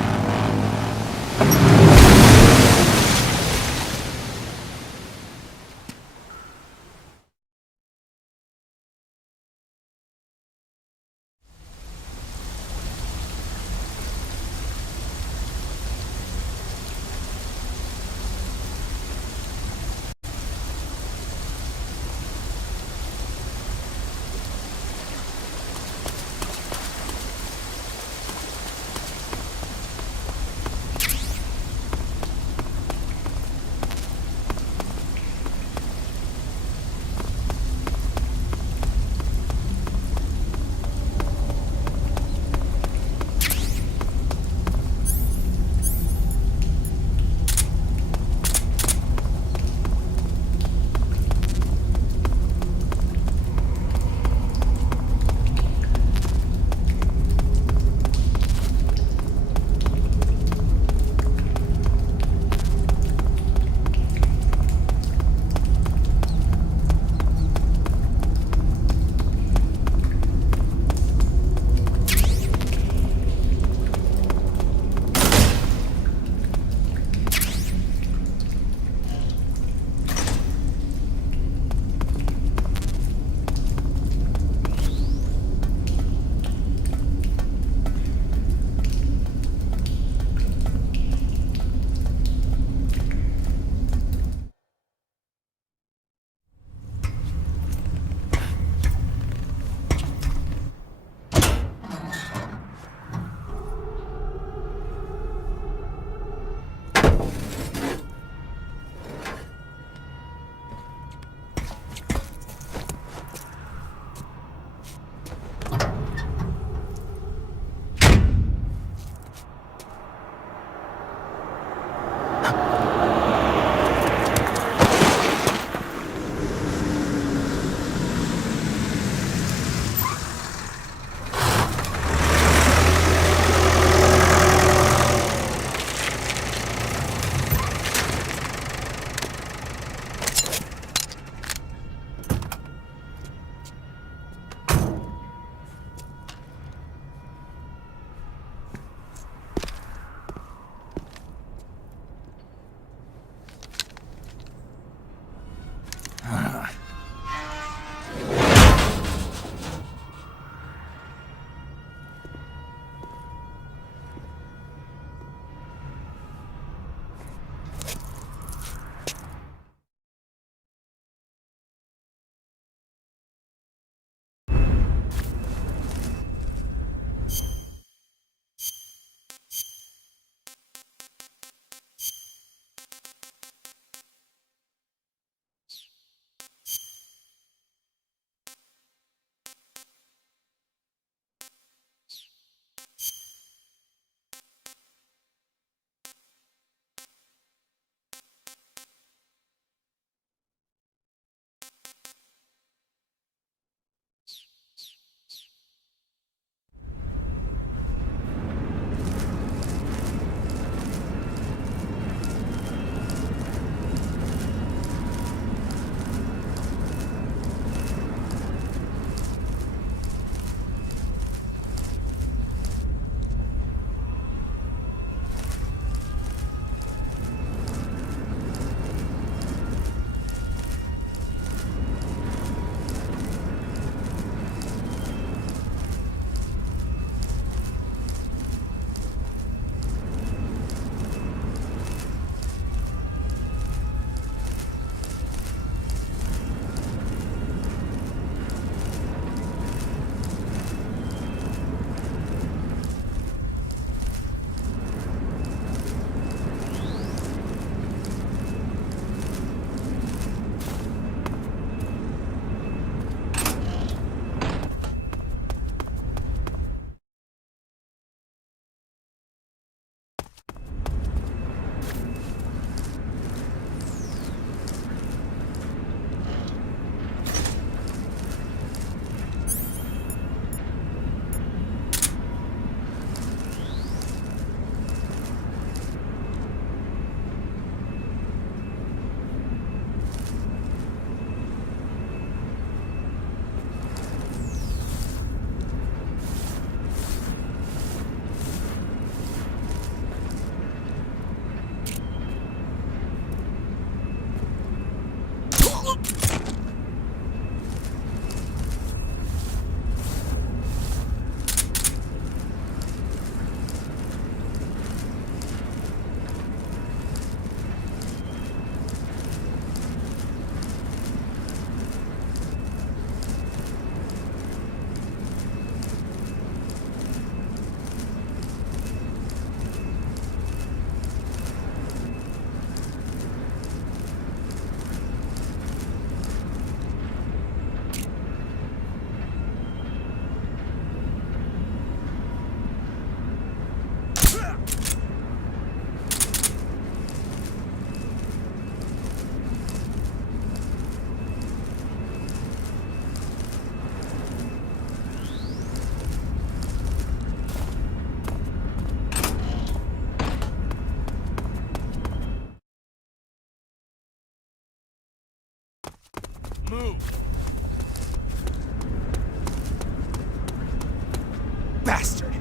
Bastard!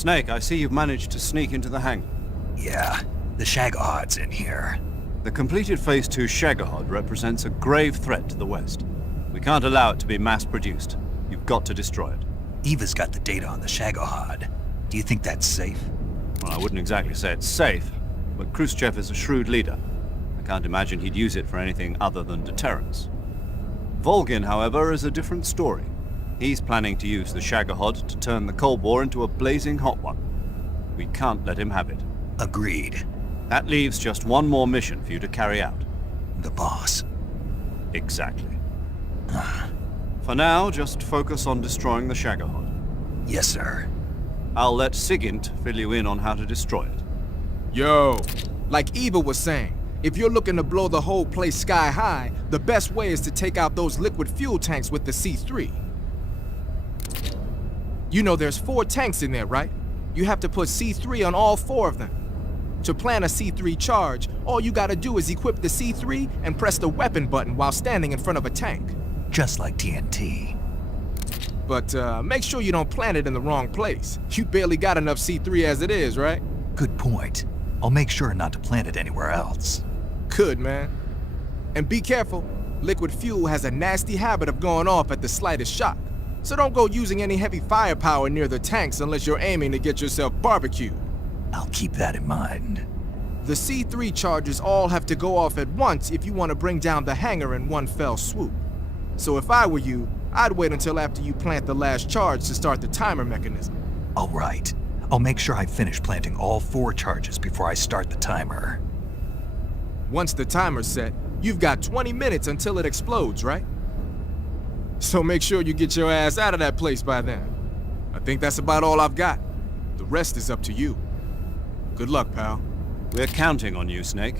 Snake, I see you've managed to sneak into the hangar. Yeah, the Shagohod's in here. The completed Phase 2 Shagohod represents a grave threat to the West. We can't allow it to be mass-produced. You've got to destroy it. Eva's got the data on the Shagohod. Do you think that's safe? Well, I wouldn't exactly say it's safe, but Khrushchev is a shrewd leader. I can't imagine he'd use it for anything other than deterrence. Volgin, however, is a different story. He's planning to use the Shagohod to turn the Cold War into a blazing hot one. We can't let him have it. Agreed. That leaves just one more mission for you to carry out. The boss. Exactly. For now, just focus on destroying the Shagohod. Yes, sir. I'll let Sigint fill you in on how to destroy it. Yo, like Eva was saying, if you're looking to blow the whole place sky high, the best way is to take out those liquid fuel tanks with the C3. You know there's 4 tanks in there, right? You have to put C3 on all 4 of them. To plan a C3 charge, all you gotta do is equip the C3 and press the weapon button while standing in front of a tank. Just like TNT. But make sure you don't plant it in the wrong place. You barely got enough C3 as it is, right? Good point. I'll make sure not to plant it anywhere else. Good, man. And be careful. Liquid fuel has a nasty habit of going off at the slightest shock. So don't go using any heavy firepower near the tanks unless you're aiming to get yourself barbecued. I'll keep that in mind. The C3 charges all have to go off at once if you want to bring down the hangar in one fell swoop. So if I were you, I'd wait until after you plant the last charge to start the timer mechanism. All right. I'll make sure I finish planting all 4 charges before I start the timer. Once the timer's set, you've got 20 minutes until it explodes, right? So make sure you get your ass out of that place by then. I think that's about all I've got. The rest is up to you. Good luck, pal. We're counting on you, Snake.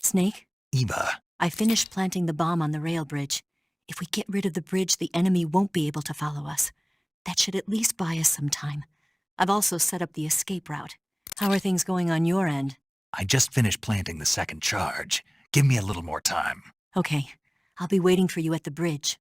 Snake? Eva. I finished planting the bomb on the rail bridge. If we get rid of the bridge, the enemy won't be able to follow us. That should at least buy us some time. I've also set up the escape route. How are things going on your end? I just finished planting the second charge. Give me a little more time. Okay. I'll be waiting for you at the bridge.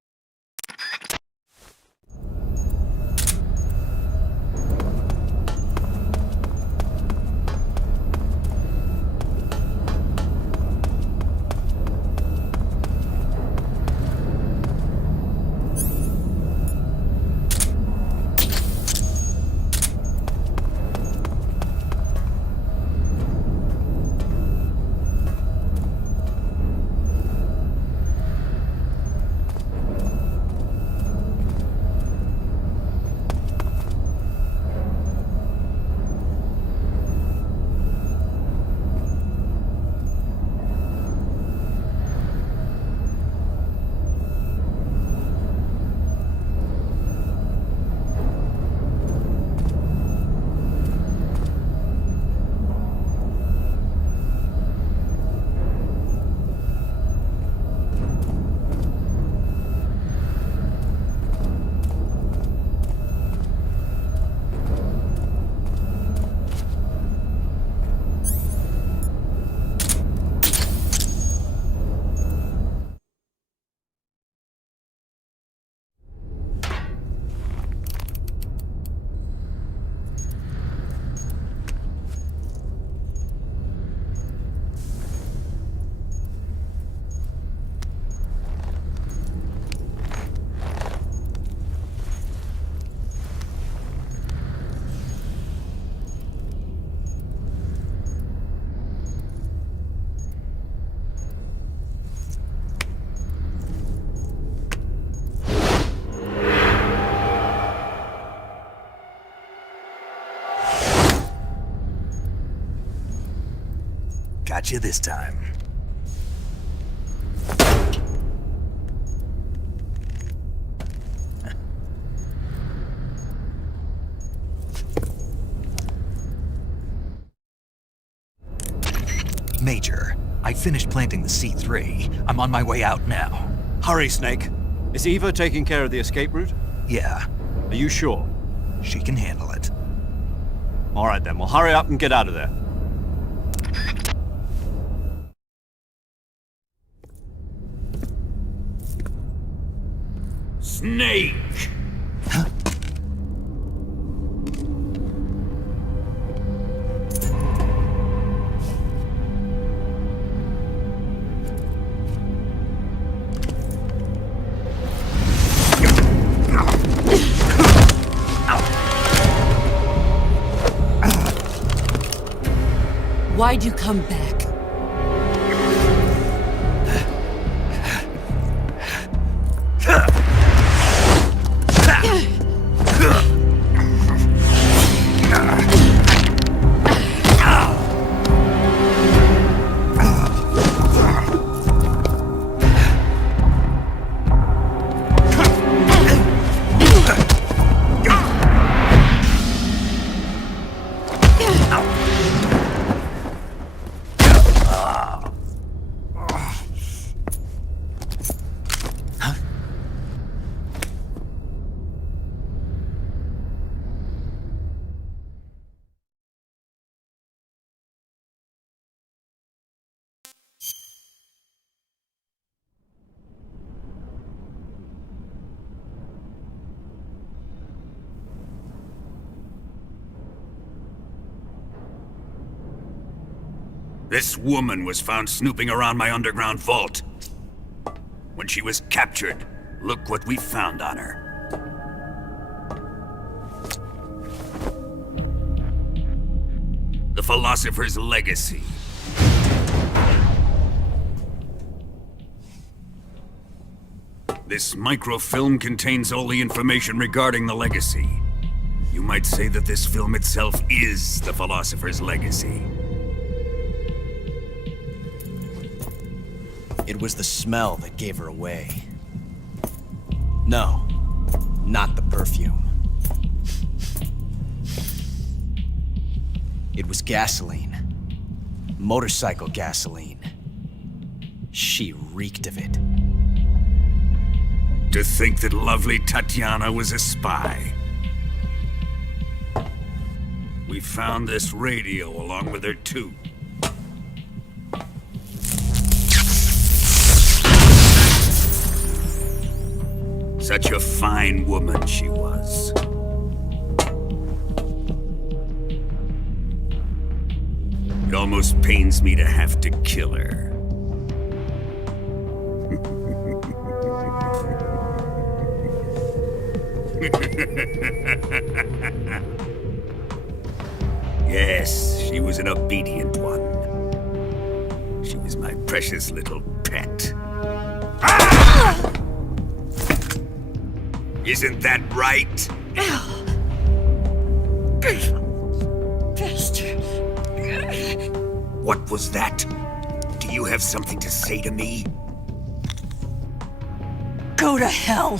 Got you this time. Major, I finished planting the C3. I'm on my way out now. Hurry, Snake. Is Eva taking care of the escape route? Yeah. Are you sure? She can handle it. All right then, well hurry up and get out of there. Snake! Why'd you come back? This woman was found snooping around my underground vault. When she was captured, look what we found on her. The Philosopher's Legacy. This microfilm contains all the information regarding the Legacy. You might say that this film itself is the Philosopher's Legacy. It was the smell that gave her away. No, not the perfume. It was gasoline. Motorcycle gasoline. She reeked of it. To think that lovely Tatiana was a spy. We found this radio along with her too. Such a fine woman she was. It almost pains me to have to kill her. Yes, she was an obedient one. She was my precious little pet. Ah! Isn't that right? Bastard. What was that? Do you have something to say to me? Go to hell.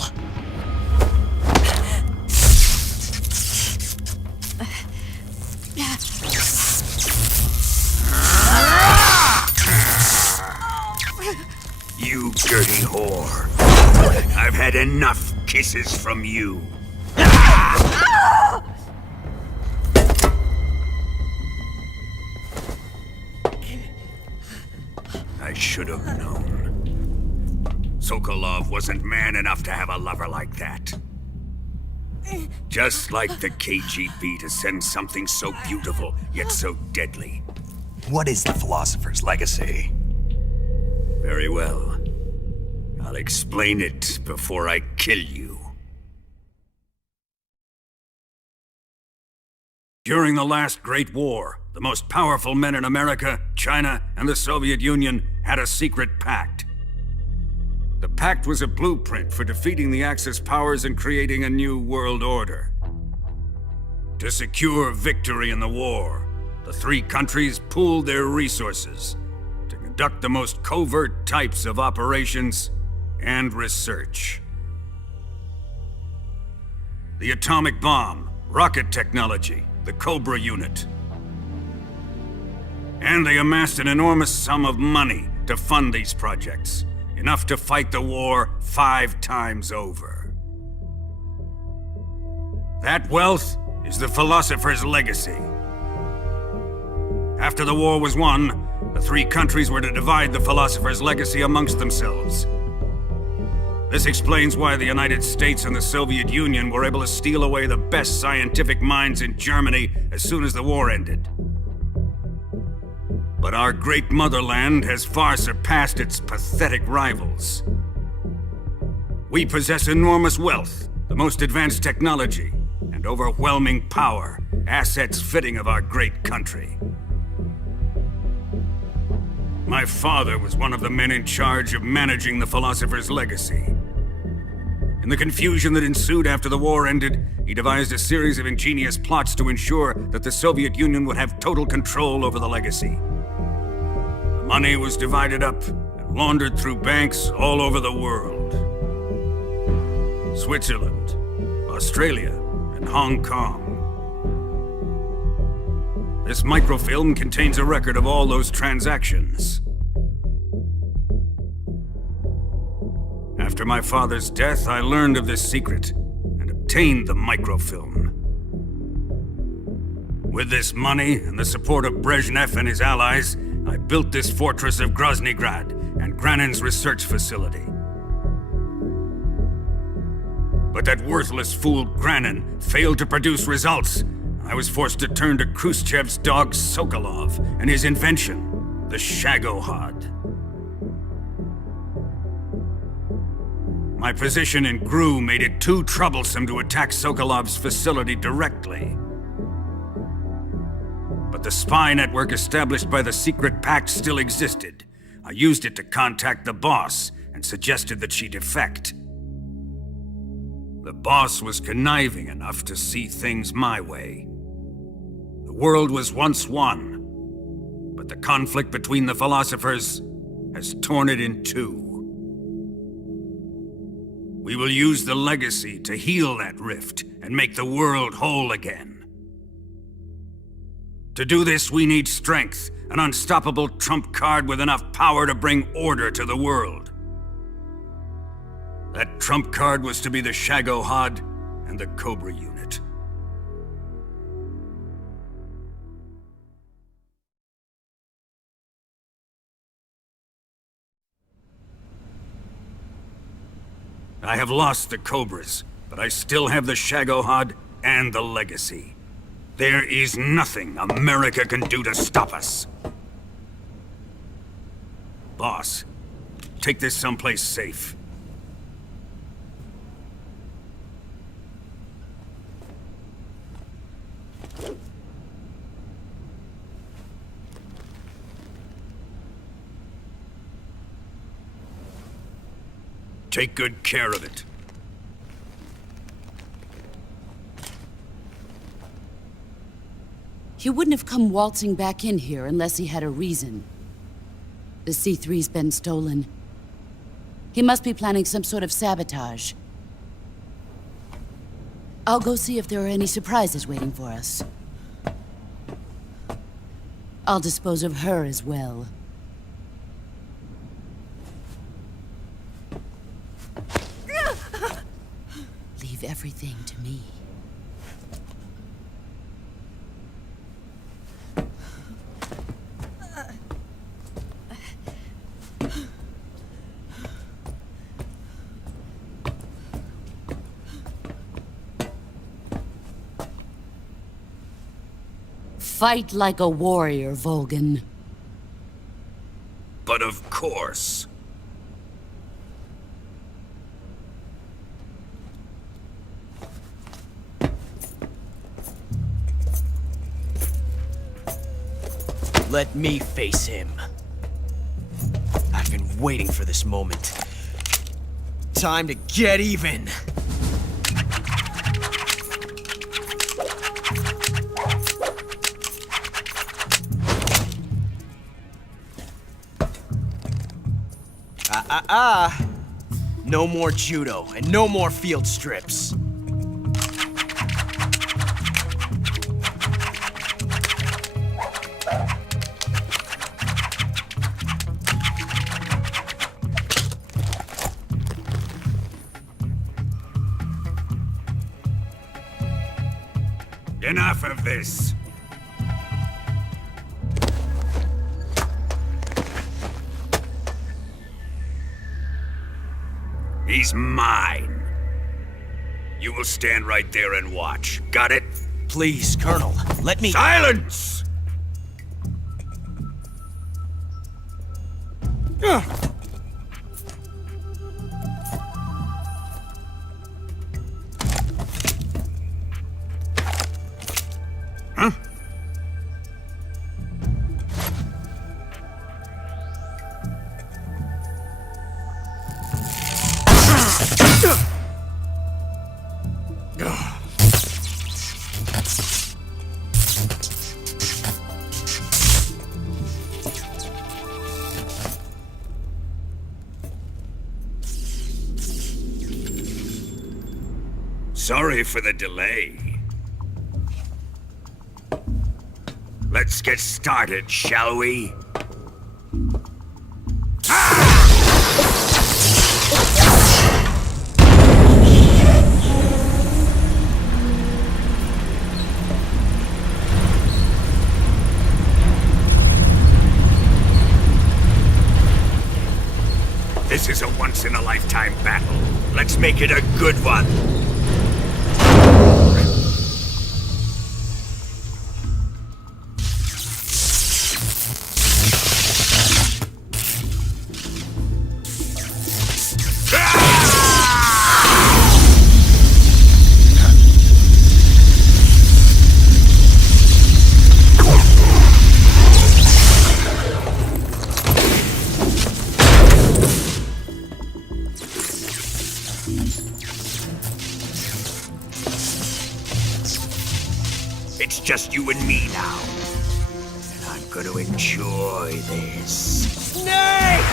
You dirty whore. I've had enough kisses from you. I should have known. Sokolov wasn't man enough to have a lover like that. Just like the KGB to send something so beautiful, yet so deadly. What is the Philosopher's Legacy? Very well. I'll explain it before I kill you. During the last Great War, the most powerful men in America, China, and the Soviet Union had a secret pact. The pact was a blueprint for defeating the Axis powers and creating a new world order. To secure victory in the war, the three countries pooled their resources to conduct the most covert types of operations and research. The atomic bomb, rocket technology, the Cobra unit. And they amassed an enormous sum of money to fund these projects, enough to fight the war 5 times over. That wealth is the philosopher's legacy. After the war was won, the three countries were to divide the philosopher's legacy amongst themselves. This explains why the United States and the Soviet Union were able to steal away the best scientific minds in Germany as soon as the war ended. But our great motherland has far surpassed its pathetic rivals. We possess enormous wealth, the most advanced technology, and overwhelming power, assets fitting of our great country. My father was one of the men in charge of managing the philosopher's legacy. In the confusion that ensued after the war ended, he devised a series of ingenious plots to ensure that the Soviet Union would have total control over the legacy. The money was divided up and laundered through banks all over the world. Switzerland, Australia, and Hong Kong. This microfilm contains a record of all those transactions. After my father's death, I learned of this secret and obtained the microfilm. With this money and the support of Brezhnev and his allies, I built this fortress of Groznygrad and Granin's research facility. But that worthless fool Granin failed to produce results. I was forced to turn to Khrushchev's dog Sokolov and his invention, the Shagohod. My position in GRU made it too troublesome to attack Sokolov's facility directly. But the spy network established by the secret pact still existed. I used it to contact the boss and suggested that she defect. The boss was conniving enough to see things my way. The world was once one, but the conflict between the philosophers has torn it in two. We will use the legacy to heal that rift and make the world whole again. To do this, we need strength, an unstoppable trump card with enough power to bring order to the world. That trump card was to be the Shagohod and the Cobra unit. I have lost the Cobras, but I still have the Shagohod and the legacy. There is nothing America can do to stop us. Boss, take this someplace safe. Take good care of it. He wouldn't have come waltzing back in here unless he had a reason. The C3's been stolen. He must be planning some sort of sabotage. I'll go see if there are any surprises waiting for us. I'll dispose of her as well. Leave everything to me. Fight like a warrior, Volgan. But of course. Let me face him. I've been waiting for this moment. Time to get even. No more judo, and no more field strips. Enough of this. He's mine. You will stand right there and watch. Got it? Please, Colonel, let me— Silence! Huh? Sorry for the delay. Let's get started, shall we? This is a once-in-a-lifetime battle. Let's make it a good one. It's just you and me now. And I'm gonna enjoy this. Snake!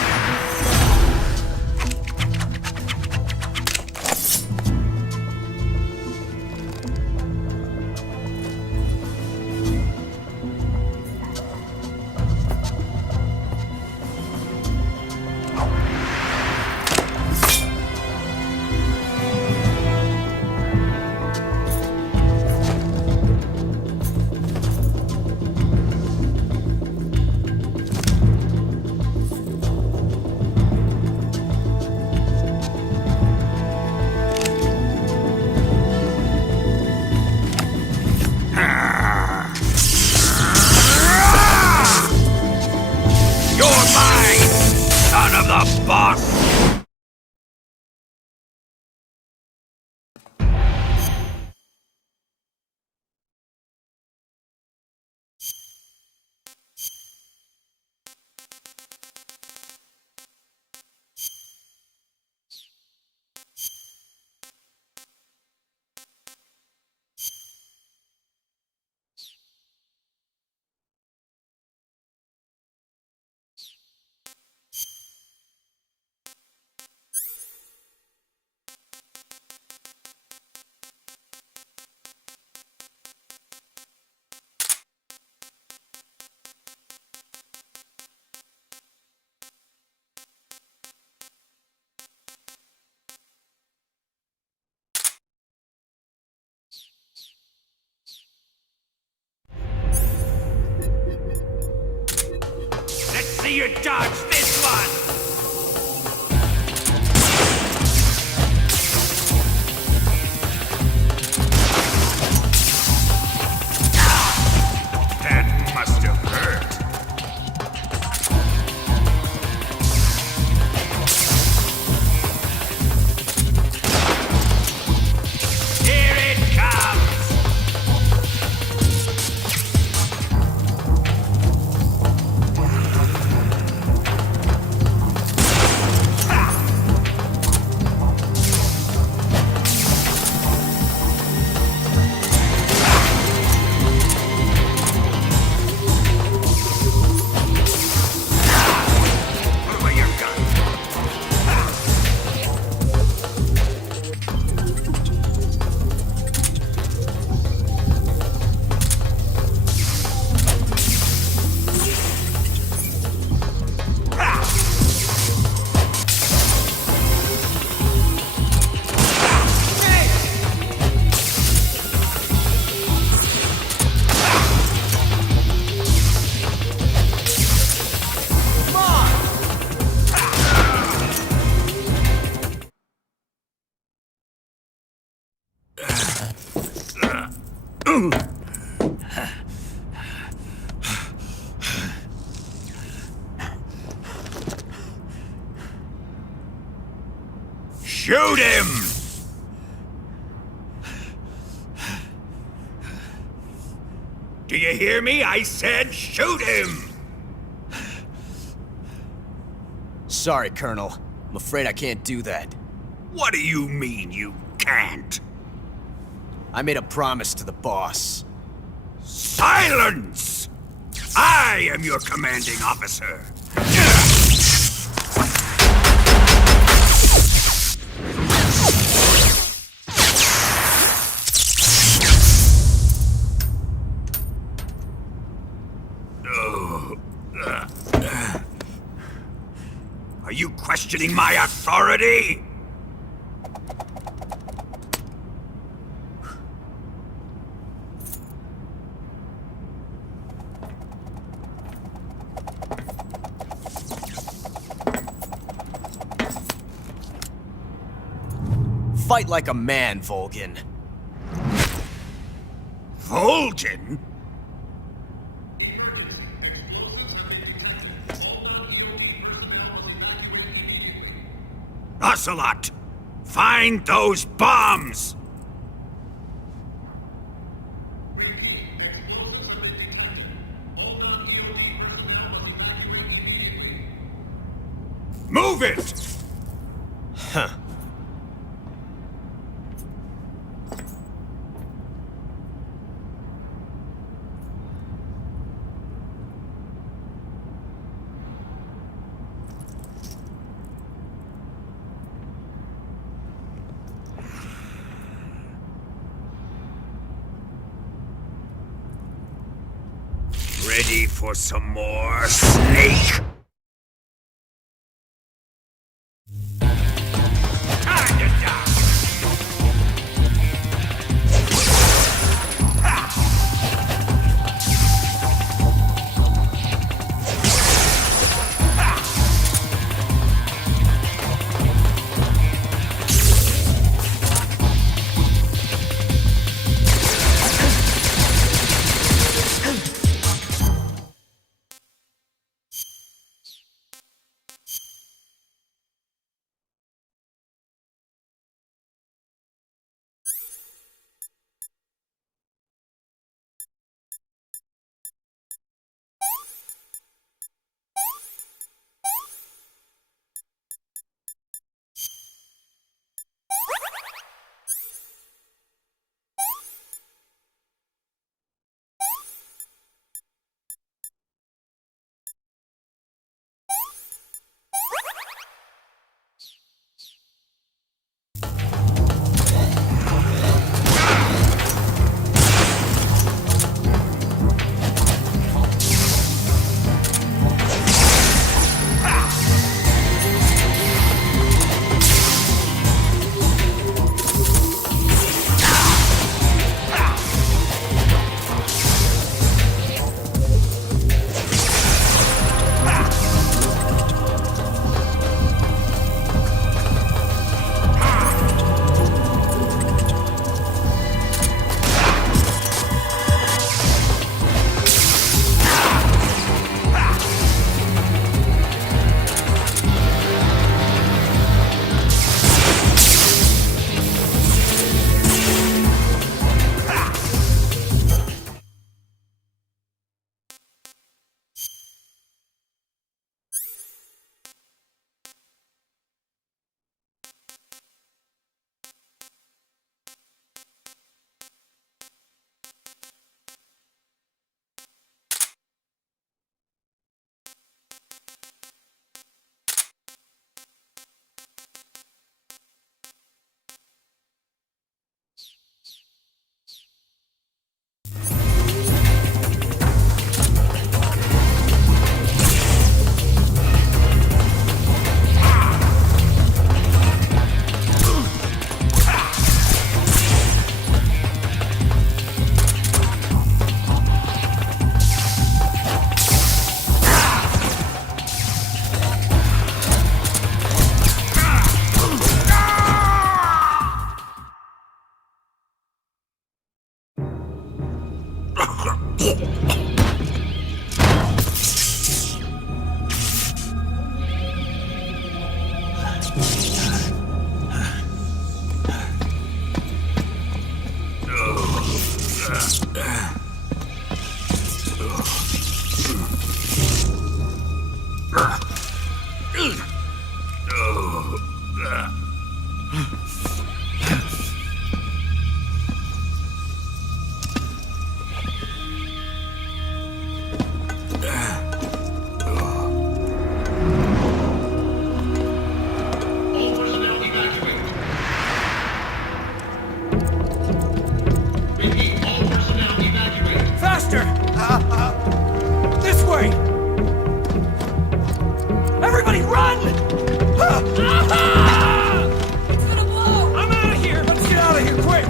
See you dodge this one! That must have hurt. Here it comes! Shoot him! Do you hear me? I said shoot him! Sorry, Colonel. I'm afraid I can't do that. What do you mean you can't? I made a promise to the boss. Silence! I am your commanding officer. Are you questioning my authority? Fight like a man, Volgin. Volgin? Ocelot! Find those bombs! Move it! Huh. Ready for some more, Snake? Time to die! Faster! This way! Everybody run! It's gonna blow! I'm out of here! Let's get out of here quick!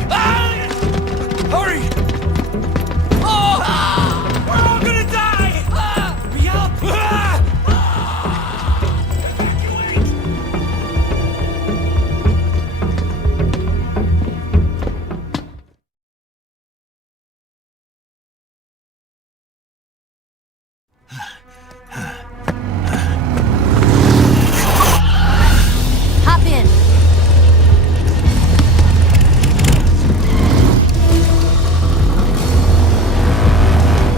Hurry! We're all gonna die! Hurry up! Hop in.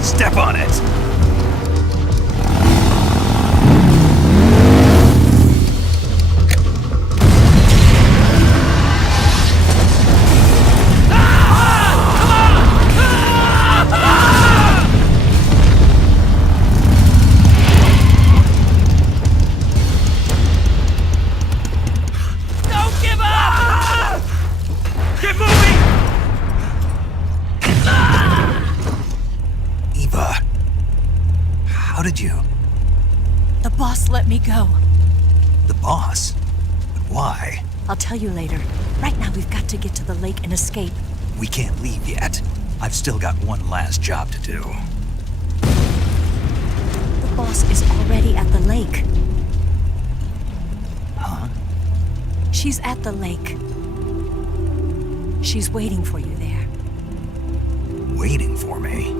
Step on it! Don't give up! Get moving! Eva, how did you? The boss let me go. The boss? But why? I'll tell you later. Right now, we've got to get to the lake and escape. We can't leave yet. I've still got one last job to do. The boss is already at the lake. Huh? She's at the lake. She's waiting for you there. Waiting for me?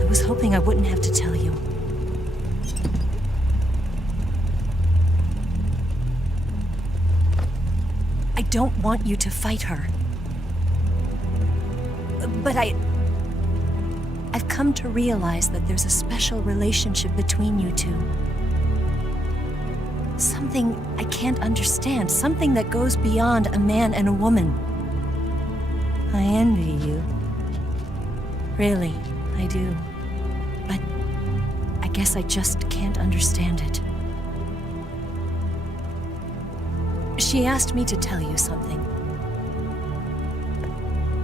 I was hoping I wouldn't have to tell you. I don't want you to fight her. But I've come to realize that there's a special relationship between you two. Something I can't understand. Something that goes beyond a man and a woman. I envy you. Really, I do. But I guess I just can't understand it. She asked me to tell you something.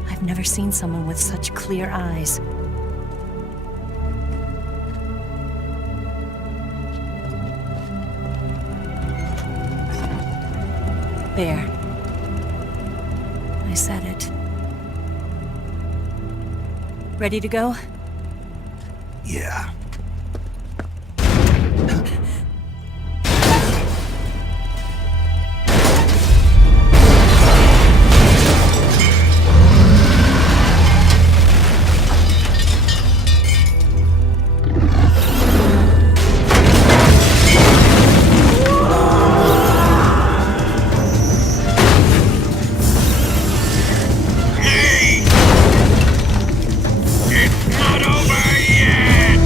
I've never seen someone with such clear eyes. There. I said it. Ready to go? Yeah. It's not over yet!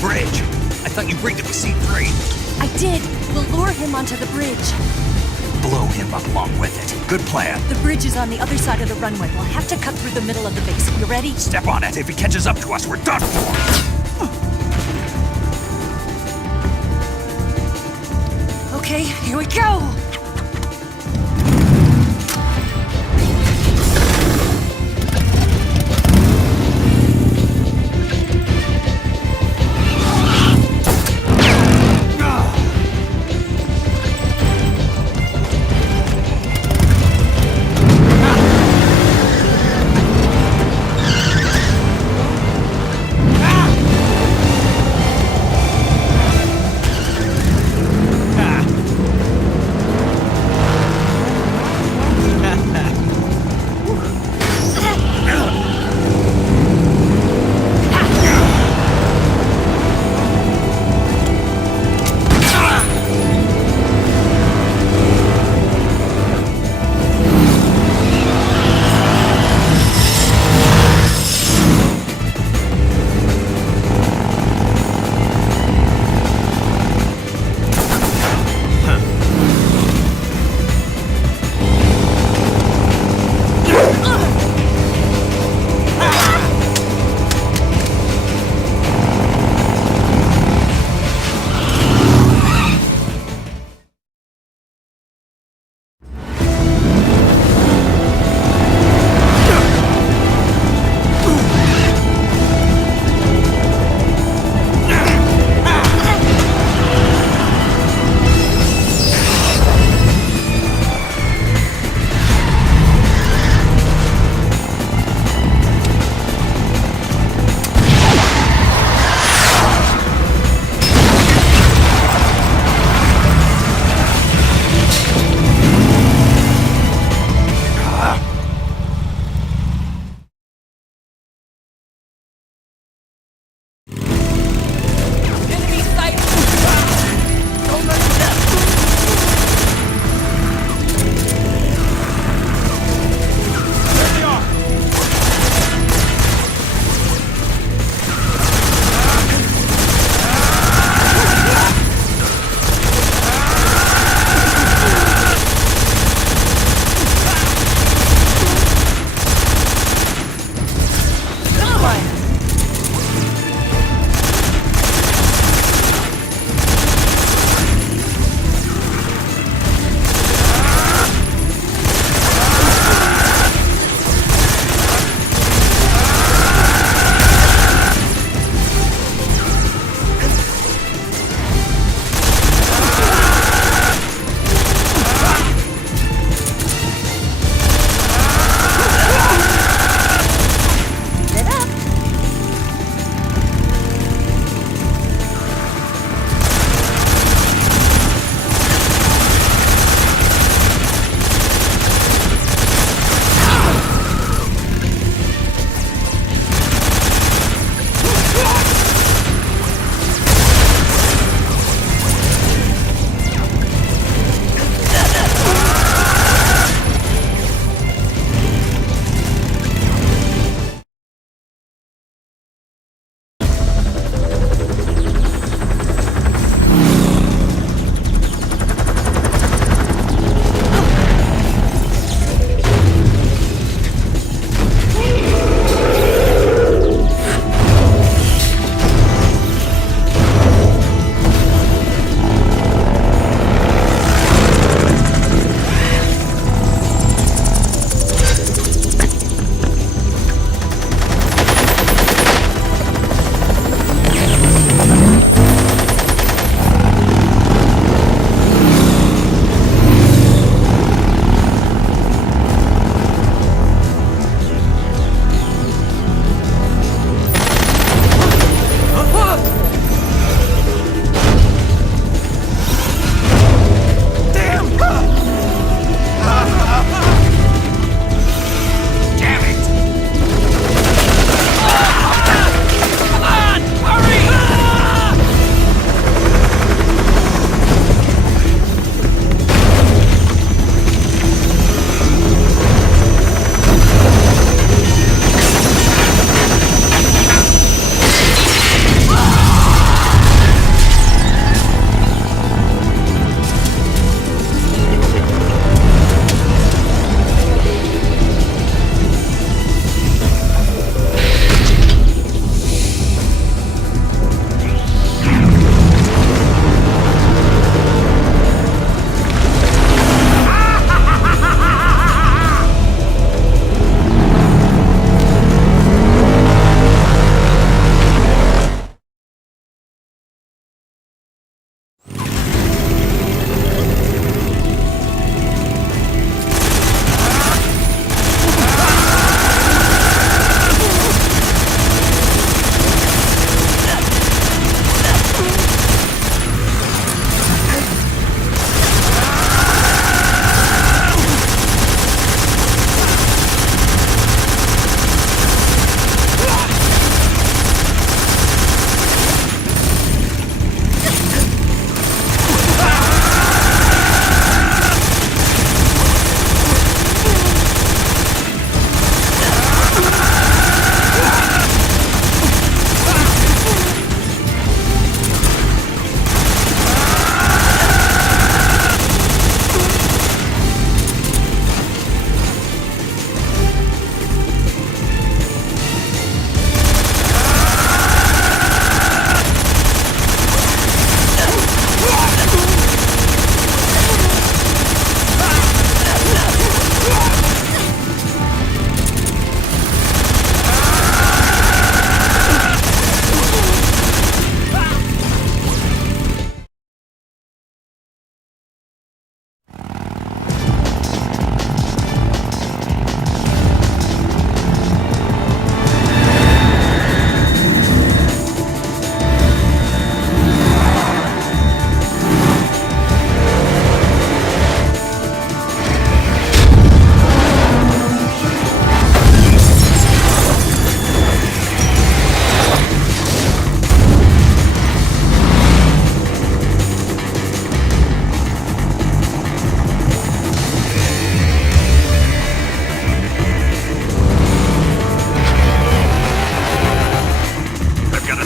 Bridge! I thought you rigged it with C3. I did. We'll lure him onto the bridge. Blow him up along with it. Good plan. The bridge is on the other side of the runway. We'll have to cut through the middle of the base. You ready? Step on it. If he catches up to us, we're done for. Okay, here we go!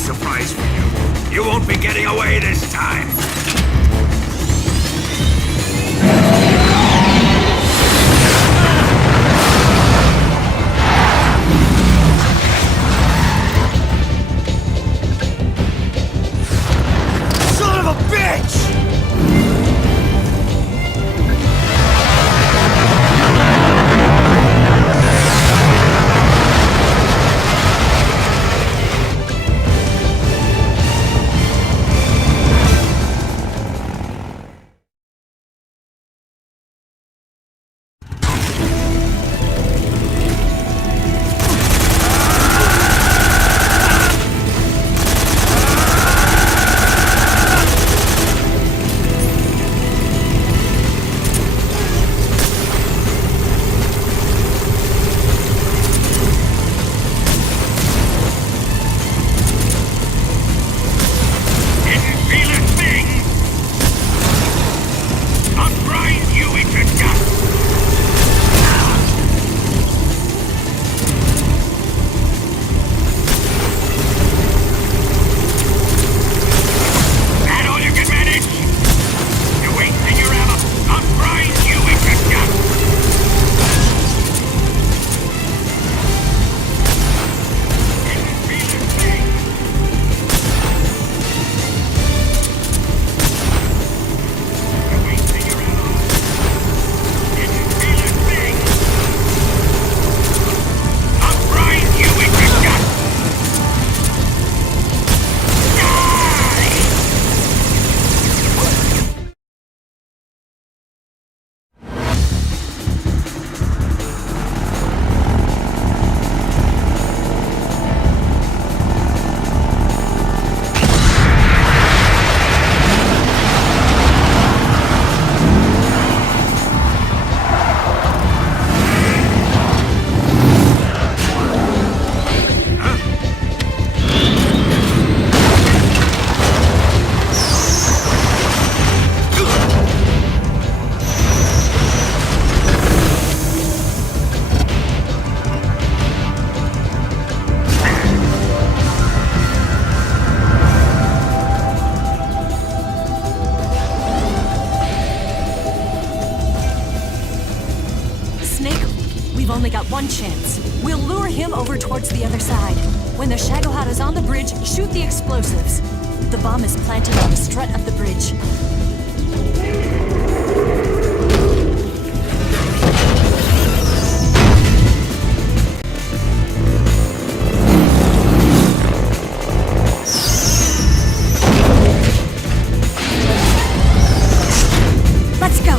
a surprise for you. You won't be getting away this time. Son of a bitch! We've only got one chance. We'll lure him over towards the other side. When the Shagohata's on the bridge, shoot the explosives. The bomb is planted on the strut of the bridge. Let's go!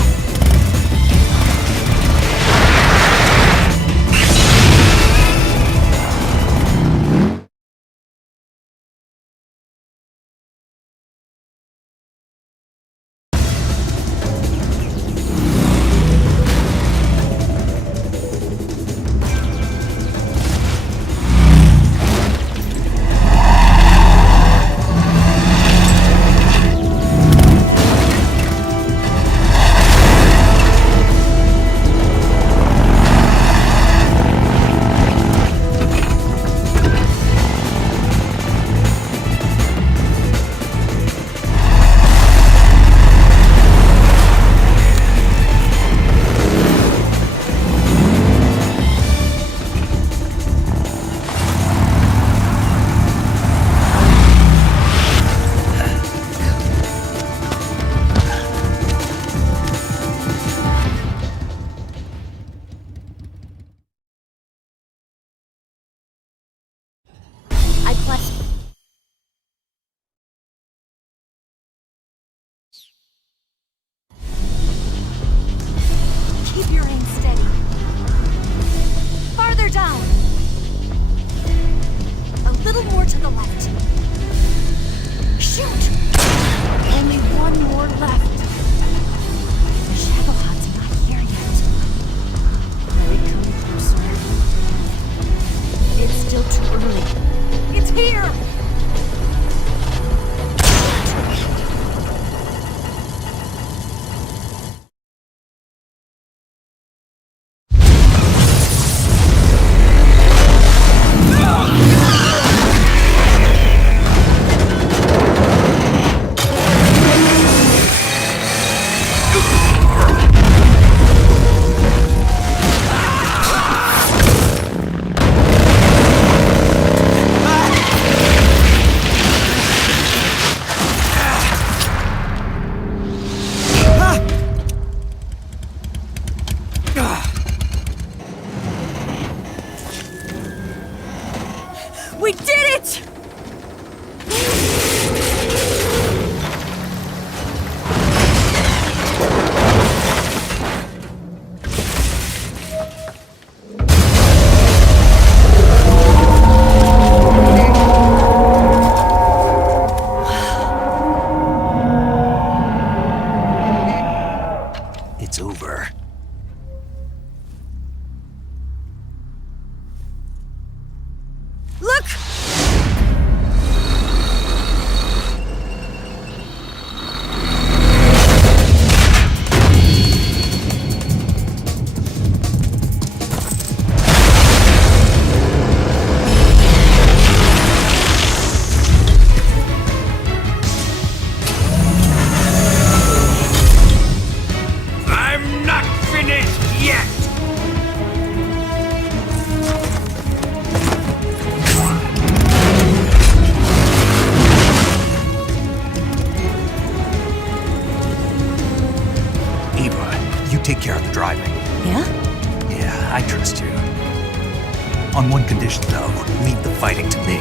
decision, though. Leave the fighting to me.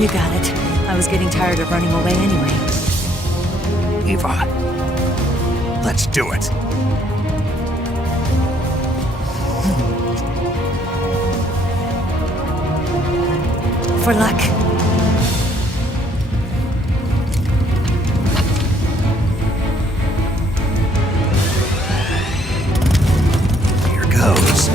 You got it. I was getting tired of running away anyway. Eva, let's do it. For luck. Here goes.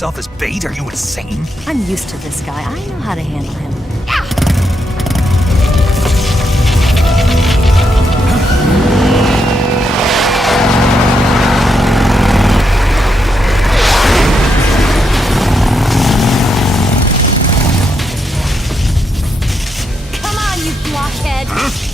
yourself as bait? Are you insane? I'm used to this guy. I know how to handle him. Come on, you blockhead!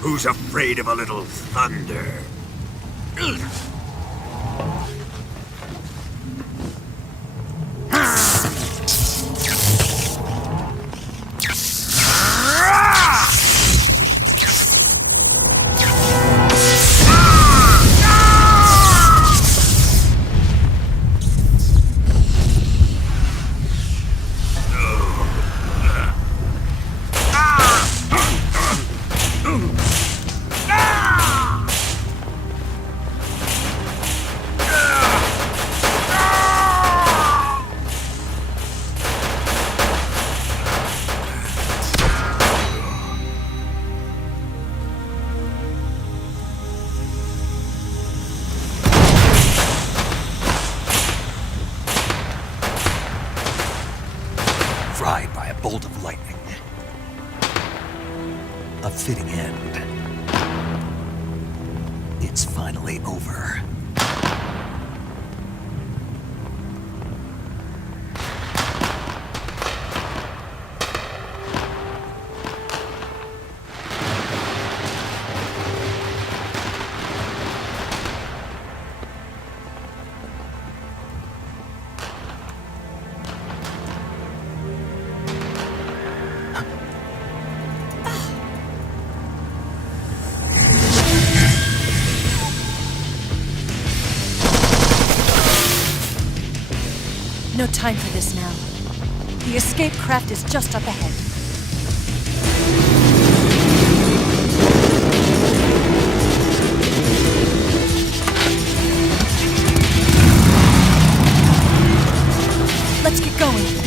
Who's afraid of a little thunder? fitting end. It's finally over. No time for this now. The escape craft is just up ahead. Let's get going.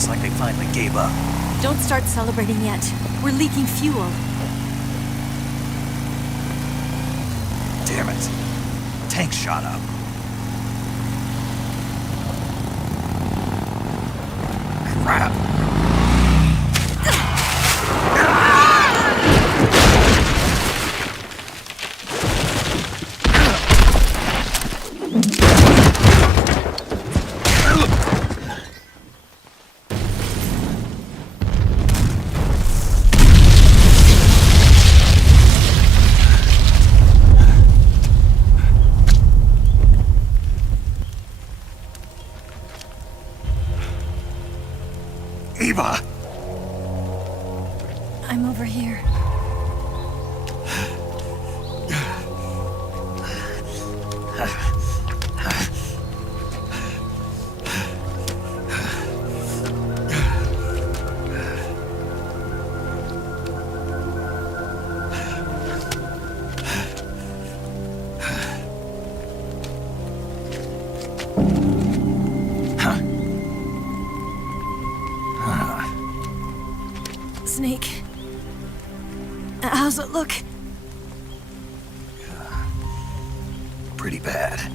Looks like they finally gave up. Don't start celebrating yet. We're leaking fuel. Damn it. Tank shot up. Crap. Eva! I'm over here. Snake. How's it look? Pretty bad.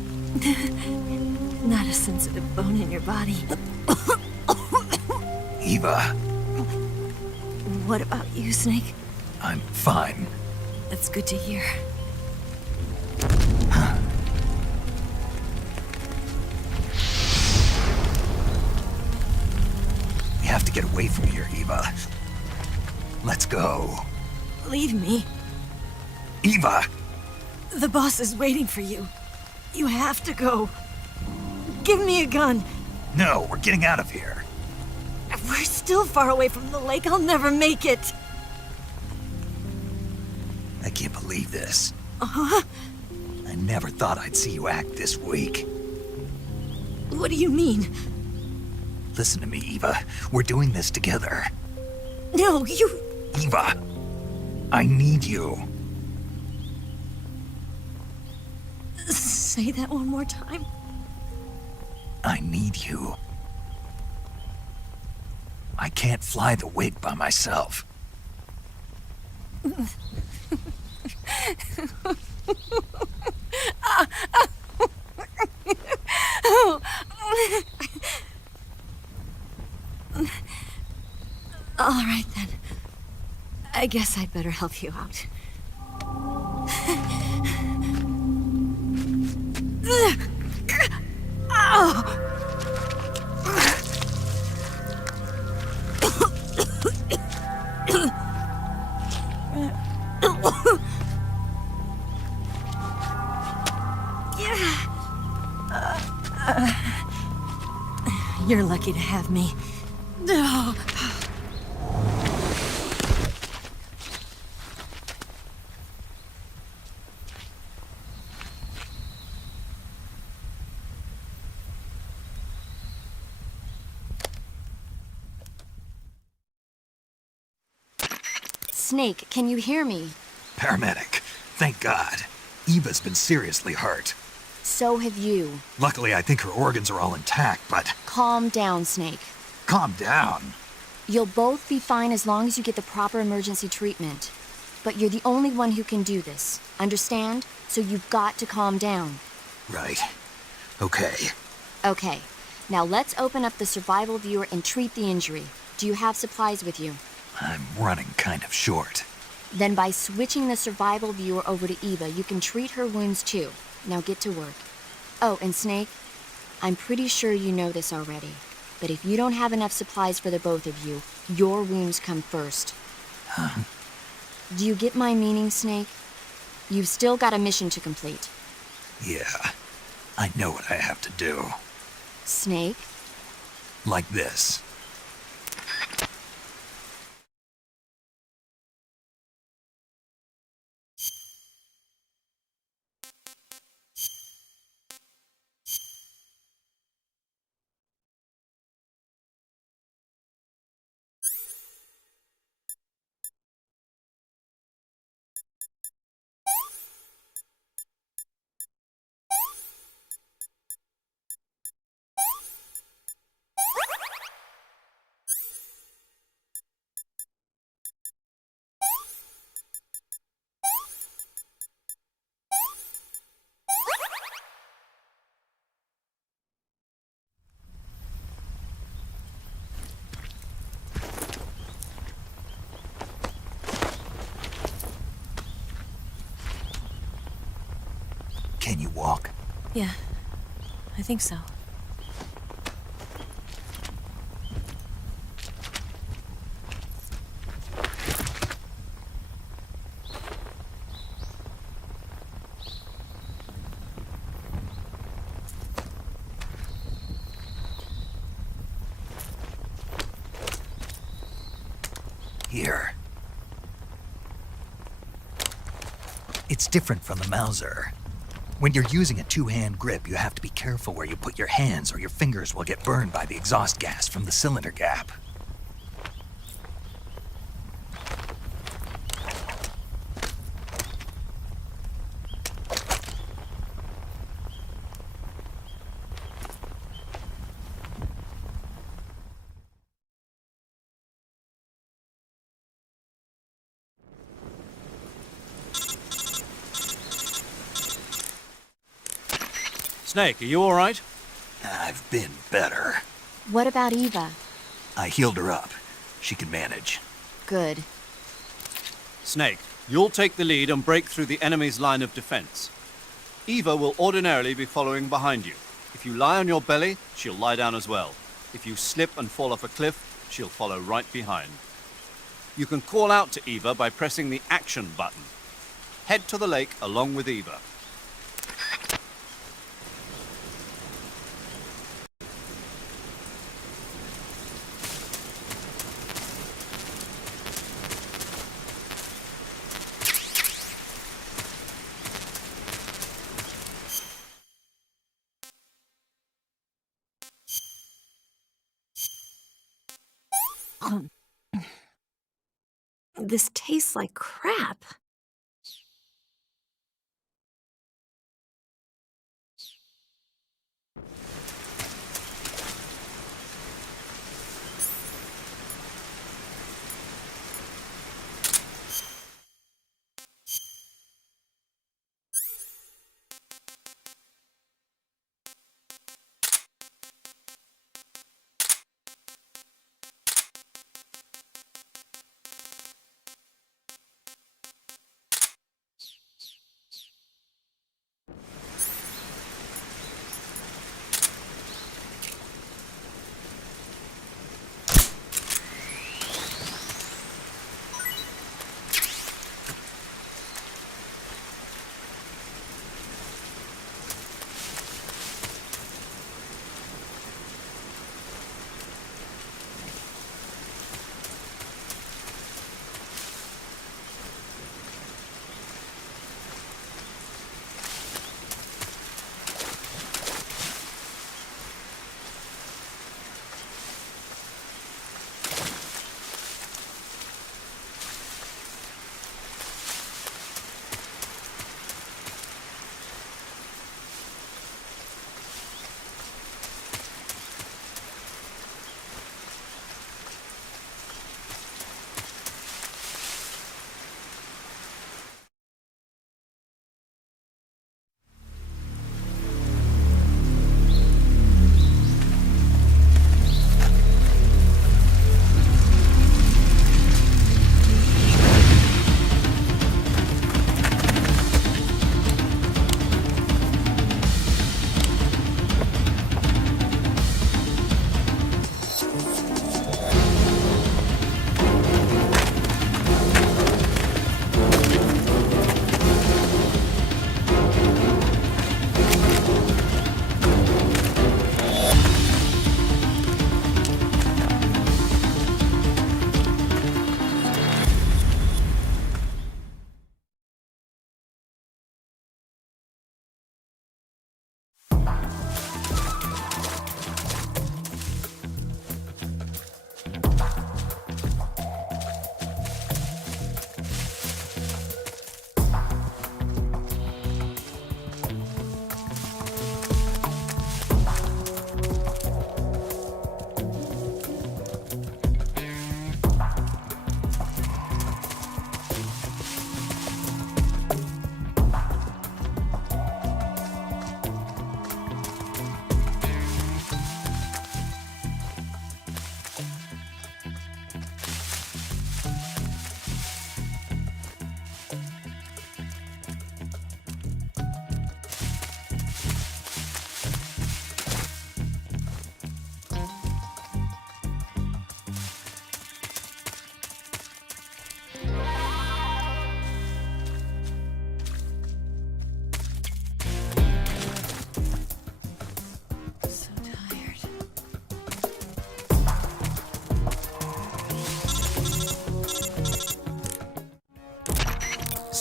Not a sensitive bone in your body. Eva, What about you, Snake? I'm fine. That's good to hear. We have to get away from here, Eva. Let's go. Leave me. Eva! The boss is waiting for you. You have to go. Give me a gun. No, we're getting out of here. We're still far away from the lake. I'll never make it. I can't believe this. Uh-huh. I never thought I'd see you act this weak. What do you mean? Listen to me, Eva. We're doing this together. No, you... Eva, I need you. Say that one more time. I need you. I can't fly the wig by myself. All right, then. I guess I'd better help you out. You're lucky to have me. Snake, can you hear me? Paramedic, thank God. Eva's been seriously hurt. So have you. Luckily, I think her organs are all intact, but... Calm down, Snake. Calm down. You'll both be fine as long as you get the proper emergency treatment. But you're the only one who can do this. Understand? So you've got to calm down. Right. Okay. Okay. Now let's open up the survival viewer and treat the injury. Do you have supplies with you? I'm running kind of short. Then by switching the survival viewer over to Eva, you can treat her wounds too. Now get to work. Oh, and Snake, I'm pretty sure you know this already, but if you don't have enough supplies for the both of you, your wounds come first. Huh? Do you get my meaning, Snake? You've still got a mission to complete. Yeah, I know what I have to do. Snake? Like this. Can you walk? Yeah, I think so. Here. It's different from the Mauser. When you're using a two-hand grip, you have to be careful where you put your hands or your fingers will get burned by the exhaust gas from the cylinder gap. Snake, are you all right? I've been better. What about Eva? I healed her up. She can manage. Good. Snake, you'll take the lead and break through the enemy's line of defense. Eva will ordinarily be following behind you. If you lie on your belly, she'll lie down as well. If you slip and fall off a cliff, she'll follow right behind. You can call out to Eva by pressing the action button. Head to the lake along with Eva. This tastes like crap.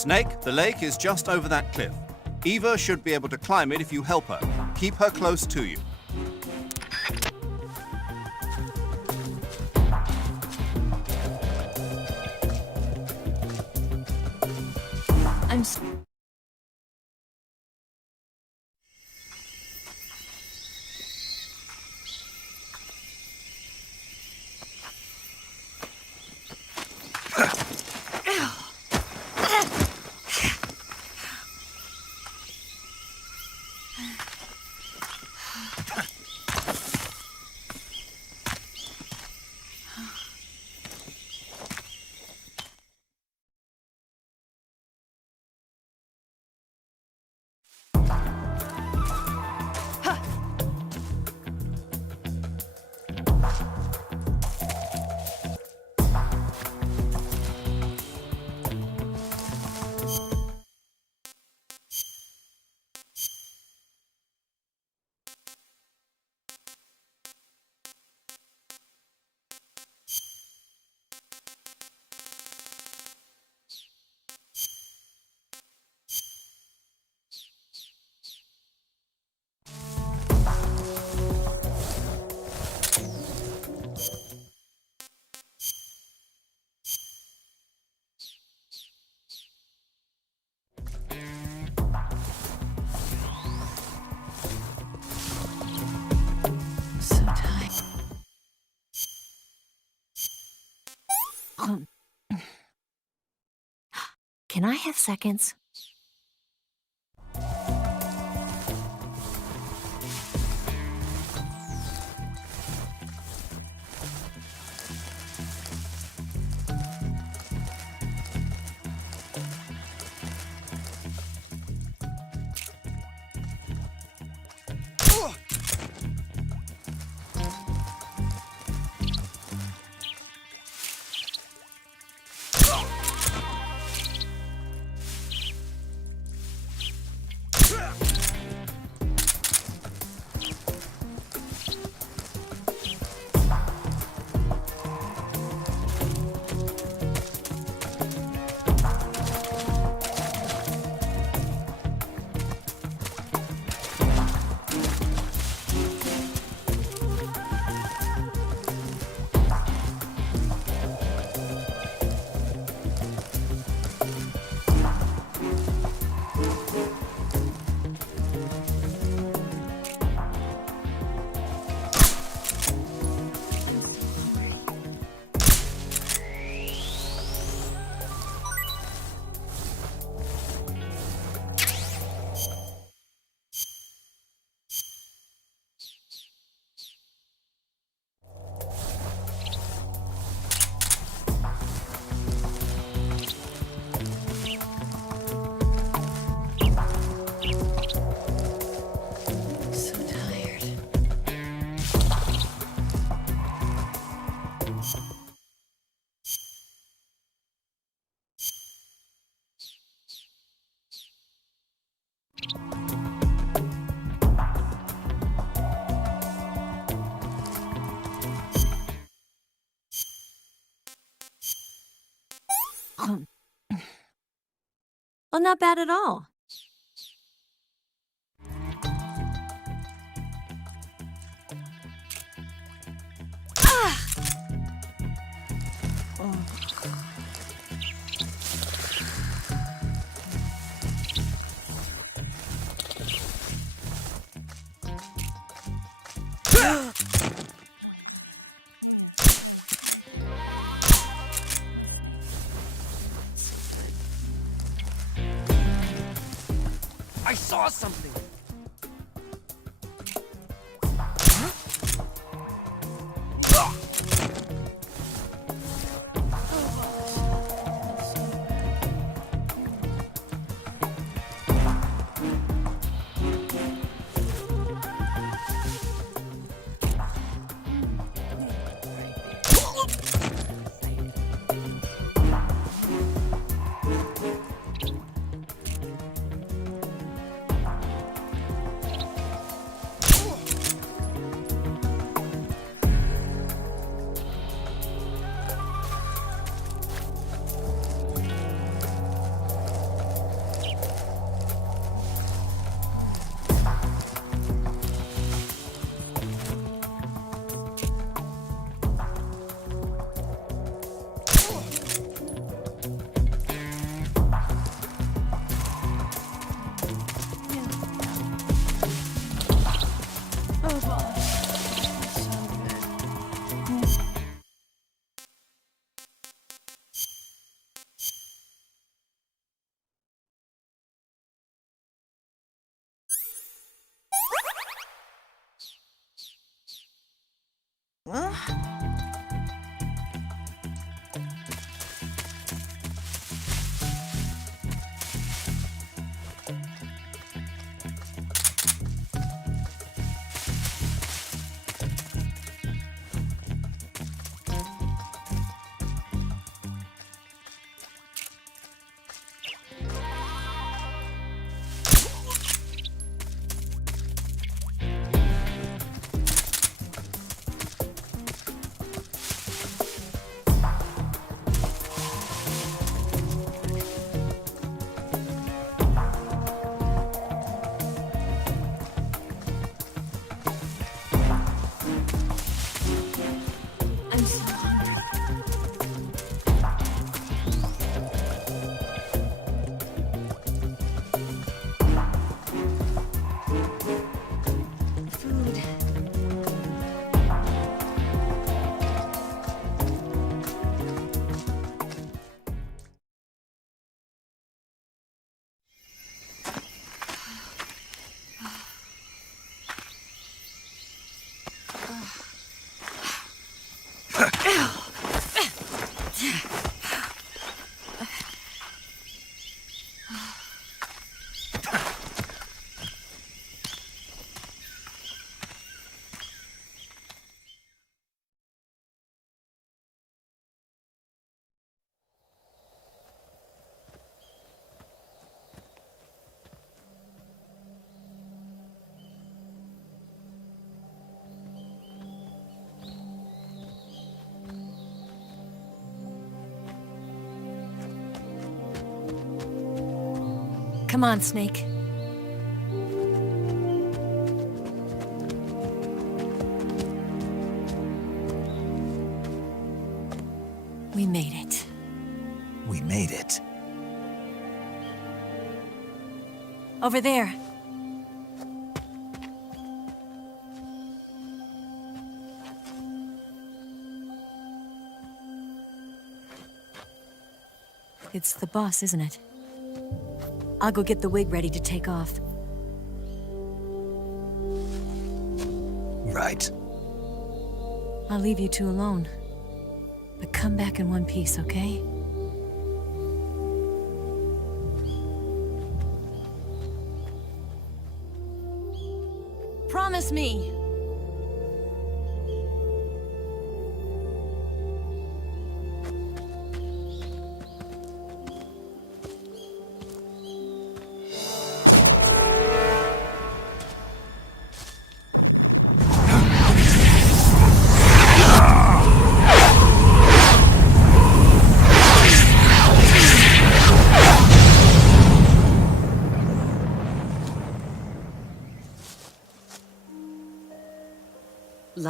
Snake, the lake is just over that cliff. Eva should be able to climb it if you help her. Keep her close to you. Can I have seconds? Well, not bad at all. I saw something! Come on, Snake. We made it. We made it. Over there. It's the boss, isn't it? I'll go get the wig ready to take off. Right. I'll leave you two alone. But come back in one piece, okay? Promise me!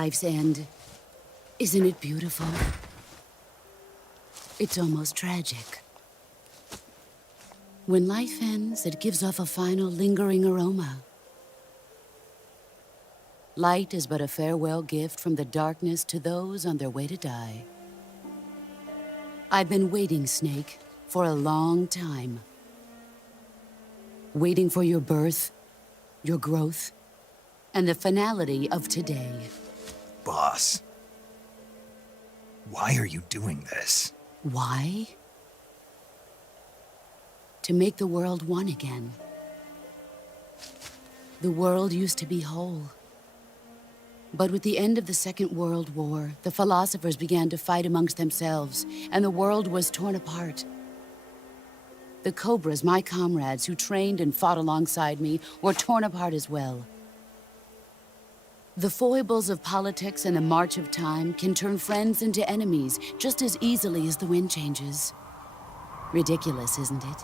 Life's end. Isn't it beautiful? It's almost tragic. When life ends, it gives off a final lingering aroma. Light is but a farewell gift from the darkness to those on their way to die. I've been waiting, Snake, for a long time. Waiting for your birth, your growth, and the finality of today. Boss, why are you doing this? Why? To make the world one again. The world used to be whole. But with the end of the Second World War, the philosophers began to fight amongst themselves, and the world was torn apart. The Cobras, my comrades who trained and fought alongside me, were torn apart as well. The foibles of politics and the march of time can turn friends into enemies just as easily as the wind changes. Ridiculous, isn't it?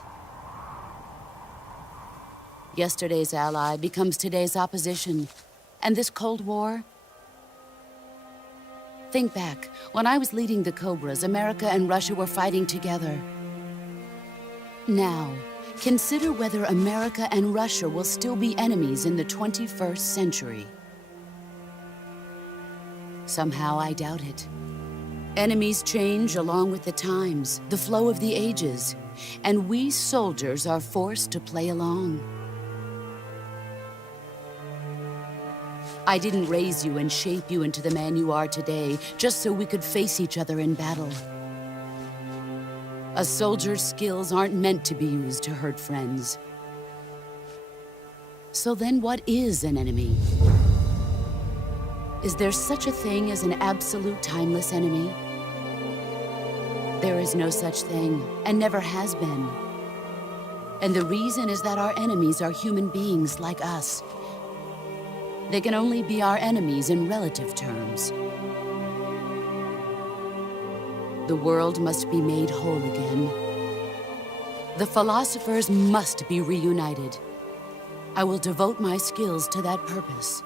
Yesterday's ally becomes today's opposition. And this Cold War? Think back. When I was leading the Cobras, America and Russia were fighting together. Now, consider whether America and Russia will still be enemies in the 21st century. Somehow I doubt it. Enemies change along with the times, the flow of the ages, and we soldiers are forced to play along. I didn't raise you and shape you into the man you are today just so we could face each other in battle. A soldier's skills aren't meant to be used to hurt friends. So then what is an enemy? Is there such a thing as an absolute timeless enemy? There is no such thing, and never has been. And the reason is that our enemies are human beings like us. They can only be our enemies in relative terms. The world must be made whole again. The philosophers must be reunited. I will devote my skills to that purpose.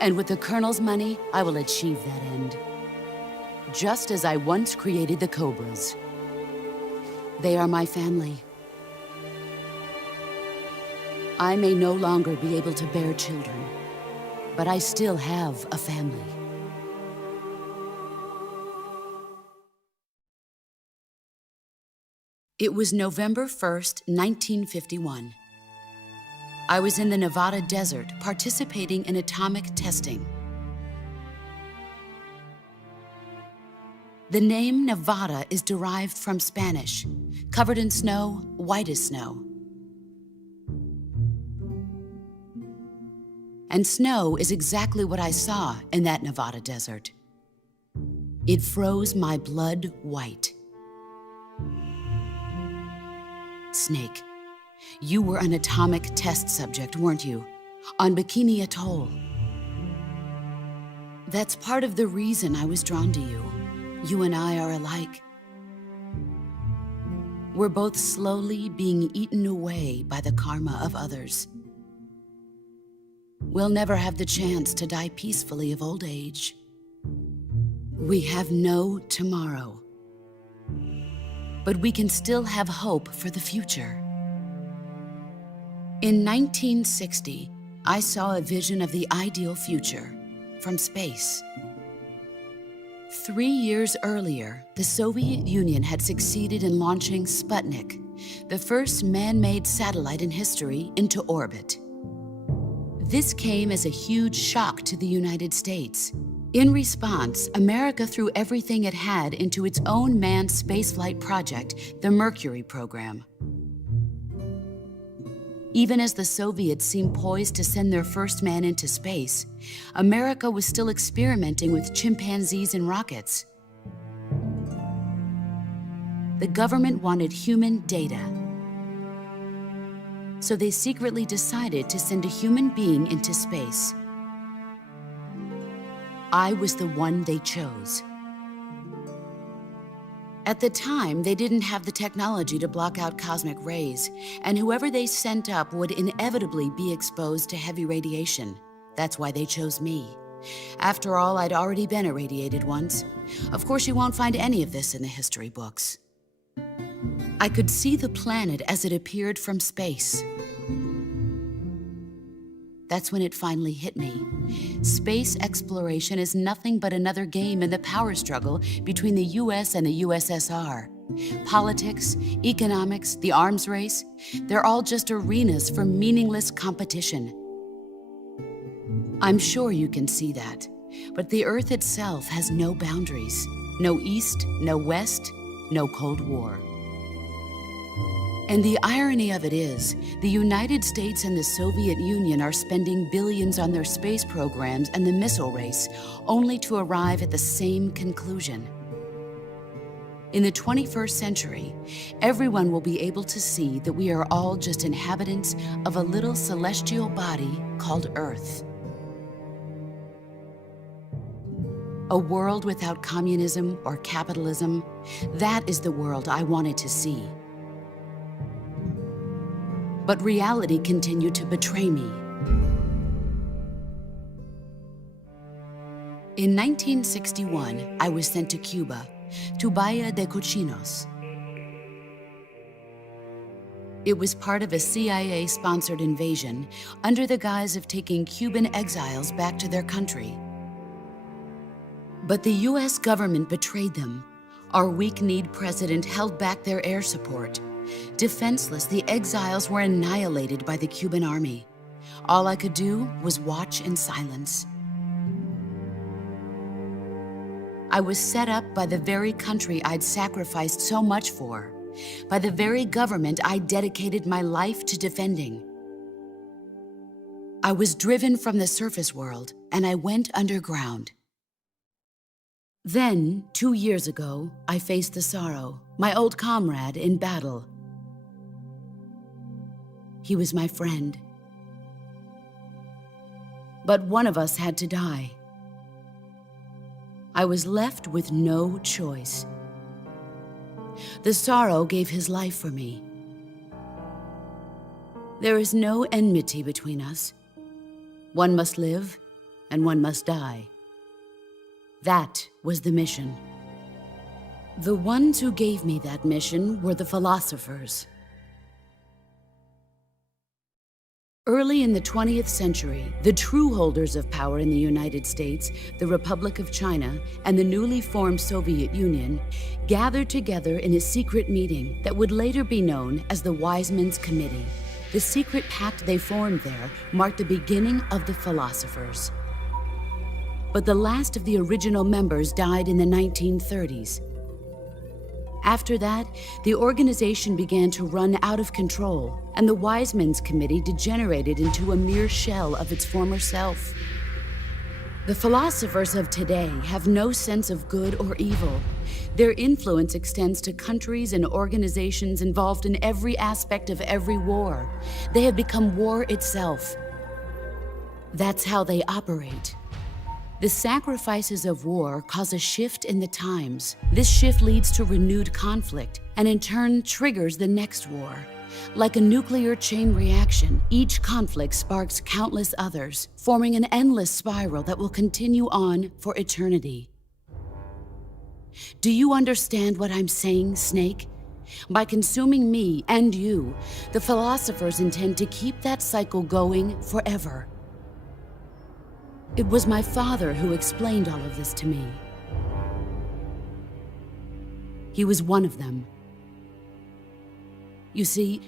And with the Colonel's money, I will achieve that end. Just as I once created the Cobras. They are my family. I may no longer be able to bear children, but I still have a family. It was November 1st, 1951. I was in the Nevada desert participating in atomic testing. The name Nevada is derived from Spanish, covered in snow, white as snow. And snow is exactly what I saw in that Nevada desert. It froze my blood white. Snake, you were an atomic test subject, weren't you? On Bikini Atoll. That's part of the reason I was drawn to you. You and I are alike. We're both slowly being eaten away by the karma of others. We'll never have the chance to die peacefully of old age. We have no tomorrow. But we can still have hope for the future. In 1960, I saw a vision of the ideal future from space. 3 years earlier, the Soviet Union had succeeded in launching Sputnik, the first man-made satellite in history, into orbit. This came as a huge shock to the United States. In response, America threw everything it had into its own manned spaceflight project, the Mercury program. Even as the Soviets seemed poised to send their first man into space, America was still experimenting with chimpanzees and rockets. The government wanted human data. So they secretly decided to send a human being into space. I was the one they chose. At the time, they didn't have the technology to block out cosmic rays, and whoever they sent up would inevitably be exposed to heavy radiation. That's why they chose me. After all, I'd already been irradiated once. Of course, you won't find any of this in the history books. I could see the planet as it appeared from space. That's when it finally hit me. Space exploration is nothing but another game in the power struggle between the US and the USSR. Politics, economics, the arms race, they're all just arenas for meaningless competition. I'm sure you can see that, but the Earth itself has no boundaries. No East, no West, no Cold War. And the irony of it is, the United States and the Soviet Union are spending billions on their space programs and the missile race, only to arrive at the same conclusion. In the 21st century, everyone will be able to see that we are all just inhabitants of a little celestial body called Earth. A world without communism or capitalism, that is the world I wanted to see. But reality continued to betray me. In 1961, I was sent to Cuba, to Bahia de Cochinos. It was part of a CIA-sponsored invasion under the guise of taking Cuban exiles back to their country. But the US government betrayed them. Our weak-kneed president held back their air support. Defenseless, the exiles were annihilated by the Cuban army. All I could do was watch in silence. I was set up by the very country I'd sacrificed so much for, by the very government I dedicated my life to defending. I was driven from the surface world, and I went underground. Then, 2 years ago, I faced the Sorrow, my old comrade in battle. He was my friend. But one of us had to die. I was left with no choice. The Sorrow gave his life for me. There is no enmity between us. One must live, and one must die. That was the mission. The ones who gave me that mission were the philosophers. Early in the 20th century, the true holders of power in the United States, the Republic of China, and the newly formed Soviet Union gathered together in a secret meeting that would later be known as the Wise Men's Committee. The secret pact they formed there marked the beginning of the philosophers. But the last of the original members died in the 1930s. After that, the organization began to run out of control, and the Wise Men's Committee degenerated into a mere shell of its former self. The philosophers of today have no sense of good or evil. Their influence extends to countries and organizations involved in every aspect of every war. They have become war itself. That's how they operate. The sacrifices of war cause a shift in the times. This shift leads to renewed conflict, and in turn triggers the next war. Like a nuclear chain reaction, each conflict sparks countless others, forming an endless spiral that will continue on for eternity. Do you understand what I'm saying, Snake? By consuming me and you, the philosophers intend to keep that cycle going forever. It was my father who explained all of this to me. He was one of them. You see,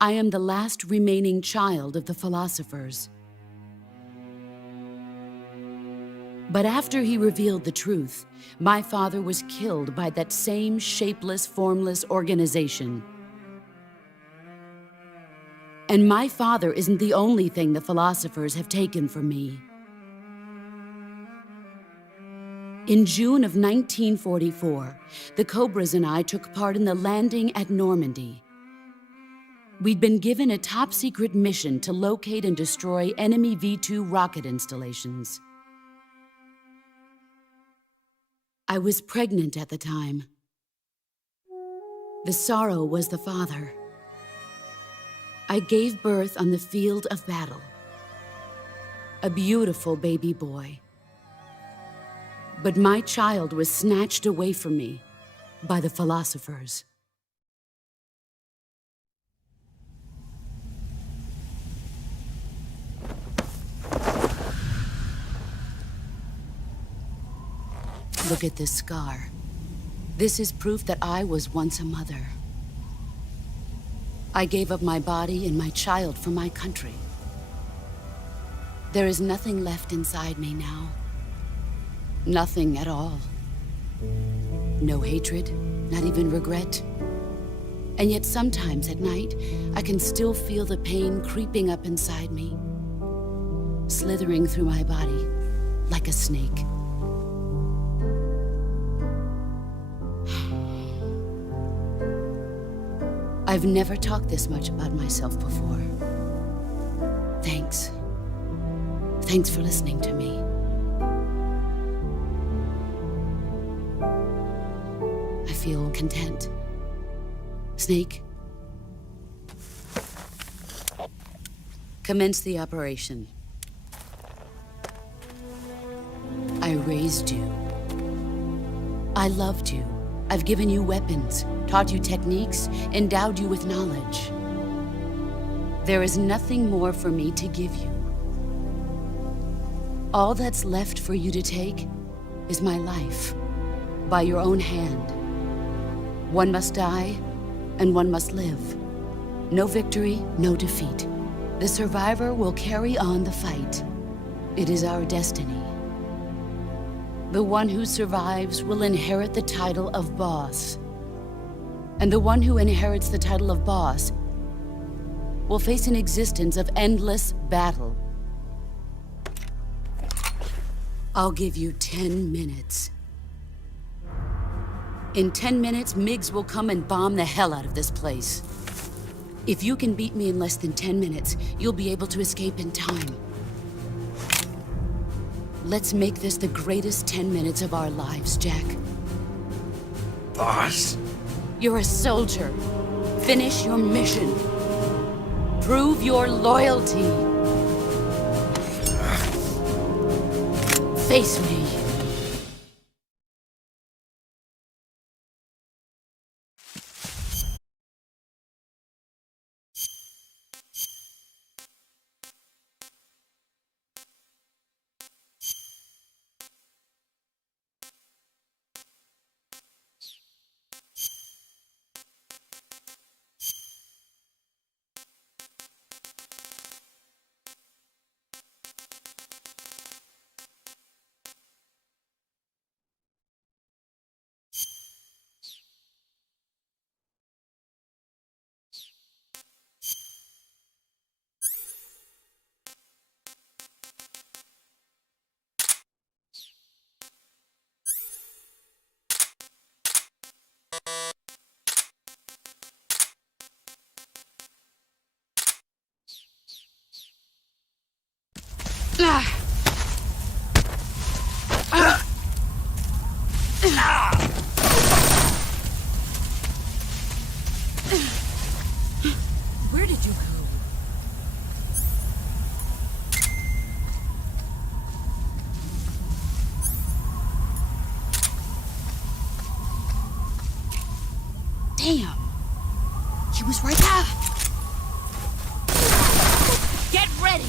I am the last remaining child of the philosophers. But after he revealed the truth, my father was killed by that same shapeless, formless organization. And my father isn't the only thing the philosophers have taken from me. In June of 1944, the Cobras and I took part in the landing at Normandy. We'd been given a top-secret mission to locate and destroy enemy V-2 rocket installations. I was pregnant at the time. The Sorrow was the father. I gave birth on the field of battle. A beautiful baby boy. But my child was snatched away from me by the philosophers. Look at this scar. This is proof that I was once a mother. I gave up my body and my child for my country. There is nothing left inside me now. Nothing at all. No hatred, not even regret. And yet sometimes at night, I can still feel the pain creeping up inside me, slithering through my body like a snake. I've never talked this much about myself before. Thanks. Thanks for listening to me. I feel content. Snake, commence the operation. I raised you. I loved you. I've given you weapons, taught you techniques, endowed you with knowledge. There is nothing more for me to give you. All that's left for you to take is my life, by your own hand. One must die, and one must live. No victory, no defeat. The survivor will carry on the fight. It is our destiny. The one who survives will inherit the title of boss. And the one who inherits the title of boss will face an existence of endless battle. I'll give you 10 minutes. In 10 minutes, MiGs will come and bomb the hell out of this place. If you can beat me in less than 10 minutes, you'll be able to escape in time. Let's make this the greatest 10 minutes of our lives, Jack. Boss? You're a soldier. Finish your mission. Prove your loyalty. Face me. Where did you go? Damn. He was right there. Get ready.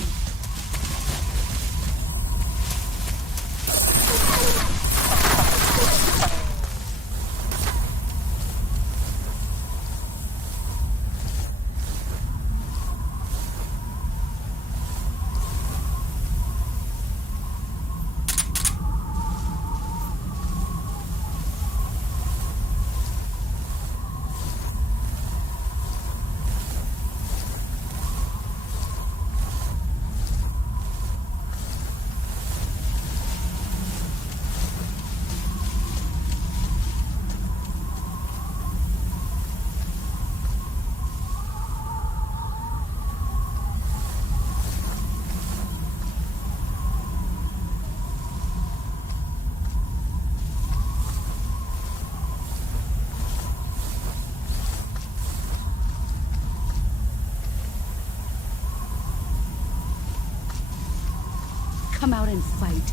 Come out and fight.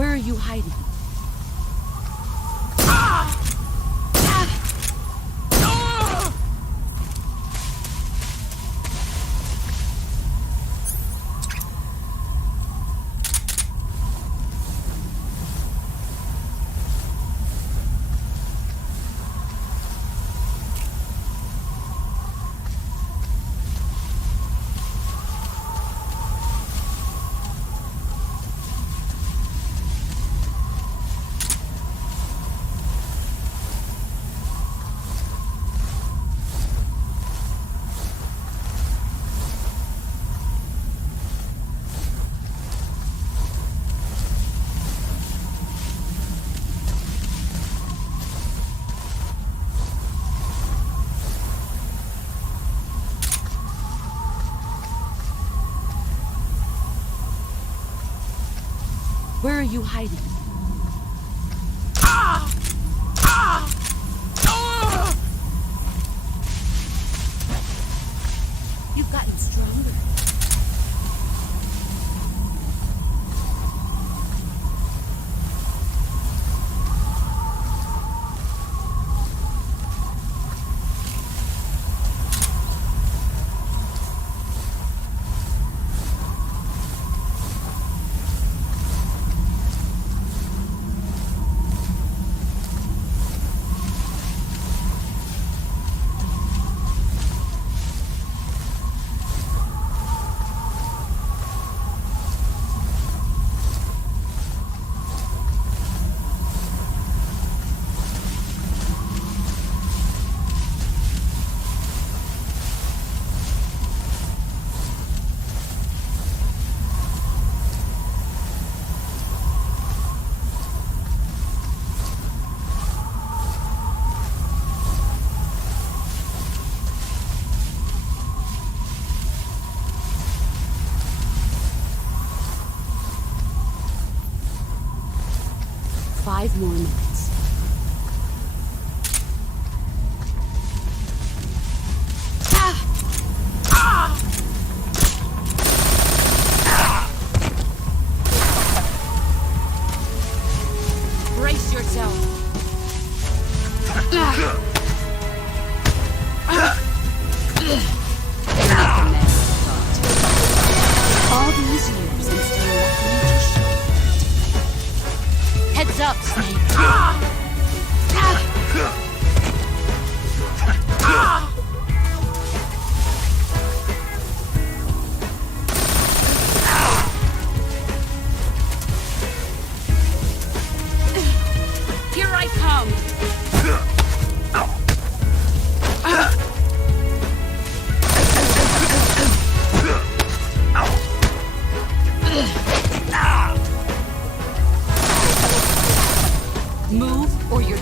Where are you hiding? Where are you hiding? You've gotten stronger. Five more minutes. Brace yourself. All these years and still nothing to show. Heads up, Snake. Here I come. Move or you're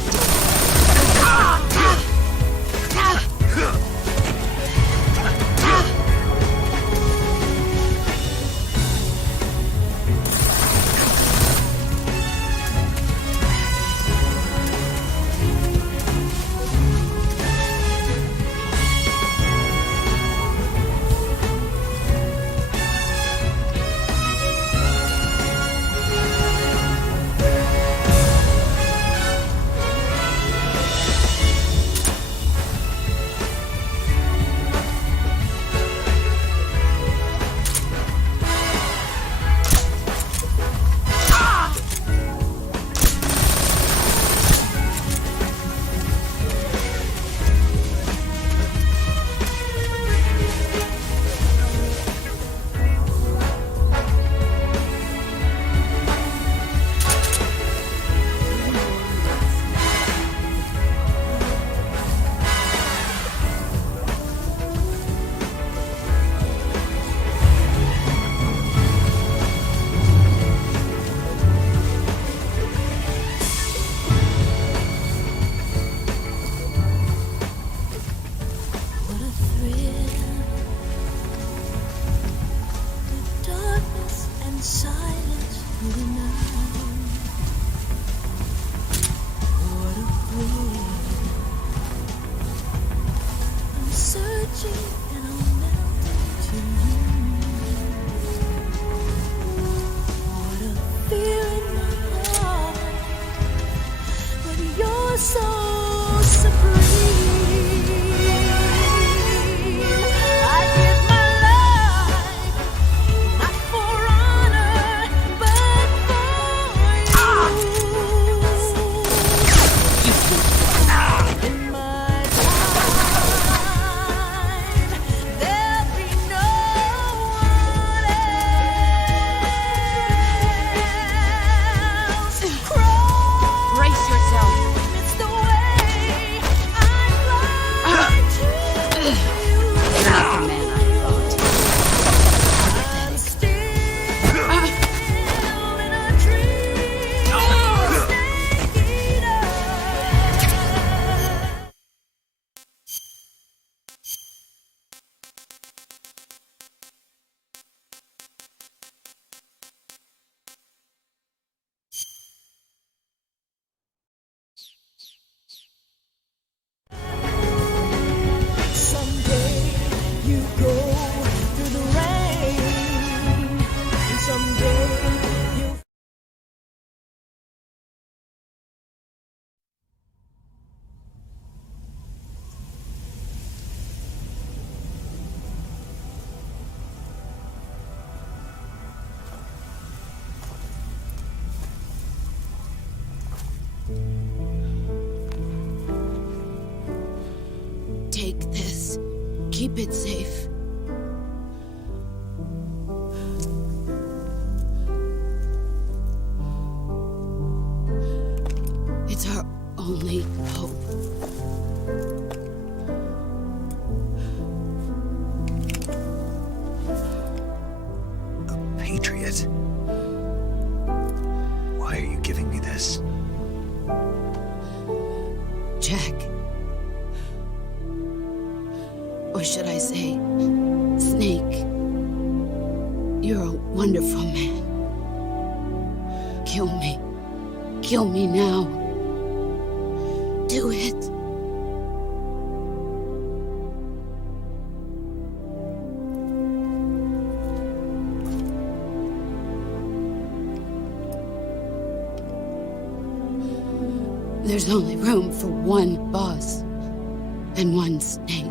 Brace yourself. It's the way I Keep it safe. It's our only hope. A patriot? Why are you giving me this? Jack. Or should I say, Snake. You're a wonderful man. Kill me. Kill me now. Do it. There's only room for one boss and one snake.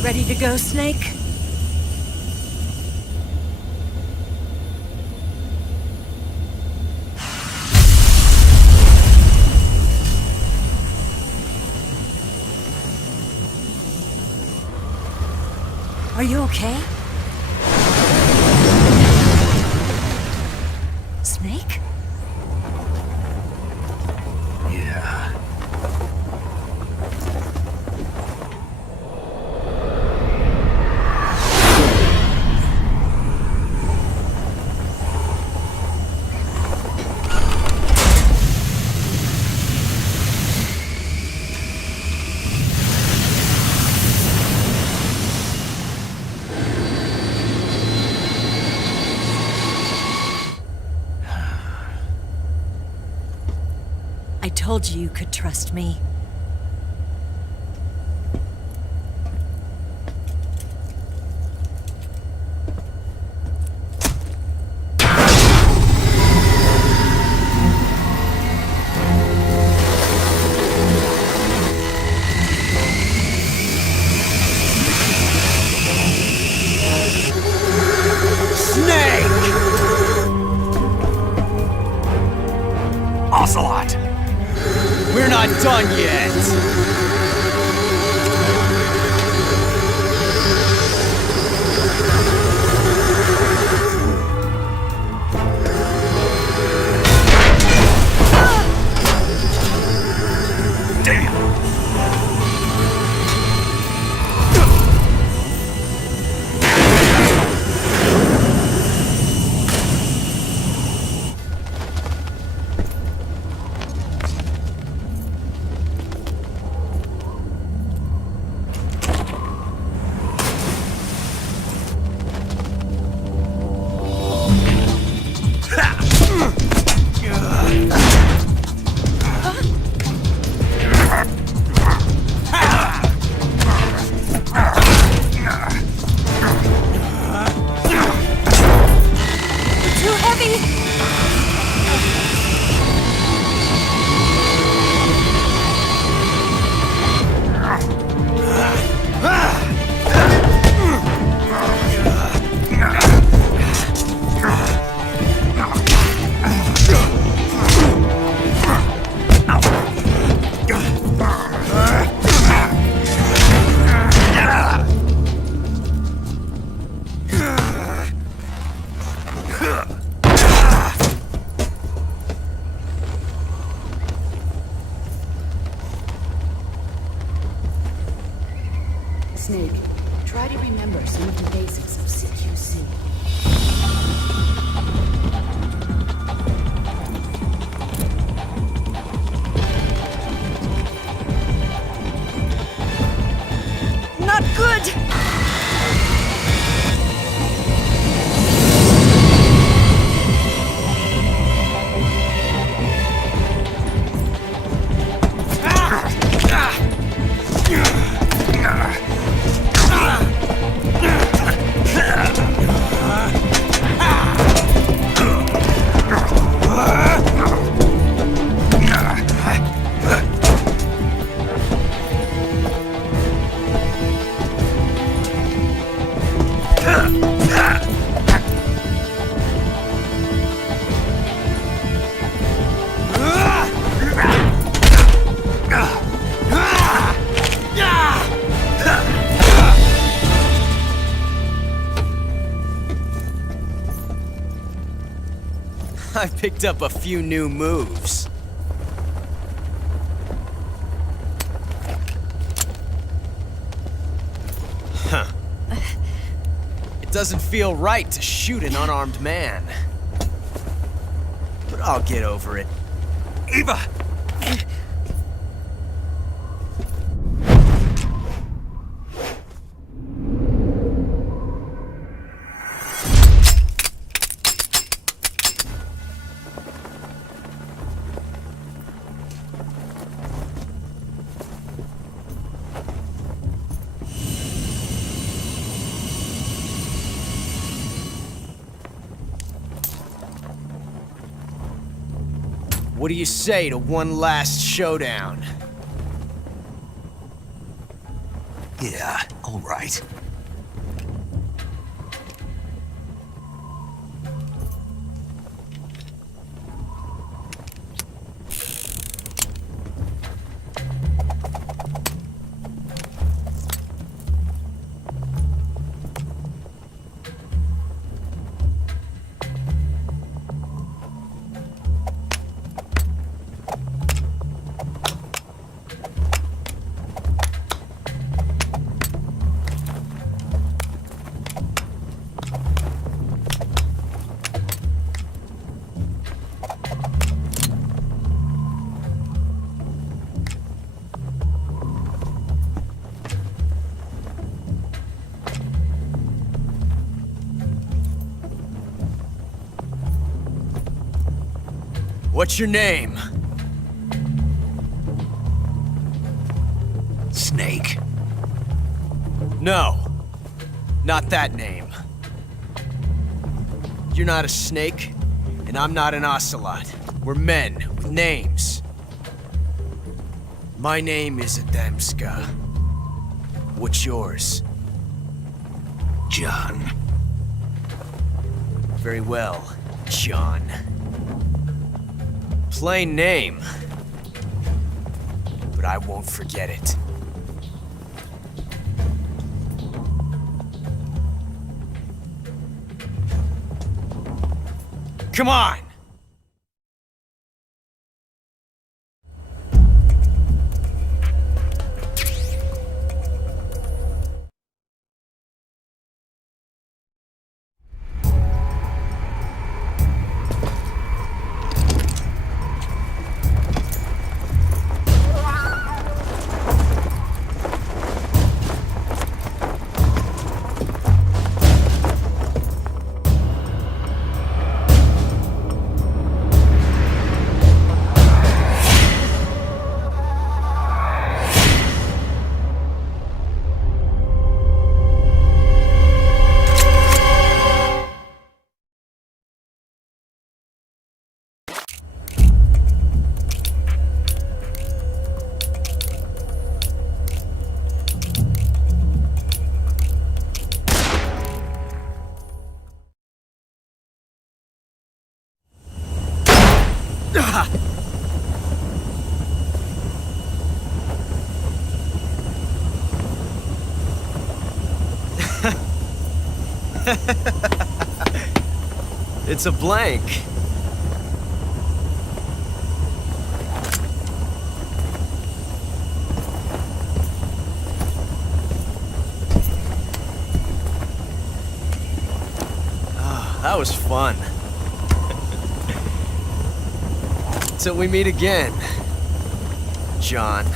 Ready to go, Snake? Are you okay? Snake? Yeah. I told you you could trust me. Ocelot! We're not done yet! Snake, try to remember some of the basics of CQC. Not good! I picked up a few new moves. Huh. It doesn't feel right to shoot an unarmed man. But I'll get over it. Eva! What do you say to one last showdown? Yeah, all right. What's your name? Snake. No, not that name. You're not a snake, and I'm not an ocelot. We're men with names. My name is Adamska. What's yours? John. Very well, John. Plain name, but I won't forget it. Come on! It's a blank. That was fun. Till we meet again, John.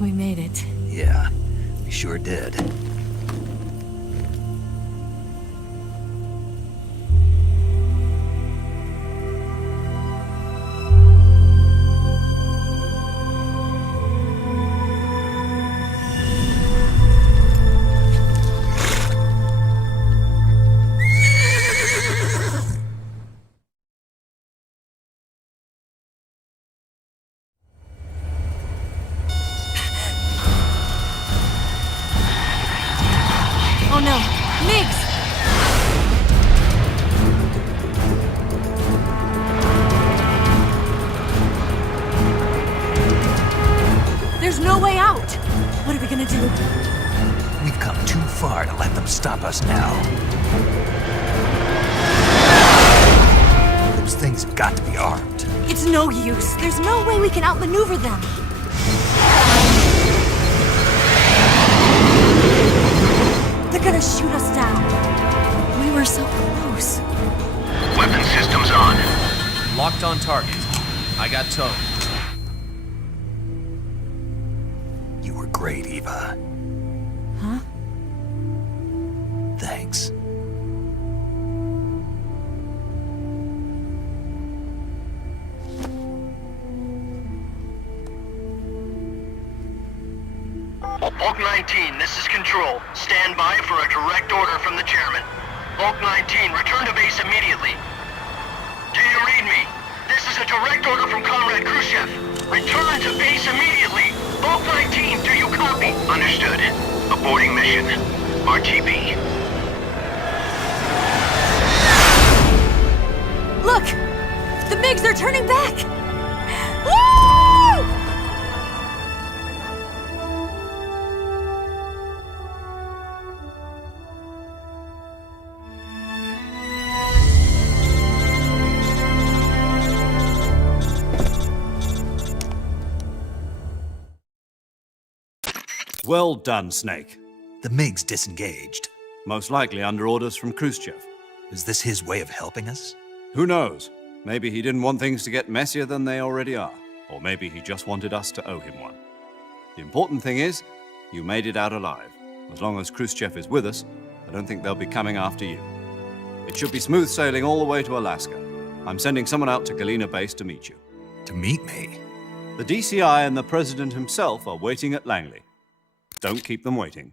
We made it. Yeah, we sure did. Oh no, Migs! There's no way out! What are we gonna do? We've come too far to let them stop us now. Those things have got to be armed. It's no use. There's no way we can outmaneuver them. They're gonna shoot us down. We were so close. Weapon systems on. Locked on target. I got towed. You were great, Eva. Huh? Thanks. Bulk 19, this is Control. Stand by for a direct order from the chairman. Bulk 19, return to base immediately. Do you read me? This is a direct order from Comrade Khrushchev. Return to base immediately. Bulk 19, do you copy? Understood. Aborting mission. RTB. Look! The MiGs, they're turning back! Woo! Well done, Snake. The MiGs disengaged. Most likely under orders from Khrushchev. Is this his way of helping us? Who knows? Maybe he didn't want things to get messier than they already are. Or maybe he just wanted us to owe him one. The important thing is, you made it out alive. As long as Khrushchev is with us, I don't think they'll be coming after you. It should be smooth sailing all the way to Alaska. I'm sending someone out to Galena Base to meet you. To meet me? The DCI and the President himself are waiting at Langley. Don't keep them waiting.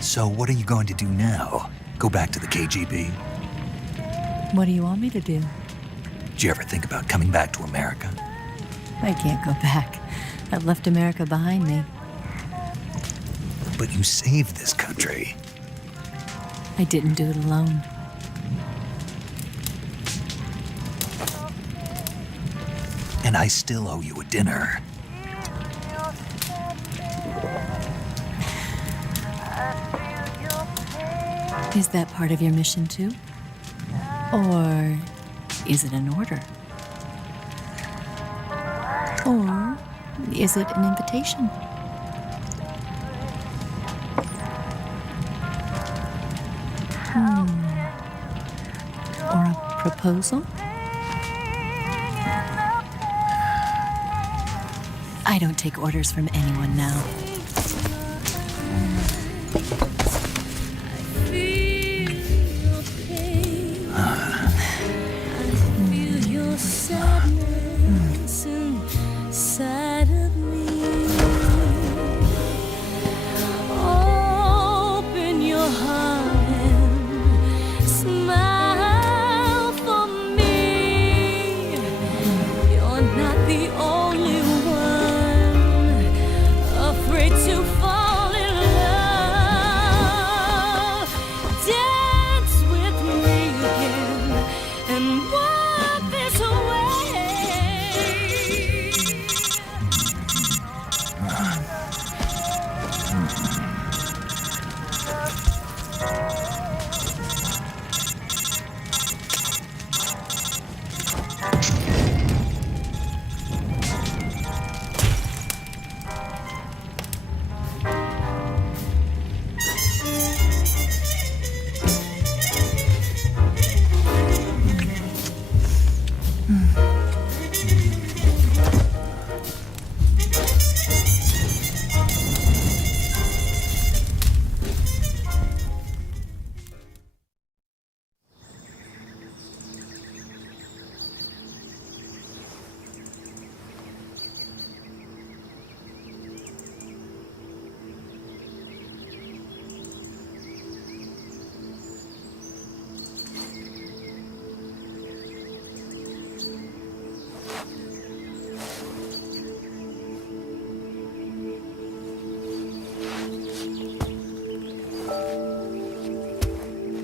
So what are you going to do now? Go back to the KGB? What do you want me to do? Did you ever think about coming back to America? I can't go back. I've left America behind me. But you saved this country. I didn't do it alone. And I still owe you a dinner. Is that part of your mission too? Or is it an order? Or is it an invitation? Or a proposal? I don't take orders from anyone now.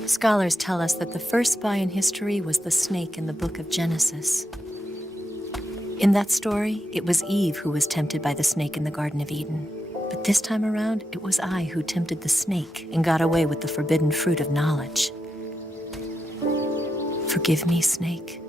Scholars tell us that the first spy in history was the snake in the book of Genesis. In that story, it was Eve who was tempted by the snake in the Garden of Eden. But this time around, it was I who tempted the snake and got away with the forbidden fruit of knowledge. Forgive me, snake.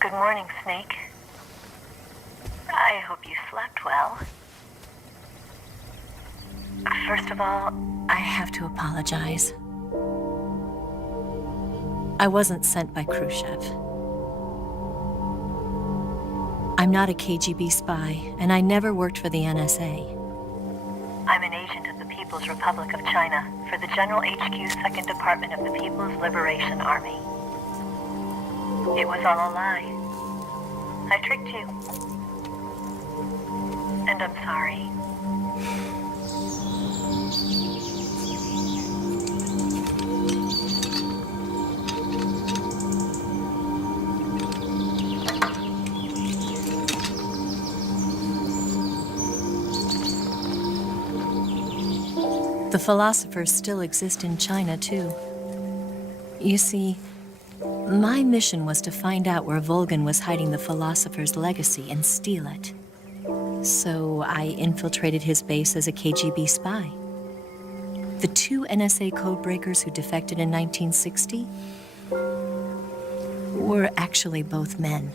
Good morning, Snake. I hope you slept well. First of all, I have to apologize. I wasn't sent by Khrushchev. I'm not a KGB spy, and I never worked for the NSA. I'm an agent of the People's Republic of China for the General HQ 2nd Department of the People's Liberation Army. It was all a lie. I tricked you. And I'm sorry. The philosophers still exist in China, too. You see, my mission was to find out where Volgin was hiding the philosopher's legacy and steal it. So I infiltrated his base as a KGB spy. The two NSA codebreakers who defected in 1960 were actually both men.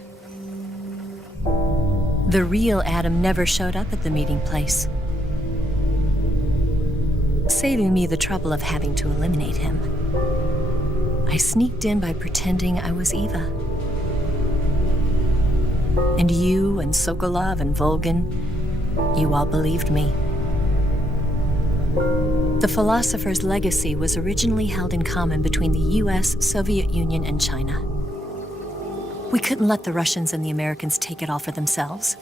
The real Adam never showed up at the meeting place. saving me the trouble of having to eliminate him. I sneaked in by pretending I was Eva. And you and Sokolov and Volgin, you all believed me. The philosopher's legacy was originally held in common between the US, Soviet Union, and China. We couldn't let the Russians and the Americans take it all for themselves.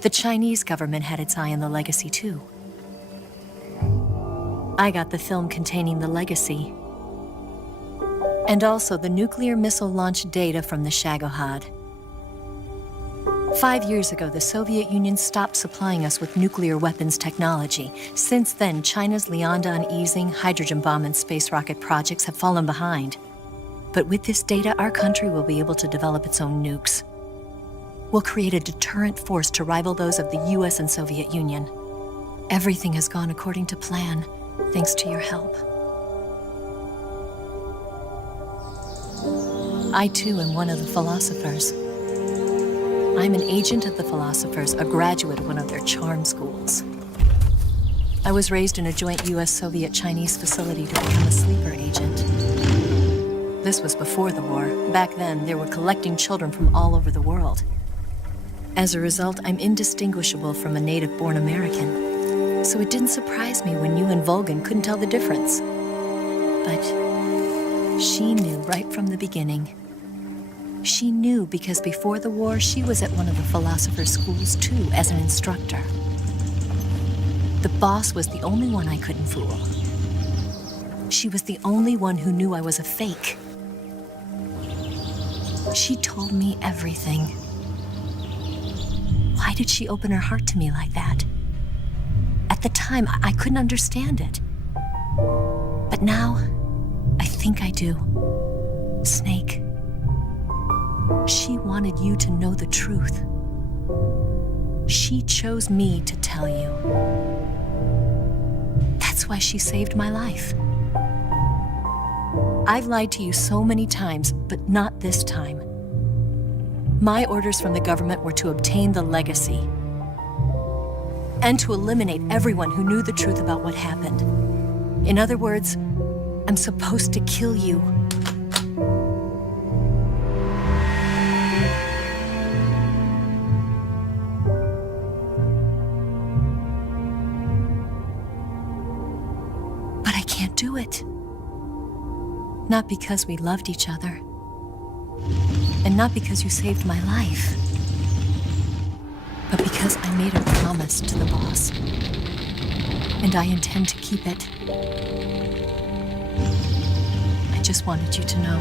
The Chinese government had its eye on the legacy too. I got the film containing the legacy, and also the nuclear missile launch data from the Shagohod. 5 years ago, the Soviet Union stopped supplying us with nuclear weapons technology. Since then, China's Liaodong easing, hydrogen bomb, and space rocket projects have fallen behind. But with this data, our country will be able to develop its own nukes. We'll create a deterrent force to rival those of the US and Soviet Union. Everything has gone according to plan, thanks to your help. I too am one of the philosophers. I'm an agent of the philosophers, a graduate of one of their charm schools. I was raised in a joint US-Soviet-Chinese facility to become a sleeper agent. This was before the war. Back then, they were collecting children from all over the world. As a result, I'm indistinguishable from a native-born American. So it didn't surprise me when you and Volgin couldn't tell the difference. But she knew right from the beginning. She knew because before the war, she was at one of the philosopher's schools too, as an instructor. The boss was the only one I couldn't fool. She was the only one who knew I was a fake. She told me everything. Why did she open her heart to me like that? At the time, I couldn't understand it. But now, I think I do. Snake. She wanted you to know the truth. She chose me to tell you. That's why she saved my life. I've lied to you so many times, but not this time. My orders from the government were to obtain the legacy and to eliminate everyone who knew the truth about what happened. In other words, I'm supposed to kill you. Do it. Not because we loved each other, and not because you saved my life, but because I made a promise to the boss, and I intend to keep it. I just wanted you to know.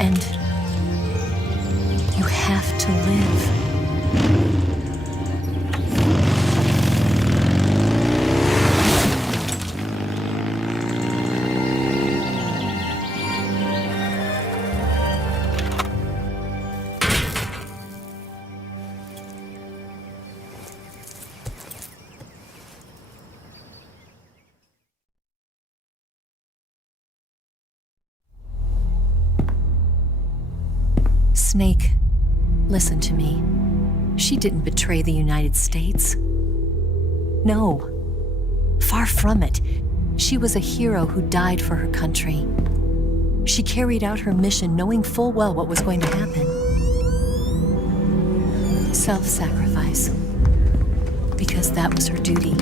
And you have to live. Snake, listen to me. She didn't betray the United States. No, far from it. She was a hero who died for her country. She carried out her mission knowing full well what was going to happen. Self-sacrifice. Because that was her duty.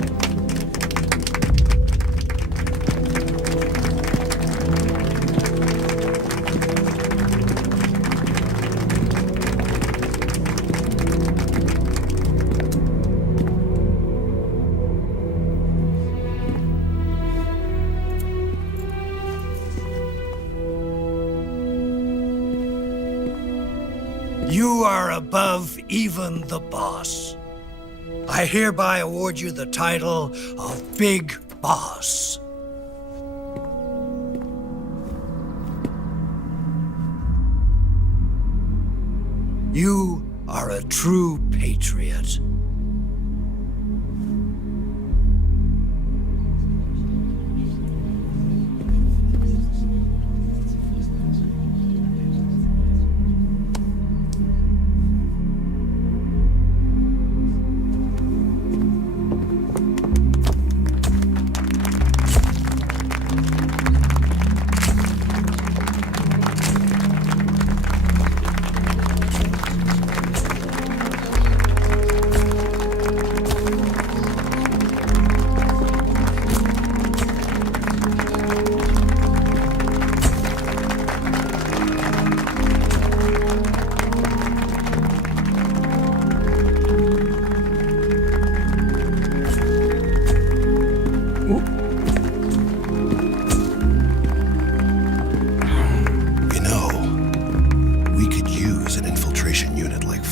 You are above even the boss. I hereby award you the title of Big Boss. You are a true patriot.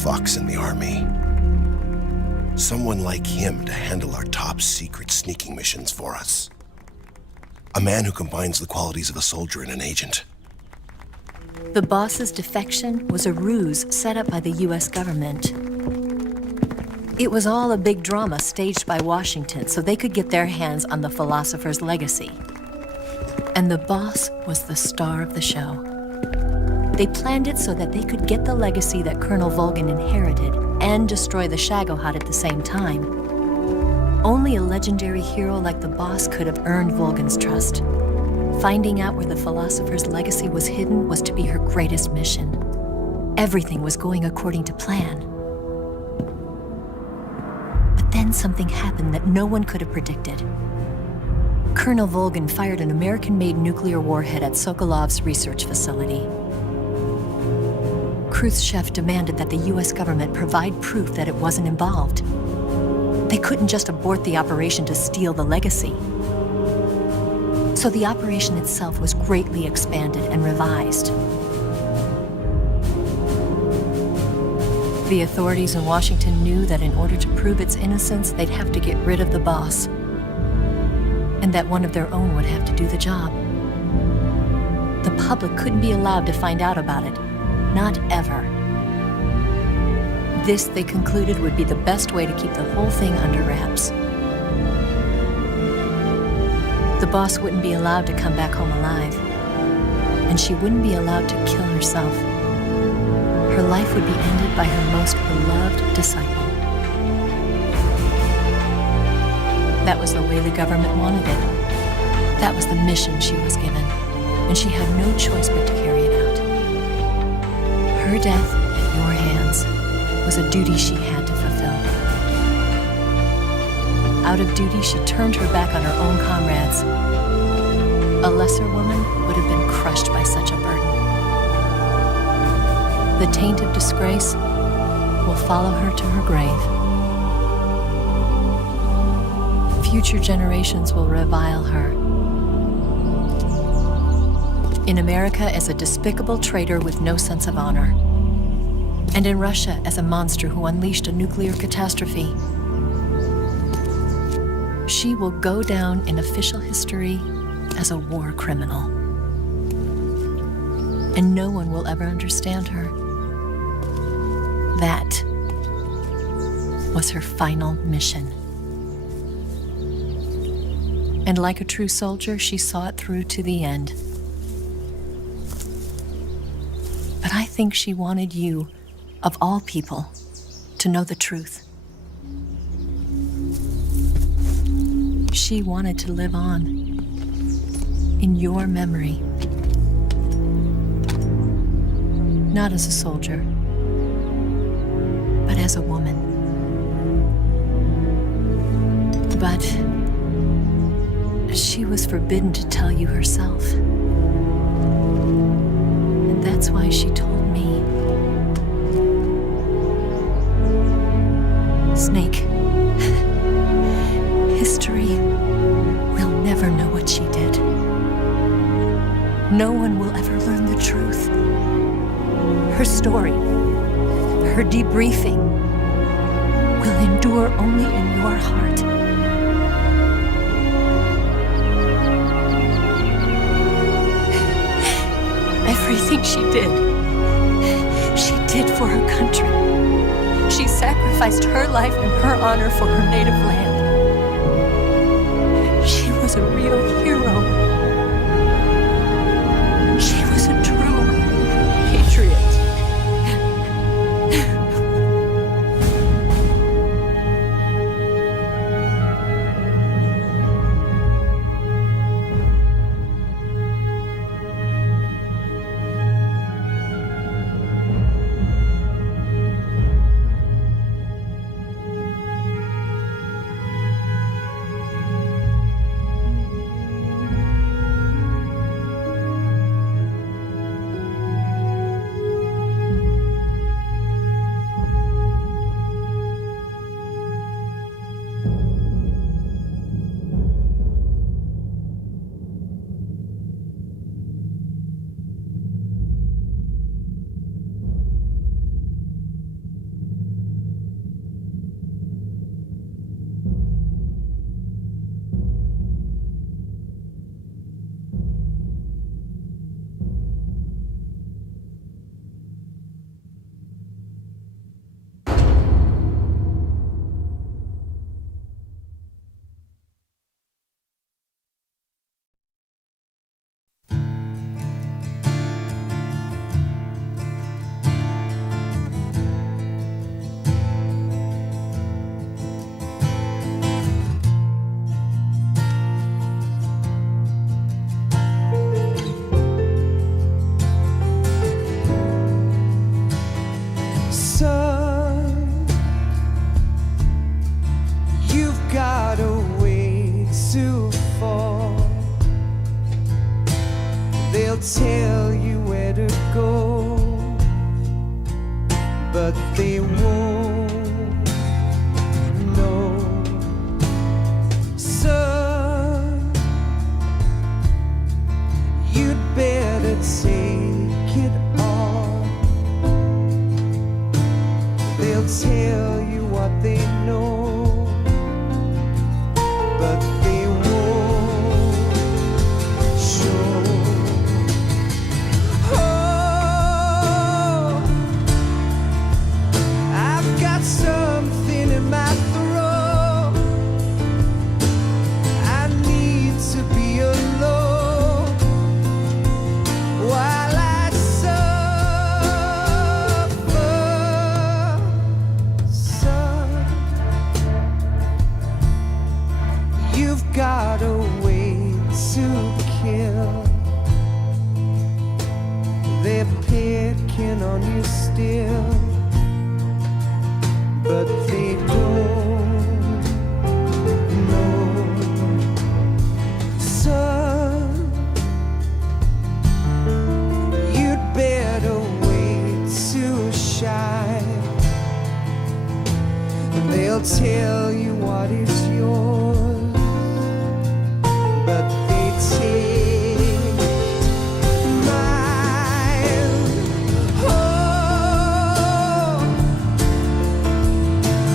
fucks in the army. Someone like him to handle our top secret sneaking missions for us. A man who combines the qualities of a soldier and an agent. The boss's defection was a ruse set up by the US government. It was all a big drama staged by Washington so they could get their hands on the philosopher's legacy. And the boss was the star of the show. They planned it so that they could get the legacy that Colonel Volgin inherited and destroy the Shagohod at the same time. Only a legendary hero like the boss could have earned Volgin's trust. Finding out where the philosopher's legacy was hidden was to be her greatest mission. Everything was going according to plan. But then something happened that no one could have predicted. Colonel Volgin fired an American-made nuclear warhead at Sokolov's research facility. Khrushchev demanded that the US government provide proof that it wasn't involved. They couldn't just abort the operation to steal the legacy. So the operation itself was greatly expanded and revised. The authorities in Washington knew that in order to prove its innocence, they'd have to get rid of the boss, and that one of their own would have to do the job. The public couldn't be allowed to find out about it, not ever. This, they concluded, would be the best way to keep the whole thing under wraps. The boss wouldn't be allowed to come back home alive, and she wouldn't be allowed to kill herself. Her life would be ended by her most beloved disciple. That was the way the government wanted it. That was the mission she was given, and she had no choice but to carry it out. Her death at your hands was a duty she had to fulfill. Out of duty, she turned her back on her own comrades. A lesser woman would have been crushed by such a burden. The taint of disgrace will follow her to her grave. Future generations will revile her. In America as a despicable traitor with no sense of honor. And in Russia as a monster who unleashed a nuclear catastrophe. She will go down in official history as a war criminal. And no one will ever understand her. That was her final mission. And like a true soldier, she saw it through to the end. But I think she wanted you, of all people, to know the truth. She wanted to live on in your memory. Not as a soldier, but as a woman. But she was forbidden to tell you herself. And that's why she told me. Snake, history will never know what she did. No one will ever learn the truth. Her story, her debriefing, will endure only in your heart. Everything she did for her country. She sacrificed her life and her honor for her native land. She was a real hero. She was a true patriot. tell you what they know, but they won't show. Oh, I've got something in my throat. I need to be alone while I suffer. Son, you've got a way to kill. They're picking on you still, but they don't know. Son, you'd better wait to shine. They'll tell you what is yours, but they take mine. Oh,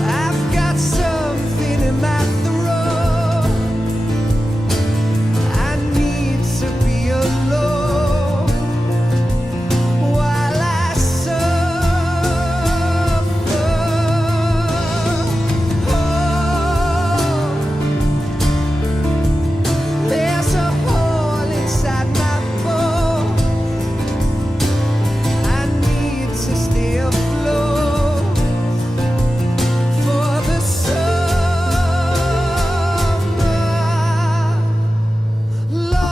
I've got something in my throat. I need to be alone while I suffer. There's a hole inside my bones. I need to stay afloat for the summer, Lord.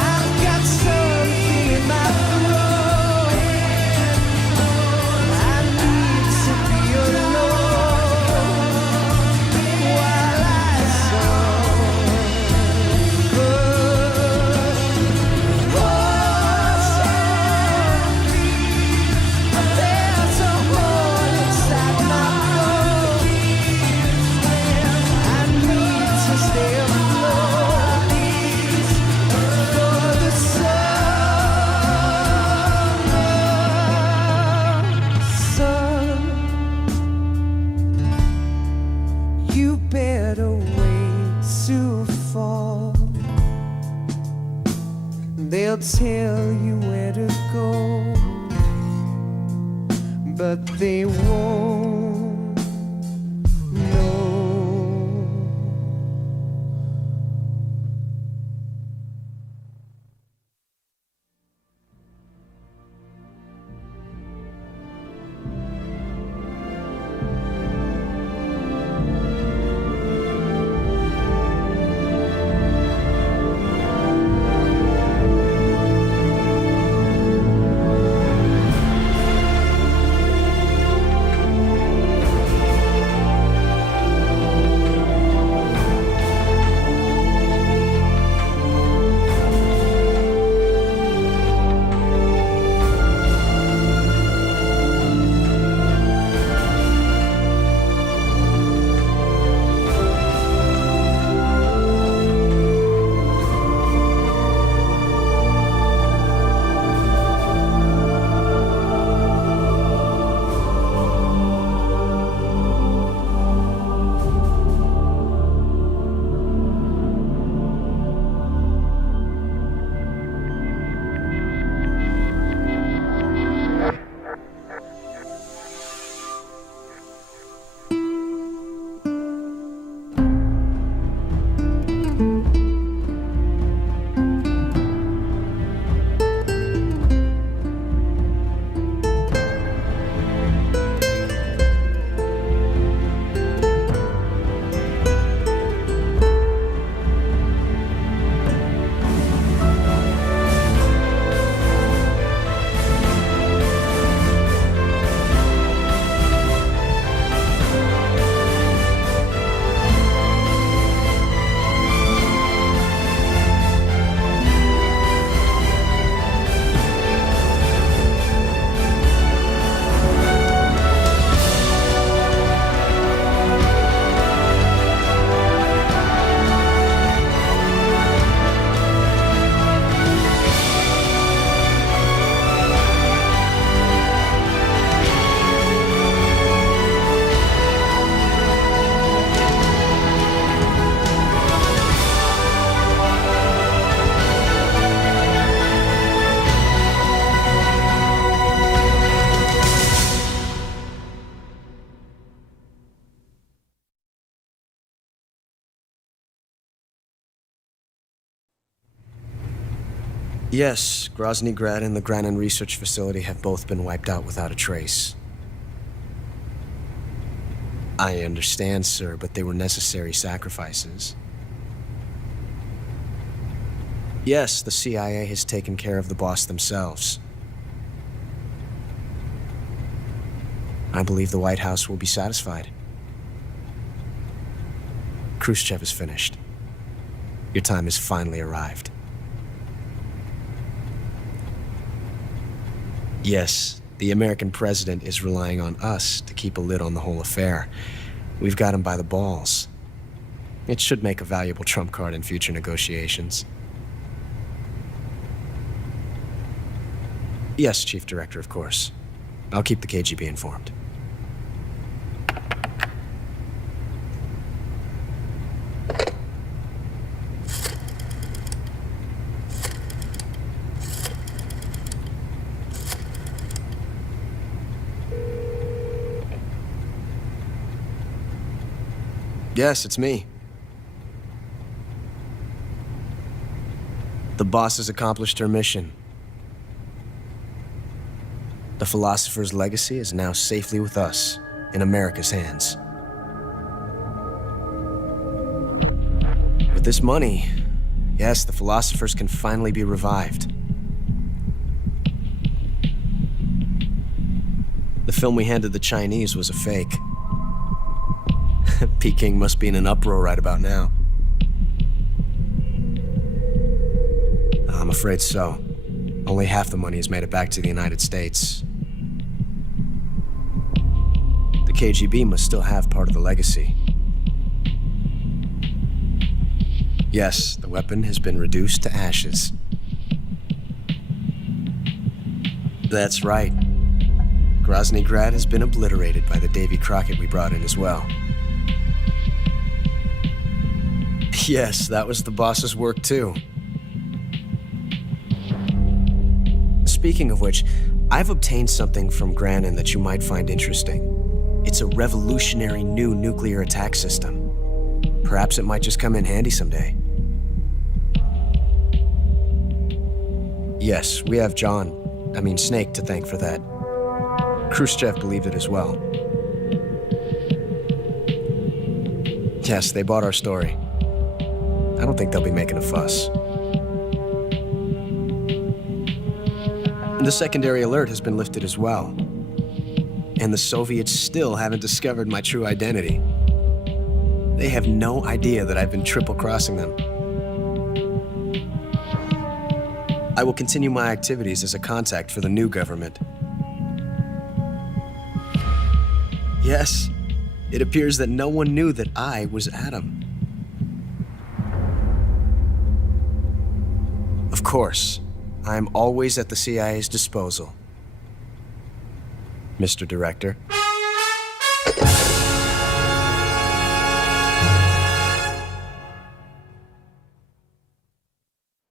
I've got something in my throat. I need to be alone while I suffer. There's a hole inside my bones. I need to stay afloat for the summer. Son, you better wait to fall. They'll tell you where to go, but they won't know. Yes, Grozny Grad and the Granin Research Facility have both been wiped out without a trace. I understand, sir, but they were necessary sacrifices. Yes, the CIA has taken care of the boss themselves. I believe the White House will be satisfied. Khrushchev is finished. Your time has finally arrived. Yes, the American president is relying on us to keep a lid on the whole affair. We've got him by the balls. It should make a valuable trump card in future negotiations. Yes, Chief Director, of course. I'll keep the KGB informed. Yes, it's me. The boss has accomplished her mission. The philosopher's legacy is now safely with us, in America's hands. With this money, yes, the philosophers can finally be revived. The film we handed the Chinese was a fake. Peking must be in an uproar right about now. I'm afraid so. Only half the money has made it back to the United States. The KGB must still have part of the legacy. Yes, the weapon has been reduced to ashes. That's right. Grozny Grad has been obliterated by the Davy Crockett we brought in as well. Yes, that was the boss's work too. Speaking of which, I've obtained something from Granin that you might find interesting. It's a revolutionary new nuclear attack system. Perhaps it might just come in handy someday. Yes, we have Snake to thank for that. Khrushchev believed it as well. Yes, they bought our story. I don't think they'll be making a fuss. The secondary alert has been lifted as well. And the Soviets still haven't discovered my true identity. They have no idea that I've been triple-crossing them. I will continue my activities as a contact for the new government. Yes, it appears that no one knew that I was Adam. Of course, I am always at the CIA's disposal, Mr. Director.